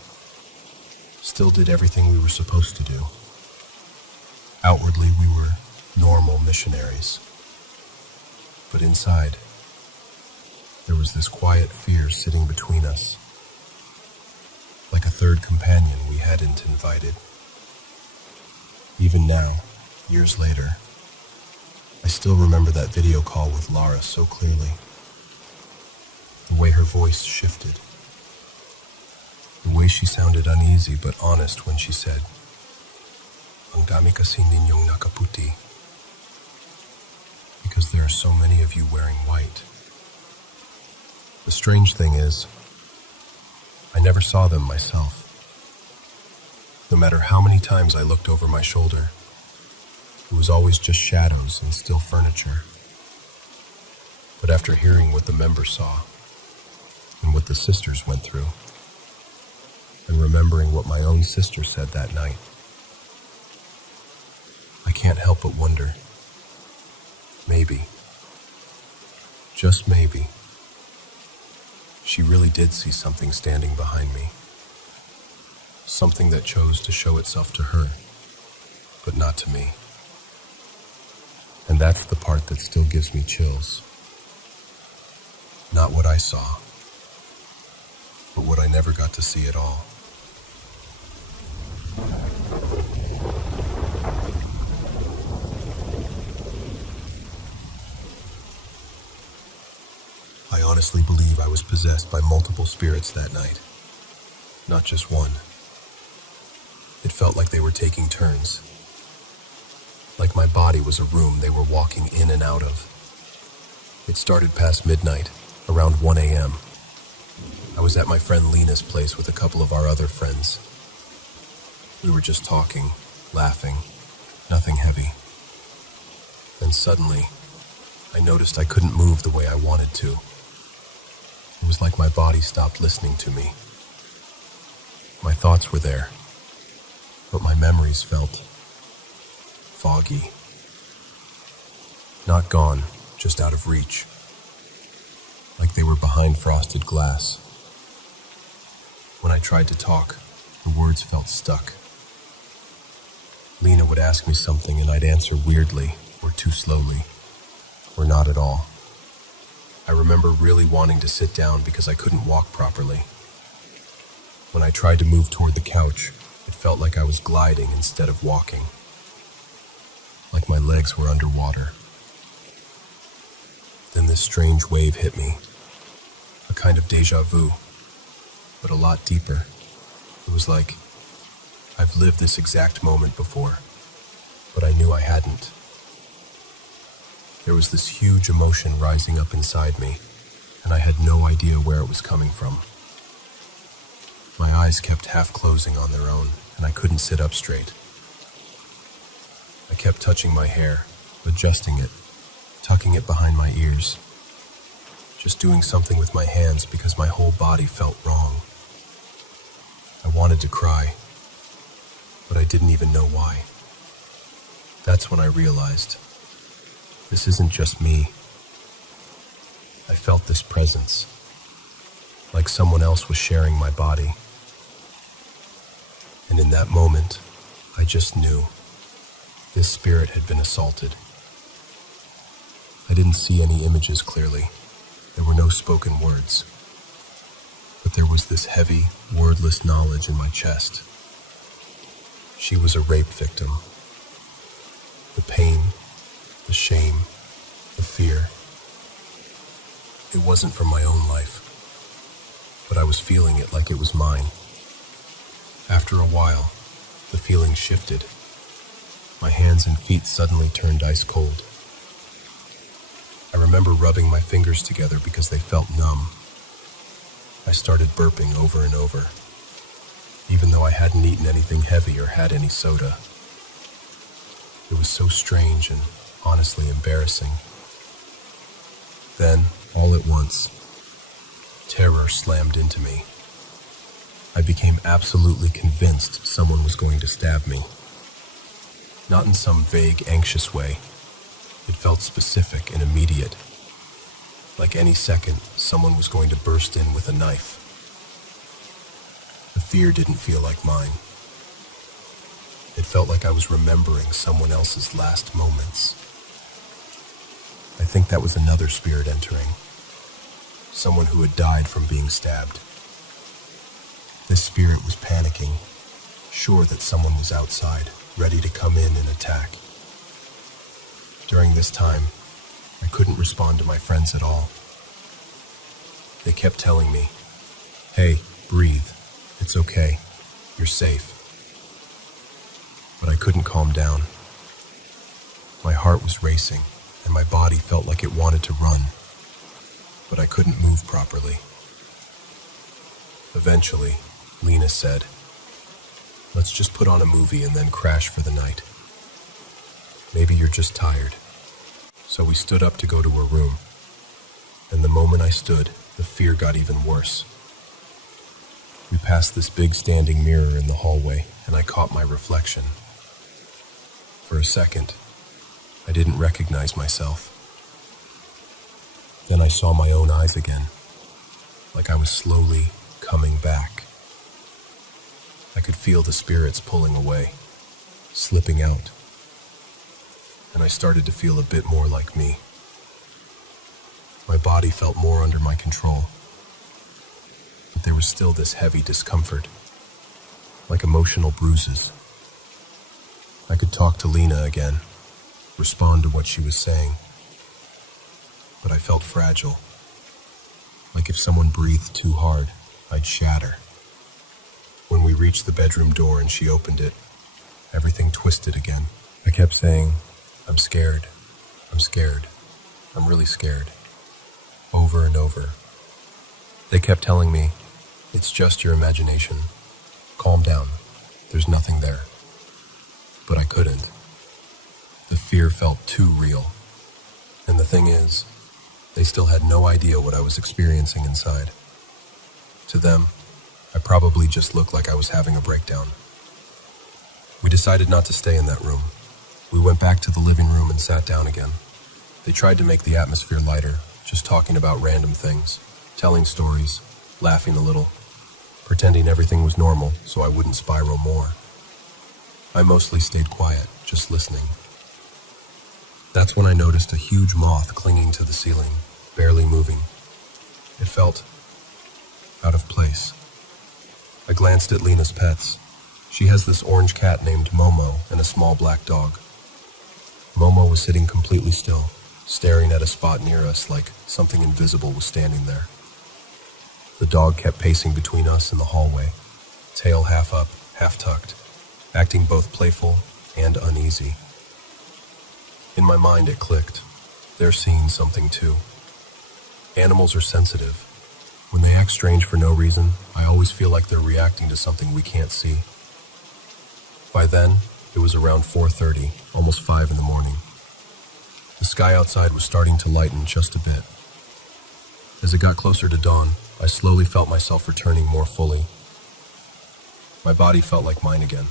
still did everything we were supposed to do. Outwardly, we were normal missionaries. But inside, there was this quiet fear sitting between us, like a third companion we hadn't invited. Even now, years later, I still remember that video call with Lara so clearly. The way her voice shifted. The way she sounded uneasy but honest when she said, "Ang dami kasi ninyong nakaputi," because there are so many of you wearing white. The strange thing is, I never saw them myself. No matter how many times I looked over my shoulder, it was always just shadows and still furniture. But after hearing what the members saw, and what the sisters went through, and remembering what my own sister said that night, I can't help but wonder, maybe, just maybe, she really did see something standing behind me. Something that chose to show itself to her, but not to me. And that's the part that still gives me chills. Not what I saw, but what I never got to see at all. I honestly believe I was possessed by multiple spirits that night, not just one. It felt like they were taking turns, like my body was a room they were walking in and out of. It started past midnight, around 1 a.m. I was at my friend Lena's place with a couple of our other friends. We were just talking, laughing, nothing heavy. Then suddenly, I noticed I couldn't move the way I wanted to. It was like my body stopped listening to me. My thoughts were there, but my memories felt foggy. Not gone, just out of reach. Like they were behind frosted glass. When I tried to talk, the words felt stuck. Lena would ask me something and I'd answer weirdly, or too slowly, or not at all. I remember really wanting to sit down because I couldn't walk properly. When I tried to move toward the couch, it felt like I was gliding instead of walking. Like my legs were underwater. Then this strange wave hit me. A kind of déjà vu, but a lot deeper. It was like, I've lived this exact moment before, but I knew I hadn't. There was this huge emotion rising up inside me, and I had no idea where it was coming from. My eyes kept half closing on their own, and I couldn't sit up straight. I kept touching my hair, adjusting it, tucking it behind my ears. Just doing something with my hands because my whole body felt wrong. I wanted to cry, but I didn't even know why. That's when I realized, this isn't just me. I felt this presence, like someone else was sharing my body. And in that moment, I just knew this spirit had been assaulted. didn't see any images clearly. There were no spoken words. But there was this heavy, wordless knowledge in my chest. She was a rape victim. The pain, the shame, the fear. It wasn't from my own life, but I was feeling it like it was mine. After a while, the feeling shifted. My hands and feet suddenly turned ice cold. I remember rubbing my fingers together because they felt numb. I started burping over and over, even though I hadn't eaten anything heavy or had any soda. It was so strange and honestly embarrassing. Then, all at once, terror slammed into me. I became absolutely convinced someone was going to stab me. Not in some vague, anxious way. It felt specific and immediate. Like any second, someone was going to burst in with a knife. The fear didn't feel like mine. It felt like I was remembering someone else's last moments. I think that was another spirit entering. Someone who had died from being stabbed. This spirit was panicking, sure that someone was outside, ready to come in and attack. During this time, I couldn't respond to my friends at all. They kept telling me, "Hey, breathe. It's okay. You're safe." But I couldn't calm down. My heart was racing, and my body felt like it wanted to run, but I couldn't move properly. Eventually, Lena said, "Let's just put on a movie and then crash for the night. Maybe you're just tired." So we stood up to go to her room, and the moment I stood, the fear got even worse. We passed this big standing mirror in the hallway, and I caught my reflection. For a second, I didn't recognize myself. Then I saw my own eyes again, like I was slowly coming back. I could feel the spirits pulling away, slipping out, and I started to feel a bit more like me. My body felt more under my control, but there was still this heavy discomfort, like emotional bruises. I could talk to Lena again, respond to what she was saying, but I felt fragile, like if someone breathed too hard, I'd shatter. When we reached the bedroom door and she opened it, everything twisted again. I kept saying, "I'm scared. I'm scared. I'm really scared." Over and over. They kept telling me, "It's just your imagination. Calm down. There's nothing there." But I couldn't. The fear felt too real. And the thing is, they still had no idea what I was experiencing inside. To them, I probably just looked like I was having a breakdown. We decided not to stay in that room. We went back to the living room and sat down again. They tried to make the atmosphere lighter, just talking about random things, telling stories, laughing a little, pretending everything was normal so I wouldn't spiral more. I mostly stayed quiet, just listening. That's when I noticed a huge moth clinging to the ceiling, barely moving. It felt out of place. I glanced at Lena's pets. She has this orange cat named Momo and a small black dog. Momo was sitting completely still, staring at a spot near us like something invisible was standing there. The dog kept pacing between us and the hallway, tail half up, half tucked, acting both playful and uneasy. In my mind it clicked. They're seeing something too. Animals are sensitive. When they act strange for no reason, I always feel like they're reacting to something we can't see. By then, it was around 4:30, almost 5 in the morning. The sky outside was starting to lighten just a bit. As it got closer to dawn, I slowly felt myself returning more fully. My body felt like mine again.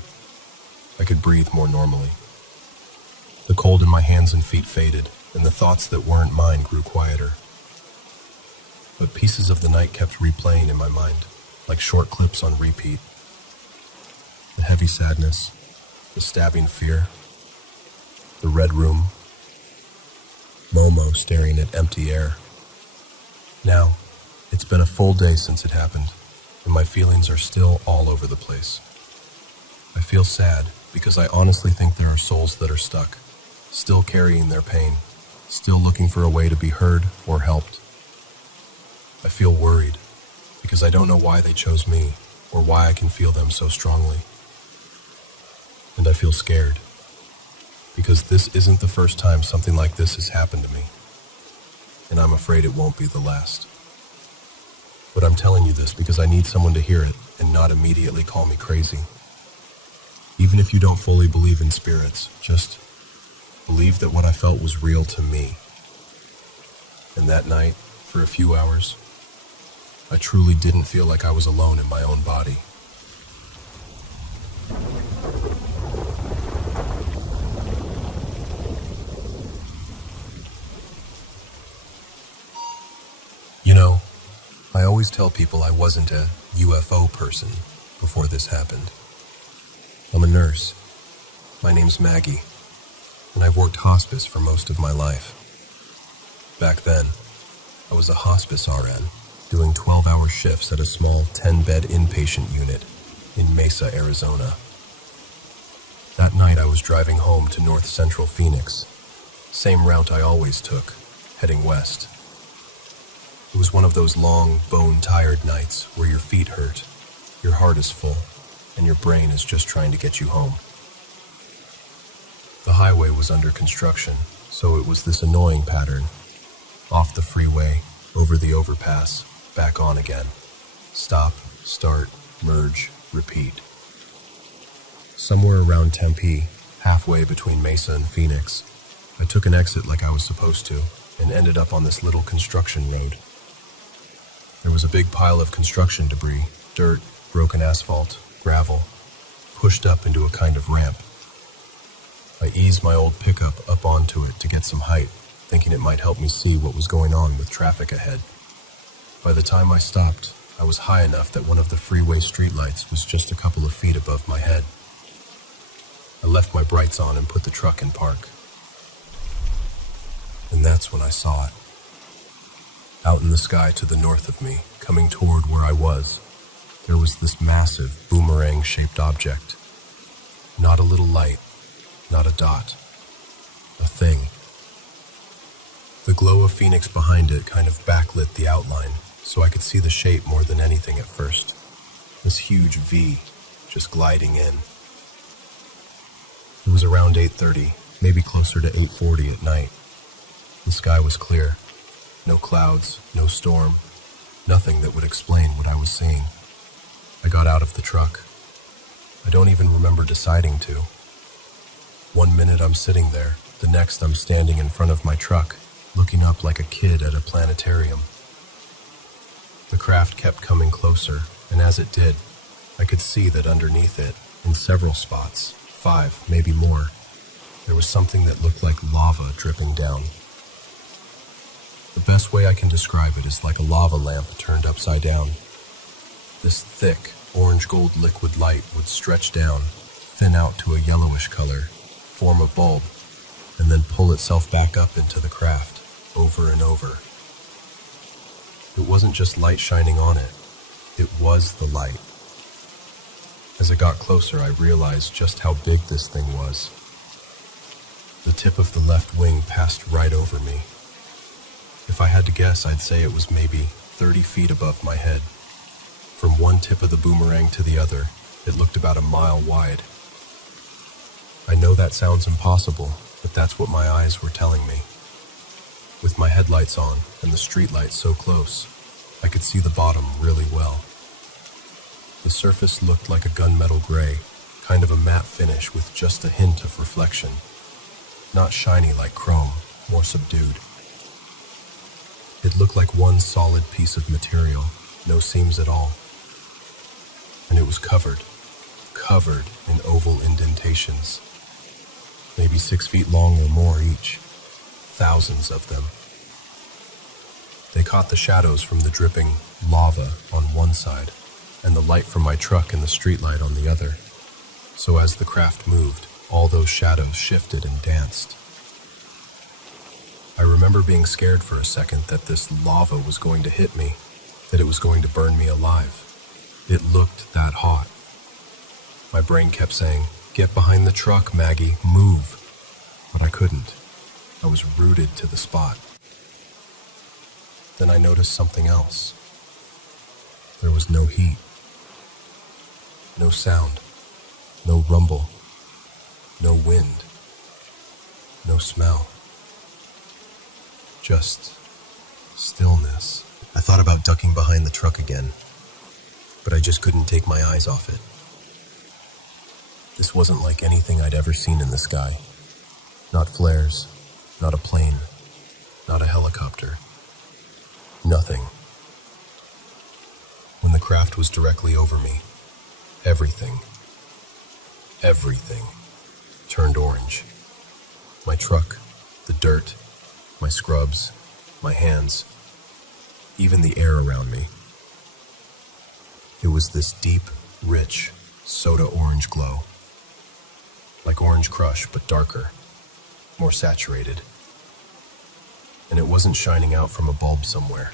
I could breathe more normally. The cold in my hands and feet faded, and the thoughts that weren't mine grew quieter. But pieces of the night kept replaying in my mind, like short clips on repeat. The heavy sadness, the stabbing fear, the red room, Momo staring at empty air. Now, it's been a full day since it happened, and my feelings are still all over the place. I feel sad because I honestly think there are souls that are stuck, still carrying their pain, still looking for a way to be heard or helped. I feel worried because I don't know why they chose me or why I can feel them so strongly. And I feel scared because this isn't the first time something like this has happened to me, and I'm afraid it won't be the last. But I'm telling you this because I need someone to hear it and not immediately call me crazy. Even if you don't fully believe in spirits, just believe that what I felt was real to me. And that night, for a few hours, I truly didn't feel like I was alone in my own body. You know, I always tell people I wasn't a UFO person before this happened. I'm a nurse. My name's Maggie, and I've worked hospice for most of my life. Back then, I was a hospice RN, doing 12-hour shifts at a small 10-bed inpatient unit in Mesa, Arizona. That night I was driving home to north central Phoenix, same route I always took, heading west. It was one of those long, bone-tired nights where your feet hurt, your heart is full, and your brain is just trying to get you home. The highway was under construction, so it was this annoying pattern. Off the freeway, over the overpass, back on again. Stop, start, merge, repeat. Somewhere around Tempe, halfway between Mesa and Phoenix, I took an exit like I was supposed to and ended up on this little construction road. There was a big pile of construction debris, dirt, broken asphalt, gravel, pushed up into a kind of ramp. I eased my old pickup up onto it to get some height, thinking it might help me see what was going on with traffic ahead. By the time I stopped, I was high enough that one of the freeway streetlights was just a couple of feet above my head. I left my brights on and put the truck in park. And that's when I saw it. Out in the sky to the north of me, coming toward where I was, there was this massive boomerang-shaped object. Not a little light, not a dot, a thing. The glow of Phoenix behind it kind of backlit the outline, so I could see the shape more than anything at first. This huge V, just gliding in. It was around 8:30, maybe closer to 8:40 at night. The sky was clear. No clouds, no storm, nothing that would explain what I was seeing. I got out of the truck. I don't even remember deciding to. One minute I'm sitting there, the next I'm standing in front of my truck, looking up like a kid at a planetarium. The craft kept coming closer, and as it did, I could see that underneath it, in several spots, 5, maybe more, there was something that looked like lava dripping down. The best way I can describe it is like a lava lamp turned upside down. This thick, orange-gold liquid light would stretch down, thin out to a yellowish color, form a bulb, and then pull itself back up into the craft, over and over. It wasn't just light shining on it, it was the light. As it got closer, I realized just how big this thing was. The tip of the left wing passed right over me. If I had to guess, I'd say it was maybe 30 feet above my head. From one tip of the boomerang to the other, it looked about a mile wide. I know that sounds impossible, but that's what my eyes were telling me. With my headlights on and the streetlights so close, I could see the bottom really well. The surface looked like a gunmetal gray, kind of a matte finish with just a hint of reflection. Not shiny like chrome, more subdued. It looked like one solid piece of material, no seams at all. And it was covered in oval indentations. Maybe 6 feet long or more each. Thousands of them. They caught the shadows from the dripping lava on one side and the light from my truck and the streetlight on the other. So as the craft moved, all those shadows shifted and danced. I remember being scared for a second that this lava was going to hit me, that it was going to burn me alive. It looked that hot. My brain kept saying, "Get behind the truck, Maggie, move." But I couldn't. I was rooted to the spot. Then I noticed something else. There was no heat, no sound, no rumble, no wind, no smell. Just stillness. I thought about ducking behind the truck again, but I just couldn't take my eyes off it. This wasn't like anything I'd ever seen in the sky. Not flares, not a plane, not a helicopter. Nothing. When the craft was directly over me, everything turned orange. My truck, the dirt, my scrubs, my hands, even the air around me. It was this deep, rich, soda orange glow. Like Orange Crush, but darker, more saturated. And it wasn't shining out from a bulb somewhere.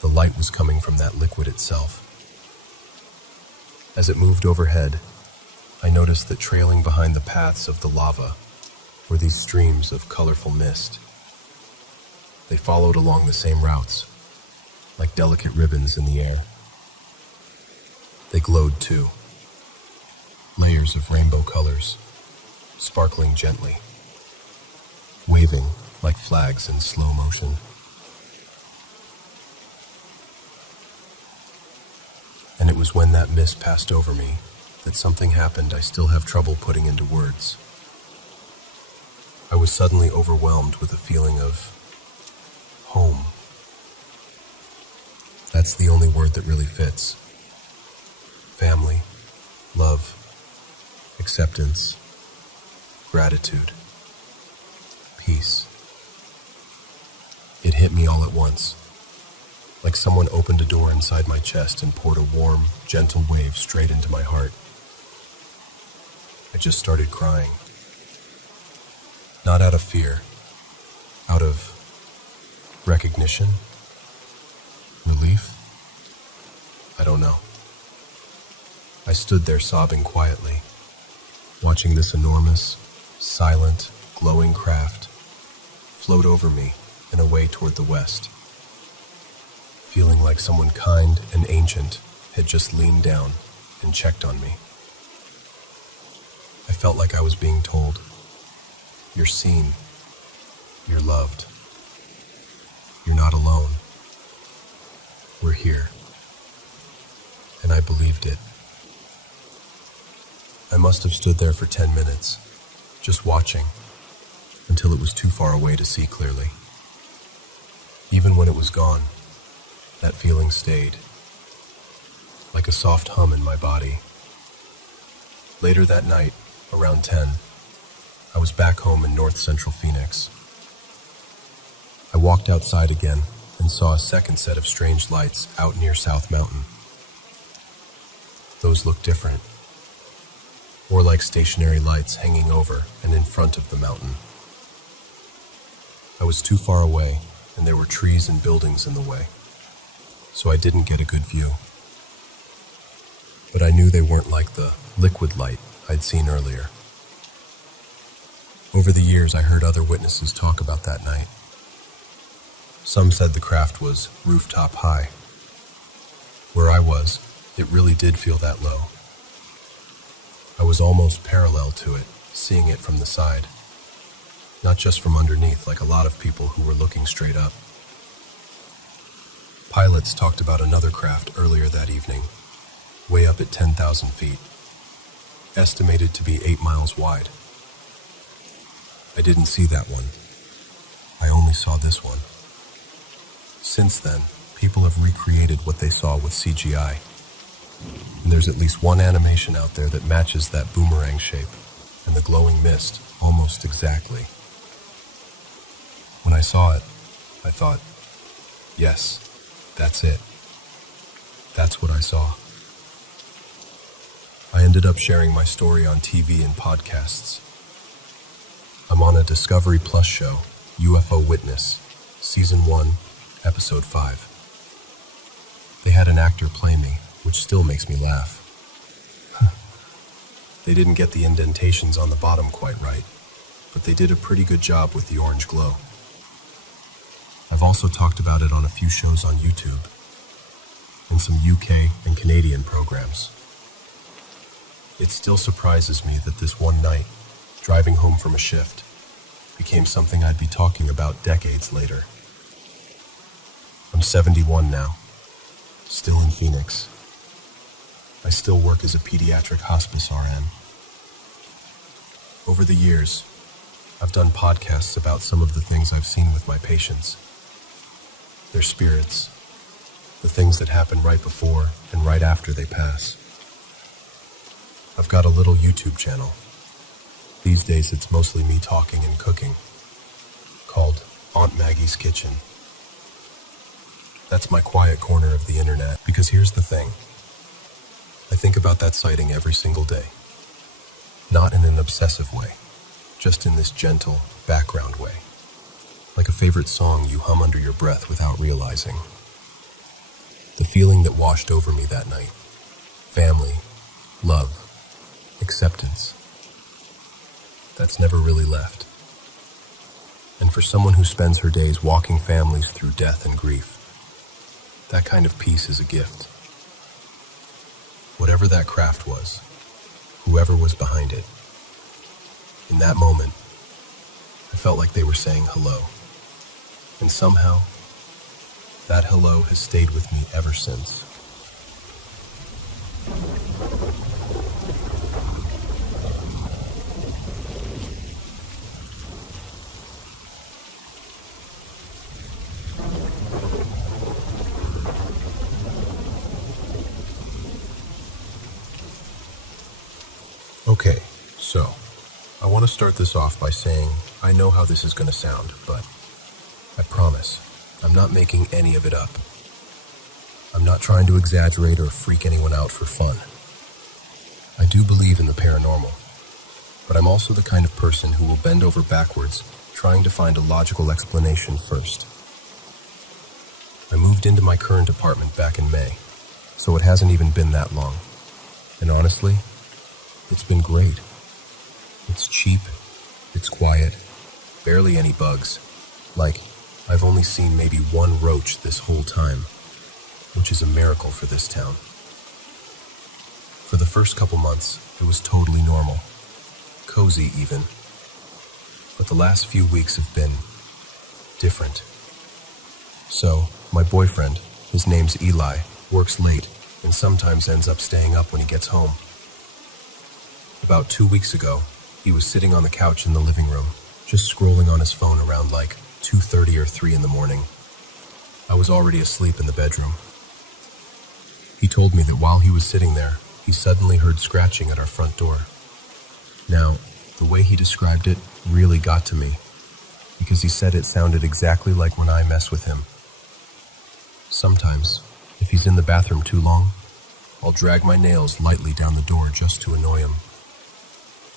The light was coming from that liquid itself. As it moved overhead, I noticed that trailing behind the paths of the lava were these streams of colorful mist. They followed along the same routes, like delicate ribbons in the air. They glowed too. Layers of rainbow colors, sparkling gently, waving like flags in slow motion. And it was when that mist passed over me that something happened I still have trouble putting into words. I was suddenly overwhelmed with a feeling of home. That's the only word that really fits. Family, love, acceptance, gratitude, peace. It hit me all at once, like someone opened a door inside my chest and poured a warm, gentle wave straight into my heart. I just started crying. Not out of fear, out of recognition, relief. I don't know. I stood there sobbing quietly, watching this enormous, silent, glowing craft float over me and away toward the west, feeling like someone kind and ancient had just leaned down and checked on me. I felt like I was being told, "You're seen, you're loved, you're not alone, we're here." And I believed it. I must have stood there for 10 minutes, just watching, until it was too far away to see clearly. Even when it was gone, that feeling stayed, like a soft hum in my body. Later that night, around 10, I was back home in north central Phoenix. I walked outside again and saw a second set of strange lights out near South Mountain. Those looked different, more like stationary lights hanging over and in front of the mountain. I was too far away, and there were trees and buildings in the way, so I didn't get a good view. But I knew they weren't like the liquid light I'd seen earlier. Over the years, I heard other witnesses talk about that night. Some said the craft was rooftop high. Where I was, it really did feel that low. I was almost parallel to it, seeing it from the side, not just from underneath like a lot of people who were looking straight up. Pilots talked about another craft earlier that evening, way up at 10,000 feet, estimated to be 8 miles wide. I didn't see that one. I only saw this one. Since then, people have recreated what they saw with CGI. And there's at least one animation out there that matches that boomerang shape and the glowing mist almost exactly. When I saw it, I thought, yes, that's it. That's what I saw. I ended up sharing my story on TV and podcasts. I'm on a Discovery Plus show, UFO Witness, Season 1, Episode 5. They had an actor play me, which still makes me laugh. They didn't get the indentations on the bottom quite right, but they did a pretty good job with the orange glow. I've also talked about it on a few shows on YouTube, and some UK and Canadian programs. It still surprises me that this one night, driving home from a shift, became something I'd be talking about decades later. I'm 71 now, still in Phoenix. I still work as a pediatric hospice RN. Over the years, I've done podcasts about some of the things I've seen with my patients. Their spirits, the things that happen right before and right after they pass. I've got a little YouTube channel. These days it's mostly me talking and cooking, called Aunt Maggie's Kitchen. That's my quiet corner of the internet, because here's the thing. I think about that sighting every single day. Not in an obsessive way, just in this gentle, background way. Like a favorite song you hum under your breath without realizing. The feeling that washed over me that night. Family, love, acceptance. That's never really left. And for someone who spends her days walking families through death and grief, that kind of peace is a gift. Whatever that craft was, whoever was behind it, in that moment, I felt like they were saying hello. And somehow, that hello has stayed with me ever since. Okay, so, I want to start this off by saying I know how this is going to sound, but I promise, I'm not making any of it up. I'm not trying to exaggerate or freak anyone out for fun. I do believe in the paranormal, but I'm also the kind of person who will bend over backwards trying to find a logical explanation first. I moved into my current apartment back in May, so it hasn't even been that long. And honestly, it's been great. It's cheap, it's quiet, barely any bugs. Like, I've only seen maybe one roach this whole time, which is a miracle for this town. For the first couple months, it was totally normal, cozy even. But the last few weeks have been different. So, my boyfriend, his name's Eli, works late and sometimes ends up staying up when he gets home. About 2 weeks ago, he was sitting on the couch in the living room, just scrolling on his phone around like 2:30 or 3 in the morning. I was already asleep in the bedroom. He told me that while he was sitting there, he suddenly heard scratching at our front door. Now, the way he described it really got to me, because he said it sounded exactly like when I mess with him. Sometimes, if he's in the bathroom too long, I'll drag my nails lightly down the door just to annoy him.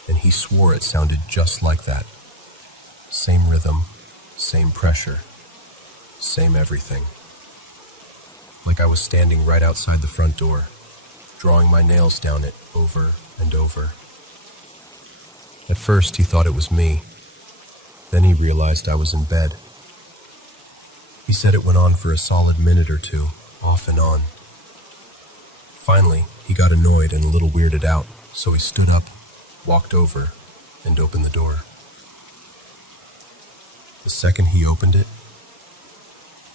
And he swore it sounded just like that. Same rhythm, same pressure, same everything. Like I was standing right outside the front door, drawing my nails down it over and over. At first he thought it was me. Then he realized I was in bed. He said it went on for a solid minute or two, off and on. Finally, he got annoyed and a little weirded out, so he stood up, walked over, and opened the door. The second he opened it,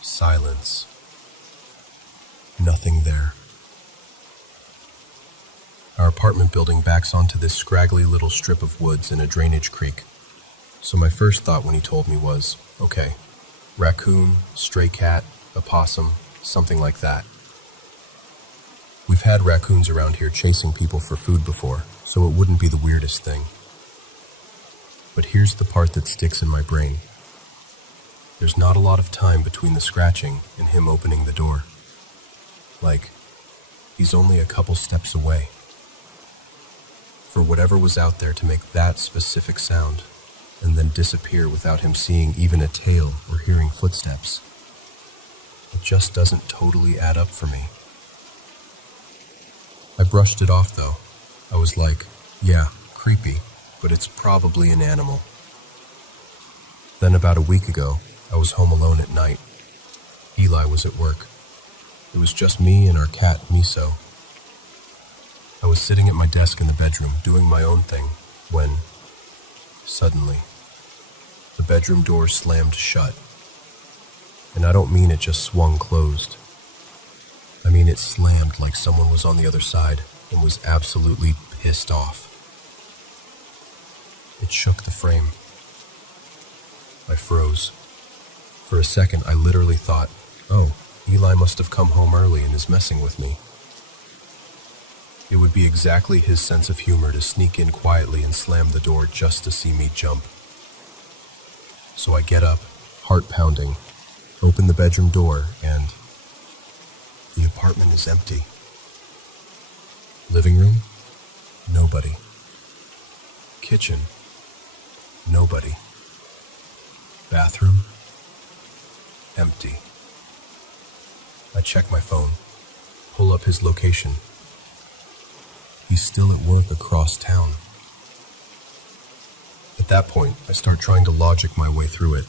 silence. Nothing there. Our apartment building backs onto this scraggly little strip of woods and a drainage creek. So my first thought when he told me was, okay, raccoon, stray cat, a possum, something like that. We've had raccoons around here chasing people for food before, so it wouldn't be the weirdest thing. But here's the part that sticks in my brain. There's not a lot of time between the scratching and him opening the door. Like, he's only a couple steps away. For whatever was out there to make that specific sound, and then disappear without him seeing even a tail or hearing footsteps. It just doesn't totally add up for me. I brushed it off though. I was like, yeah, creepy, but it's probably an animal. Then about a week ago, I was home alone at night. Eli was at work. It was just me and our cat, Miso. I was sitting at my desk in the bedroom, doing my own thing, when, suddenly, the bedroom door slammed shut. And I don't mean it just swung closed. I mean it slammed like someone was on the other side and was absolutely pissed off. It shook the frame. I froze. For a second, I literally thought, oh, Eli must have come home early and is messing with me. It would be exactly his sense of humor to sneak in quietly and slam the door just to see me jump. So I get up, heart pounding, open the bedroom door, and the apartment is empty. Living room? Nobody. Kitchen? Nobody. Bathroom? Empty. I check my phone, pull up his location. He's still at work across town. At that point, I start trying to logic my way through it.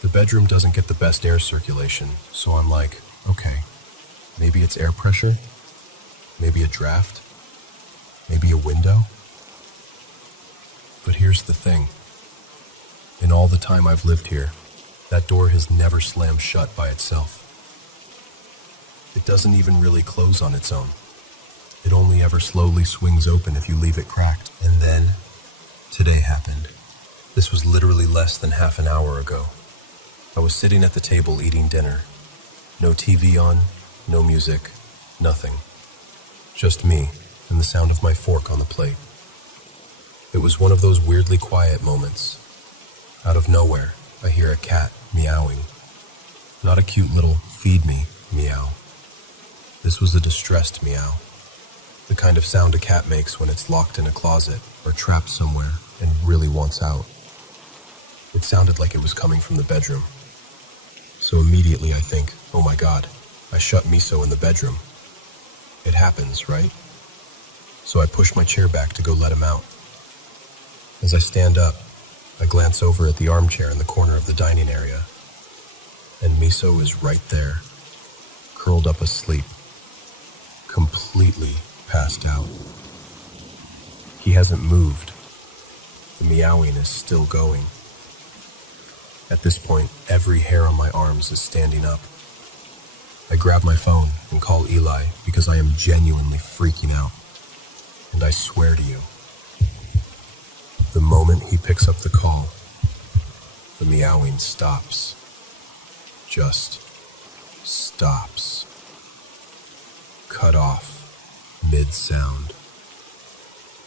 The bedroom doesn't get the best air circulation, so I'm like, okay, maybe it's air pressure, maybe a draft, maybe a window. But here's the thing. In all the time I've lived here, that door has never slammed shut by itself. It doesn't even really close on its own. It only ever slowly swings open if you leave it cracked. And then, today happened. This was literally less than half an hour ago. I was sitting at the table eating dinner. No TV on, no music, nothing. Just me and the sound of my fork on the plate. It was one of those weirdly quiet moments. Out of nowhere, I hear a cat meowing. Not a cute little feed me meow. This was a distressed meow. The kind of sound a cat makes when it's locked in a closet or trapped somewhere and really wants out. It sounded like it was coming from the bedroom. So immediately I think, oh my God, I shut Miso in the bedroom. It happens, right? So I push my chair back to go let him out. As I stand up, I glance over at the armchair in the corner of the dining area, and Miso is right there, curled up asleep, completely passed out. He hasn't moved. The meowing is still going. At this point, every hair on my arms is standing up. I grab my phone and call Eli because I am genuinely freaking out. And I swear to you, the moment he picks up the call, the meowing stops. Just stops. Cut off. Mid-sound.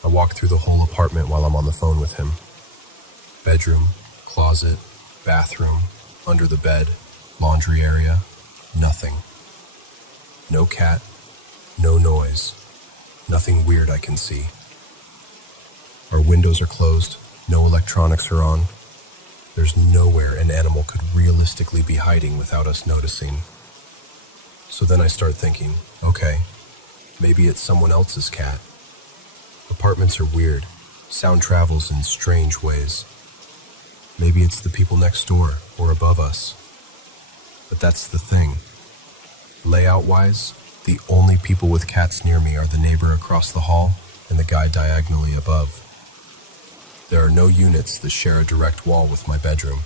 I walk through the whole apartment while I'm on the phone with him. Bedroom, closet, bathroom, under the bed, laundry area, nothing. No cat, no noise, nothing weird I can see. Our windows are closed, no electronics are on. There's nowhere an animal could realistically be hiding without us noticing. So then I start thinking, okay, maybe it's someone else's cat. Apartments are weird. Sound travels in strange ways. Maybe it's the people next door or above us. But that's the thing. Layout-wise, the only people with cats near me are the neighbor across the hall and the guy diagonally above. There are no units that share a direct wall with my bedroom.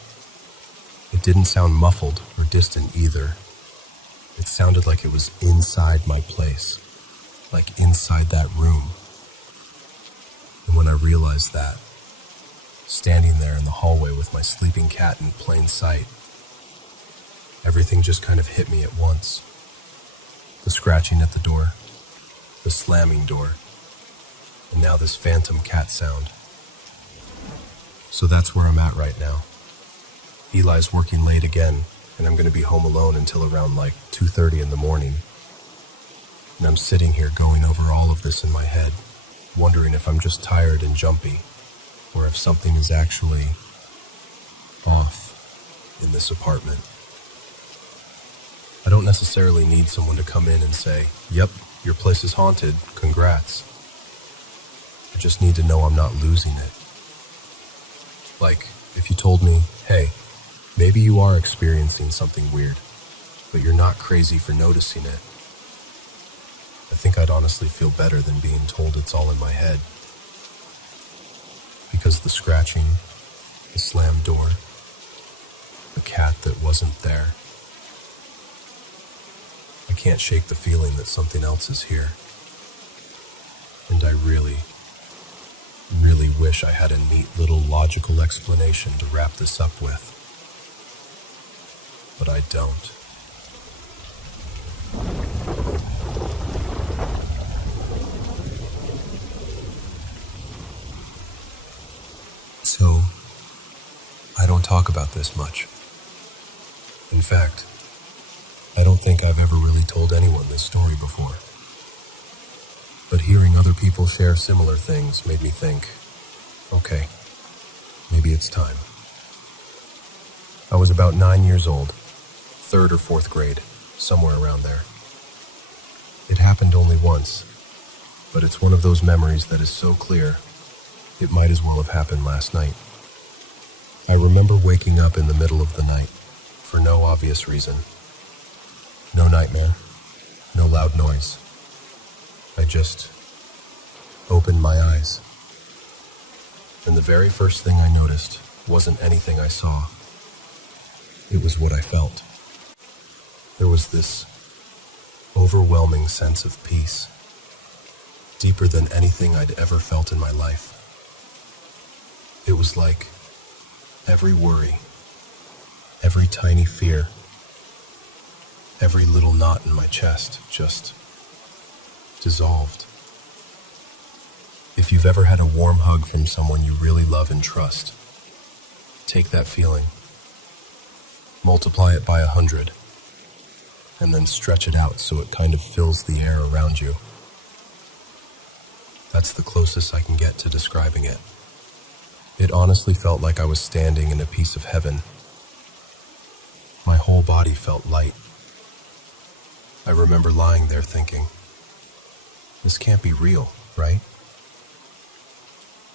It didn't sound muffled or distant either. It sounded like it was inside my place. Like inside that room. And when I realized that, standing there in the hallway with my sleeping cat in plain sight, everything just kind of hit me at once. The scratching at the door, the slamming door, and now this phantom cat sound. So that's where I'm at right now. Eli's working late again, and I'm going to be home alone until around like 2:30 in the morning. And I'm sitting here going over all of this in my head, wondering if I'm just tired and jumpy, or if something is actually off in this apartment. I don't necessarily need someone to come in and say, "Yep, your place is haunted, congrats." I just need to know I'm not losing it. Like, if you told me, "Hey, maybe you are experiencing something weird, but you're not crazy for noticing it," I think I'd honestly feel better than being told it's all in my head. Because the scratching, the slammed door, the cat that wasn't there, I can't shake the feeling that something else is here. And I really wish I had a neat little logical explanation to wrap this up with. But I don't. So, I don't talk about this much. In fact, I don't think I've ever really told anyone this story before. But hearing other people share similar things made me think, okay, maybe it's time. I was about 9 years old, 3rd or 4th grade, somewhere around there. It happened only once, but it's one of those memories that is so clear, it might as well have happened last night. I remember waking up in the middle of the night, for no obvious reason. No nightmare, no loud noise. I just opened my eyes. And the very first thing I noticed wasn't anything I saw. It was what I felt. There was this overwhelming sense of peace, deeper than anything I'd ever felt in my life. It was like every worry, every tiny fear, every little knot in my chest just dissolved. If you've ever had a warm hug from someone you really love and trust, take that feeling, multiply it by 100, and then stretch it out so it kind of fills the air around you. That's the closest I can get to describing it. It honestly felt like I was standing in a piece of heaven. My whole body felt light. I remember lying there thinking, this can't be real, right?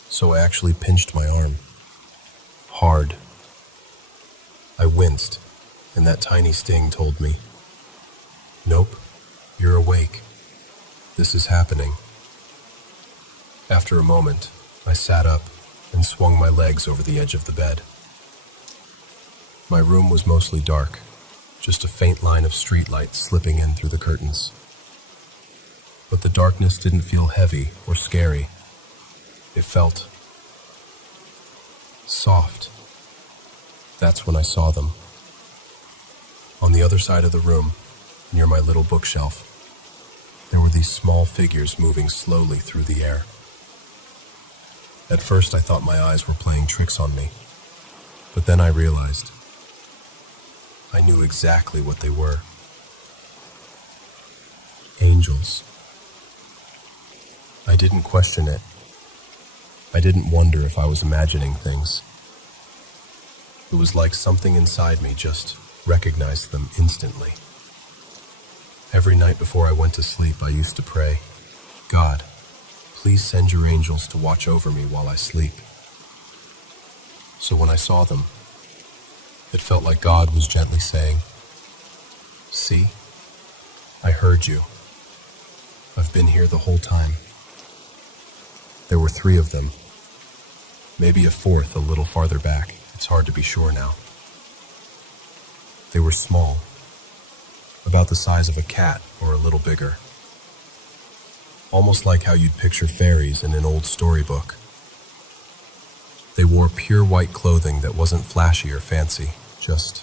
So I actually pinched my arm. Hard. I winced, and that tiny sting told me, nope, you're awake. This is happening. After a moment, I sat up and swung my legs over the edge of the bed. My room was mostly dark, just a faint line of streetlight slipping in through the curtains. But the darkness didn't feel heavy or scary. It felt soft. That's when I saw them. On the other side of the room, near my little bookshelf, there were these small figures moving slowly through the air. At first I thought my eyes were playing tricks on me, but then I realized I knew exactly what they were. Angels. I didn't question it. I didn't wonder if I was imagining things. It was like something inside me just recognized them instantly. Every night before I went to sleep, I used to pray, God, please send your angels to watch over me while I sleep. So when I saw them, it felt like God was gently saying, see, I heard you. I've been here the whole time. There were 3 of them, maybe a 4th a little farther back. It's hard to be sure now. They were small, about the size of a cat or a little bigger. Almost like how you'd picture fairies in an old storybook. They wore pure white clothing that wasn't flashy or fancy, just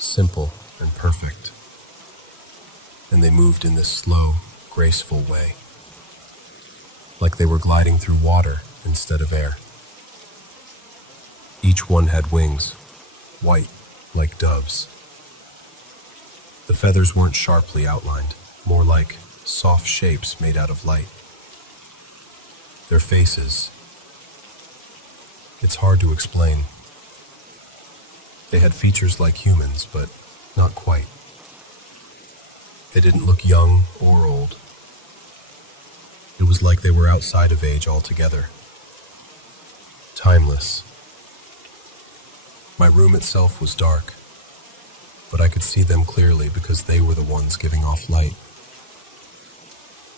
simple and perfect. And they moved in this slow, graceful way, like they were gliding through water instead of air. Each one had wings, white like doves. The feathers weren't sharply outlined, more like soft shapes made out of light. Their faces, It's hard to explain. They had features like humans, but not quite. They didn't look young or old. It was like they were outside of age altogether. Timeless. My room itself was dark, but I could see them clearly because they were the ones giving off light.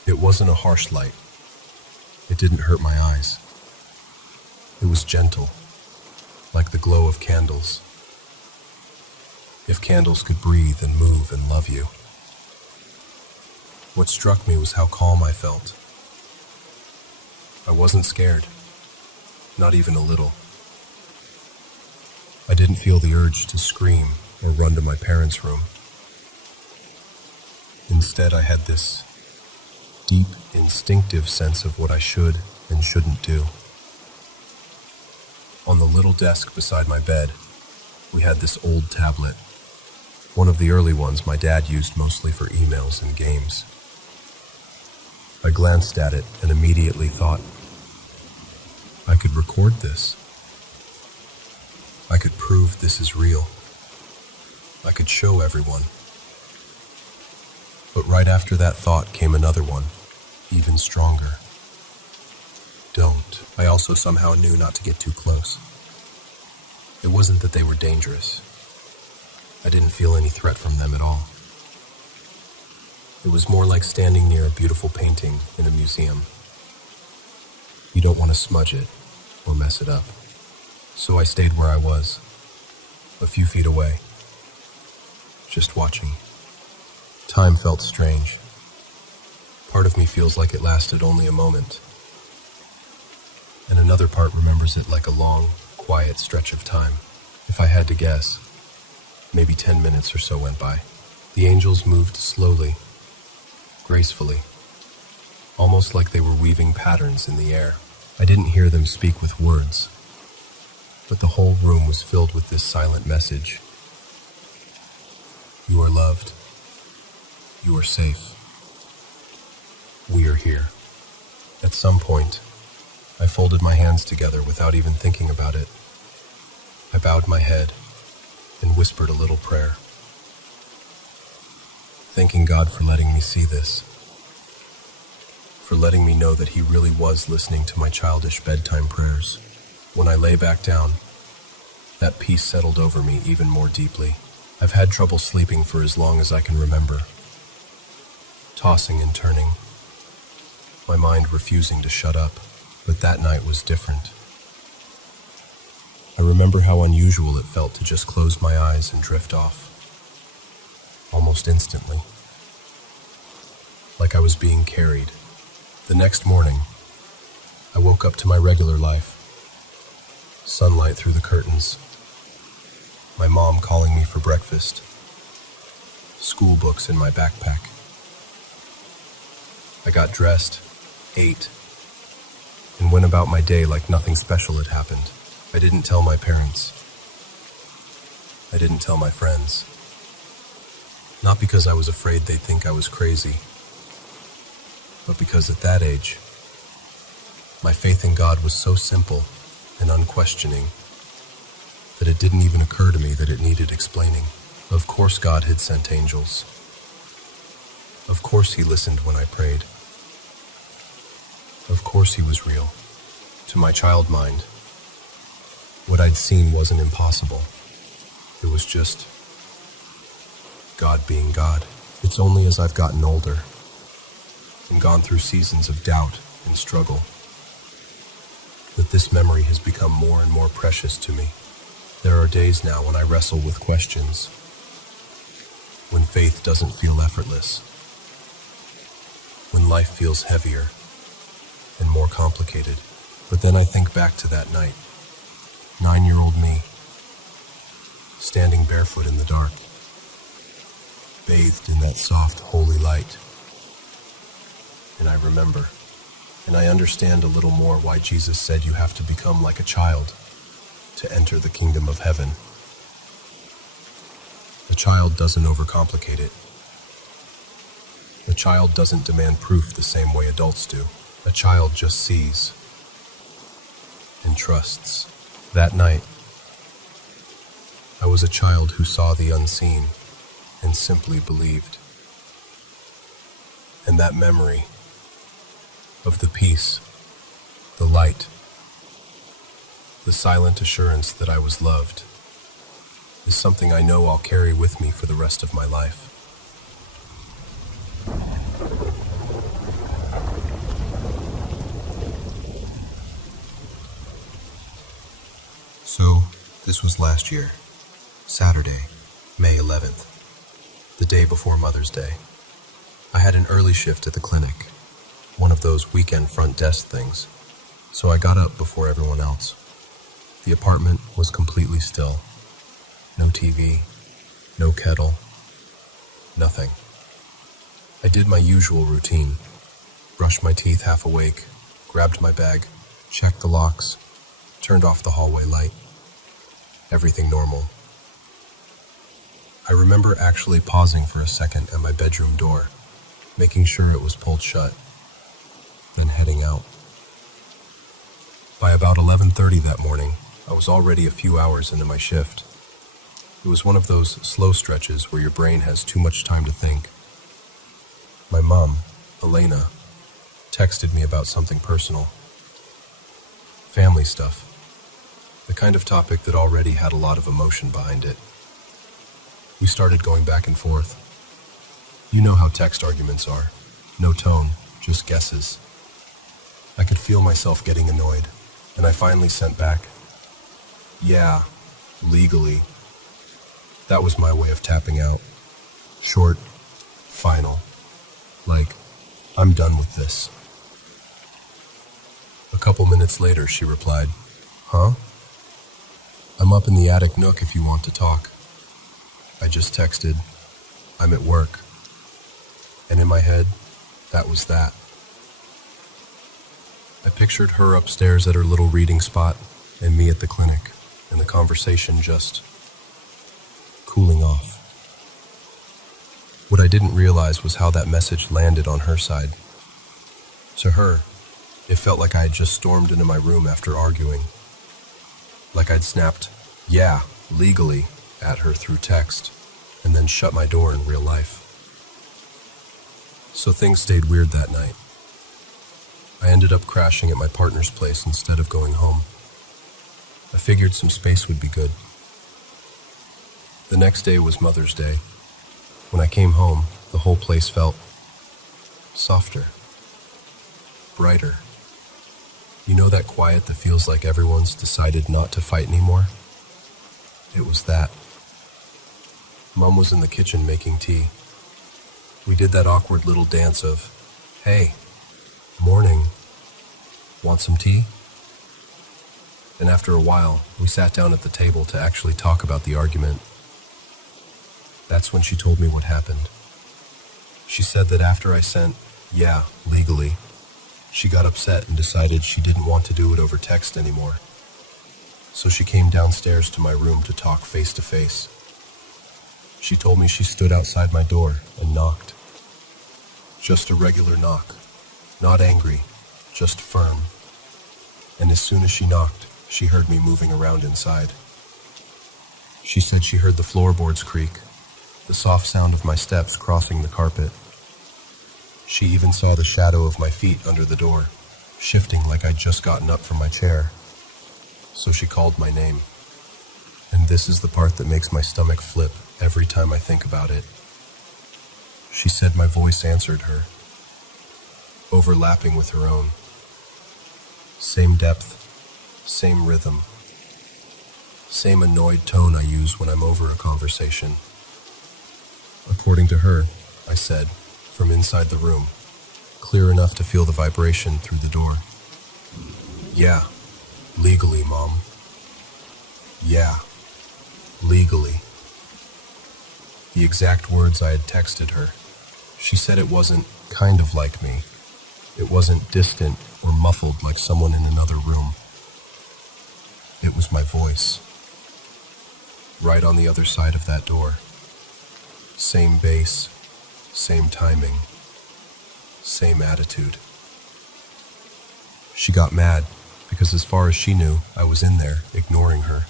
It wasn't a harsh light. It didn't hurt my eyes. It was gentle, like the glow of candles. If candles could breathe and move and love you. What struck me was how calm I felt. I wasn't scared, not even a little. I didn't feel the urge to scream or run to my parents' room. Instead, I had this deep, instinctive sense of what I should and shouldn't do. On the little desk beside my bed, we had this old tablet, one of the early ones my dad used mostly for emails and games. I glanced at it and immediately thought, I could record this. I could prove this is real. I could show everyone. But right after that thought came another one, even stronger. Don't. I also somehow knew not to get too close. It wasn't that they were dangerous. I didn't feel any threat from them at all. It was more like standing near a beautiful painting in a museum. You don't want to smudge it or mess it up. So I stayed where I was, a few feet away, just watching. Time felt strange. Part of me feels like it lasted only a moment, and another part remembers it like a long, quiet stretch of time. If I had to guess, maybe 10 minutes or so went by. The angels moved slowly, gracefully, almost like they were weaving patterns in the air. I didn't hear them speak with words, but the whole room was filled with this silent message. You are loved. You are safe. We are here. At some point, I folded my hands together without even thinking about it. I bowed my head and whispered a little prayer, thanking God for letting me see this, for letting me know that He really was listening to my childish bedtime prayers. When I lay back down, that peace settled over me even more deeply. I've had trouble sleeping for as long as I can remember, tossing and turning, my mind refusing to shut up. But that night was different. I remember how unusual it felt to just close my eyes and drift off, almost instantly, like I was being carried. The next morning, I woke up to my regular life, sunlight through the curtains, my mom calling me for breakfast, school books in my backpack. I got dressed, ate, and went about my day like nothing special had happened. I didn't tell my parents. I didn't tell my friends. Not because I was afraid they'd think I was crazy, but because at that age, my faith in God was so simple and unquestioning that it didn't even occur to me that it needed explaining. Of course God had sent angels. Of course He listened when I prayed. Of course He was real. To my child mind, what I'd seen wasn't impossible. It was just God being God. It's only as I've gotten older and gone through seasons of doubt and struggle that this memory has become more and more precious to me. There are days now when I wrestle with questions, when faith doesn't feel effortless, when life feels heavier and more complicated. But then I think back to that night, 9-year-old me, standing barefoot in the dark, bathed in that soft, holy light. And I remember, and I understand a little more why Jesus said you have to become like a child to enter the kingdom of heaven. The child doesn't overcomplicate it. The child doesn't demand proof the same way adults do. A child just sees and trusts. That night, I was a child who saw the unseen and simply believed. And that memory of the peace, the light, the silent assurance that I was loved is something I know I'll carry with me for the rest of my life. So, this was last year, Saturday, May 11th, the day before Mother's Day. I had an early shift at the clinic, one of those weekend front desk things, so I got up before everyone else. The apartment was completely still. No TV, no kettle, nothing. I did my usual routine, brushed my teeth half awake, grabbed my bag, checked the locks, turned off the hallway light. Everything normal. I remember actually pausing for a second at my bedroom door, making sure it was pulled shut, then heading out. By about 11:30 that morning, I was already a few hours into my shift. It was one of those slow stretches where your brain has too much time to think. My mom, Elena, texted me about something personal. Family stuff. The kind of topic that already had a lot of emotion behind it. We started going back and forth. You know how text arguments are. No tone, just guesses. I could feel myself getting annoyed, and I finally sent back, "Yeah, legally." That was my way of tapping out. Short, final. Like, I'm done with this. A couple minutes later, she replied, "Huh? I'm up in the attic nook if you want to talk." I just texted, "I'm at work." And in my head, that was that. I pictured her upstairs at her little reading spot and me at the clinic, and the conversation just cooling off. What I didn't realize was how that message landed on her side. To her, it felt like I had just stormed into my room after arguing. Like I'd snapped, "Yeah, legally," at her through text, and then shut my door in real life. So things stayed weird that night. I ended up crashing at my partner's place instead of going home. I figured some space would be good. The next day was Mother's Day. When I came home, the whole place felt softer, brighter. You know that quiet that feels like everyone's decided not to fight anymore? It was that. Mom was in the kitchen making tea. We did that awkward little dance of, "Hey, morning, want some tea?" And after a while, we sat down at the table to actually talk about the argument. That's when she told me what happened. She said that after I sent, "Yeah, legally," she got upset and decided she didn't want to do it over text anymore. So she came downstairs to my room to talk face to face. She told me she stood outside my door and knocked. Just a regular knock. Not angry, just firm. And as soon as she knocked, she heard me moving around inside. She said she heard the floorboards creak, the soft sound of my steps crossing the carpet. She even saw the shadow of my feet under the door, shifting like I'd just gotten up from my chair. So she called my name. And this is the part that makes my stomach flip every time I think about it. She said my voice answered her, overlapping with her own. Same depth, same rhythm, same annoyed tone I use when I'm over a conversation. According to her, I said, from inside the room, clear enough to feel the vibration through the door, "Yeah, legally, Mom. Yeah, legally." The exact words I had texted her. She said it wasn't kind of like me. It wasn't distant or muffled like someone in another room. It was my voice. Right on the other side of that door. Same bass, same timing, same attitude. She got mad because as far as she knew, I was in there, ignoring her.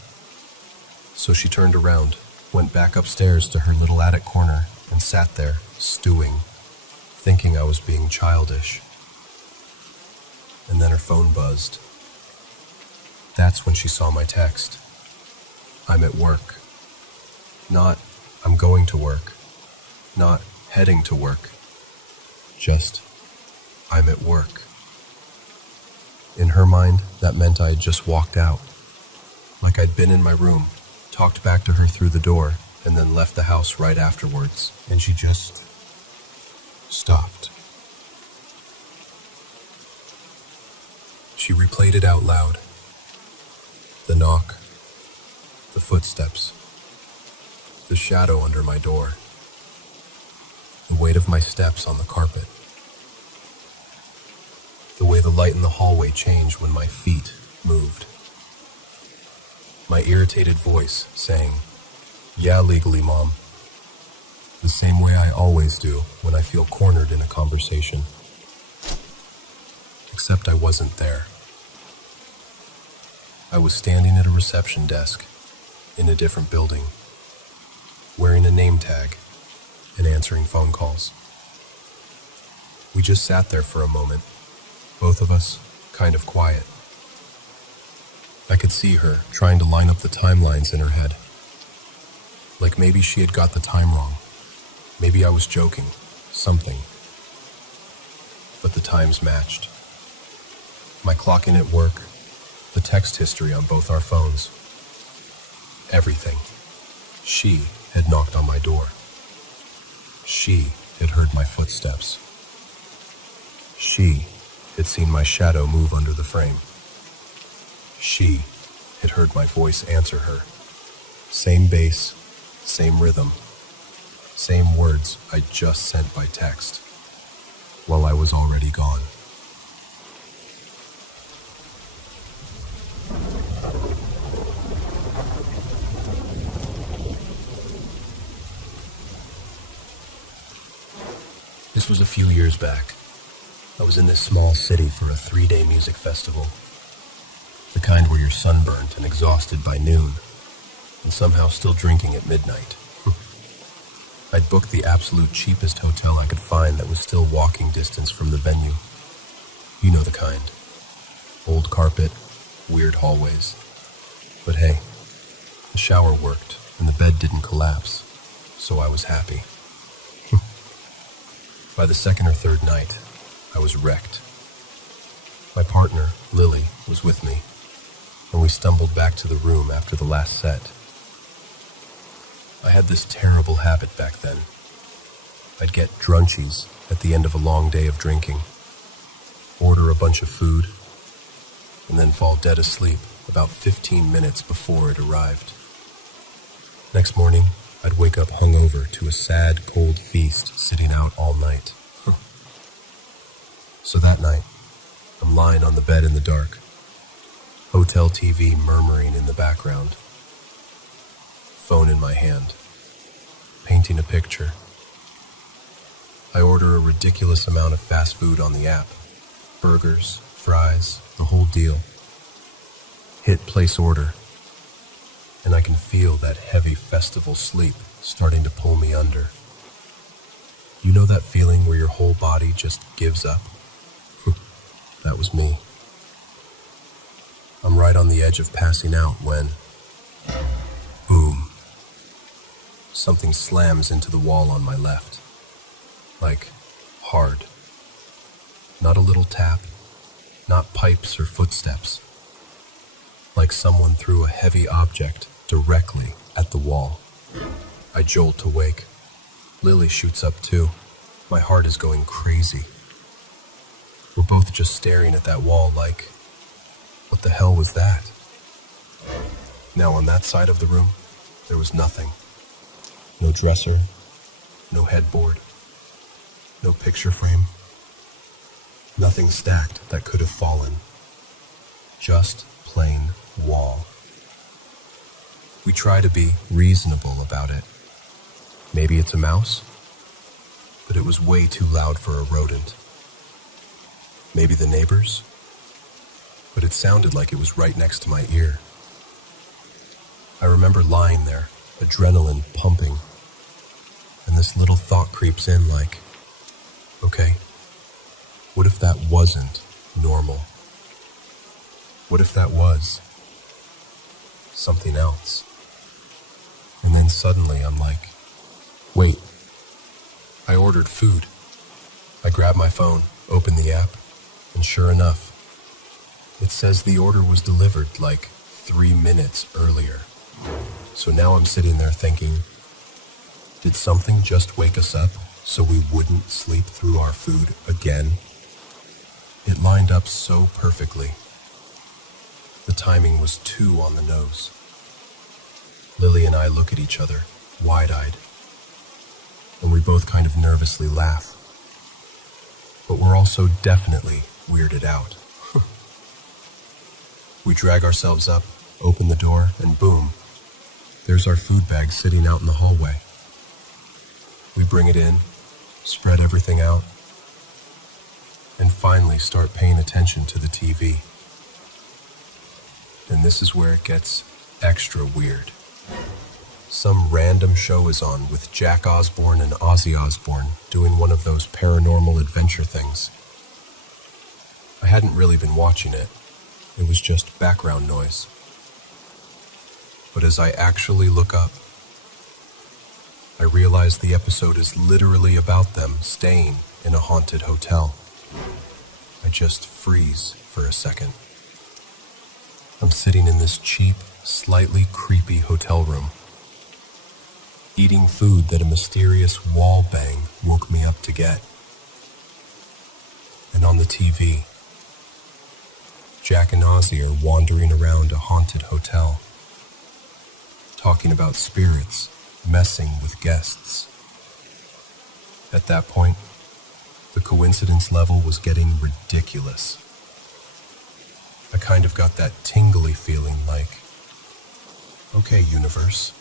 So she turned around, went back upstairs to her little attic corner, and sat there, stewing, thinking I was being childish. And then her phone buzzed. That's when she saw my text. I'm at work. Not, I'm going to work. Not, heading to work. Just, I'm at work. In her mind, that meant I had just walked out. Like I'd been in my room, talked back to her through the door, and then left the house right afterwards. And she just stopped. She replayed it out loud. The knock, the footsteps, the shadow under my door, the weight of my steps on the carpet, the way the light in the hallway changed when my feet moved. My irritated voice saying, "Yeah, legally, Mom," the same way I always do when I feel cornered in a conversation. Except I wasn't there. I was standing at a reception desk in a different building, wearing a name tag and answering phone calls. We just sat there for a moment, both of us kind of quiet. I could see her trying to line up the timelines in her head. Like maybe she had got the time wrong. Maybe I was joking, something. But the times matched. My clock in at work, the text history on both our phones. Everything. She had knocked on my door. She had heard my footsteps. She had seen my shadow move under the frame. She had heard my voice answer her. Same bass, same rhythm, same words I just sent by text, while I was already gone. This was a few years back. I was in this small city for a 3-day music festival. The kind where you're sunburnt and exhausted by noon, and somehow still drinking at midnight. I'd booked the absolute cheapest hotel I could find that was still walking distance from the venue. You know the kind. Old carpet, weird hallways. But hey, the shower worked and the bed didn't collapse, so I was happy. By the second or third night, I was wrecked. My partner, Lily, was with me, and we stumbled back to the room after the last set. I had this terrible habit back then. I'd get drunchies at the end of a long day of drinking, order a bunch of food, and then fall dead asleep about 15 minutes before it arrived. Next morning, I'd wake up hungover to a sad, cold feast sitting out all night. So that night, I'm lying on the bed in the dark, hotel TV murmuring in the background, phone in my hand, painting a picture. I order a ridiculous amount of fast food on the app, burgers, fries, the whole deal. Hit place order, and I can feel that heavy festival sleep starting to pull me under. You know that feeling where your whole body just gives up? That was me. I'm right on the edge of passing out when, boom, something slams into the wall on my left. Like, hard. Not a little tap, not pipes or footsteps. Like someone threw a heavy object directly at the wall. I jolt awake. Lily shoots up too. My heart is going crazy. We're both just staring at that wall like, what the hell was that? Now on that side of the room, there was nothing. No dresser, no headboard, no picture frame. Nothing stacked that could have fallen. Just plain wall. We try to be reasonable about it. Maybe it's a mouse, but it was way too loud for a rodent. Maybe the neighbors? but it sounded like it was right next to my ear. I remember lying there, adrenaline pumping, and this little thought creeps in like, okay, what if that wasn't normal? What if that was something else? And then suddenly I'm like, wait, I ordered food. I grab my phone, open the app, and sure enough, it says the order was delivered like 3 minutes earlier. So now I'm sitting there thinking, did something just wake us up so we wouldn't sleep through our food again? It lined up so perfectly. The timing was too on the nose. Lily and I look at each other, wide-eyed, and we both kind of nervously laugh. But we're also definitely weirded out. We drag ourselves up, open the door, and boom, there's our food bag sitting out in the hallway. We bring it in, spread everything out, and finally start paying attention to the TV. And this is where it gets extra weird. Some random show is on with Jack Osbourne and Ozzy Osbourne doing one of those paranormal adventure things. I hadn't really been watching it. It was just background noise. But as I actually look up, I realize the episode is literally about them staying in a haunted hotel. I just freeze for a second. I'm sitting in this cheap, slightly creepy hotel room, eating food that a mysterious wall bang woke me up to get. And on the TV, Jack and Ozzy are wandering around a haunted hotel, talking about spirits messing with guests. At that point, the coincidence level was getting ridiculous. I kind of got that tingly feeling like, okay, universe,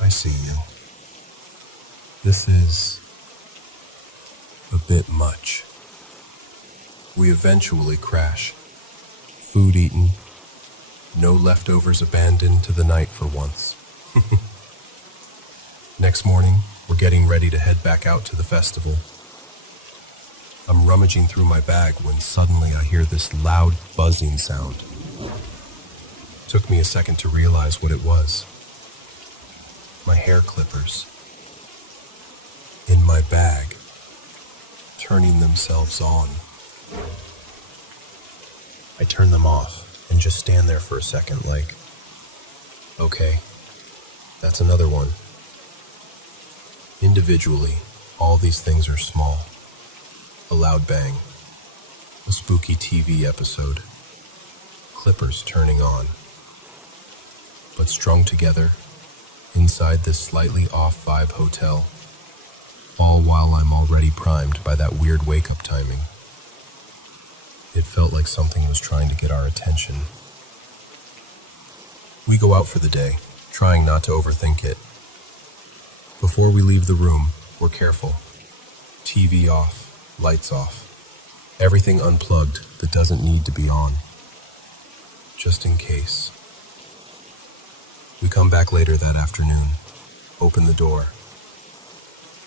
I see you. This is a bit much. We eventually crash. Food eaten, no leftovers abandoned to the night for once. Next morning, we're getting ready to head back out to the festival. I'm rummaging through my bag when suddenly I hear this loud buzzing sound. Took me a second to realize what it was. My hair clippers. In my bag, turning themselves on. I turn them off and just stand there for a second like, okay, that's another one. Individually, all these things are small. A loud bang, a spooky TV episode, clippers turning on. But strung together, inside this slightly off vibe hotel, all while I'm already primed by that weird wake-up timing. It felt like something was trying to get our attention. We go out for the day, trying not to overthink it. Before we leave the room, we're careful. TV off, lights off, everything unplugged that doesn't need to be on. Just in case. We come back later that afternoon, open the door.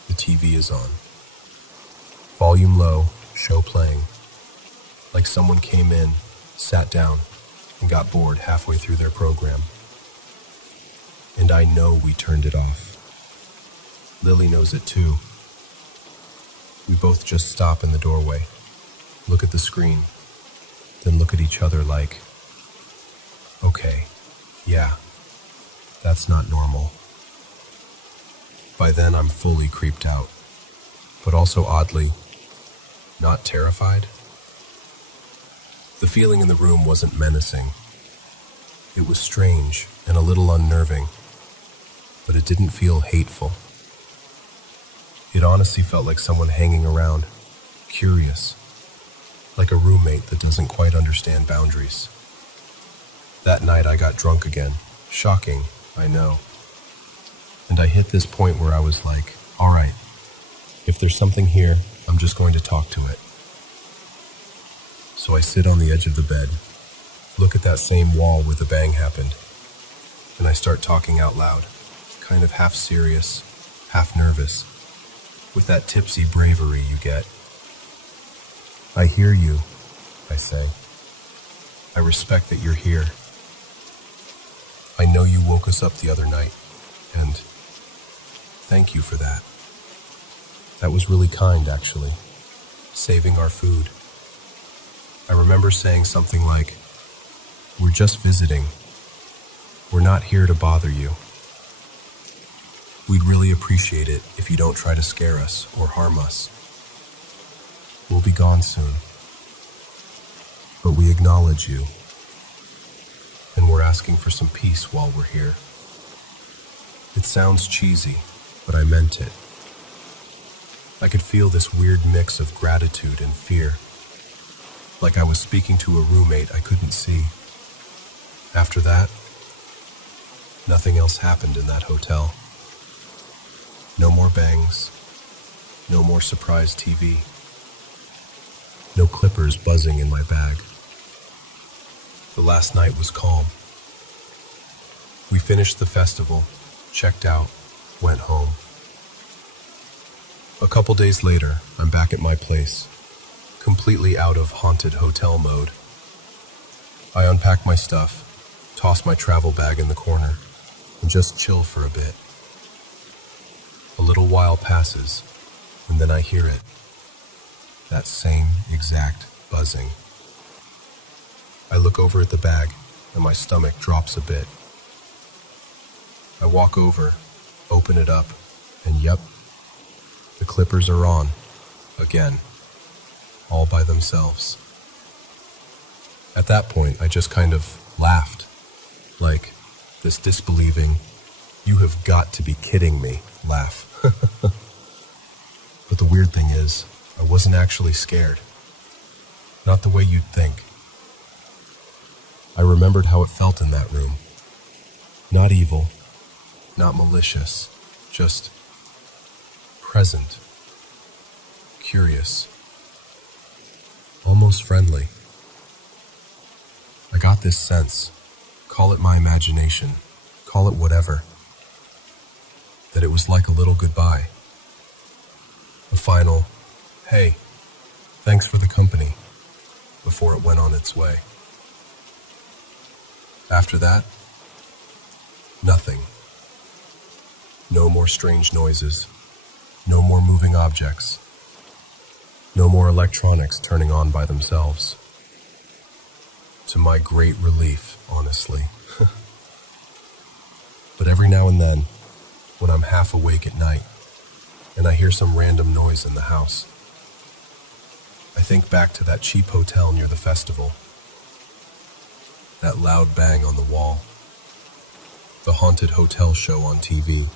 The TV is on. Volume low, show playing. Like someone came in, sat down, and got bored halfway through their program. And I know we turned it off. Lily knows it too. We both just stop in the doorway, look at the screen, then look at each other like, okay, yeah, that's not normal. By then I'm fully creeped out, but also oddly, not terrified. The feeling in the room wasn't menacing. It was strange and a little unnerving, but it didn't feel hateful. It honestly felt like someone hanging around, curious, like a roommate that doesn't quite understand boundaries. That night I got drunk again. Shocking, I know. And I hit this point where I was like, all right, if there's something here, I'm just going to talk to it. So I sit on the edge of the bed, look at that same wall where the bang happened, and I start talking out loud, kind of half serious, half nervous, with that tipsy bravery you get. I hear you, I say. I respect that you're here. I know you woke us up the other night, and thank you for that. That was really kind, actually, saving our food. I remember saying something like, "We're just visiting. We're not here to bother you. We'd really appreciate it if you don't try to scare us or harm us. We'll be gone soon. But we acknowledge you, and we're asking for some peace while we're here." It sounds cheesy, but I meant it. I could feel this weird mix of gratitude and fear, like I was speaking to a roommate I couldn't see. After that, nothing else happened in that hotel. No more bangs, no more surprise TV, no clippers buzzing in my bag. The last night was calm. We finished the festival, checked out, went home. A couple days later, I'm back at my place, completely out of haunted hotel mode. I unpack my stuff, toss my travel bag in the corner, and just chill for a bit. A little while passes, and then I hear it. That same exact buzzing. I look over at the bag, and my stomach drops a bit. I walk over, open it up, and yep, the clippers are on, again, all by themselves. At that point, I just kind of laughed, like this disbelieving, "You have got to be kidding me" laugh. But the weird thing is, I wasn't actually scared. Not the way you'd think. I remembered how it felt in that room. Not evil, not malicious, just present, curious, almost friendly. I got this sense, call it my imagination, call it whatever, that it was like a little goodbye. A final, "Hey, thanks for the company," before it went on its way. After that, nothing. No more strange noises. No more moving objects. No more electronics turning on by themselves. To my great relief, honestly. But every now and then, when I'm half awake at night, and I hear some random noise in the house, I think back to that cheap hotel near the festival. That loud bang on the wall. The haunted hotel show on TV.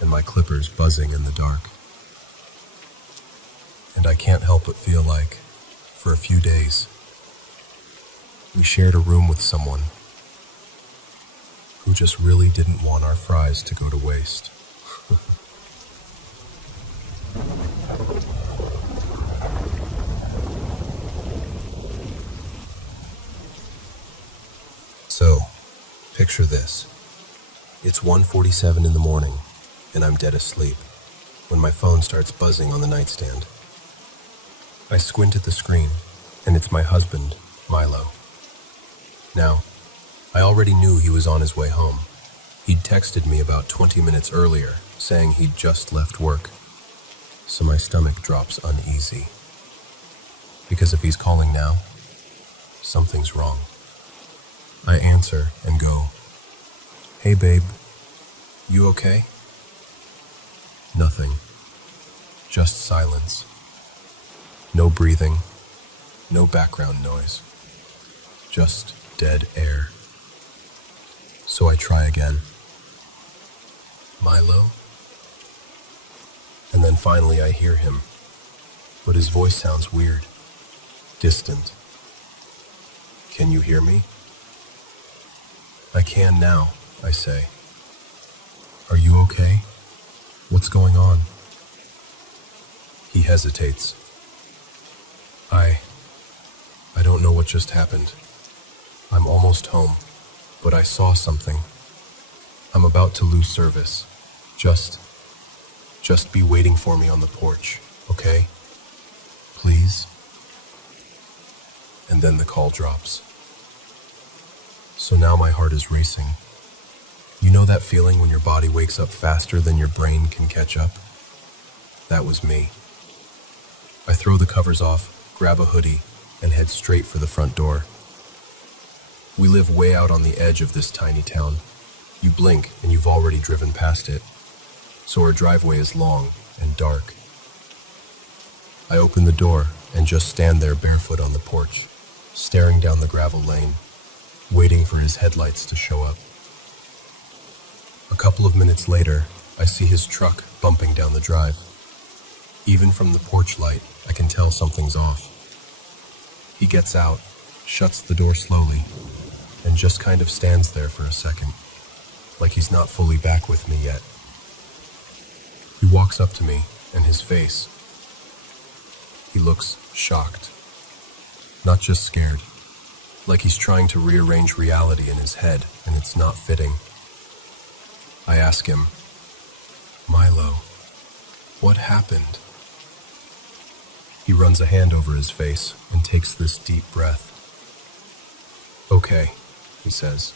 And my clippers buzzing in the dark. And I can't help but feel like, for a few days, we shared a room with someone who just really didn't want our fries to go to waste. So, picture this. It's 1:47 in the morning, and I'm dead asleep, when my phone starts buzzing on the nightstand. I squint at the screen, and it's my husband, Milo. Now, I already knew he was on his way home. He'd texted me about 20 minutes earlier, saying he'd just left work. So my stomach drops uneasy. Because if he's calling now, something's wrong. I answer and go, "Hey babe, you okay?" Nothing. Just silence. No breathing. No background noise. Just dead air. So I try again. "Milo?" And then finally I hear him, but his voice sounds weird, distant. "Can you hear me?" "I can now," I say. "Are you okay? What's going on?" He hesitates. I don't know what just happened. I'm almost home, but I saw something. I'm about to lose service. Just be waiting for me on the porch, okay? Please? And then the call drops. So now my heart is racing. You know that feeling when your body wakes up faster than your brain can catch up? That was me. I throw the covers off, grab a hoodie, and head straight for the front door. We live way out on the edge of this tiny town. You blink and you've already driven past it. So our driveway is long and dark. I open the door and just stand there barefoot on the porch, staring down the gravel lane, waiting for his headlights to show up. A couple of minutes later, I see his truck bumping down the drive. Even from the porch light, I can tell something's off. He gets out, shuts the door slowly, and just kind of stands there for a second, like he's not fully back with me yet. He walks up to me, and his face, he looks shocked. Not just scared, like he's trying to rearrange reality in his head, and it's not fitting. I ask him, "Milo, what happened?" He runs a hand over his face and takes this deep breath. "Okay," he says.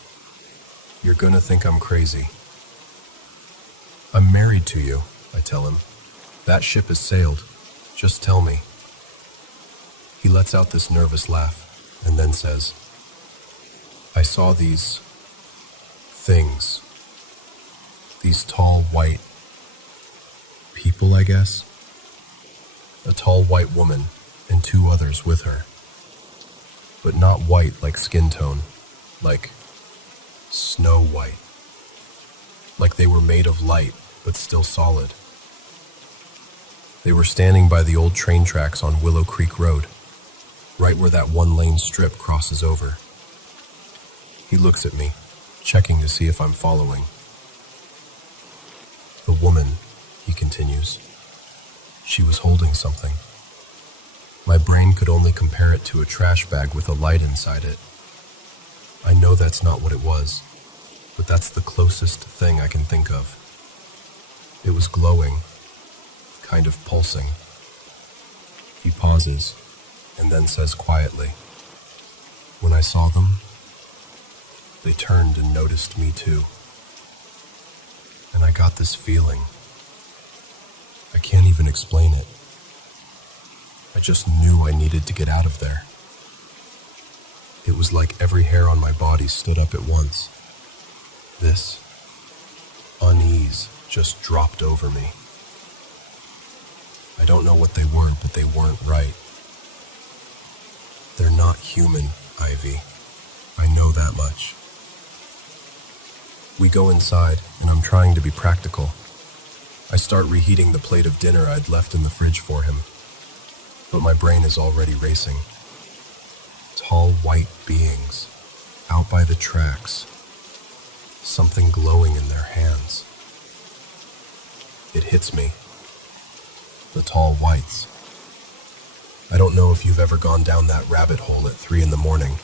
"You're gonna think I'm crazy." "I'm married to you," I tell him. "That ship has sailed. Just tell me." He lets out this nervous laugh and then says, "I saw these things. These tall white people, I guess. A tall white woman and two others with her. But not white like skin tone, like snow white. Like they were made of light, but still solid. They were standing by the old train tracks on Willow Creek Road, right where that one-lane strip crosses over." He looks at me, checking to see if I'm following. "The woman," he continues, "she was holding something. My brain could only compare it to a trash bag with a light inside it. I know that's not what it was, but that's the closest thing I can think of. It was glowing, kind of pulsing." He pauses, and then says quietly, "When I saw them, they turned and noticed me too. And I got this feeling. I can't even explain it. I just knew I needed to get out of there. It was like every hair on my body stood up at once. This unease just dropped over me. I don't know what they were, but they weren't right. They're not human, Ivy. I know that much." We go inside, and I'm trying to be practical. I start reheating the plate of dinner I'd left in the fridge for him, but my brain is already racing. Tall white beings, out by the tracks, something glowing in their hands. It hits me. The tall whites. I don't know if you've ever gone down that rabbit hole at 3 a.m,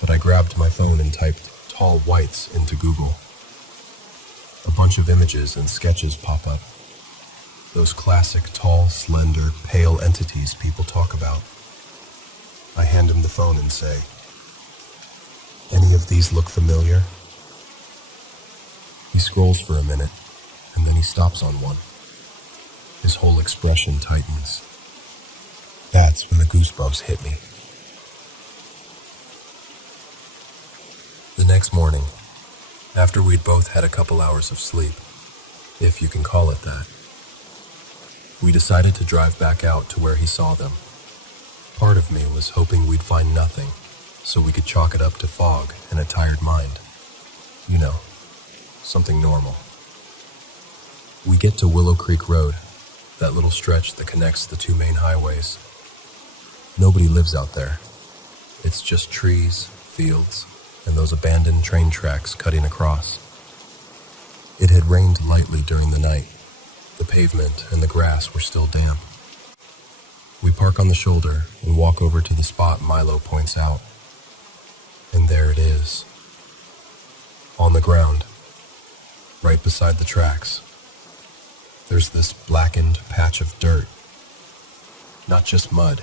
but I grabbed my phone and typed tall whites into Google. A bunch of images and sketches pop up. Those classic tall, slender, pale entities people talk about. I hand him the phone and say, "Any of these look familiar?" He scrolls for a minute, and then he stops on one. His whole expression tightens. That's when the goosebumps hit me. The next morning, after we'd both had a couple hours of sleep, if you can call it that, we decided to drive back out to where he saw them. Part of me was hoping we'd find nothing, so we could chalk it up to fog and a tired mind. You know, something normal. We get to Willow Creek Road, that little stretch that connects the two main highways. Nobody lives out there. It's just trees, fields, and those abandoned train tracks cutting across. It had rained lightly during the night. The pavement and the grass were still damp. We park on the shoulder and walk over to the spot Milo points out. And there it is. On the ground, right beside the tracks. There's this blackened patch of dirt. Not just mud.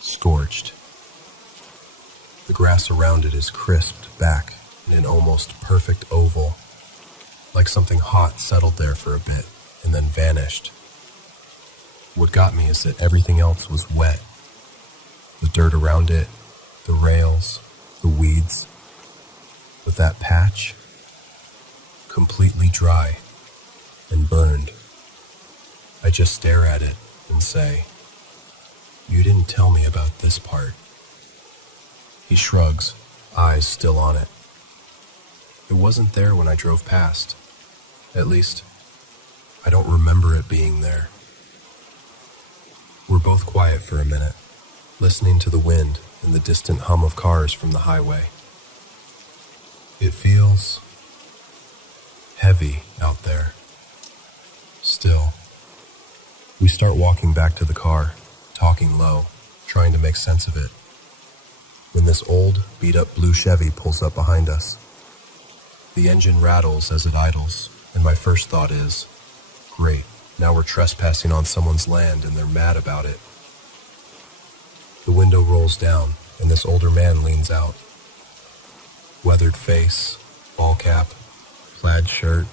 Scorched. The grass around it is crisped back in an almost perfect oval, like something hot settled there for a bit and then vanished. What got me is that everything else was wet. The dirt around it, the rails, the weeds. But that patch, completely dry and burned. I just stare at it and say, "You didn't tell me about this part." He shrugs, eyes still on it. It wasn't there when I drove past. At least, I don't remember it being there. We're both quiet for a minute, listening to the wind and the distant hum of cars from the highway. It feels heavy out there. Still, we start walking back to the car, talking low, trying to make sense of it, when this old, beat-up blue Chevy pulls up behind us. The engine rattles as it idles, and my first thought is, great, now we're trespassing on someone's land and they're mad about it. The window rolls down, and this older man leans out. Weathered face, ball cap, plaid shirt.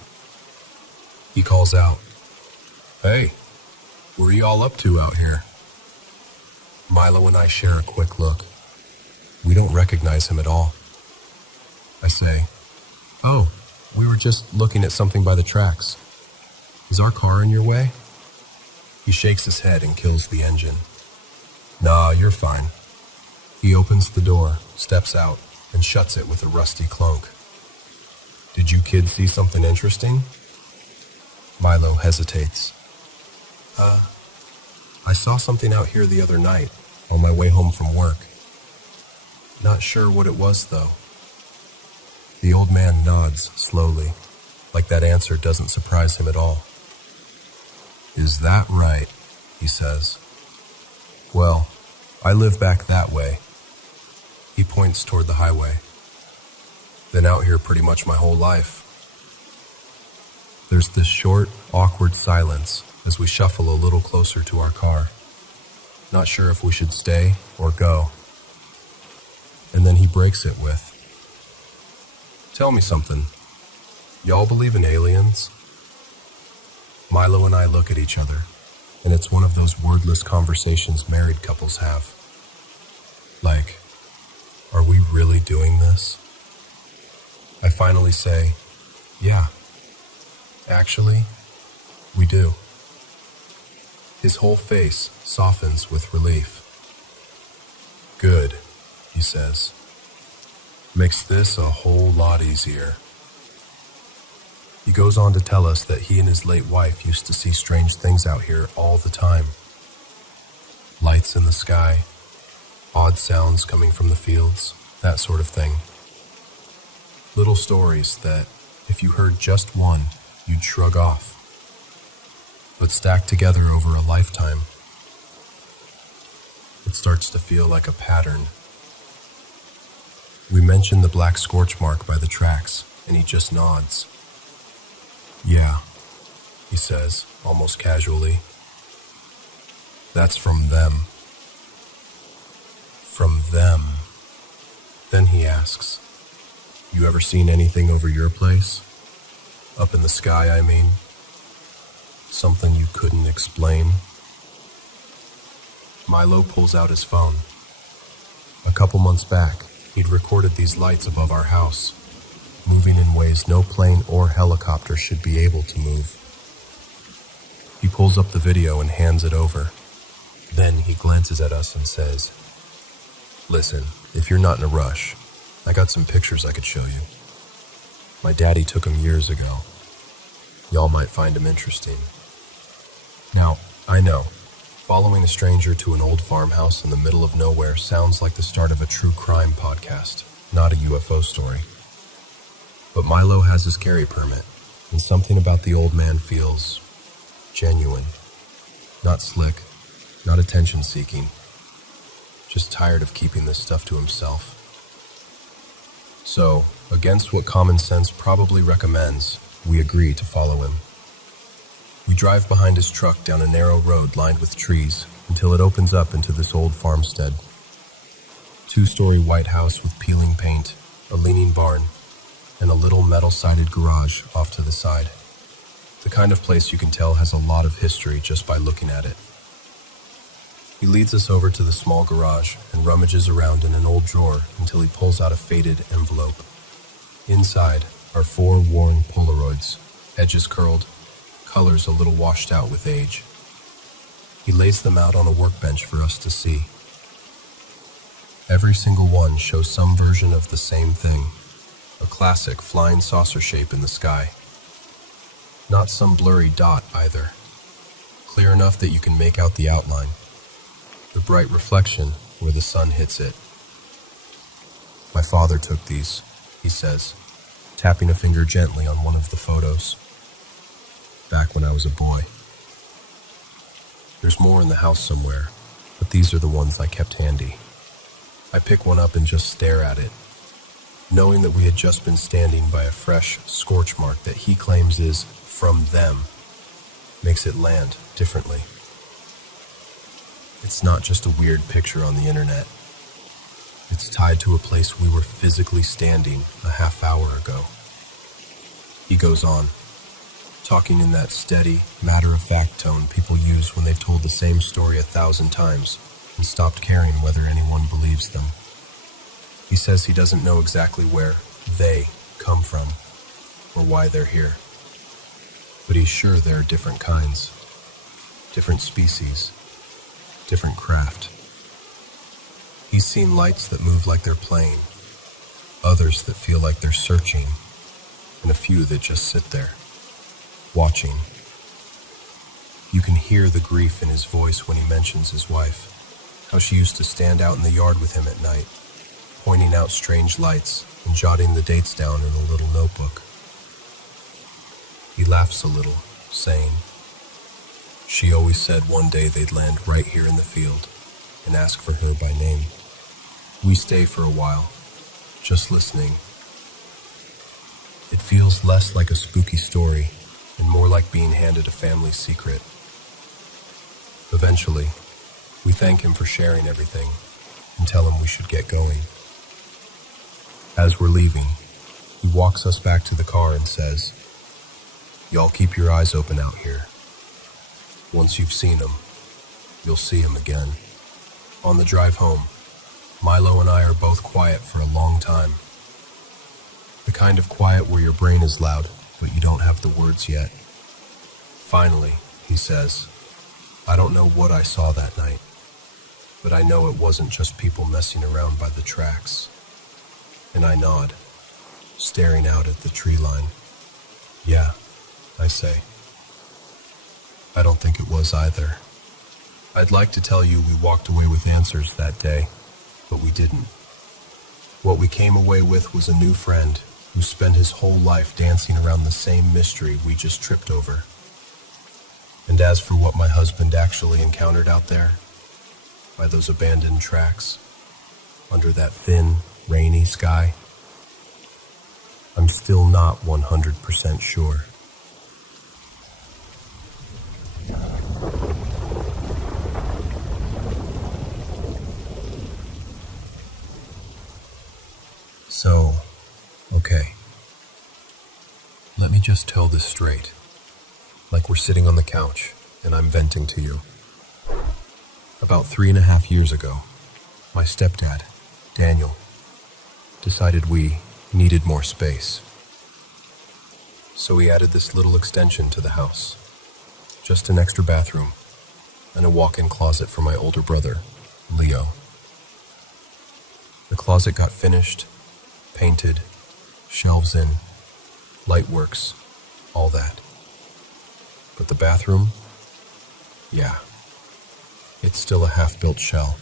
He calls out, "Hey, what are you all up to out here?" Milo and I share a quick look. We don't recognize him at all. I say, "Oh, we were just looking at something by the tracks. Is our car in your way?" He shakes his head and kills the engine. "Nah, you're fine." He opens the door, steps out, and shuts it with a rusty clunk. "Did you kids see something interesting?" Milo hesitates. I saw something out here the other night, on my way home from work. Not sure what it was, though." The old man nods slowly, like that answer doesn't surprise him at all. "Is that right?" he says. "Well, I live back that way." He points toward the highway. "Been out here pretty much my whole life." There's this short, awkward silence as we shuffle a little closer to our car, not sure if we should stay or go. And then he breaks it with, "Tell me something. Y'all believe in aliens?" Milo and I look at each other, and it's one of those wordless conversations married couples have. Like, are we really doing this? I finally say, "Yeah, actually, we do." His whole face softens with relief. "Good," he says. "Makes this a whole lot easier." He goes on to tell us that he and his late wife used to see strange things out here all the time. Lights in the sky, odd sounds coming from the fields, that sort of thing. Little stories that, if you heard just one, you'd shrug off, but stacked together over a lifetime, it starts to feel like a pattern. We mention the black scorch mark by the tracks, and he just nods. "Yeah," he says, almost casually. "That's from them." "From them?" Then he asks, "You ever seen anything over your place? Up in the sky, I mean? Something you couldn't explain?" Milo pulls out his phone. A couple months back, he'd recorded these lights above our house, moving in ways no plane or helicopter should be able to move. He pulls up the video and hands it over. Then he glances at us and says, "Listen, if you're not in a rush, I got some pictures I could show you. My daddy took them years ago. Y'all might find them interesting." Now, I know, following a stranger to an old farmhouse in the middle of nowhere sounds like the start of a true crime podcast, not a UFO story. But Milo has his carry permit, and something about the old man feels genuine, not slick, not attention-seeking, just tired of keeping this stuff to himself. So, against what common sense probably recommends, we agree to follow him. We drive behind his truck down a narrow road lined with trees until it opens up into this old farmstead. 2-story white house with peeling paint, a leaning barn, and a little metal-sided garage off to the side. The kind of place you can tell has a lot of history just by looking at it. He leads us over to the small garage and rummages around in an old drawer until he pulls out a faded envelope. Inside are 4 worn Polaroids, edges curled, colors a little washed out with age. He lays them out on a workbench for us to see. Every single one shows some version of the same thing, a classic flying saucer shape in the sky. Not some blurry dot either, clear enough that you can make out the outline, the bright reflection where the sun hits it. My father took these, he says, tapping a finger gently on one of the photos. Back when I was a boy. There's more in the house somewhere, but these are the ones I kept handy. I pick one up and just stare at it, knowing that we had just been standing by a fresh scorch mark that he claims is from them, makes it land differently. It's not just a weird picture on the internet. It's tied to a place we were physically standing a half hour ago. He goes on, talking in that steady, matter-of-fact tone people use when they've told the same story 1,000 times and stopped caring whether anyone believes them. He says he doesn't know exactly where they come from or why they're here, but he's sure there are different kinds, different species, different craft. He's seen lights that move like they're playing, others that feel like they're searching, and a few that just sit there, watching. You can hear the grief in his voice when he mentions his wife, how she used to stand out in the yard with him at night, pointing out strange lights and jotting the dates down in a little notebook. He laughs a little, saying, "She always said one day they'd land right here in the field and ask for her by name." We stay for a while, just listening. It feels less like a spooky story and more like being handed a family secret. Eventually, we thank him for sharing everything and tell him we should get going. As we're leaving, he walks us back to the car and says, "Y'all keep your eyes open out here. Once you've seen him, you'll see him again." On the drive home, Milo and I are both quiet for a long time. The kind of quiet where your brain is loud, but you don't have the words yet. Finally, he says, "I don't know what I saw that night, but I know it wasn't just people messing around by the tracks." And I nod, staring out at the tree line. "Yeah," I say. I don't think it was either. I'd like to tell you we walked away with answers that day, but we didn't. What we came away with was a new friend who spent his whole life dancing around the same mystery we just tripped over. And as for what my husband actually encountered out there, by those abandoned tracks, under that thin, rainy sky, I'm still not 100% sure. So, okay. Let me just tell this straight. Like we're sitting on the couch, and I'm venting to you. About 3.5 years ago, my stepdad, Daniel, decided we needed more space. So he added this little extension to the house. Just an extra bathroom, and a walk-in closet for my older brother, Leo. The closet got finished, painted, shelves in, light works, all that. But the bathroom? Yeah. It's still a half-built shell.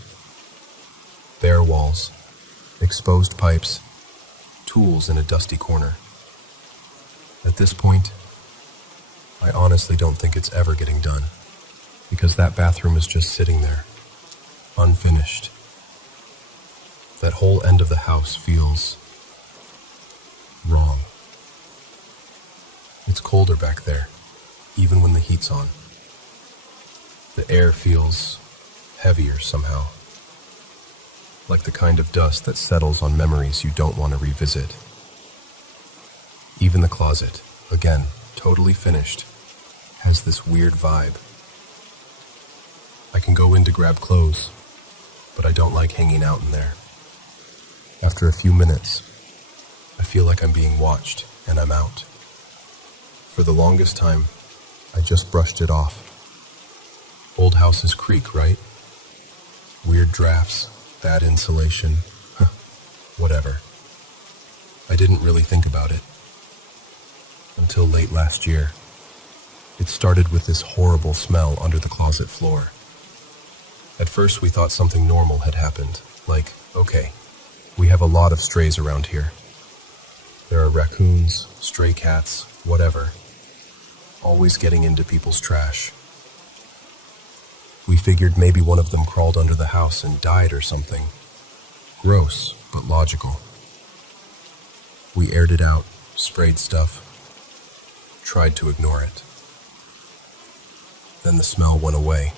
Bare walls, exposed pipes, tools in a dusty corner. At this point, I honestly don't think it's ever getting done. because that bathroom is just sitting there, unfinished. That whole end of the house feels wrong. It's colder back there, even when the heat's on. The air feels heavier somehow, like the kind of dust that settles on memories you don't want to revisit. Even the closet, again, totally finished, has this weird vibe. I can go in to grab clothes, but I don't like hanging out in there. After a few minutes, I feel like I'm being watched, and I'm out. For the longest time, I just brushed it off. Old houses creak, right? Weird drafts, bad insulation, whatever. I didn't really think about it until late last year. It started with this horrible smell under the closet floor. At first we thought something normal had happened, like, okay, we have a lot of strays around here. There are raccoons, stray cats, whatever, always getting into people's trash. We figured maybe one of them crawled under the house and died or something. Gross, but logical. We aired it out, sprayed stuff, tried to ignore it. Then the smell went away,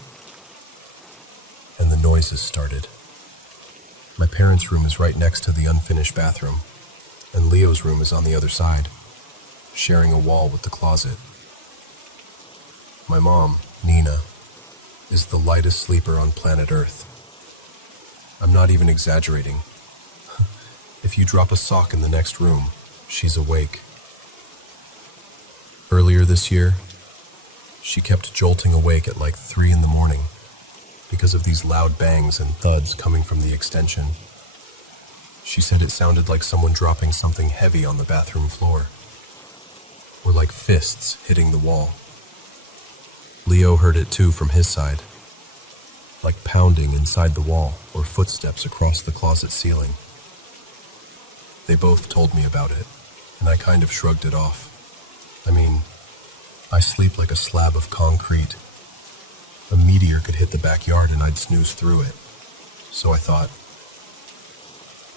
and the noises started. My parents' room is right next to the unfinished bathroom, and Leo's room is on the other side, sharing a wall with the closet. My mom, Nina, is the lightest sleeper on planet Earth. I'm not even exaggerating. If you drop a sock in the next room, she's awake. Earlier this year, she kept jolting awake at like 3 in the morning because of these loud bangs and thuds coming from the extension. She said it sounded like someone dropping something heavy on the bathroom floor, or like fists hitting the wall. Leo heard it too from his side, like pounding inside the wall or footsteps across the closet ceiling. They both told me about it, and I kind of shrugged it off. I mean, I sleep like a slab of concrete. A meteor could hit the backyard and I'd snooze through it. So I thought,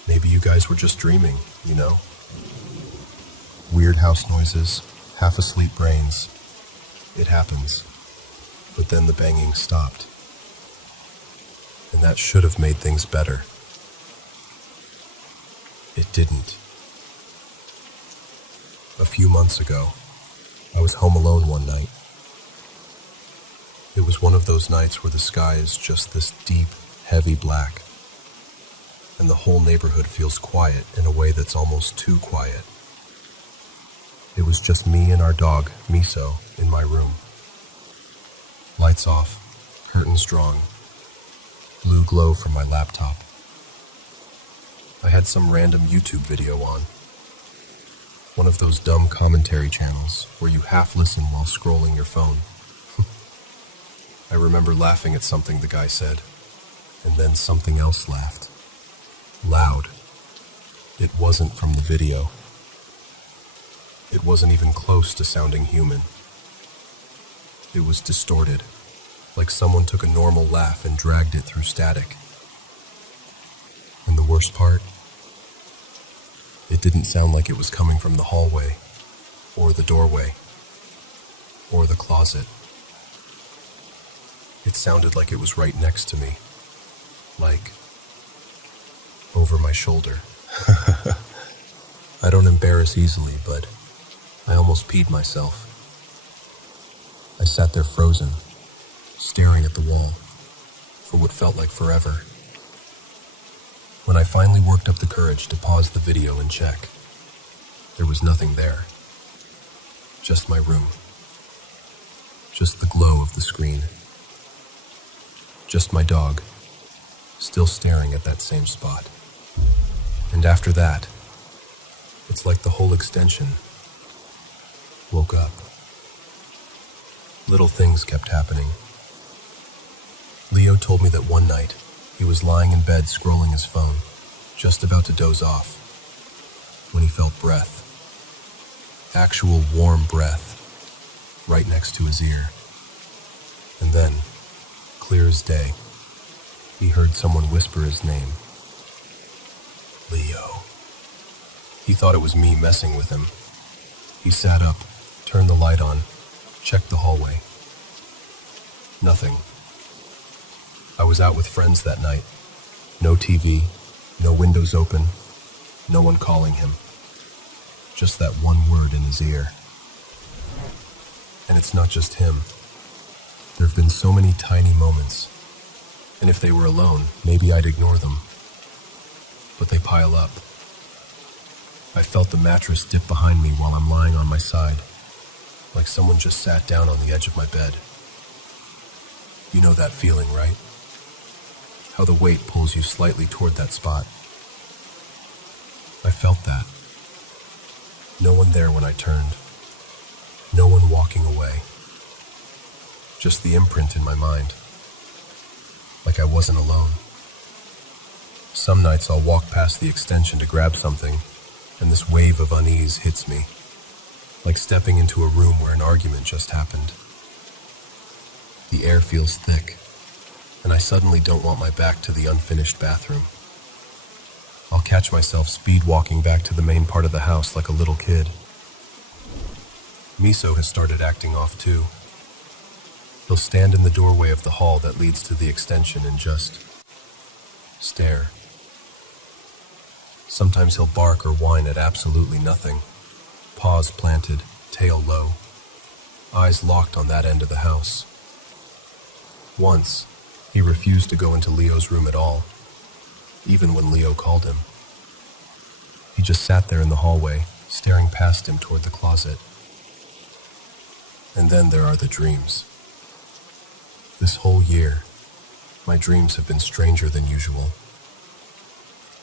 maybe you guys were just dreaming, you know? Weird house noises, half-asleep brains. It happens. But then the banging stopped. And that should have made things better. It didn't. A few months ago, I was home alone one night. It was one of those nights where the sky is just this deep, heavy black, and the whole neighborhood feels quiet in a way that's almost too quiet. It was just me and our dog, Miso, in my room. Lights off, curtains drawn, blue glow from my laptop. I had some random YouTube video on. One of those dumb commentary channels where you half listen while scrolling your phone. I remember laughing at something the guy said, and then something else laughed. Loud. It wasn't from the video. It wasn't even close to sounding human. It was distorted, like someone took a normal laugh and dragged it through static. And the worst part? It didn't sound like it was coming from the hallway, or the doorway, or the closet. It sounded like it was right next to me, like over my shoulder. I don't embarrass easily, but I almost peed myself. I sat there frozen, staring at the wall, for what felt like forever. When I finally worked up the courage to pause the video and check, there was nothing there. Just my room. Just the glow of the screen. Just my dog, still staring at that same spot. And after that, it's like the whole extension woke up. Little things kept happening. Leo told me that one night, he was lying in bed scrolling his phone, just about to doze off, when he felt breath. Actual warm breath, right next to his ear. And then, clear as day. He heard someone whisper his name. Leo. He thought it was me messing with him. He sat up, turned the light on, checked the hallway. Nothing. I was out with friends that night. No TV, no windows open, no one calling him. Just that one word in his ear. And it's not just him. There have been so many tiny moments, and if they were alone, maybe I'd ignore them. But they pile up. I felt the mattress dip behind me while I'm lying on my side, like someone just sat down on the edge of my bed. You know that feeling, right? How the weight pulls you slightly toward that spot. I felt that. No one there when I turned. No one walking away. Just the imprint in my mind. Like I wasn't alone. Some nights I'll walk past the extension to grab something, and this wave of unease hits me, like stepping into a room where an argument just happened. The air feels thick, and I suddenly don't want my back to the unfinished bathroom. I'll catch myself speed walking back to the main part of the house like a little kid. Miso has started acting off too. He'll stand in the doorway of the hall that leads to the extension and just stare. Sometimes he'll bark or whine at absolutely nothing. Paws planted, tail low, eyes locked on that end of the house. Once, he refused to go into Leo's room at all, even when Leo called him. He just sat there in the hallway, staring past him toward the closet. And then there are the dreams. This whole year, my dreams have been stranger than usual.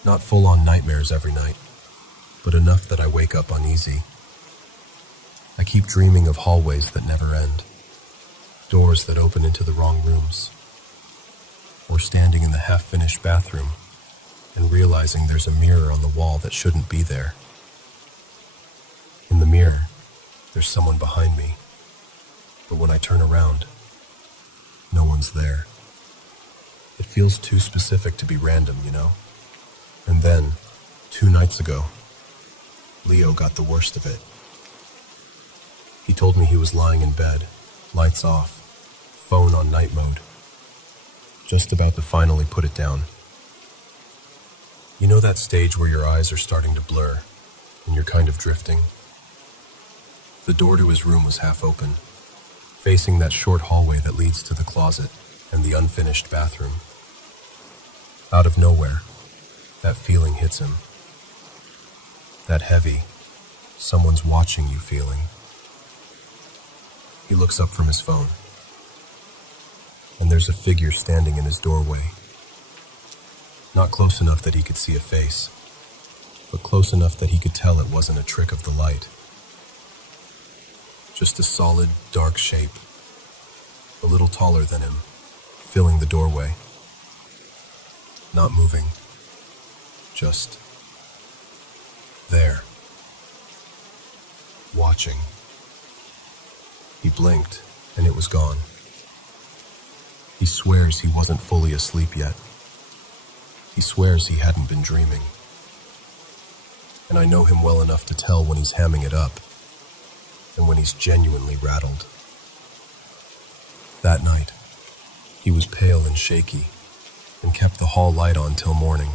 Not full-on nightmares every night, but enough that I wake up uneasy. I keep dreaming of hallways that never end, doors that open into the wrong rooms, or standing in the half-finished bathroom and realizing there's a mirror on the wall that shouldn't be there. In the mirror, there's someone behind me, but when I turn around, no one's there. It feels too specific to be random, you know? And then, 2 nights ago, Leo got the worst of it. He told me he was lying in bed, lights off, phone on night mode, just about to finally put it down. You know that stage where your eyes are starting to blur, and you're kind of drifting? The door to his room was half open, facing that short hallway that leads to the closet and the unfinished bathroom. Out of nowhere, that feeling hits him. That heavy, someone's watching you feeling. He looks up from his phone, and there's a figure standing in his doorway. Not close enough that he could see a face, but close enough that he could tell it wasn't a trick of the light. Just a solid, dark shape, a little taller than him, filling the doorway. Not moving. Just there, watching. He blinked, and it was gone. He swears he wasn't fully asleep yet. He swears he hadn't been dreaming. And I know him well enough to tell when he's hamming it up, and when he's genuinely rattled. That night, he was pale and shaky, and kept the hall light on till morning.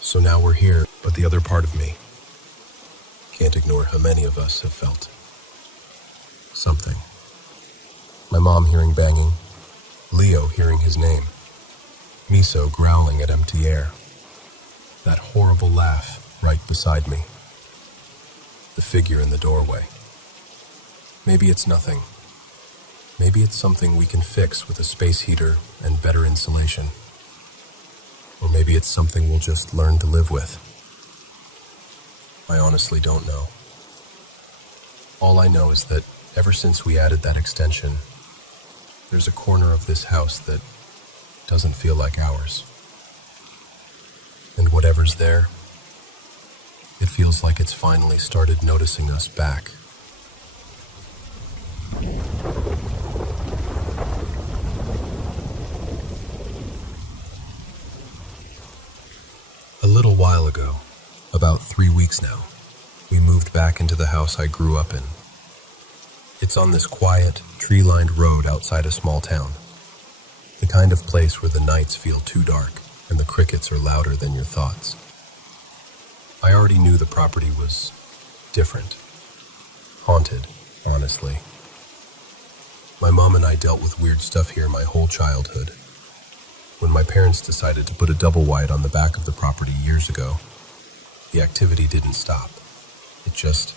So now we're here, but the other part of me can't ignore how many of us have felt something. My mom hearing banging, Leo hearing his name, Miso growling at empty air, that horrible laugh right beside me, the figure in the doorway. Maybe it's nothing. Maybe it's something we can fix with a space heater and better insulation. Or maybe it's something we'll just learn to live with. I honestly don't know. All I know is that ever since we added that extension, there's a corner of this house that doesn't feel like ours. And whatever's there, it feels like it's finally started noticing us back. ago. About 3 weeks now, we moved back into the house I grew up in. It's on this quiet, tree-lined road outside a small town. The kind of place where the nights feel too dark and the crickets are louder than your thoughts. I already knew the property was different. Haunted, honestly. My mom and I dealt with weird stuff here my whole childhood. When my parents decided to put a double wide on the back of the property years ago, the activity didn't stop. It just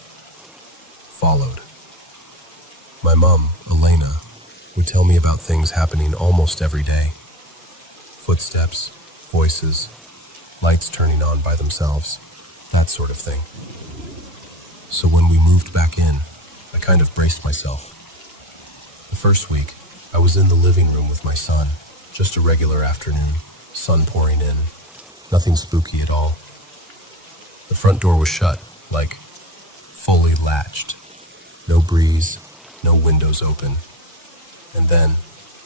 followed. My mom, Elena, would tell me about things happening almost every day. Footsteps, voices, lights turning on by themselves, that sort of thing. So when we moved back in, I kind of braced myself. The first week, I was in the living room with my son, just a regular afternoon, sun pouring in, nothing spooky at all. The front door was shut, like fully latched. No breeze, no windows open. And then,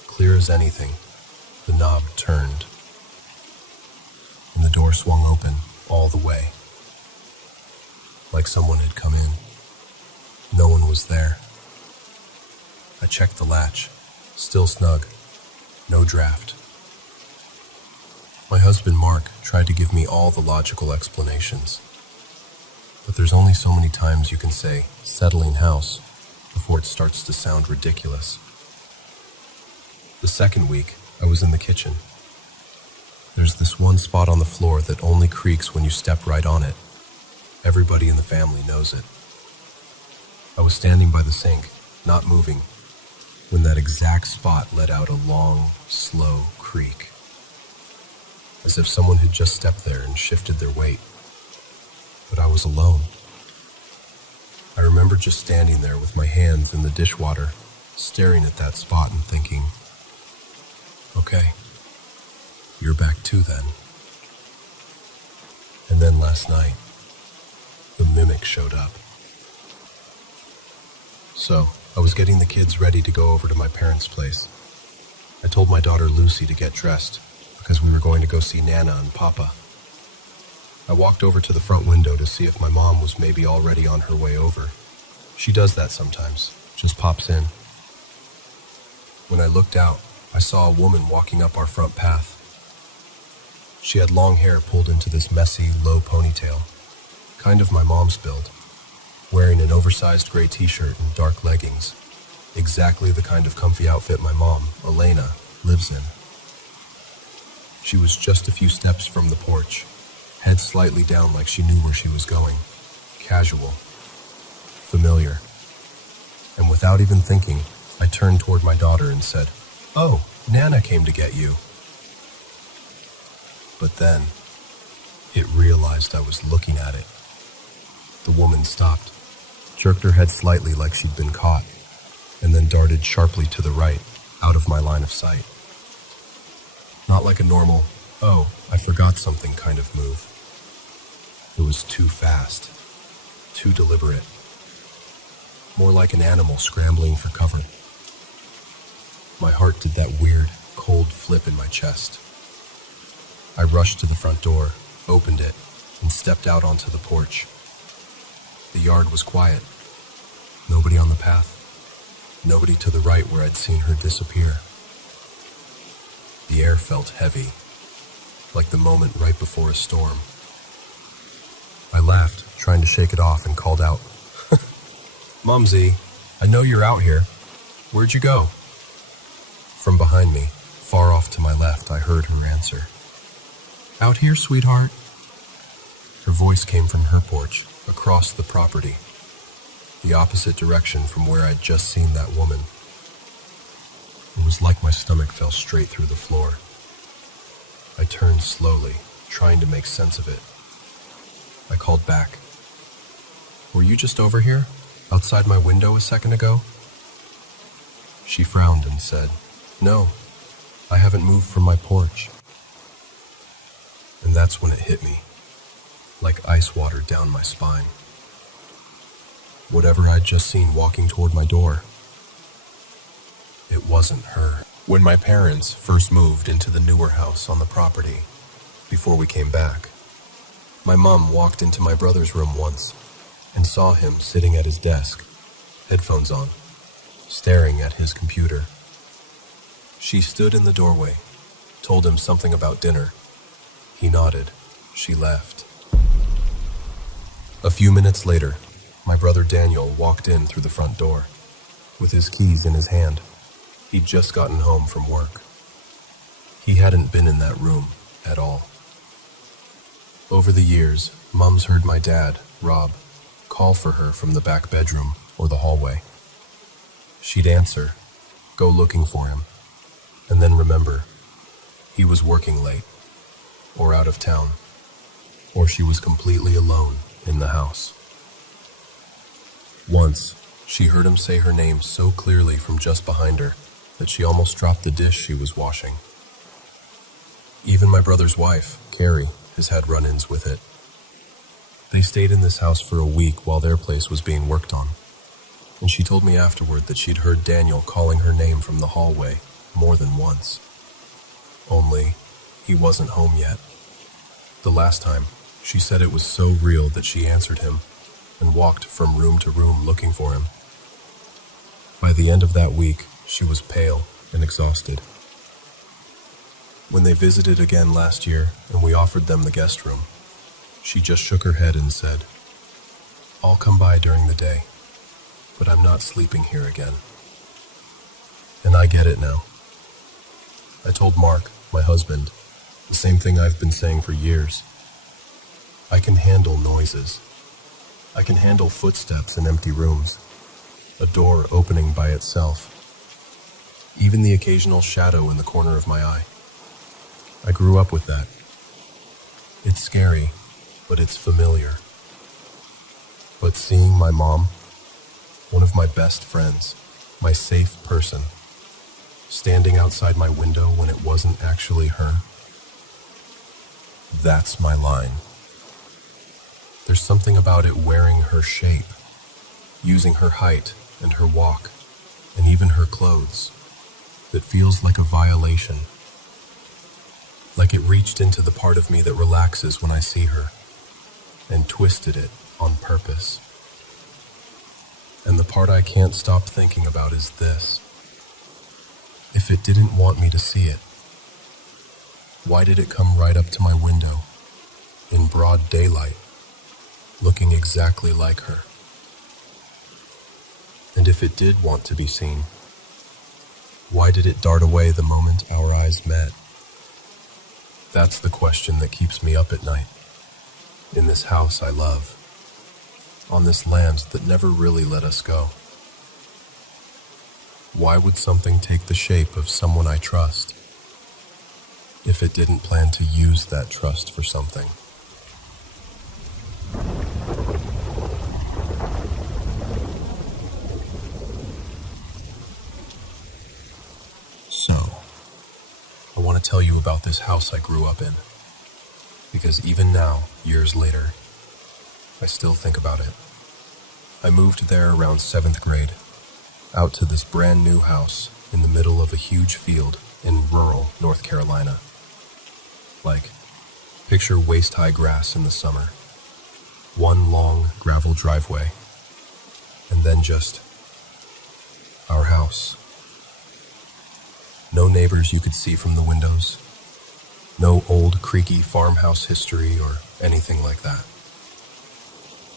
clear as anything, the knob turned. And the door swung open all the way. Like someone had come in. No one was there. I checked the latch, still snug, no draft. My husband Mark tried to give me all the logical explanations. But there's only so many times you can say, settling house, before it starts to sound ridiculous. The second week, I was in the kitchen. There's this one spot on the floor that only creaks when you step right on it. Everybody in the family knows it. I was standing by the sink, not moving, when that exact spot let out a long, slow creak, as if someone had just stepped there and shifted their weight. But I was alone. I remember just standing there with my hands in the dishwater, staring at that spot and thinking, okay, you're back too then. And then last night, the mimic showed up. So, I was getting the kids ready to go over to my parents' place. I told my daughter Lucy to get dressed, because we were going to go see Nana and Papa. I walked over to the front window to see if my mom was maybe already on her way over. She does that sometimes, just pops in. When I looked out, I saw a woman walking up our front path. She had long hair pulled into this messy, low ponytail, kind of my mom's build, wearing an oversized gray t-shirt and dark leggings, exactly the kind of comfy outfit my mom, Elena, lives in. She was just a few steps from the porch, head slightly down like she knew where she was going, casual, familiar. And without even thinking, I turned toward my daughter and said, "Oh, Nana came to get you." But then, it realized I was looking at it. The woman stopped, jerked her head slightly like she'd been caught, and then darted sharply to the right, out of my line of sight. Not like a normal, "oh, I forgot something" kind of move. It was too fast, too deliberate. More like an animal scrambling for cover. My heart did that weird, cold flip in my chest. I rushed to the front door, opened it, and stepped out onto the porch. The yard was quiet. Nobody on the path. Nobody to the right where I'd seen her disappear. The air felt heavy, like the moment right before a storm. I laughed, trying to shake it off, and called out, "Mumsy, I know you're out here. Where'd you go?" From behind me, far off to my left, I heard her answer, "Out here, sweetheart." Her voice came from her porch, across the property, the opposite direction from where I'd just seen that woman. It was like my stomach fell straight through the floor. I turned slowly, trying to make sense of it. I called back, "Were you just over here, outside my window a second ago?" She frowned and said, "No, I haven't moved from my porch." And that's when it hit me, like ice water down my spine. Whatever I'd just seen walking toward my door, it wasn't her. When my parents first moved into the newer house on the property, before we came back, My mom walked into my brother's room once and saw him sitting at his desk, headphones on, staring at his computer. She stood in the doorway, told him something about dinner. He nodded. She left. A few minutes later, my brother Daniel walked in through the front door, with his keys in his hand. He'd just gotten home from work. He hadn't been in that room at all. Over the years, Mom's heard my dad, Rob, call for her from the back bedroom or the hallway. She'd answer, go looking for him, and then remember, he was working late, or out of town, or she was completely alone in the house. Once, she heard him say her name so clearly from just behind her that she almost dropped the dish she was washing. Even my brother's wife, Carrie, has had run-ins with it. They stayed in this house for a week while their place was being worked on, and she told me afterward that she'd heard Daniel calling her name from the hallway more than once. Only, he wasn't home yet. The last time, she said it was so real that she answered him and walked from room to room looking for him. By the end of that week, she was pale and exhausted. When they visited again last year and we offered them the guest room, she just shook her head and said, I'll come by during the day, but I'm not sleeping here again. And I get it now. I told Mark, my husband, the same thing I've been saying for years. I can handle noises. I can handle footsteps in empty rooms, a door opening by itself, even the occasional shadow in the corner of my eye. I grew up with that. It's scary, but it's familiar. But seeing my mom, one of my best friends, my safe person, standing outside my window when it wasn't actually her, that's my line. There's something about it wearing her shape, using her height and her walk, and even her clothes, that feels like a violation. Like it reached into the part of me that relaxes when I see her, and twisted it on purpose. And the part I can't stop thinking about is this. If it didn't want me to see it, why did it come right up to my window, in broad daylight, looking exactly like her? And if it did want to be seen, why did it dart away the moment our eyes met? That's the question that keeps me up at night, in this house I love, on this land that never really let us go. Why would something take the shape of someone I trust, if it didn't plan to use that trust for something? So, I want to tell you about this house I grew up in, because even now, years later, I still think about it. I moved there around 7th grade, out to this brand new house in the middle of a huge field in rural North Carolina. Like, picture waist-high grass in the summer, one long gravel driveway, and then just our house. No neighbors you could see from the windows, no old creaky farmhouse history or anything like that.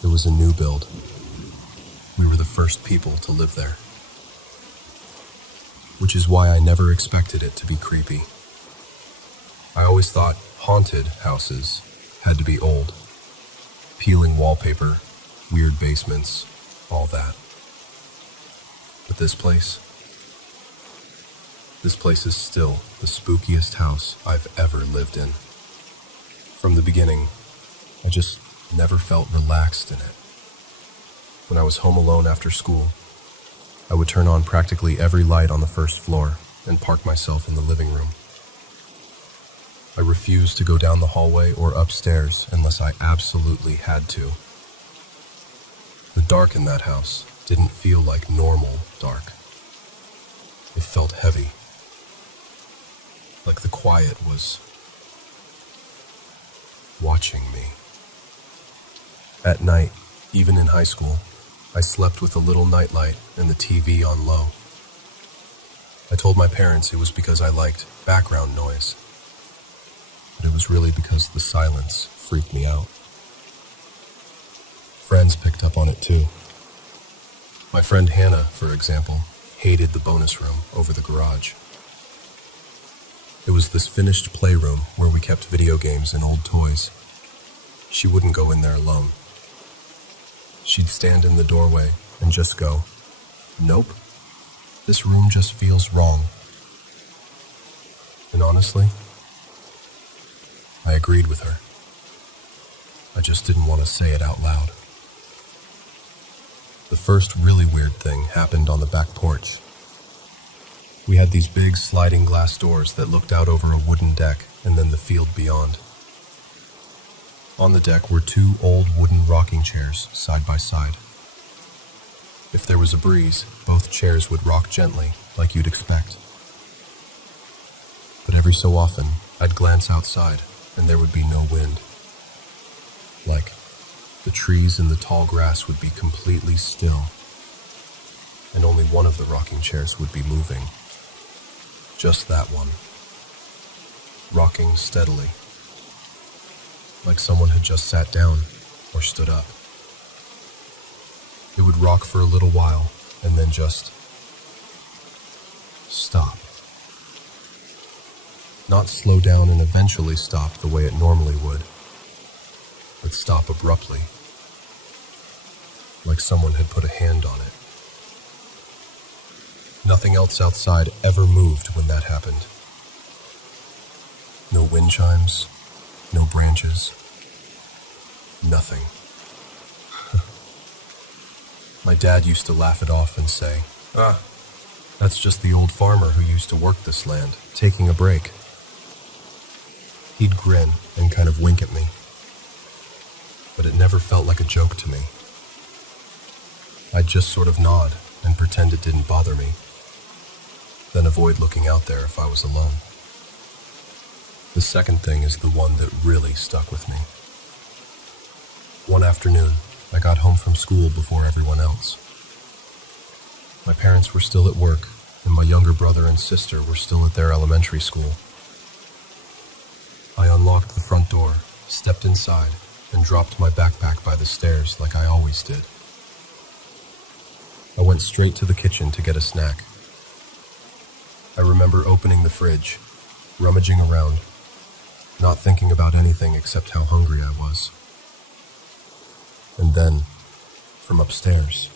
It was a new build. We were the first people to live there. Which is why I never expected it to be creepy. I always thought haunted houses had to be old. Peeling wallpaper, weird basements, all that. But this place is still the spookiest house I've ever lived in. From the beginning, I just never felt relaxed in it. When I was home alone after school, I would turn on practically every light on the first floor and park myself in the living room. I refused to go down the hallway or upstairs unless I absolutely had to. The dark in that house didn't feel like normal dark. It felt heavy. Like the quiet was watching me. At night, even in high school, I slept with a little nightlight and the TV on low. I told my parents it was because I liked background noise, but it was really because the silence freaked me out. Friends picked up on it too. My friend Hannah, for example, hated the bonus room over the garage. It was this finished playroom where we kept video games and old toys. She wouldn't go in there alone. She'd stand in the doorway and just go, "Nope, this room just feels wrong." And honestly, I agreed with her. I just didn't want to say it out loud. The first really weird thing happened on the back porch. We had these big sliding glass doors that looked out over a wooden deck and then the field beyond. On the deck were two old wooden rocking chairs side by side. If there was a breeze, both chairs would rock gently, like you'd expect. But every so often, I'd glance outside and there would be no wind. Like, the trees and the tall grass would be completely still, and only one of the rocking chairs would be moving. Just that one. Rocking steadily, like someone had just sat down or stood up. It would rock for a little while and then just stop. Not slow down and eventually stop the way it normally would, but stop abruptly, like someone had put a hand on it. Nothing else outside ever moved when that happened. No wind chimes, no branches, nothing. My dad used to laugh it off and say, that's just the old farmer who used to work this land, taking a break." He'd grin and kind of wink at me, but it never felt like a joke to me. I'd just sort of nod and pretend it didn't bother me, then avoid looking out there if I was alone. The second thing is the one that really stuck with me. One afternoon, I got home from school before everyone else. My parents were still at work, and my younger brother and sister were still at their elementary school. I unlocked the front door, stepped inside, and dropped my backpack by the stairs like I always did. I went straight to the kitchen to get a snack. I remember opening the fridge, rummaging around, not thinking about anything except how hungry I was. And then, from upstairs,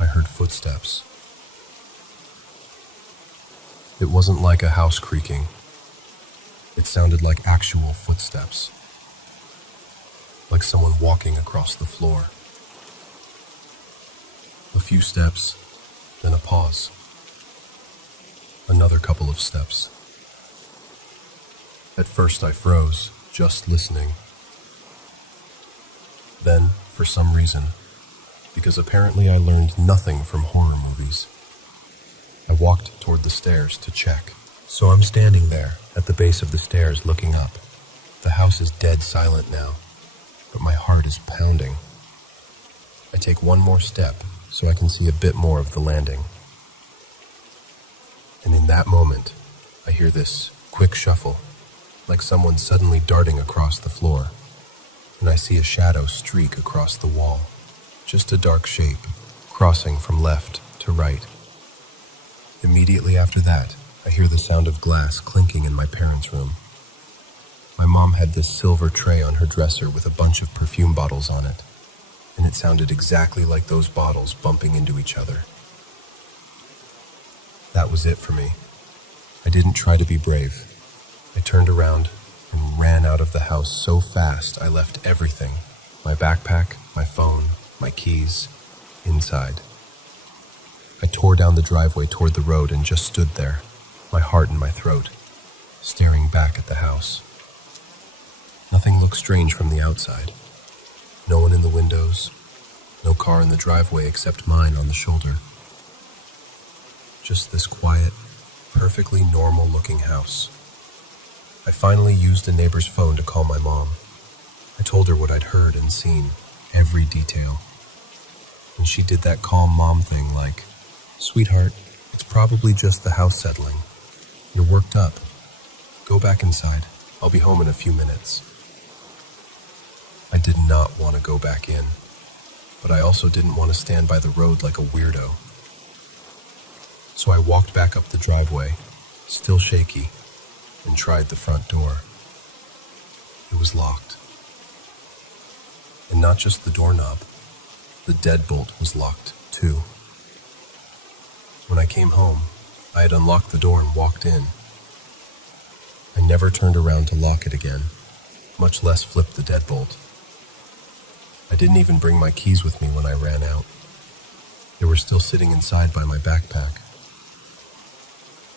I heard footsteps. It wasn't like a house creaking. It sounded like actual footsteps, like someone walking across the floor. A few steps, then a pause. Another couple of steps. At first I froze, just listening. Then, for some reason, because apparently I learned nothing from horror movies, I walked toward the stairs to check. So I'm standing there at the base of the stairs looking up. The house is dead silent now, but my heart is pounding. I take one more step so I can see a bit more of the landing. And in that moment, I hear this quick shuffle, like someone suddenly darting across the floor, and I see a shadow streak across the wall, just a dark shape, crossing from left to right. Immediately after that, I hear the sound of glass clinking in my parents' room. My mom had this silver tray on her dresser with a bunch of perfume bottles on it, and it sounded exactly like those bottles bumping into each other. That was it for me. I didn't try to be brave. I turned around and ran out of the house so fast I left everything, my backpack, my phone, my keys, inside. I tore down the driveway toward the road and just stood there, my heart in my throat, staring back at the house. Nothing looked strange from the outside. No one in the windows, no car in the driveway except mine on the shoulder. Just this quiet, perfectly normal-looking house. I finally used a neighbor's phone to call my mom. I told her what I'd heard and seen, every detail. And she did that calm mom thing like, "Sweetheart, it's probably just the house settling. You're worked up. Go back inside. I'll be home in a few minutes." I did not want to go back in, but I also didn't want to stand by the road like a weirdo. So I walked back up the driveway, still shaky, and tried the front door. It was locked. And not just the doorknob, the deadbolt was locked too. When I came home, I had unlocked the door and walked in. I never turned around to lock it again, much less flip the deadbolt. I didn't even bring my keys with me when I ran out. They were still sitting inside by my backpack.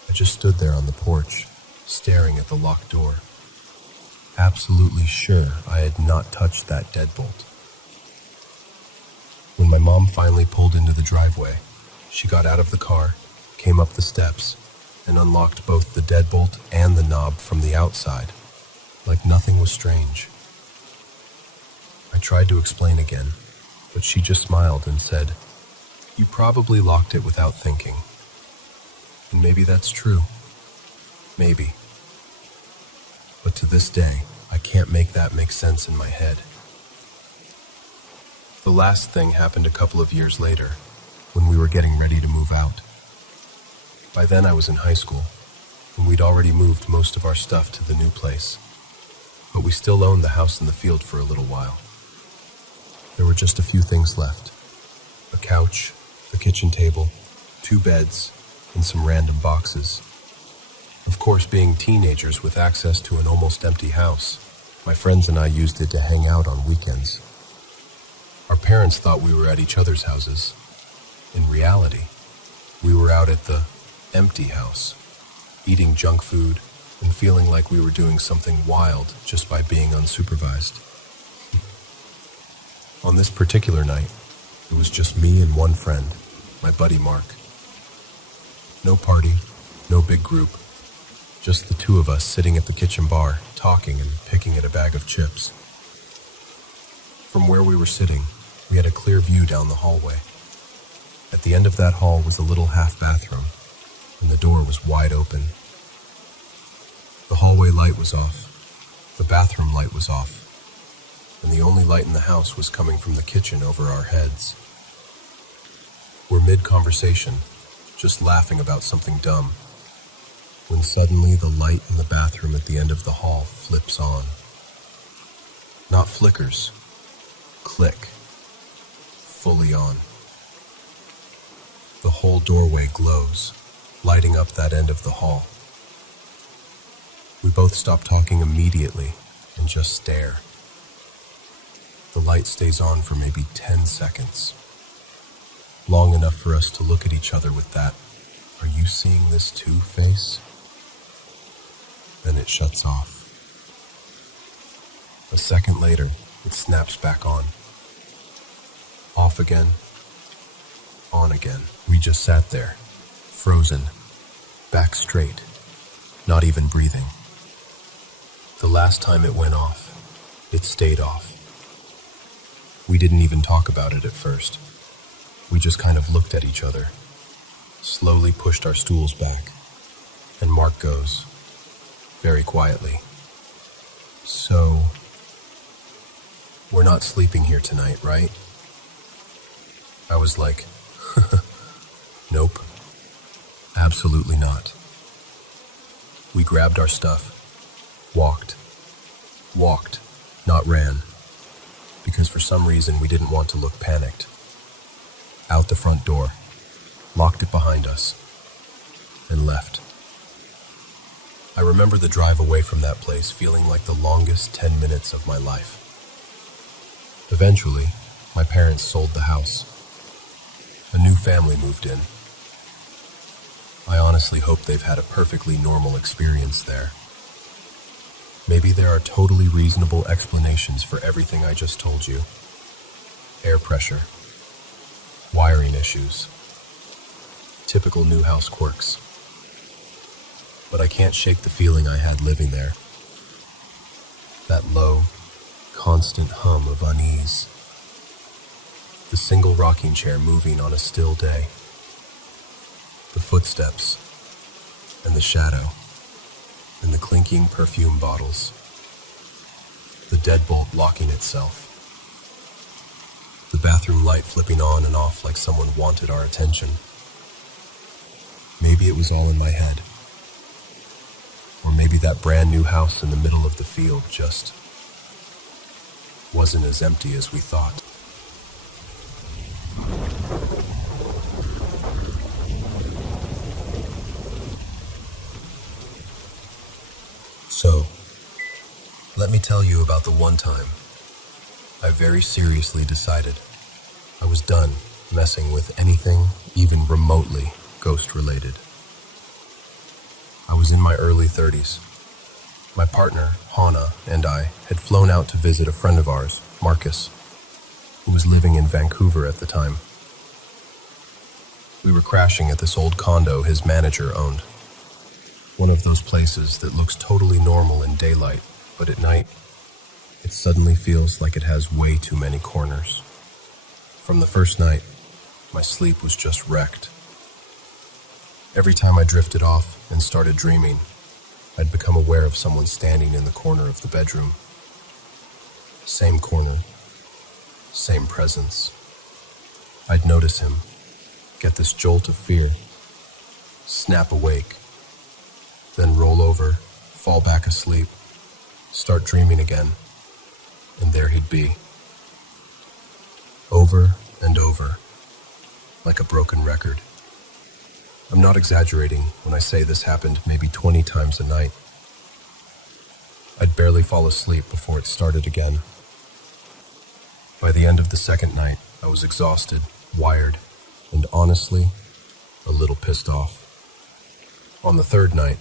I just stood there on the porch, staring at the locked door, absolutely sure I had not touched that deadbolt. When my mom finally pulled into the driveway, she got out of the car, came up the steps, and unlocked both the deadbolt and the knob from the outside, like nothing was strange. I tried to explain again, but she just smiled and said, "You probably locked it without thinking." And maybe that's true. Maybe. But to this day, I can't make that make sense in my head. The last thing happened a couple of years later, when we were getting ready to move out. By then I was in high school, and we'd already moved most of our stuff to the new place. But we still owned the house in the field for a little while. There were just a few things left. A couch, the kitchen table, 2 beds, and some random boxes. Of course, being teenagers with access to an almost empty house, my friends and I used it to hang out on weekends. Our parents thought we were at each other's houses. In reality, we were out at the empty house, eating junk food and feeling like we were doing something wild just by being unsupervised. On this particular night, it was just me and one friend, my buddy Mark. No party, no big group, just the 2 of us sitting at the kitchen bar, talking and picking at a bag of chips. From where we were sitting, we had a clear view down the hallway. At the end of that hall was a little half bathroom, and the door was wide open. The hallway light was off, the bathroom light was off, and the only light in the house was coming from the kitchen over our heads. We're mid-conversation, just laughing about something dumb, when suddenly the light in the bathroom at the end of the hall flips on. Not flickers, click, fully on. The whole doorway glows, lighting up that end of the hall. We both stop talking immediately and just stare. The light stays on for maybe 10 seconds. Long enough for us to look at each other with that, "Are you seeing this too?" face. Then it shuts off. A second later, it snaps back on. Off again, on again. We just sat there, frozen, back straight, not even breathing. The last time it went off, it stayed off. We didn't even talk about it at first. We just kind of looked at each other, slowly pushed our stools back, and Mark goes, very quietly, "So, we're not sleeping here tonight, right?" I was like, "Nope, absolutely not." We grabbed our stuff, walked, not ran, because for some reason we didn't want to look panicked. Out the front door, locked it behind us, and left. I remember the drive away from that place feeling like the longest 10 minutes of my life. Eventually, my parents sold the house. A new family moved in. I honestly hope they've had a perfectly normal experience there. Maybe there are totally reasonable explanations for everything I just told you. Air pressure, wiring issues, typical new house quirks. But I can't shake the feeling I had living there. That low, constant hum of unease. The single rocking chair moving on a still day. The footsteps, and the shadow, and the clinking perfume bottles. The deadbolt locking itself. The bathroom light flipping on and off like someone wanted our attention. Maybe it was all in my head. Or maybe that brand new house in the middle of the field just wasn't as empty as we thought. So, let me tell you about the one time I very seriously decided I was done messing with anything even remotely ghost-related. I was in my early 30s. My partner, Hannah, and I had flown out to visit a friend of ours, Marcus, who was living in Vancouver at the time. We were crashing at this old condo his manager owned. One of those places that looks totally normal in daylight, but at night, it suddenly feels like it has way too many corners. From the first night, my sleep was just wrecked. Every time I drifted off and started dreaming, I'd become aware of someone standing in the corner of the bedroom. Same corner, same presence. I'd notice him, get this jolt of fear, snap awake, then roll over, fall back asleep, start dreaming again, and there he'd be. Over and over, like a broken record. I'm not exaggerating when I say this happened maybe 20 times a night. I'd barely fall asleep before it started again. By the end of the second night, I was exhausted, wired, and honestly, a little pissed off. On the third night,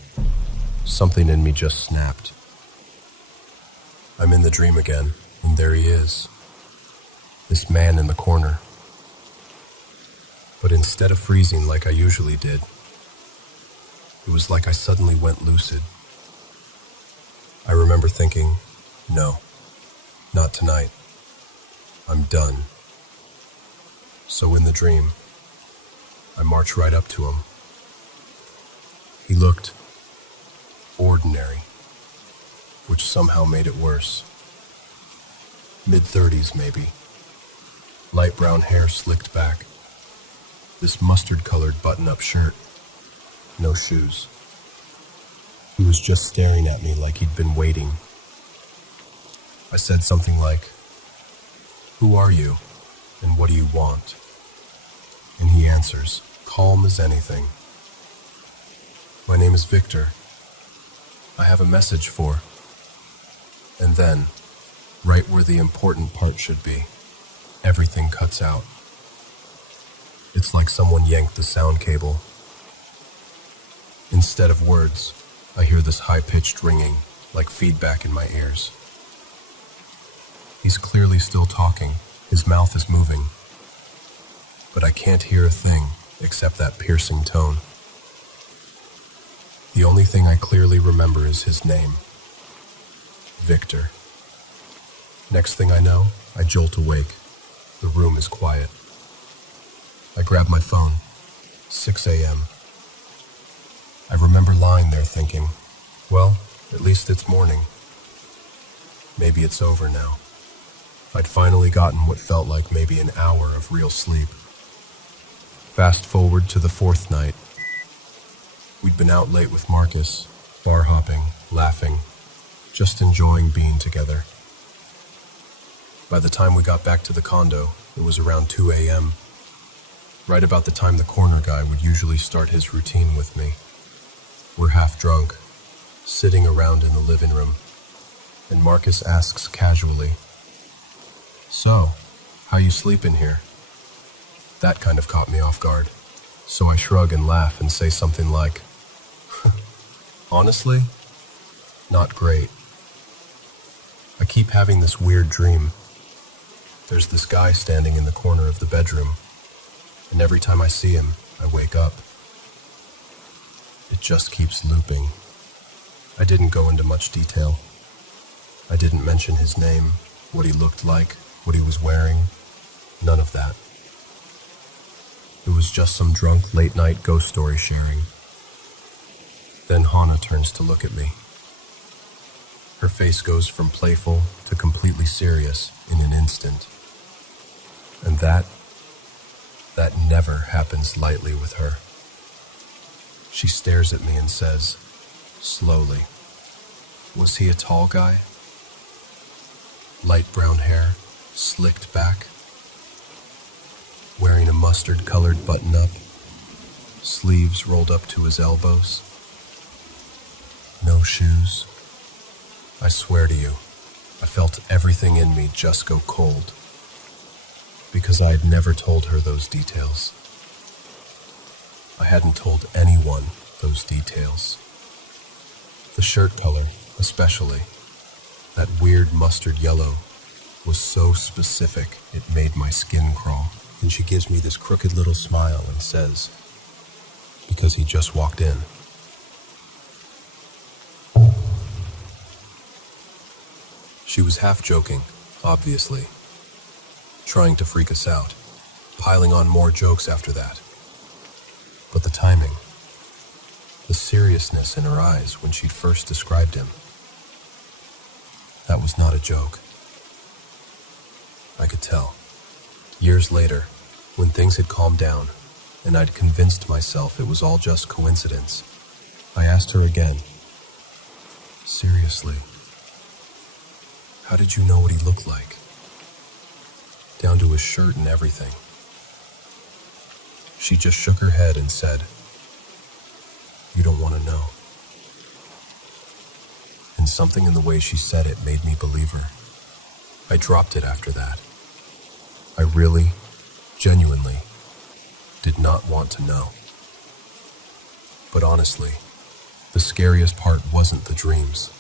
something in me just snapped. I'm in the dream again, and there he is. This man in the corner. But instead of freezing like I usually did, it was like I suddenly went lucid. I remember thinking, no, not tonight. I'm done. So in the dream, I marched right up to him. He looked ordinary, which somehow made it worse. Mid-30s maybe. Light brown hair slicked back. This mustard-colored button-up shirt. No shoes. He was just staring at me like he'd been waiting. I said something like, "Who are you, and what do you want?" And he answers, calm as anything, "My name is Victor. I have a message for..." And then, right where the important part should be, everything cuts out. It's like someone yanked the sound cable. Instead of words, I hear this high-pitched ringing, like feedback in my ears. He's clearly still talking. His mouth is moving. But I can't hear a thing except that piercing tone. The only thing I clearly remember is his name. Victor. Next thing I know, I jolt awake. The room is quiet. I grab my phone. 6 a.m. I remember lying there thinking, well, at least it's morning. Maybe it's over now. I'd finally gotten what felt like maybe an hour of real sleep. Fast forward to the fourth night. We'd been out late with Marcus, bar hopping, laughing, just enjoying being together. By the time we got back to the condo, it was around 2 a.m., right about the time the corner guy would usually start his routine with me. We're half drunk, sitting around in the living room, and Marcus asks casually, "So, how you sleeping here?" That kind of caught me off guard, so I shrug and laugh and say something like, "Honestly, not great. I keep having this weird dream. There's this guy standing in the corner of the bedroom, and every time I see him, I wake up. It just keeps looping." I didn't go into much detail. I didn't mention his name, what he looked like, what he was wearing, none of that. It was just some drunk late-night ghost story sharing. Then Hannah turns to look at me. Her face goes from playful to completely serious in an instant. And that never happens lightly with her. She stares at me and says, slowly, "Was he a tall guy? Light brown hair, slicked back, wearing a mustard-colored button-up, sleeves rolled up to his elbows, no shoes." I swear to you, I felt everything in me just go cold, because I had never told her those details. I hadn't told anyone those details. The shirt color, especially, that weird mustard yellow, was so specific it made my skin crawl. And she gives me this crooked little smile and says, "Because he just walked in." She was half joking, obviously, trying to freak us out, piling on more jokes after that. But the timing, the seriousness in her eyes when she'd first described him, that was not a joke. I could tell. Years later, when things had calmed down, and I'd convinced myself it was all just coincidence, I asked her again, "Seriously, how did you know what he looked like? Down to his shirt and everything." She just shook her head and said, "You don't want to know." And something in the way she said it made me believe her. I dropped it after that. I really, genuinely, did not want to know. But honestly, the scariest part wasn't the dreams.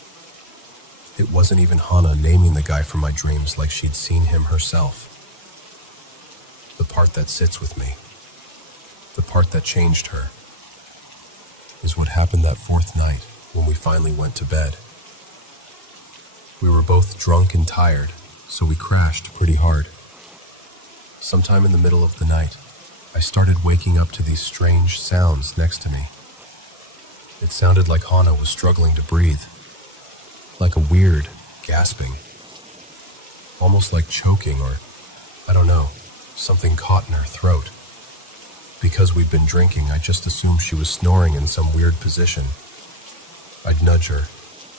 It wasn't even Hannah naming the guy from my dreams like she'd seen him herself. The part that sits with me, the part that changed her, is what happened that fourth night when we finally went to bed. We were both drunk and tired, so we crashed pretty hard. Sometime in the middle of the night, I started waking up to these strange sounds next to me. It sounded like Hannah was struggling to breathe, like a weird gasping, almost like choking or, I don't know, something caught in her throat. Because we'd been drinking, I just assumed she was snoring in some weird position. I'd nudge her,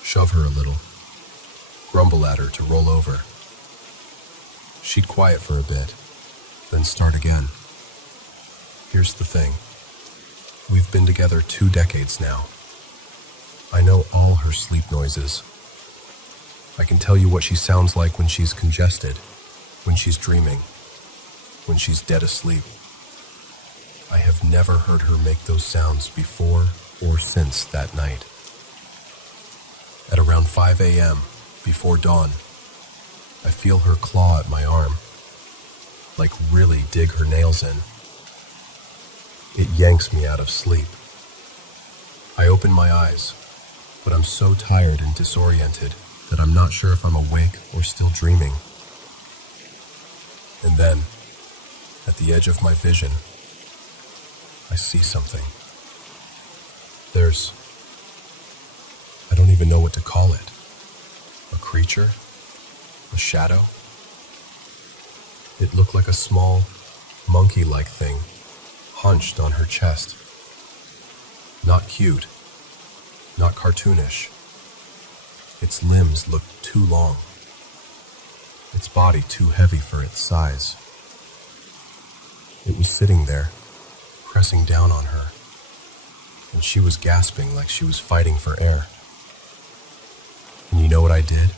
shove her a little, grumble at her to roll over. She'd quiet for a bit, then start again. Here's the thing. We've been together 2 decades now. I know all her sleep noises. I can tell you what she sounds like when she's congested, when she's dreaming, when she's dead asleep. I have never heard her make those sounds before or since that night. At around 5 a.m., before dawn, I feel her claw at my arm, like really dig her nails in. It yanks me out of sleep. I open my eyes, but I'm so tired and disoriented that I'm not sure if I'm awake or still dreaming. And then, at the edge of my vision, I see something. I don't even know what to call it. A creature? A shadow? It looked like a small, monkey-like thing, hunched on her chest. Not cute, not cartoonish. Its limbs looked too long, its body too heavy for its size. It was sitting there, pressing down on her, and she was gasping like she was fighting for air. And you know what I did?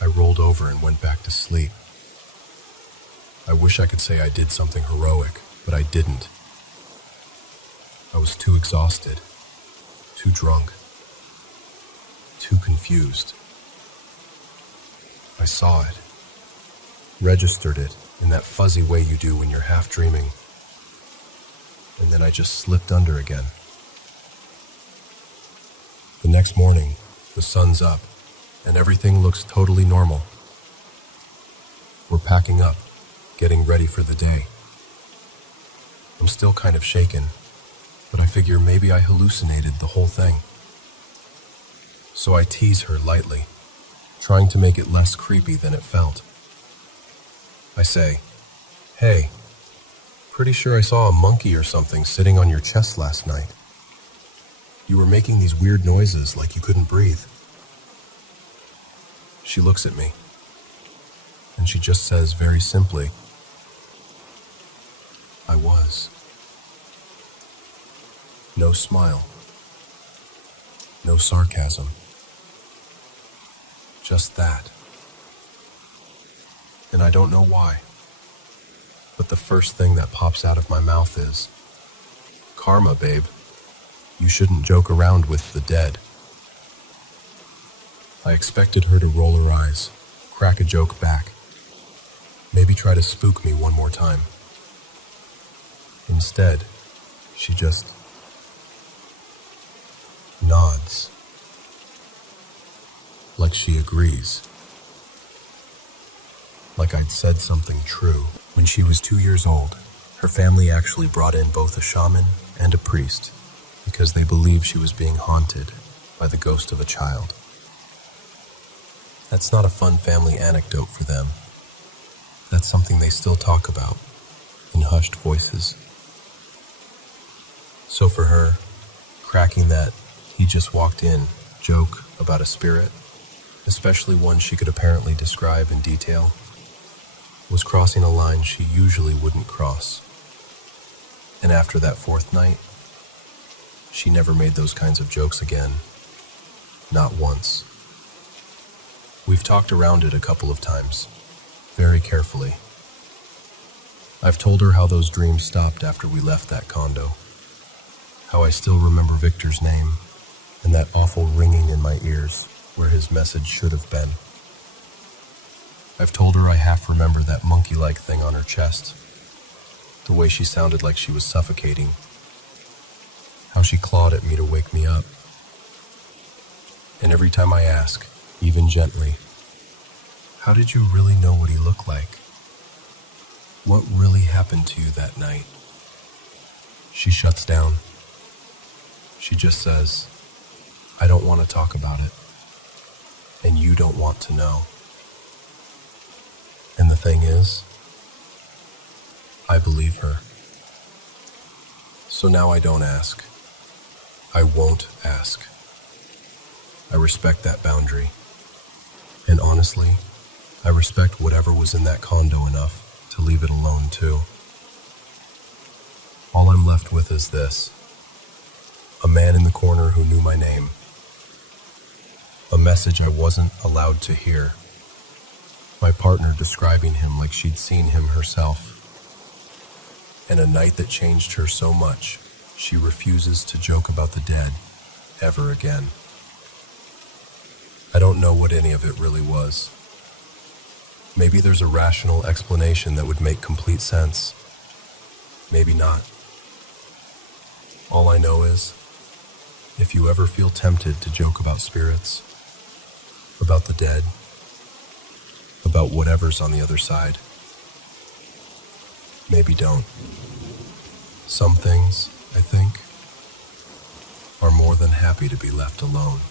I rolled over and went back to sleep. I wish I could say I did something heroic, but I didn't. I was too exhausted, too drunk, too confused. I saw it, registered it in that fuzzy way you do when you're half dreaming, and then I just slipped under again. The next morning, the sun's up, and everything looks totally normal. We're packing up, getting ready for the day. I'm still kind of shaken, but I figure maybe I hallucinated the whole thing. So I tease her lightly, trying to make it less creepy than it felt. I say, "Hey, pretty sure I saw a monkey or something sitting on your chest last night. You were making these weird noises like you couldn't breathe." She looks at me, and she just says very simply, "I was." No smile, no sarcasm, just that. And I don't know why, but the first thing that pops out of my mouth is, "Karma, babe. You shouldn't joke around with the dead." I expected her to roll her eyes, crack a joke back, maybe try to spook me one more time. Instead, she just nods, like she agrees. Like I'd said something true. When she was 2 years old, her family actually brought in both a shaman and a priest because they believed she was being haunted by the ghost of a child. That's not a fun family anecdote for them. That's something they still talk about in hushed voices. So for her, cracking that "he just walked in" joke about a spirit, especially one she could apparently describe in detail, was crossing a line she usually wouldn't cross. And after that fourth night, she never made those kinds of jokes again. Not once. We've talked around it a couple of times, very carefully. I've told her how those dreams stopped after we left that condo, how I still remember Victor's name and that awful ringing in my ears where his message should have been. I've told her I half remember that monkey-like thing on her chest, the way she sounded like she was suffocating, how she clawed at me to wake me up. And every time I ask, even gently, "How did you really know what he looked like? What really happened to you that night?" she shuts down. She just says, "I don't want to talk about it, and you don't want to know." And the thing is, I believe her. So now I don't ask. I won't ask. I respect that boundary. And honestly, I respect whatever was in that condo enough to leave it alone too. All I'm left with is this: a man in the corner who knew my name. A message I wasn't allowed to hear. My partner describing him like she'd seen him herself. And a night that changed her so much, she refuses to joke about the dead ever again. I don't know what any of it really was. Maybe there's a rational explanation that would make complete sense. Maybe not. All I know is, if you ever feel tempted to joke about spirits, about the dead, about whatever's on the other side, maybe don't. Some things, I think, are more than happy to be left alone.